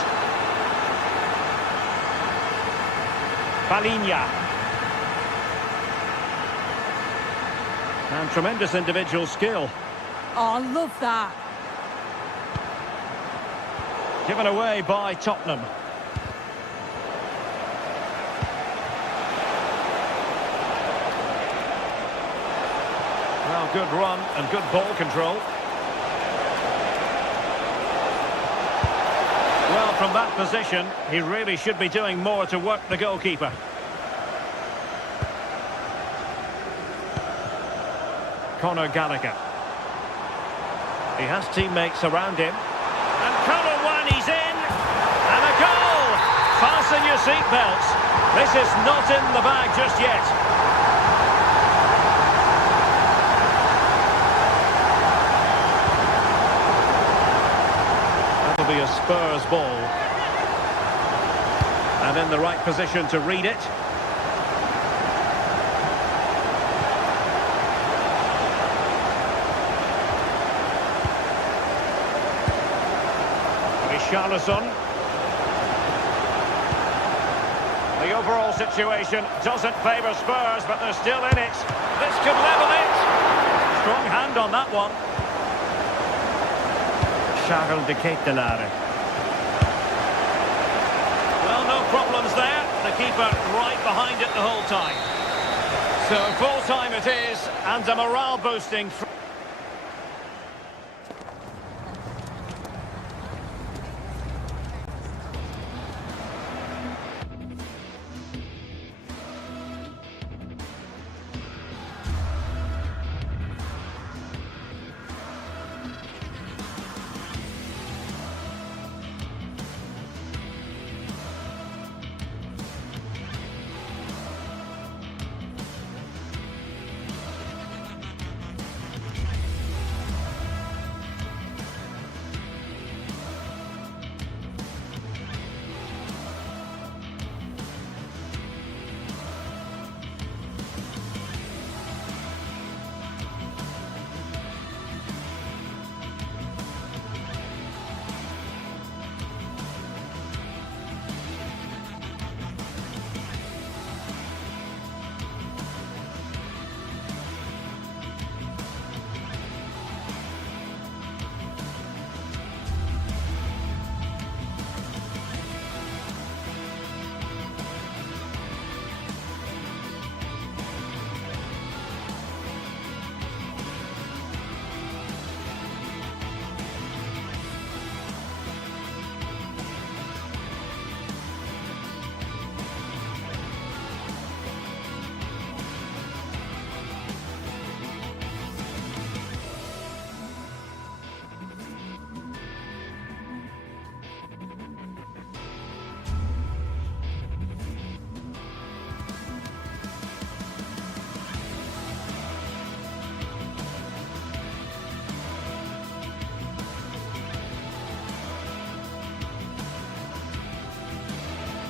Palinha. And tremendous individual skill. Oh, I love that. Given away by Tottenham. Well, good run and good ball control. Well, from that position, he really should be doing more to work the goalkeeper. Conor Gallagher. He has teammates around him. And Colowani's in. And a goal! Fasten your seatbelts. This is not in the bag just yet. That'll be a Spurs ball. And in the right position to read it. Charlison. The overall situation doesn't favour Spurs, but they're still in it. This could level it. Strong hand on that one. Charles de Ketelaere. Well, no problems there. The keeper right behind it the whole time. So full time it is, and a morale boosting.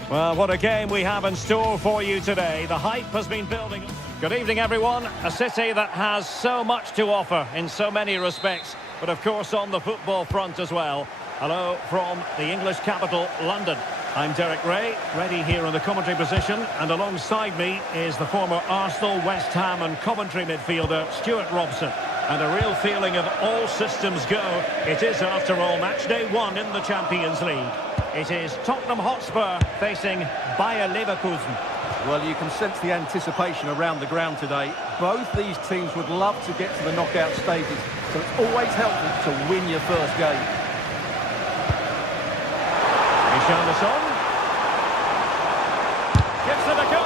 Well, what a game we have in store for you today. The hype has been building. Good evening, everyone. A city that has so much to offer in so many respects, but of course on the football front as well. Hello from the English capital, London. I'm Derek Ray, ready here in the commentary position, and alongside me is the former Arsenal, West Ham and Coventry midfielder, Stuart Robson. And a real feeling of all systems go. It is, after all, match day 1 in the Champions League. It is Tottenham Hotspur facing Bayer Leverkusen. Well, you can sense the anticipation around the ground today. Both these teams would love to get to the knockout stages, so it's always helpful to win your first game. Richarlison gives it a go.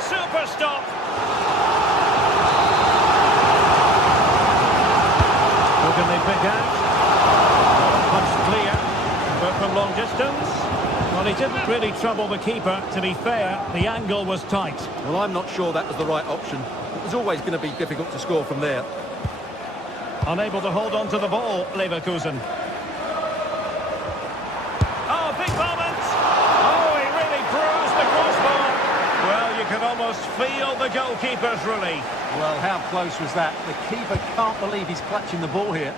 Super stop. Who can they pick out? Punched clear, but from long distance. Well, he didn't really trouble the keeper. To be fair, the angle was tight. Well, I'm not sure that was the right option. It was always going to be difficult to score from there. Unable to hold on to the ball, Leverkusen. Oh, big moment! Oh, he really bruised the crossbar. Well, you can almost feel the goalkeeper's relief. Well, how close was that? The keeper can't believe he's clutching the ball here.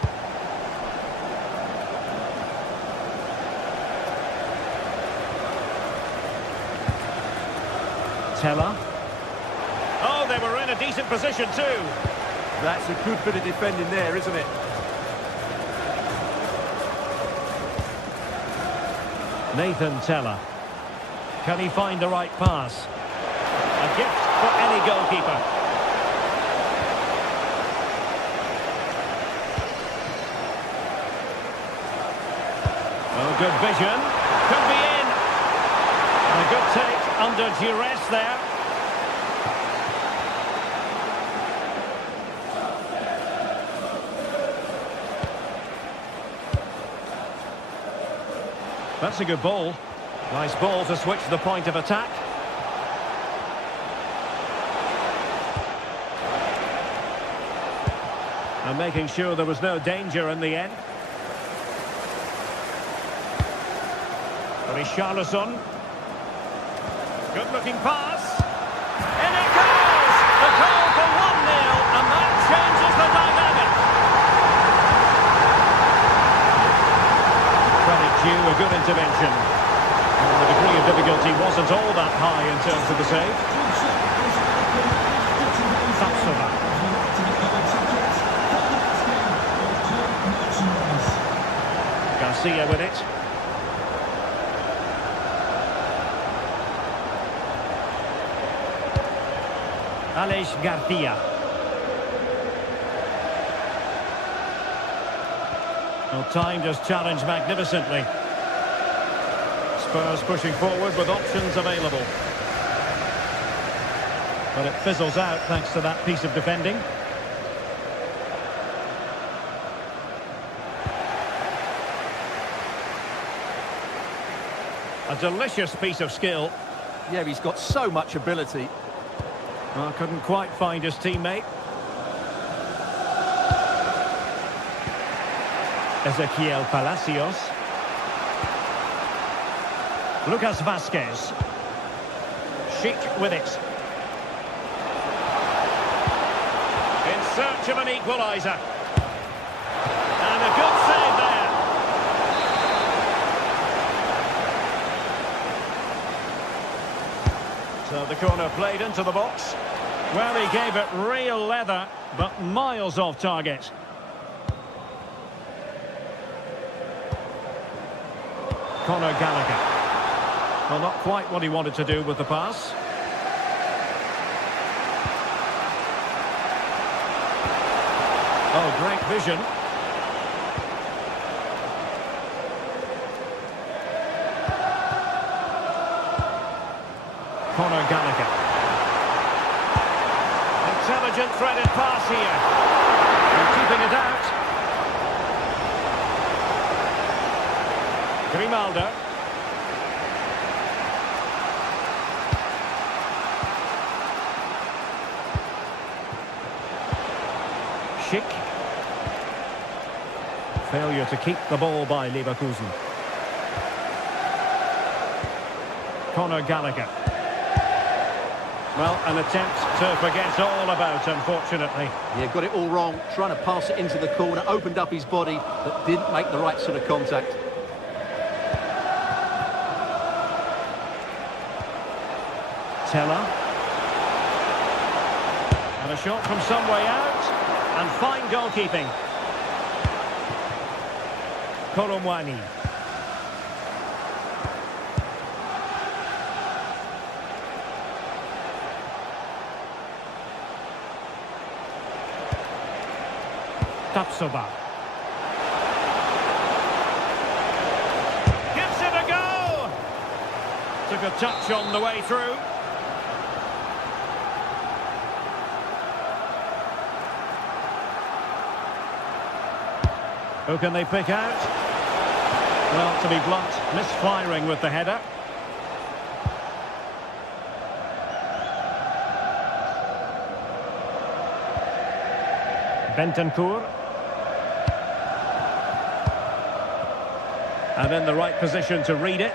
Teller. Oh, they were in a decent position too. That's a good bit of defending there, isn't it? Nathan Teller. Can he find the right pass? A gift for any goalkeeper. Oh, good vision. Could be in. A good take under duress there. That's a good ball. Nice ball to switch the point of attack. And making sure there was no danger in the end. Richarlison. Good looking pass. In it goes! The goal for 1-0, and that changes the dynamic. Credit due, a good intervention. And the degree of difficulty wasn't all that high in terms of the save. Sapsova. Garcia with it. Alex Garcia. Well, time just challenged magnificently. Spurs pushing forward with options available. But it fizzles out thanks to that piece of defending. A delicious piece of skill. Yeah, he's got so much ability. Well, couldn't quite find his teammate. Ezequiel Palacios. Lucas Vasquez. Schick with it. In search of an equaliser. And a good save there. So the corner played into the box. Well, he gave it real leather, but miles off target. Conor Gallagher. Well, not quite what he wanted to do with the pass. Oh, great vision. Conor Gallagher. Intelligent threaded pass here. And keeping it out. Grimaldo. Schick. Failure to keep the ball by Leverkusen. Conor Gallagher. Well, an attempt to forget all about, unfortunately. Yeah, got it all wrong. Trying to pass it into the corner, opened up his body, but didn't make the right sort of contact. Teller. And a shot from some way out. And fine goalkeeping. Koromwani. Tapsoba. Gives it a go! Took a touch on the way through. Who can they pick out? Well, to be blunt, misfiring with the header. Bentancur. And in the right position to read it.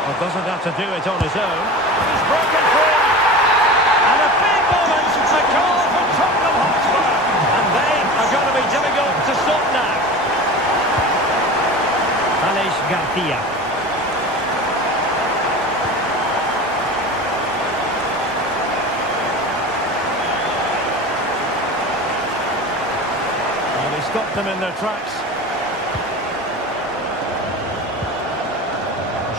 Well, doesn't have to do it on his own. He's broken free. And a big moment, a goal for Tottenham Hotspur. And they are going to be difficult to stop now. Alex Garcia. Stopped them in their tracks.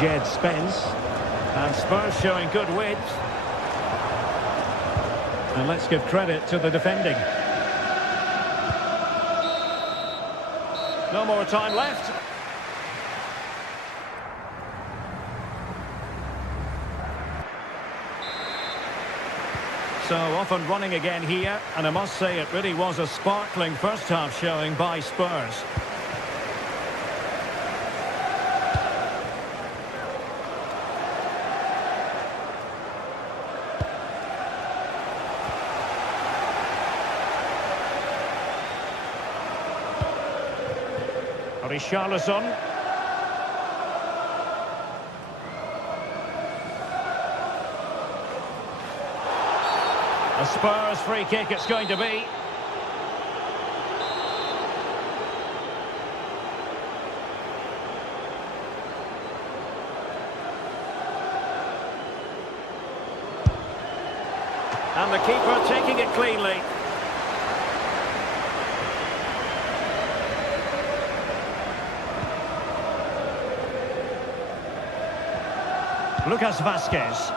Jed Spence. And Spurs showing good width. And let's give credit to the defending. No more time left. So off and running again here, and I must say it really was a sparkling first half showing by Spurs. Richarlison. A Spurs free kick it's going to be. And the keeper taking it cleanly. Lucas Vazquez.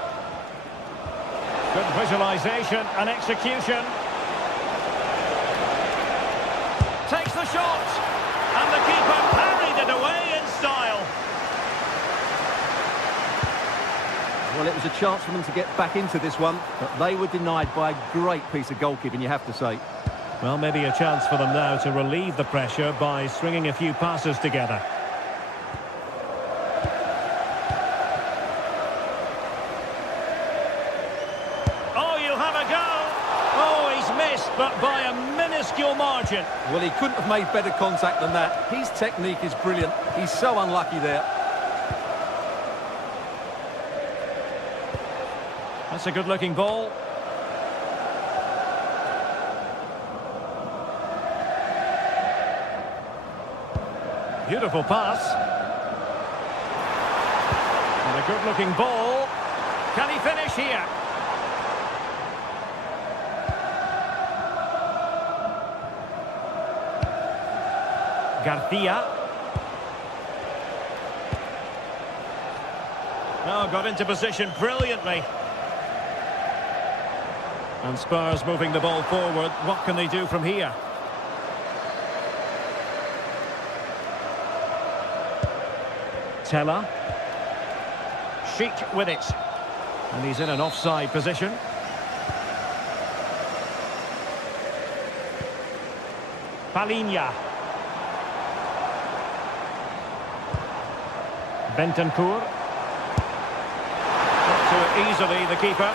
Good visualisation and execution. Takes the shot. And the keeper parried it away in style. Well, it was a chance for them to get back into this one, but they were denied by a great piece of goalkeeping, you have to say. Well, maybe a chance for them now to relieve the pressure by stringing a few passes together. But by a minuscule margin. Well, he couldn't have made better contact than that. His technique is brilliant. He's so unlucky there. That's a good-looking ball. Beautiful pass. And a good-looking ball. Can he finish here? Garcia. Oh, got into position brilliantly. And Spurs moving the ball forward. What can they do from here? Teller. Sheik with it. And he's in an offside position. Palinha. Bentancur. Not too easily, the keeper.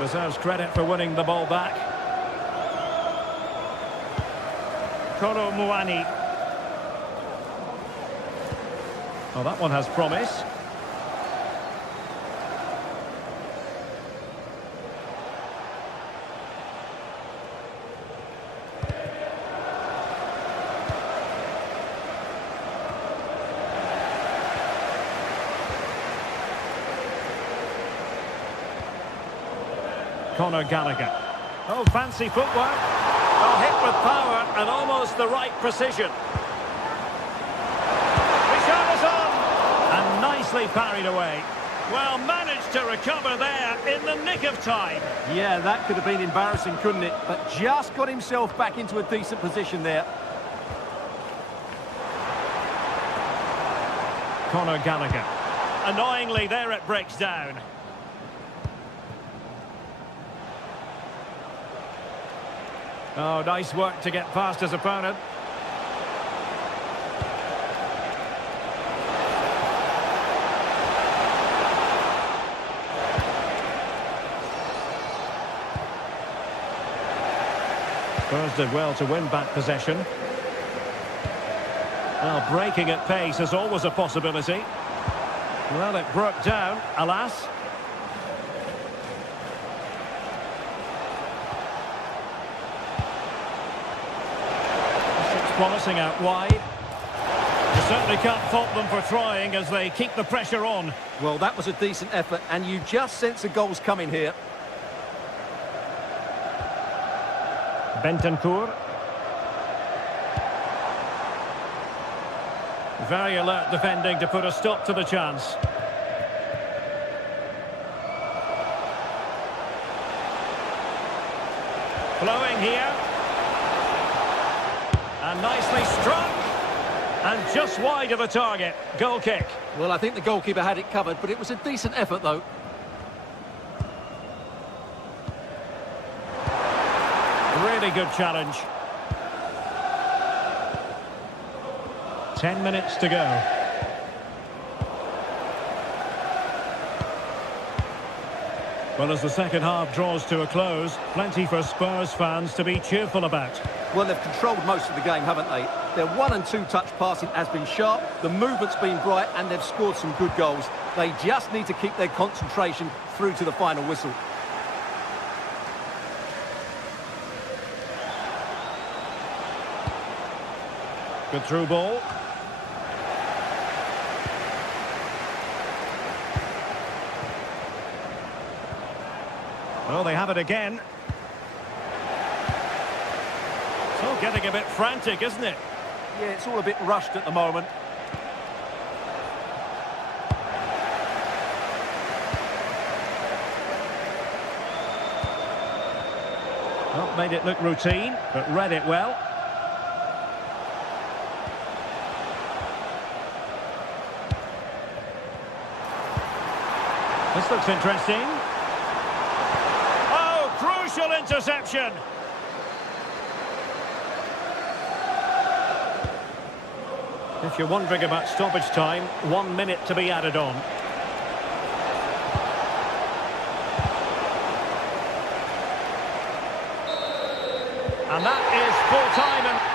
Deserves credit for winning the ball back. Koro Muani. Oh, that one has promise. Conor Gallagher. Oh, fancy footwork. Oh, hit with power and almost the right precision. The shot is on. And nicely parried away. Well, managed to recover there in the nick of time. Yeah, that could have been embarrassing, couldn't it? But just got himself back into a decent position there. Conor Gallagher. Annoyingly, there it breaks down. Oh, nice work to get past his opponent. Spurs did well to win back possession. Well, breaking at pace is always a possibility. Well, it broke down, alas. Promising out wide. You certainly can't fault them for trying as they keep the pressure on. Well, that was a decent effort, and you just sense the goals coming here. Bentancur. Very alert defending to put a stop to the chance. Flowing here. And nicely struck. And just wide of the target. Goal kick. Well, I think the goalkeeper had it covered, but it was a decent effort, though. Really good challenge. 10 minutes to go. Well, as the second half draws to a close, plenty for Spurs fans to be cheerful about. Well, they've controlled most of the game, haven't they? Their 1- and 2-touch passing has been sharp, the movement's been bright, and they've scored some good goals. They just need to keep their concentration through to the final whistle. Good through ball. Well, they have it again. So getting a bit frantic, isn't it? Yeah, it's all a bit rushed at the moment. Not made it look routine, but read it well. This looks interesting. Oh, crucial interception. If you're wondering about stoppage time, 1 minute to be added on. And that is full time.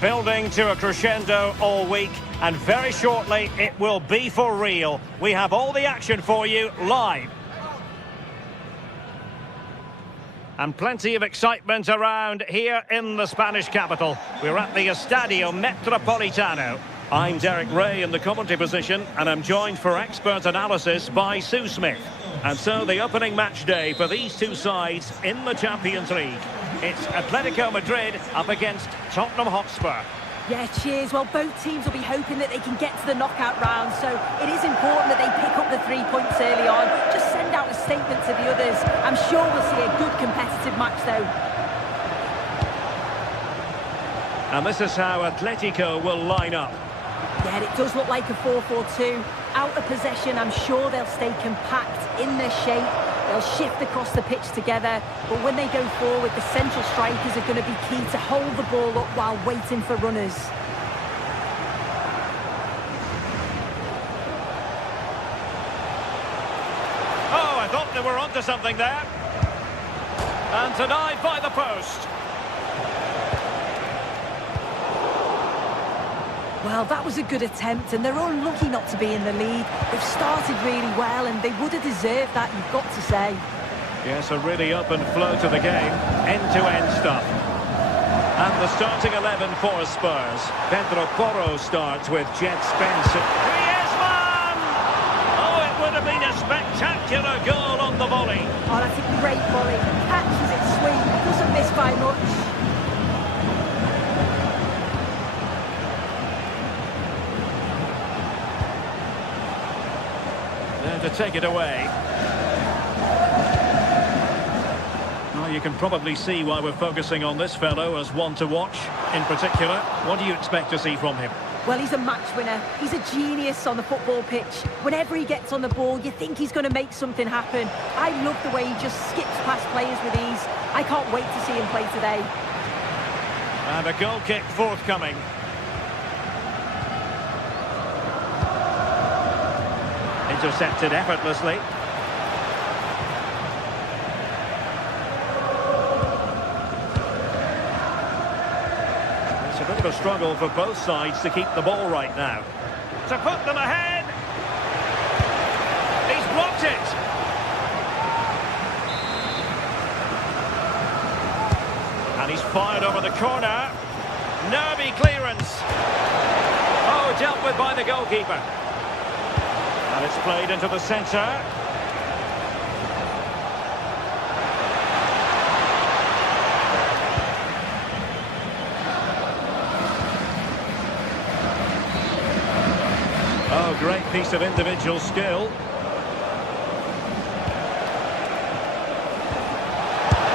Building to a crescendo all week, and very shortly it will be for real. We have all the action for you live. And plenty of excitement around here in the Spanish capital. We're at the Estadio Metropolitano. I'm Derek Ray in the commentary position, and I'm joined for expert analysis by Sue Smith. And so the opening match day for these two sides in the Champions League. It's Atletico Madrid up against Tottenham Hotspur. Yeah, cheers. Well, both teams will be hoping that they can get to the knockout round, so it is important that they pick up the 3 points early on. Just send out a statement to the others. I'm sure we'll see a good competitive match, though. And this is how Atletico will line up. Yeah, it does look like a 4-4-2. Out of possession, I'm sure they'll stay compact in their shape. They'll shift across the pitch together. But when they go forward, the central strikers are going to be key to hold the ball up while waiting for runners. Oh, I thought they were onto something there. And denied by the post. Well, that was a good attempt, and they're unlucky not to be in the lead. They've started really well, and they would have deserved that, you've got to say. Yes, a really open flow to the game. End-to-end stuff. And the starting 11 for Spurs. Pedro Porro starts with Jet Spence. Griezmann! Oh, it would have been a spectacular goal on the volley. Oh, that's a great volley. Catches it sweet, doesn't miss by much. To take it away. Well, you can probably see why we're focusing on this fellow as one to watch in particular. What do you expect to see from him? Well, he's a match winner. He's a genius on the football pitch. Whenever he gets on the ball, you think he's going to make something happen. I love the way he just skips past players with ease. I can't wait to see him play today. And a goal kick forthcoming. Intercepted effortlessly. It's a bit of a struggle for both sides to keep the ball right now. To put them ahead! He's blocked it! And he's fired over the corner. Nervy clearance. Oh, dealt with by the goalkeeper. And it's played into the centre. Oh, great piece of individual skill.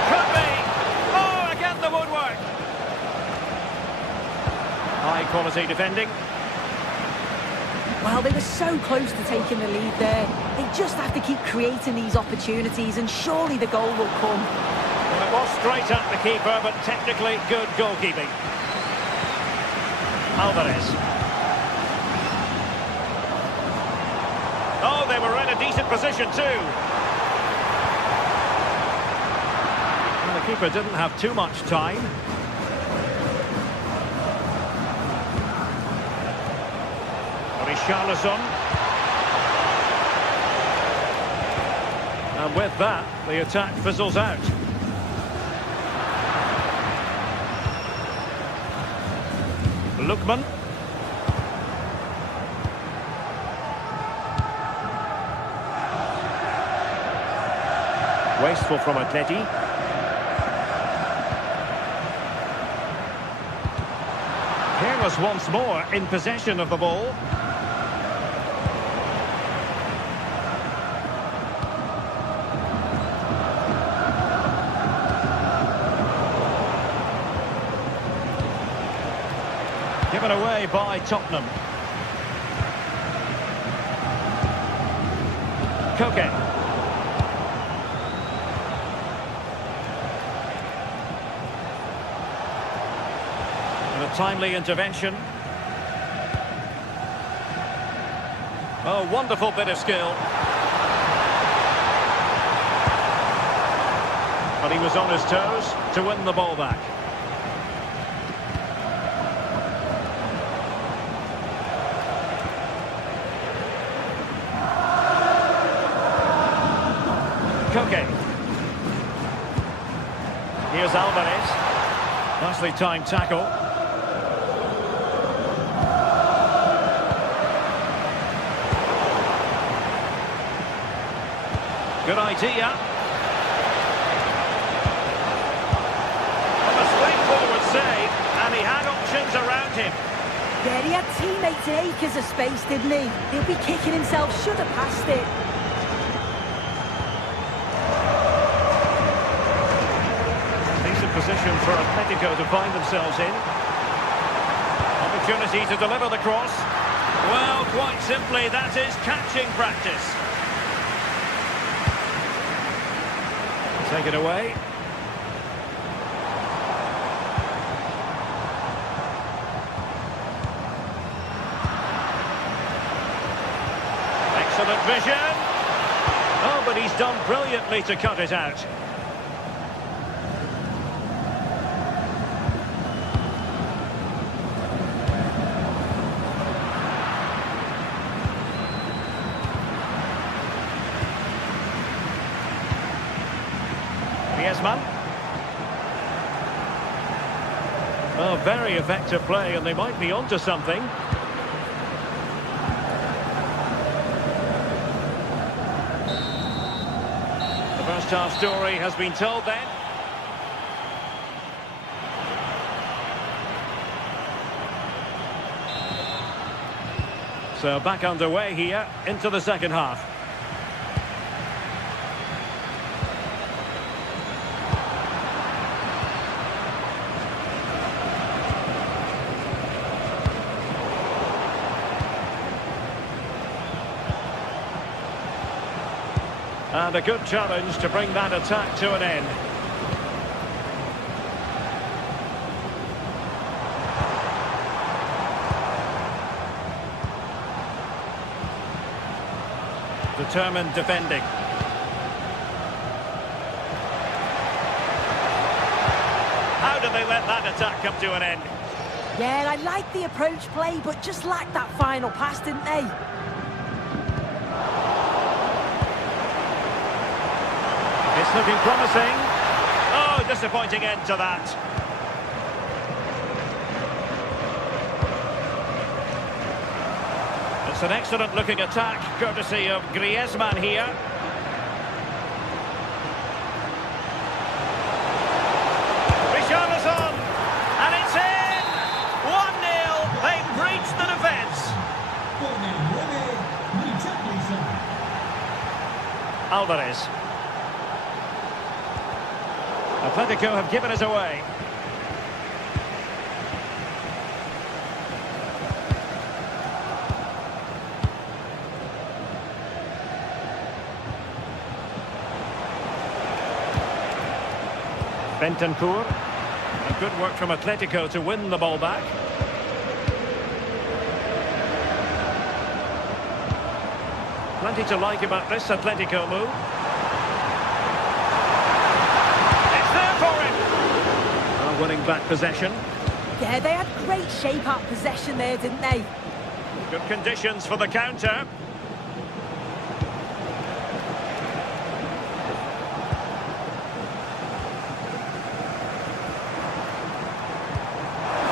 Could be! Oh, again the woodwork! High quality defending. Well, they were so close to taking the lead there. They just have to keep creating these opportunities, and surely the goal will come. Well, it was straight at the keeper, but technically good goalkeeping. Alvarez. Oh, they were in a decent position too. And the keeper didn't have too much time. Richarlison. And with that, the attack fizzles out. Lookman. Wasteful from Atleti. Careless once more in possession of the ball. Given away by Tottenham. Koke. And a timely intervention. Oh, wonderful bit of skill. But he was on his toes to win the ball back. Here's Alvarez. Nicely timed tackle. Good idea. A straightforward save, and he had options around him. Yeah, he had teammates in acres of space, didn't he? He'll be kicking himself, should have passed it. Decent position for Atletico to find themselves in. Opportunity to deliver the cross. Well, quite simply, that is catching practice. Take it away. Excellent vision. Oh, but he's done brilliantly to cut it out. Griezmann. Oh, very effective play, and they might be onto something. The first half story has been told then. So back underway here into the second half. And a good challenge to bring that attack to an end. Determined defending. How do they let that attack come to an end? Yeah, I like the approach play, but just lacked that final pass, didn't they? It's looking promising. Oh, disappointing end to that. It's an excellent looking attack, courtesy of Griezmann here. Richarlison, and it's in! 1-0, they've breached the defence. Alvarez. Atletico have given us away. Bentancur. A good work from Atletico to win the ball back. Plenty to like about this Atletico move. Winning back possession. Yeah, they had great shape up possession there, didn't they? Good conditions for the counter.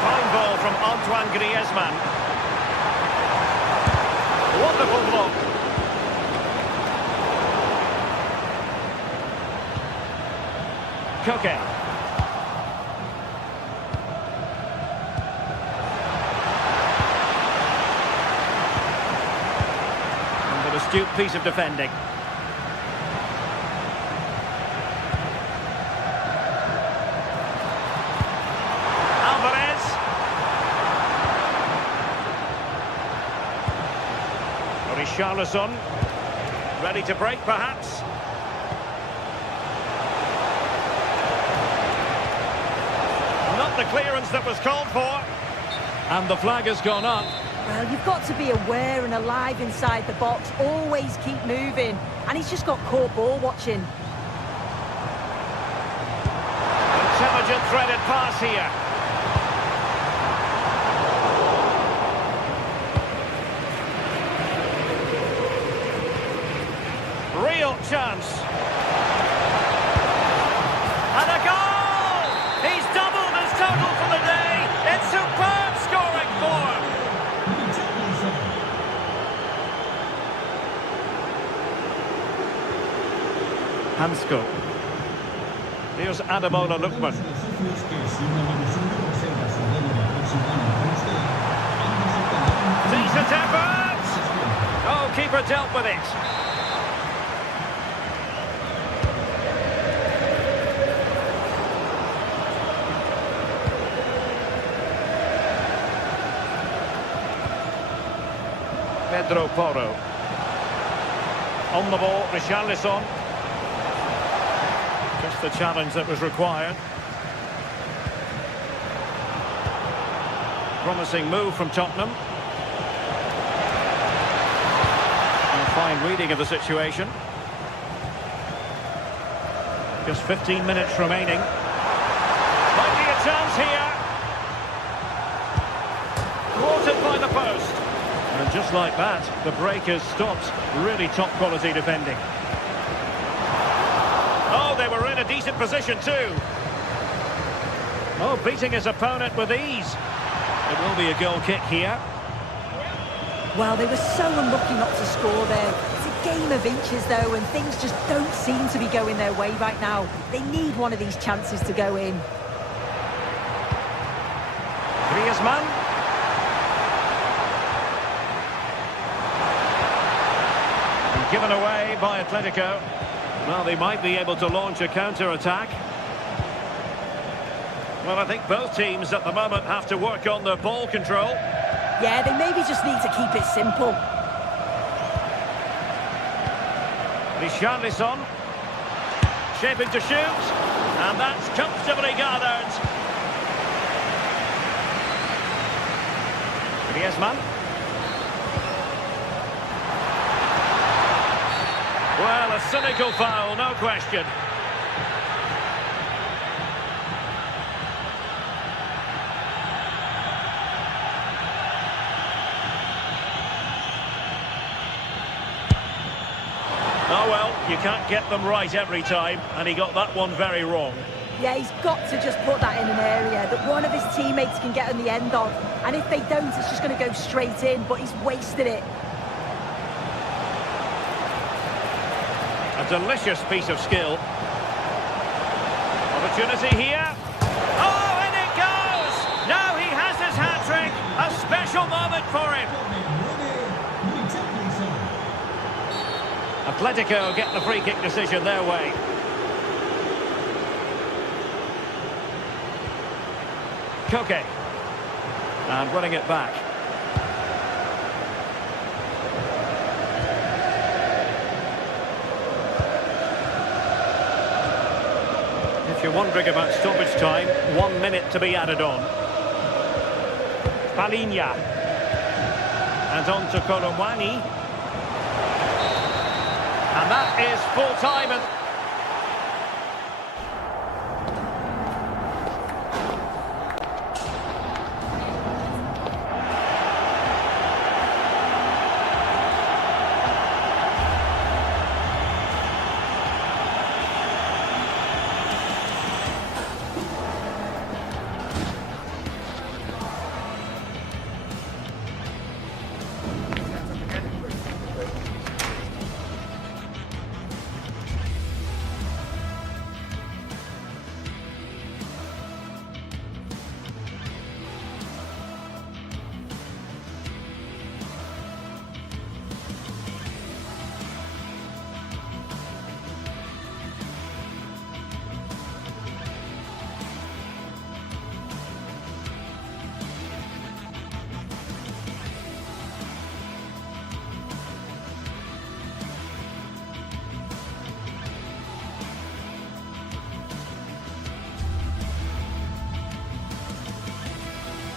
Fine ball from Antoine Griezmann. Wonderful block. Koke. Astute piece of defending. Alvarez. Richarlison. Ready to break, perhaps. Not the clearance that was called for. And the flag has gone up. Well, you've got to be aware and alive inside the box. Always keep moving. And he's just got caught ball watching. Intelligent threaded pass here. Real chance. And a goal! Hansko. Here's Ademola Lookman. Decent effort! Oh, keeper dealt with it. Pedro Porro. On the ball, Richarlison. Just the challenge that was required. Promising move from Tottenham. And a fine reading of the situation. Just 15 minutes remaining. Might be a chance here. Thwarted by the post. And just like that, the break has stopped. Really top quality defending. Oh, they were in a decent position too. Oh, beating his opponent with ease. It will be a goal kick here. Well, they were so unlucky not to score there. It's a game of inches though, and things just don't seem to be going their way right now. They need one of these chances to go in. Griezmann. Given away by Atletico. Well, they might be able to launch a counter-attack. Well, I think both teams at the moment have to work on their ball control. Yeah, they maybe just need to keep it simple. Richarlison. Shaping to shoot. And that's comfortably gathered. Griezmann. Well, a cynical foul, no question. Oh well, you can't get them right every time, and he got that one very wrong. Yeah, he's got to just put that in an area that one of his teammates can get on the end of. And if they don't, it's just going to go straight in, but he's wasted it. A delicious piece of skill. Opportunity here. Oh, and it goes! Now he has his hat-trick. A special moment for him. Atletico get the free kick decision their way. Koke. And running it back. If you're wondering about stoppage time, 1 minute to be added on. Palinha. And on to Kolomwani. And that is full time. And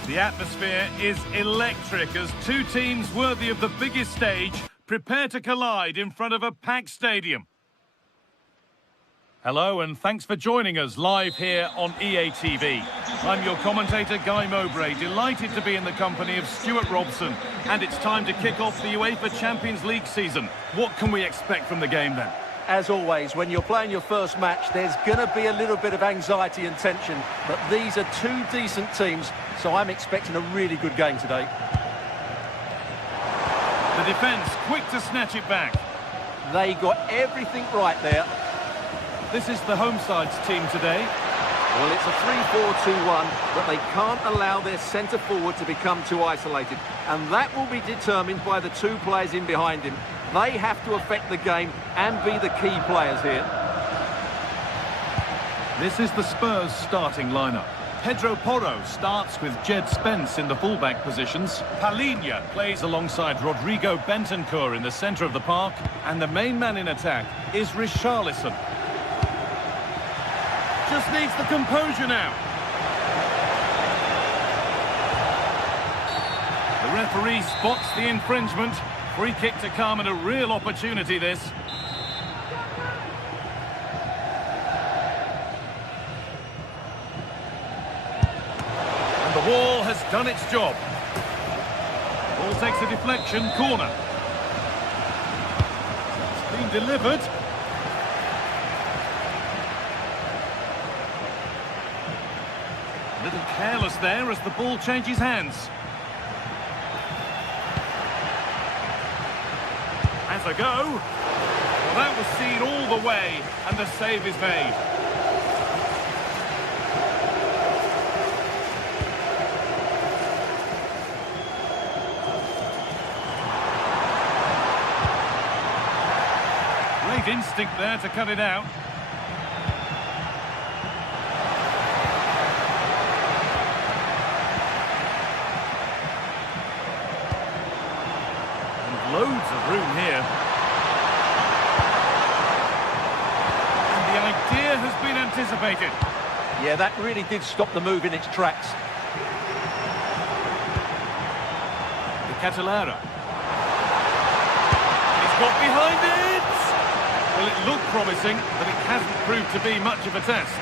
The atmosphere is electric as two teams worthy of the biggest stage prepare to collide in front of a packed stadium. Hello and thanks for joining us live here on EA TV. I'm your commentator Guy Mowbray, delighted to be in the company of Stuart Robson, and it's time to kick off the UEFA Champions League season. What can we expect from the game then? As always, when you're playing your first match, there's going to be a little bit of anxiety and tension, but these are two decent teams, so I'm expecting a really good game today. The defence quick to snatch it back. They got everything right there. This is the home side's team today. Well, it's a 3-4-2-1, but they can't allow their centre forward to become too isolated. And that will be determined by the two players in behind him. They have to affect the game and be the key players here. This is the Spurs starting lineup. Pedro Porro starts with Jed Spence in the fullback positions. Palhinha plays alongside Rodrigo Bentancur in the centre of the park. And the main man in attack is Richarlison. Just needs the composure now. The referee spots the infringement. Free kick to come and a real opportunity this. And the wall has done its job. Ball takes a deflection, corner. It's been delivered. A little careless there as the ball changes hands. Has a go. Well, that was seen all the way, and the save is made. Great instinct there to cut it out. Loads of room here. And the idea has been anticipated. Yeah, that really did stop the move in its tracks. The Catalara. He's got behind it! Well, it looked promising, but it hasn't proved to be much of a test.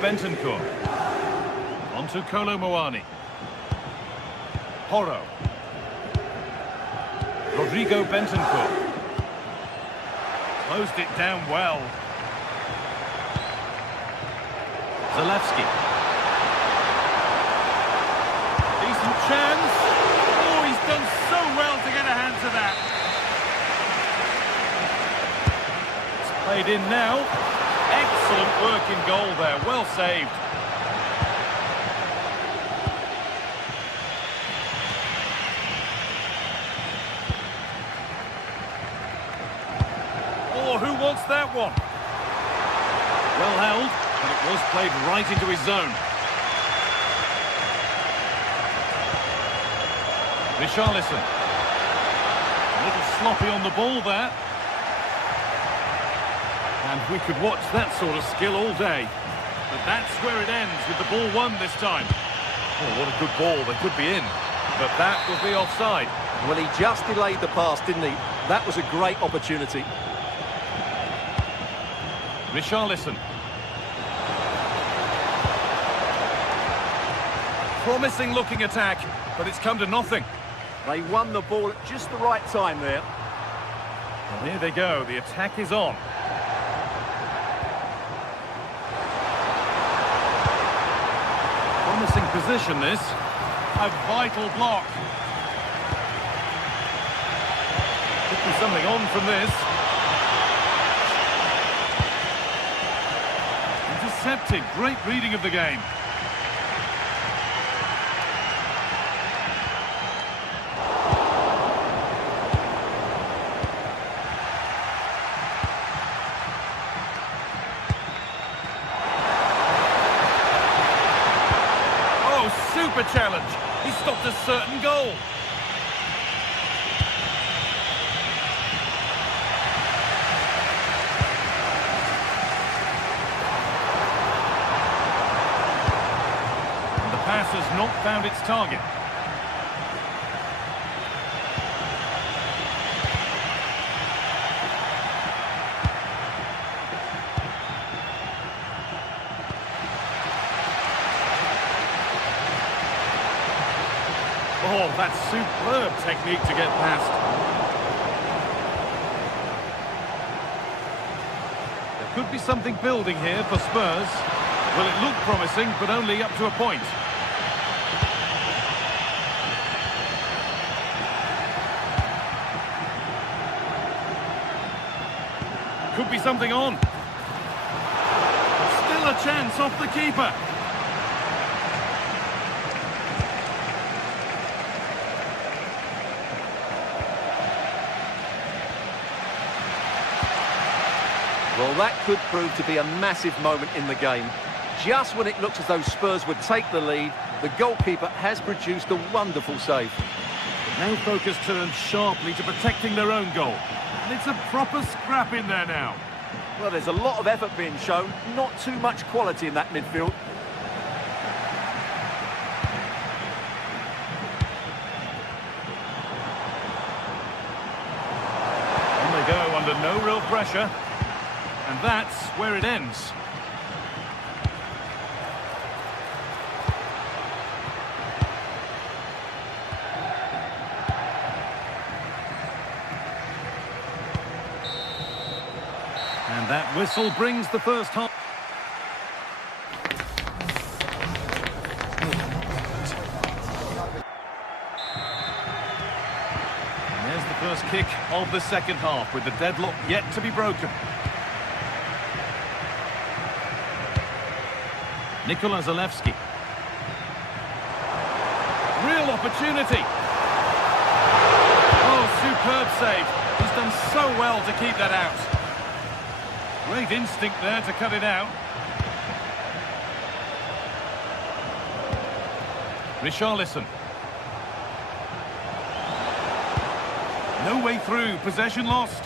Bentancur. To Kolo Muani. Porro. Rodrigo Bentancur. Closed it down well. Zalewski. Decent chance. Oh, he's done so well to get a hand to that. It's played in now. Excellent work in goal there. Well saved. Who wants that one? Well held, but it was played right into his zone. Richarlison. A little sloppy on the ball there. And we could watch that sort of skill all day. But that's where it ends, with the ball won this time. Oh, what a good ball. They could be in. But that will be offside. Well, he just delayed the pass, didn't he? That was a great opportunity. Richarlison. Promising looking attack, but it's come to nothing. They won the ball at just the right time there. Well, here they go, the attack is on. Promising position this. A vital block. Could be something on from this. Intercepted, great reading of the game. Oh, super challenge. He stopped a certain goal. Has not found its target. Oh, that's superb technique to get past. There could be something building here for Spurs. Well, it looked promising, but only up to a point. Could be something on. Still a chance off the keeper. Well, that could prove to be a massive moment in the game. Just when it looks as though Spurs would take the lead, the goalkeeper has produced a wonderful save. Now focus turns sharply to protecting their own goal. And it's a proper scrap in there now. Well, there's a lot of effort being shown, not too much quality in that midfield. On they go under no real pressure. And that's where it ends. And that whistle brings the first half. And there's the first kick of the second half, with the deadlock yet to be broken. Nikola Zalewski. Real opportunity. Oh, superb save. He's done so well to keep that out. Great instinct there to cut it out. Richarlison. No way through. Possession lost.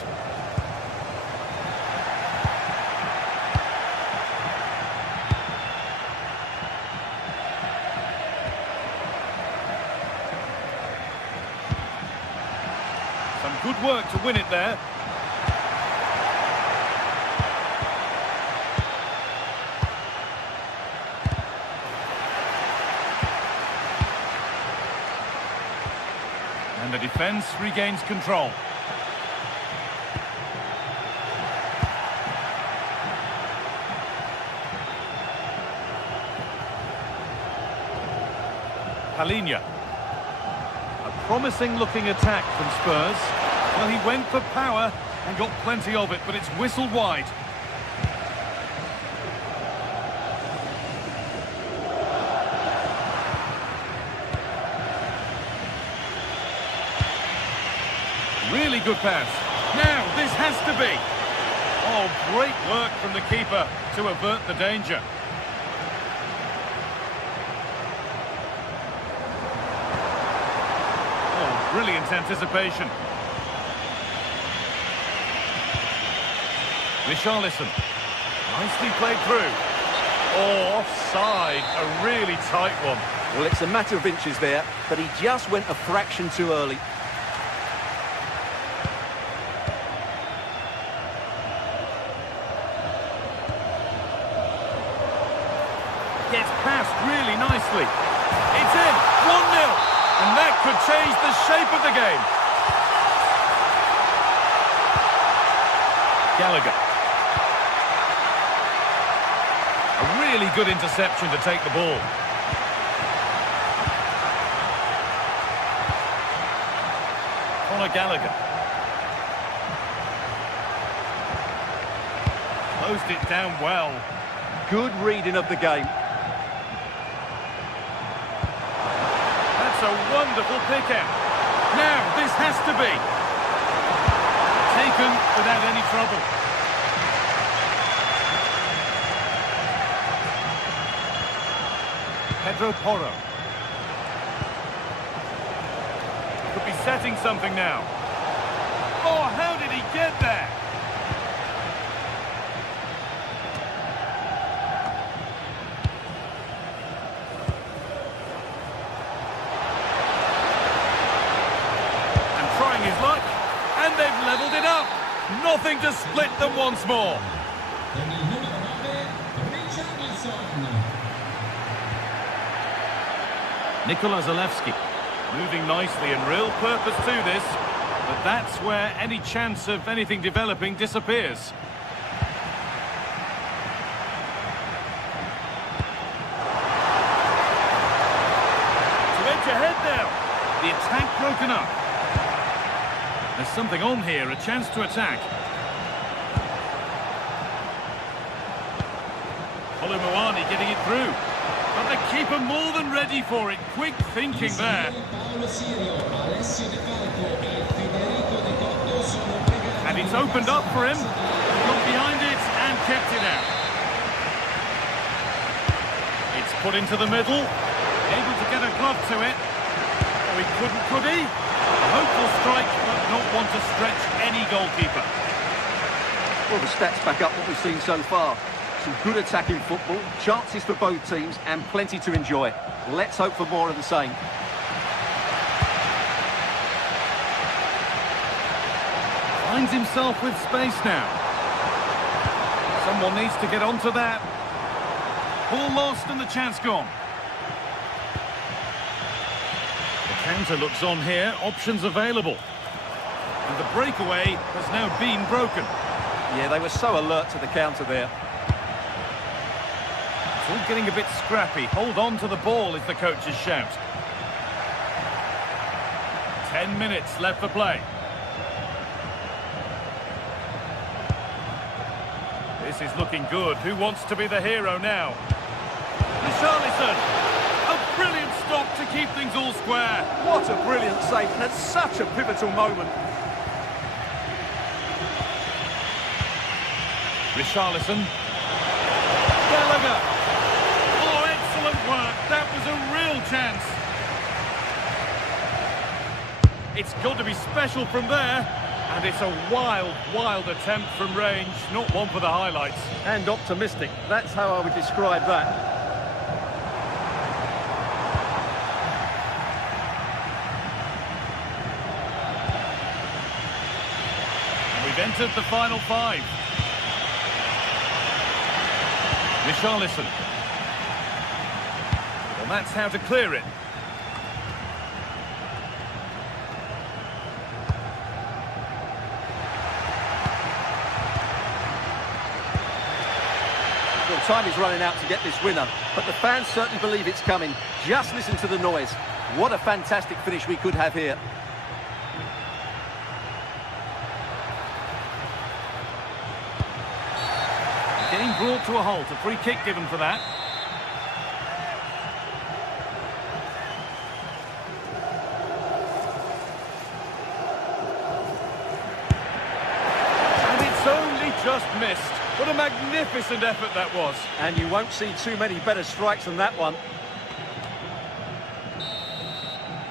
Some good work to win it there. And the defence regains control. Palhinha. A promising looking attack from Spurs. Well, he went for power and got plenty of it, but it's whistled wide. Really good pass. Now, this has to be. Oh, great work from the keeper to avert the danger. Oh, brilliant anticipation. Richarlison. Nicely played through. Oh, offside. A really tight one. Well, it's a matter of inches there, but he just went a fraction too early. Gets past really nicely. It's in. 1-0. And that could change the shape of the game. Gallagher. A really good interception to take the ball. Conor Gallagher. Closed it down well. Good reading of the game. That's a wonderful pick out. Now, this has to be. Taken without any trouble. Pedro Porro. Could be setting something now. Oh, how did he get there? And trying his luck, and they've levelled it up. Nothing to split them once more. Nikola Zalewski, moving nicely and real purpose to this, but that's where any chance of anything developing disappears. To edge ahead now, the attack broken up. There's something on here, a chance to attack. Colomboani getting it through. But the keeper more than ready for it. Quick thinking there. And it's opened up for him. Got behind it and kept it out. It's put into the middle. Able to get a glove to it. Oh, he couldn't, could he? A hopeful strike, but not one to stretch any goalkeeper. Well, the stats back up what we've seen so far. Some good attacking football, chances for both teams, and plenty to enjoy. Let's hope for more of the same. Finds himself with space now. Someone needs to get onto that. Ball lost and the chance gone. The counter looks on here, options available. And the breakaway has now been broken. Yeah, they were so alert to the counter there. It's all getting a bit scrappy. Hold on to the ball is the coach's shout. 10 minutes left for play. This is looking good. Who wants to be the hero now? Richarlison! A brilliant stop to keep things all square. What a brilliant save, and at such a pivotal moment. Richarlison. Gallagher. Oh, excellent work. That was a real chance. It's got to be special from there. And it's a wild, wild attempt from range. Not one for the highlights. And optimistic. That's how I would describe that. We've entered the final 5. Richarlison. Well, that's how to clear it. Well, time is running out to get this winner, but the fans certainly believe it's coming. Just listen to the noise. What a fantastic finish we could have here. Getting brought to a halt, a free kick given for that. And it's only just missed. What a magnificent effort that was. And you won't see too many better strikes than that one.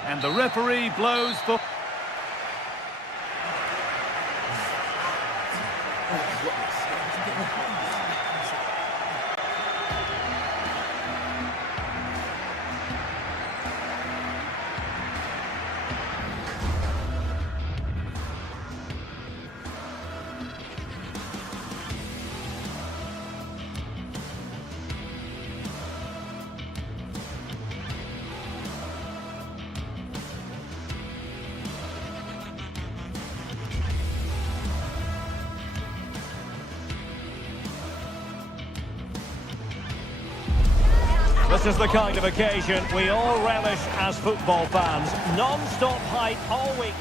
And the referee blows the... This is the kind of occasion we all relish as football fans. Non-stop hype all week.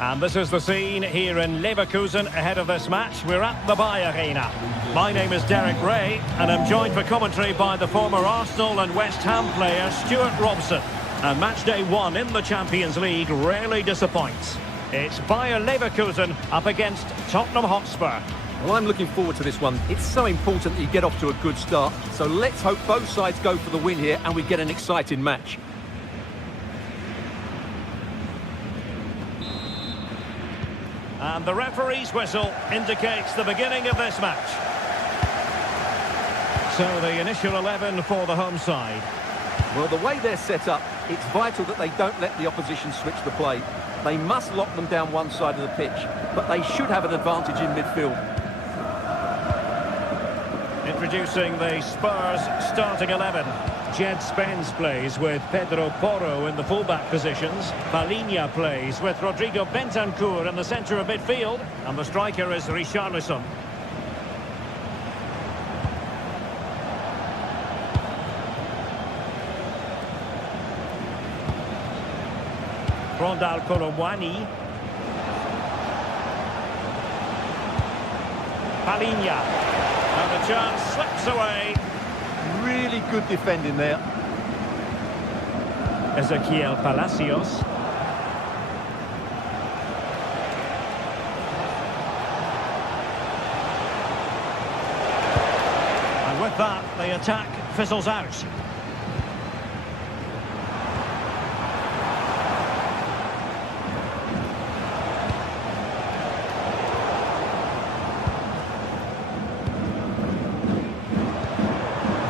And this is the scene here in Leverkusen ahead of this match. We're at the Bayer Arena. My name is Derek Ray, and I'm joined for commentary by the former Arsenal and West Ham player Stuart Robson. And match day 1 in the Champions League rarely disappoints. It's Bayer Leverkusen up against Tottenham Hotspur. Well, I'm looking forward to this one. It's so important that you get off to a good start. So let's hope both sides go for the win here and we get an exciting match. And the referee's whistle indicates the beginning of this match. So the initial 11 for the home side. Well, the way they're set up, it's vital that they don't let the opposition switch the play. They must lock them down one side of the pitch, but they should have an advantage in midfield. Introducing the Spurs starting 11. Jed Spence plays with Pedro Porro in the fullback positions. Palinha plays with Rodrigo Bentancur in the centre of midfield. And the striker is Richarlison. Rondal Colomboani. Palinha. And the chance slips away. really good defending there. Ezequiel Palacios. And with that, the attack fizzles out.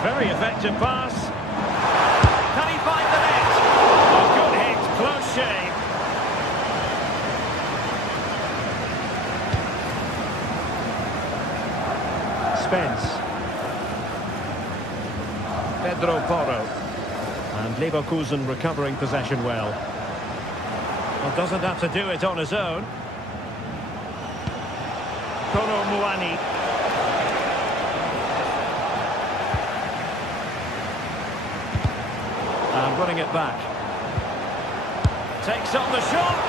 Very effective pass. Can he find the net? Oh, good hit, close shave. Spence. Pedro Porro. And Leverkusen recovering possession well. Well, doesn't have to do it on his own. Kolo Muani. And winning it back. Takes on the shot.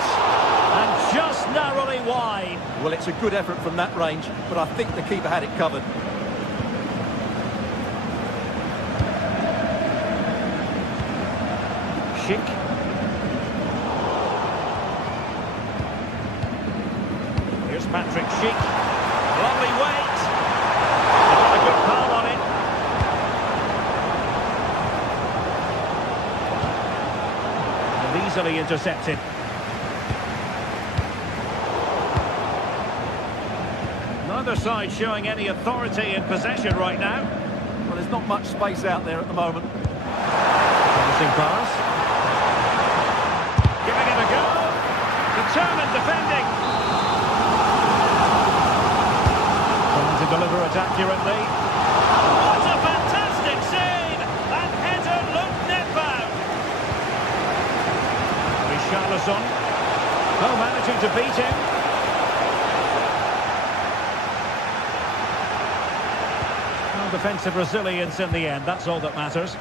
And just narrowly wide. Well, it's a good effort from that range, but I think the keeper had it covered. Schick. Here's Patrick Schick. Lovely weight. Got a good power on it. And easily intercepted. Neither side showing any authority in possession right now. Well, there's not much space out there at the moment. Promising pass. Giving it a go. Determined defending. Trying to deliver it accurately. What a fantastic save! That header looked net-bound. Richarlison. Oh, managing to beat him. Well, defensive resilience in the end, that's all that matters.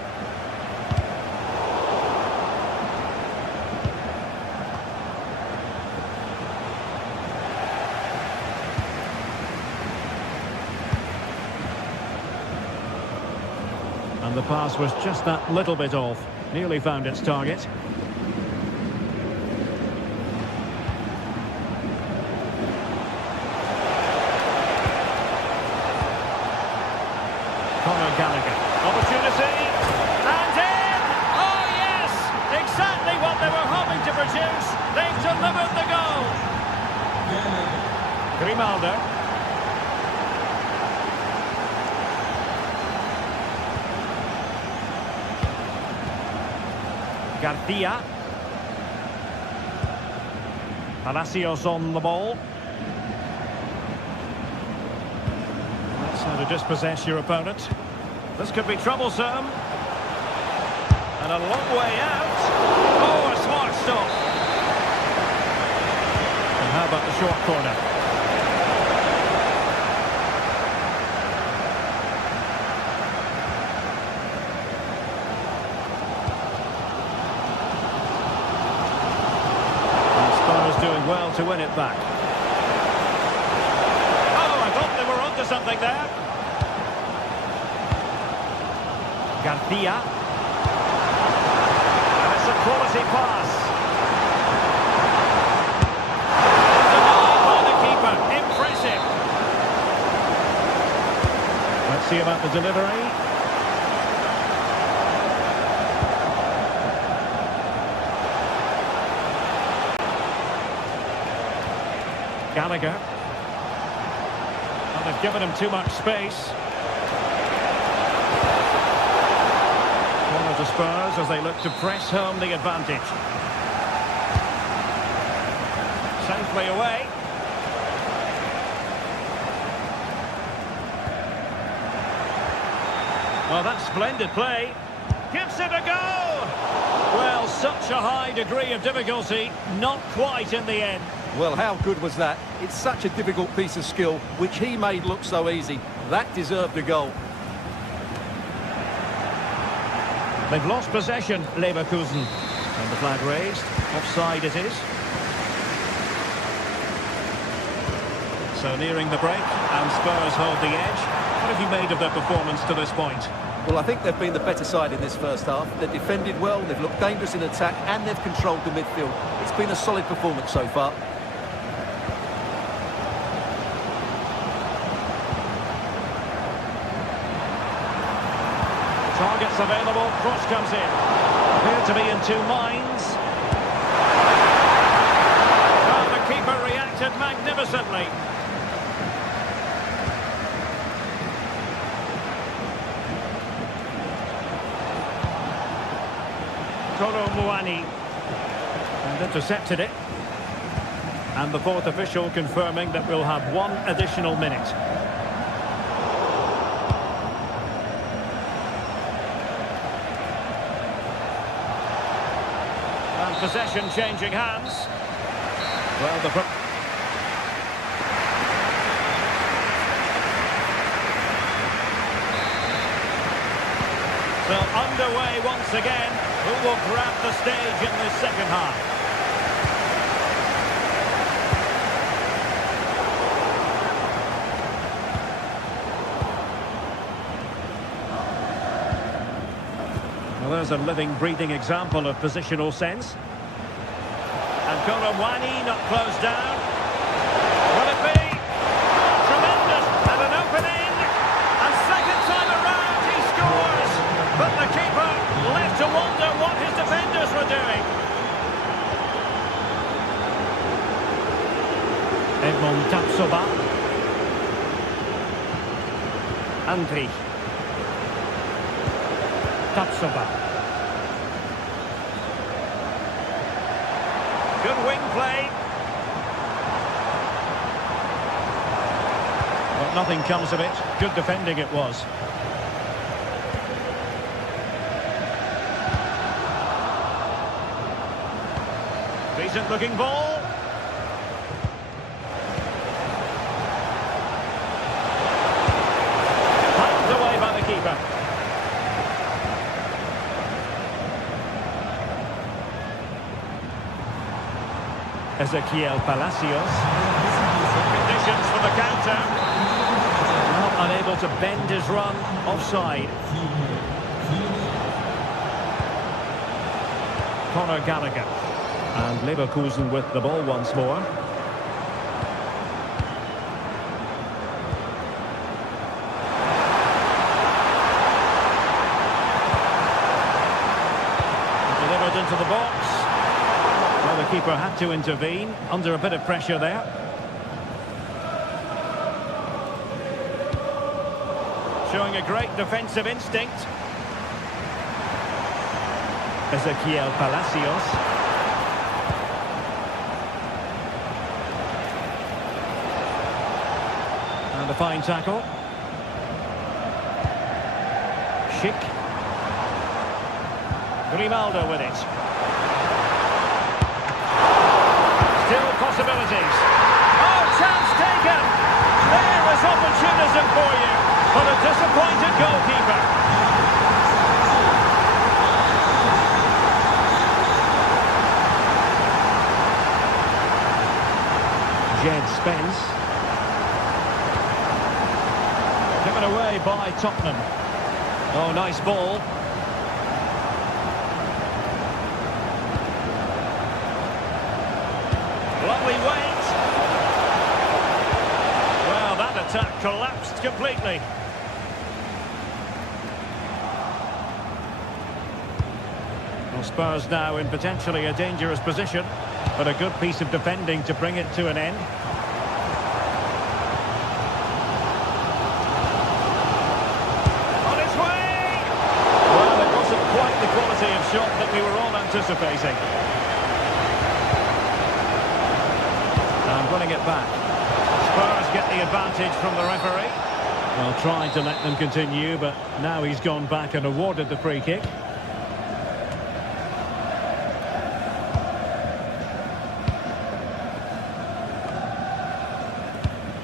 And the pass was just that little bit off. Nearly found its target. Conor Gallagher. Opportunity. And in! Oh, yes! Exactly what they were hoping to produce. They've delivered the goal. Grimaldo. Garcia. Palacios on the ball. That's how to dispossess your opponent. This could be troublesome. And a long way out. Oh, a smart stop. And how about the short corner? Doing well to win it back. Oh, I thought they were onto something there. Garcia. And it's a quality pass. Denied by the keeper. Impressive. Let's see about the delivery. Gallagher. Well, they've given him too much space. Corner to Spurs as they look to press home the advantage. Safely away. Well, that's splendid play. Gives it a go! Well, such a high degree of difficulty, not quite in the end. Well, how good was that? It's such a difficult piece of skill, which he made look so easy. That deserved a goal. They've lost possession, Leverkusen. And the flag raised. Offside it is. So nearing the break, and Spurs hold the edge. What have you made of their performance to this point? Well, I think they've been the better side in this first half. They've defended well, they've looked dangerous in attack, and they've controlled the midfield. It's been a solid performance so far. Targets available, cross comes in. Appear to be in two minds. Oh, the keeper reacted magnificently. Kolo Muani, and intercepted it. And the fourth official confirming that we'll have one additional minute. And possession changing hands. Well, the... So underway once again. Who will grab the stage in this second half? Well, there's a living, breathing example of positional sense. And Kolo Muani not closed down. Will it be? Tremendous! And an opening! And second time around he scores! But the keeper left to wonder what his defenders were doing. Edmond Tapsoba. Andri. Tapsoba. Good wing play. But nothing comes of it. Good defending it was. Decent looking ball. Pumped away by the keeper. Ezequiel Palacios. Good conditions for the counter. Well, unable to bend his run. Offside. Conor Gallagher. And Leverkusen with the ball once more. Delivered into the box. Well, the keeper had to intervene under a bit of pressure there. Showing a great defensive instinct. Ezequiel Palacios. And a fine tackle. Schick. Grimaldo with it. Still possibilities. Oh, chance taken! There is opportunism for you, but a disappointed goalkeeper. Jed Spence. Given away by Tottenham. Oh, nice ball. Lovely weight. Well, that attack collapsed completely. Well, Spurs now in potentially a dangerous position, but a good piece of defending to bring it to an end. Shot that we were all anticipating. And running it back. Spurs get the advantage from the referee. Well, trying to let them continue, but now he's gone back and awarded the free kick.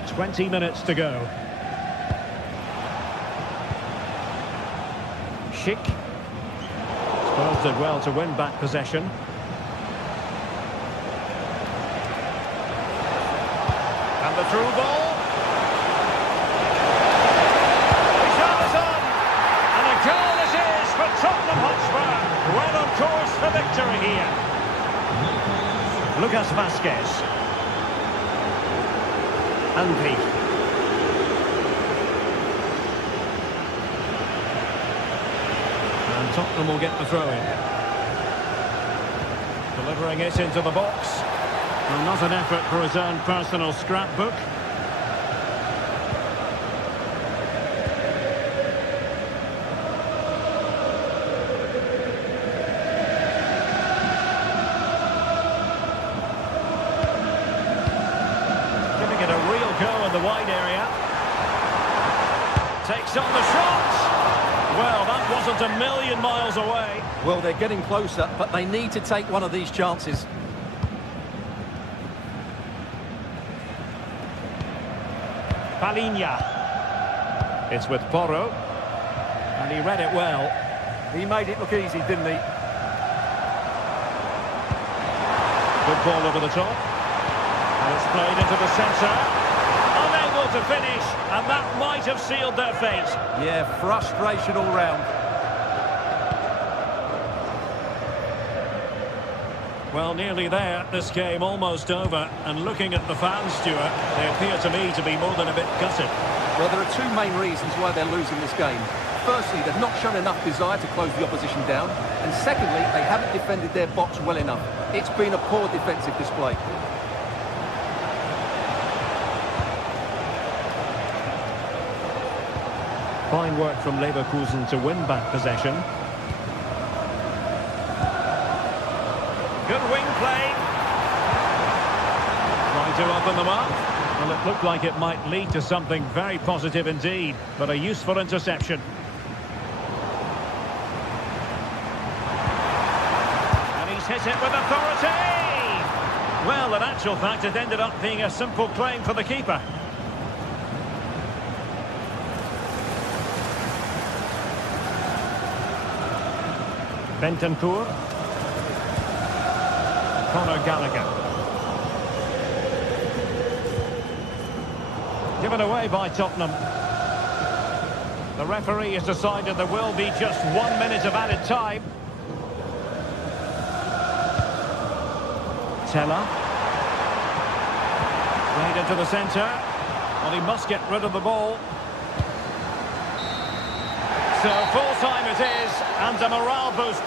"20 minutes to go. Schick. Spurs did well to win back possession. And the through ball. Richarlison! And a goal! here. Lucas Vasquez. Andy. And Tottenham will get the throw in. Delivering it into the box. Well, not an effort for his own personal scrapbook. Giving it a real go in the wide area. Takes on the shot. Well, that wasn't a million miles away. Well, they're getting closer, but they need to take one of these chances. Palinha. It's with Porro. And he read it well. He made it look easy, didn't he? Good ball over the top. And it's played into the centre. Unable to finish, and that might have sealed their fate. Yeah, frustration all round. Well, nearly there. This game almost over. And looking at the fans, Stuart, they appear to me to be more than a bit gutted. Well, there are two main reasons why they're losing this game. Firstly, they've not shown enough desire to close the opposition down. And secondly, they haven't defended their box well enough. It's been a poor defensive display. Fine work from Leverkusen to win back possession. Good wing play. Trying to open them up. Well, it looked like it might lead to something very positive indeed, but a useful interception. And he's hit it with authority. Well, in actual fact, it ended up being a simple claim for the keeper. Bentancur. Conor Gallagher. Given away by Tottenham. The referee has decided there will be just 1 minute of added time. Teller. Played into the centre. Well, he must get rid of the ball. So full time it is, and a morale boost.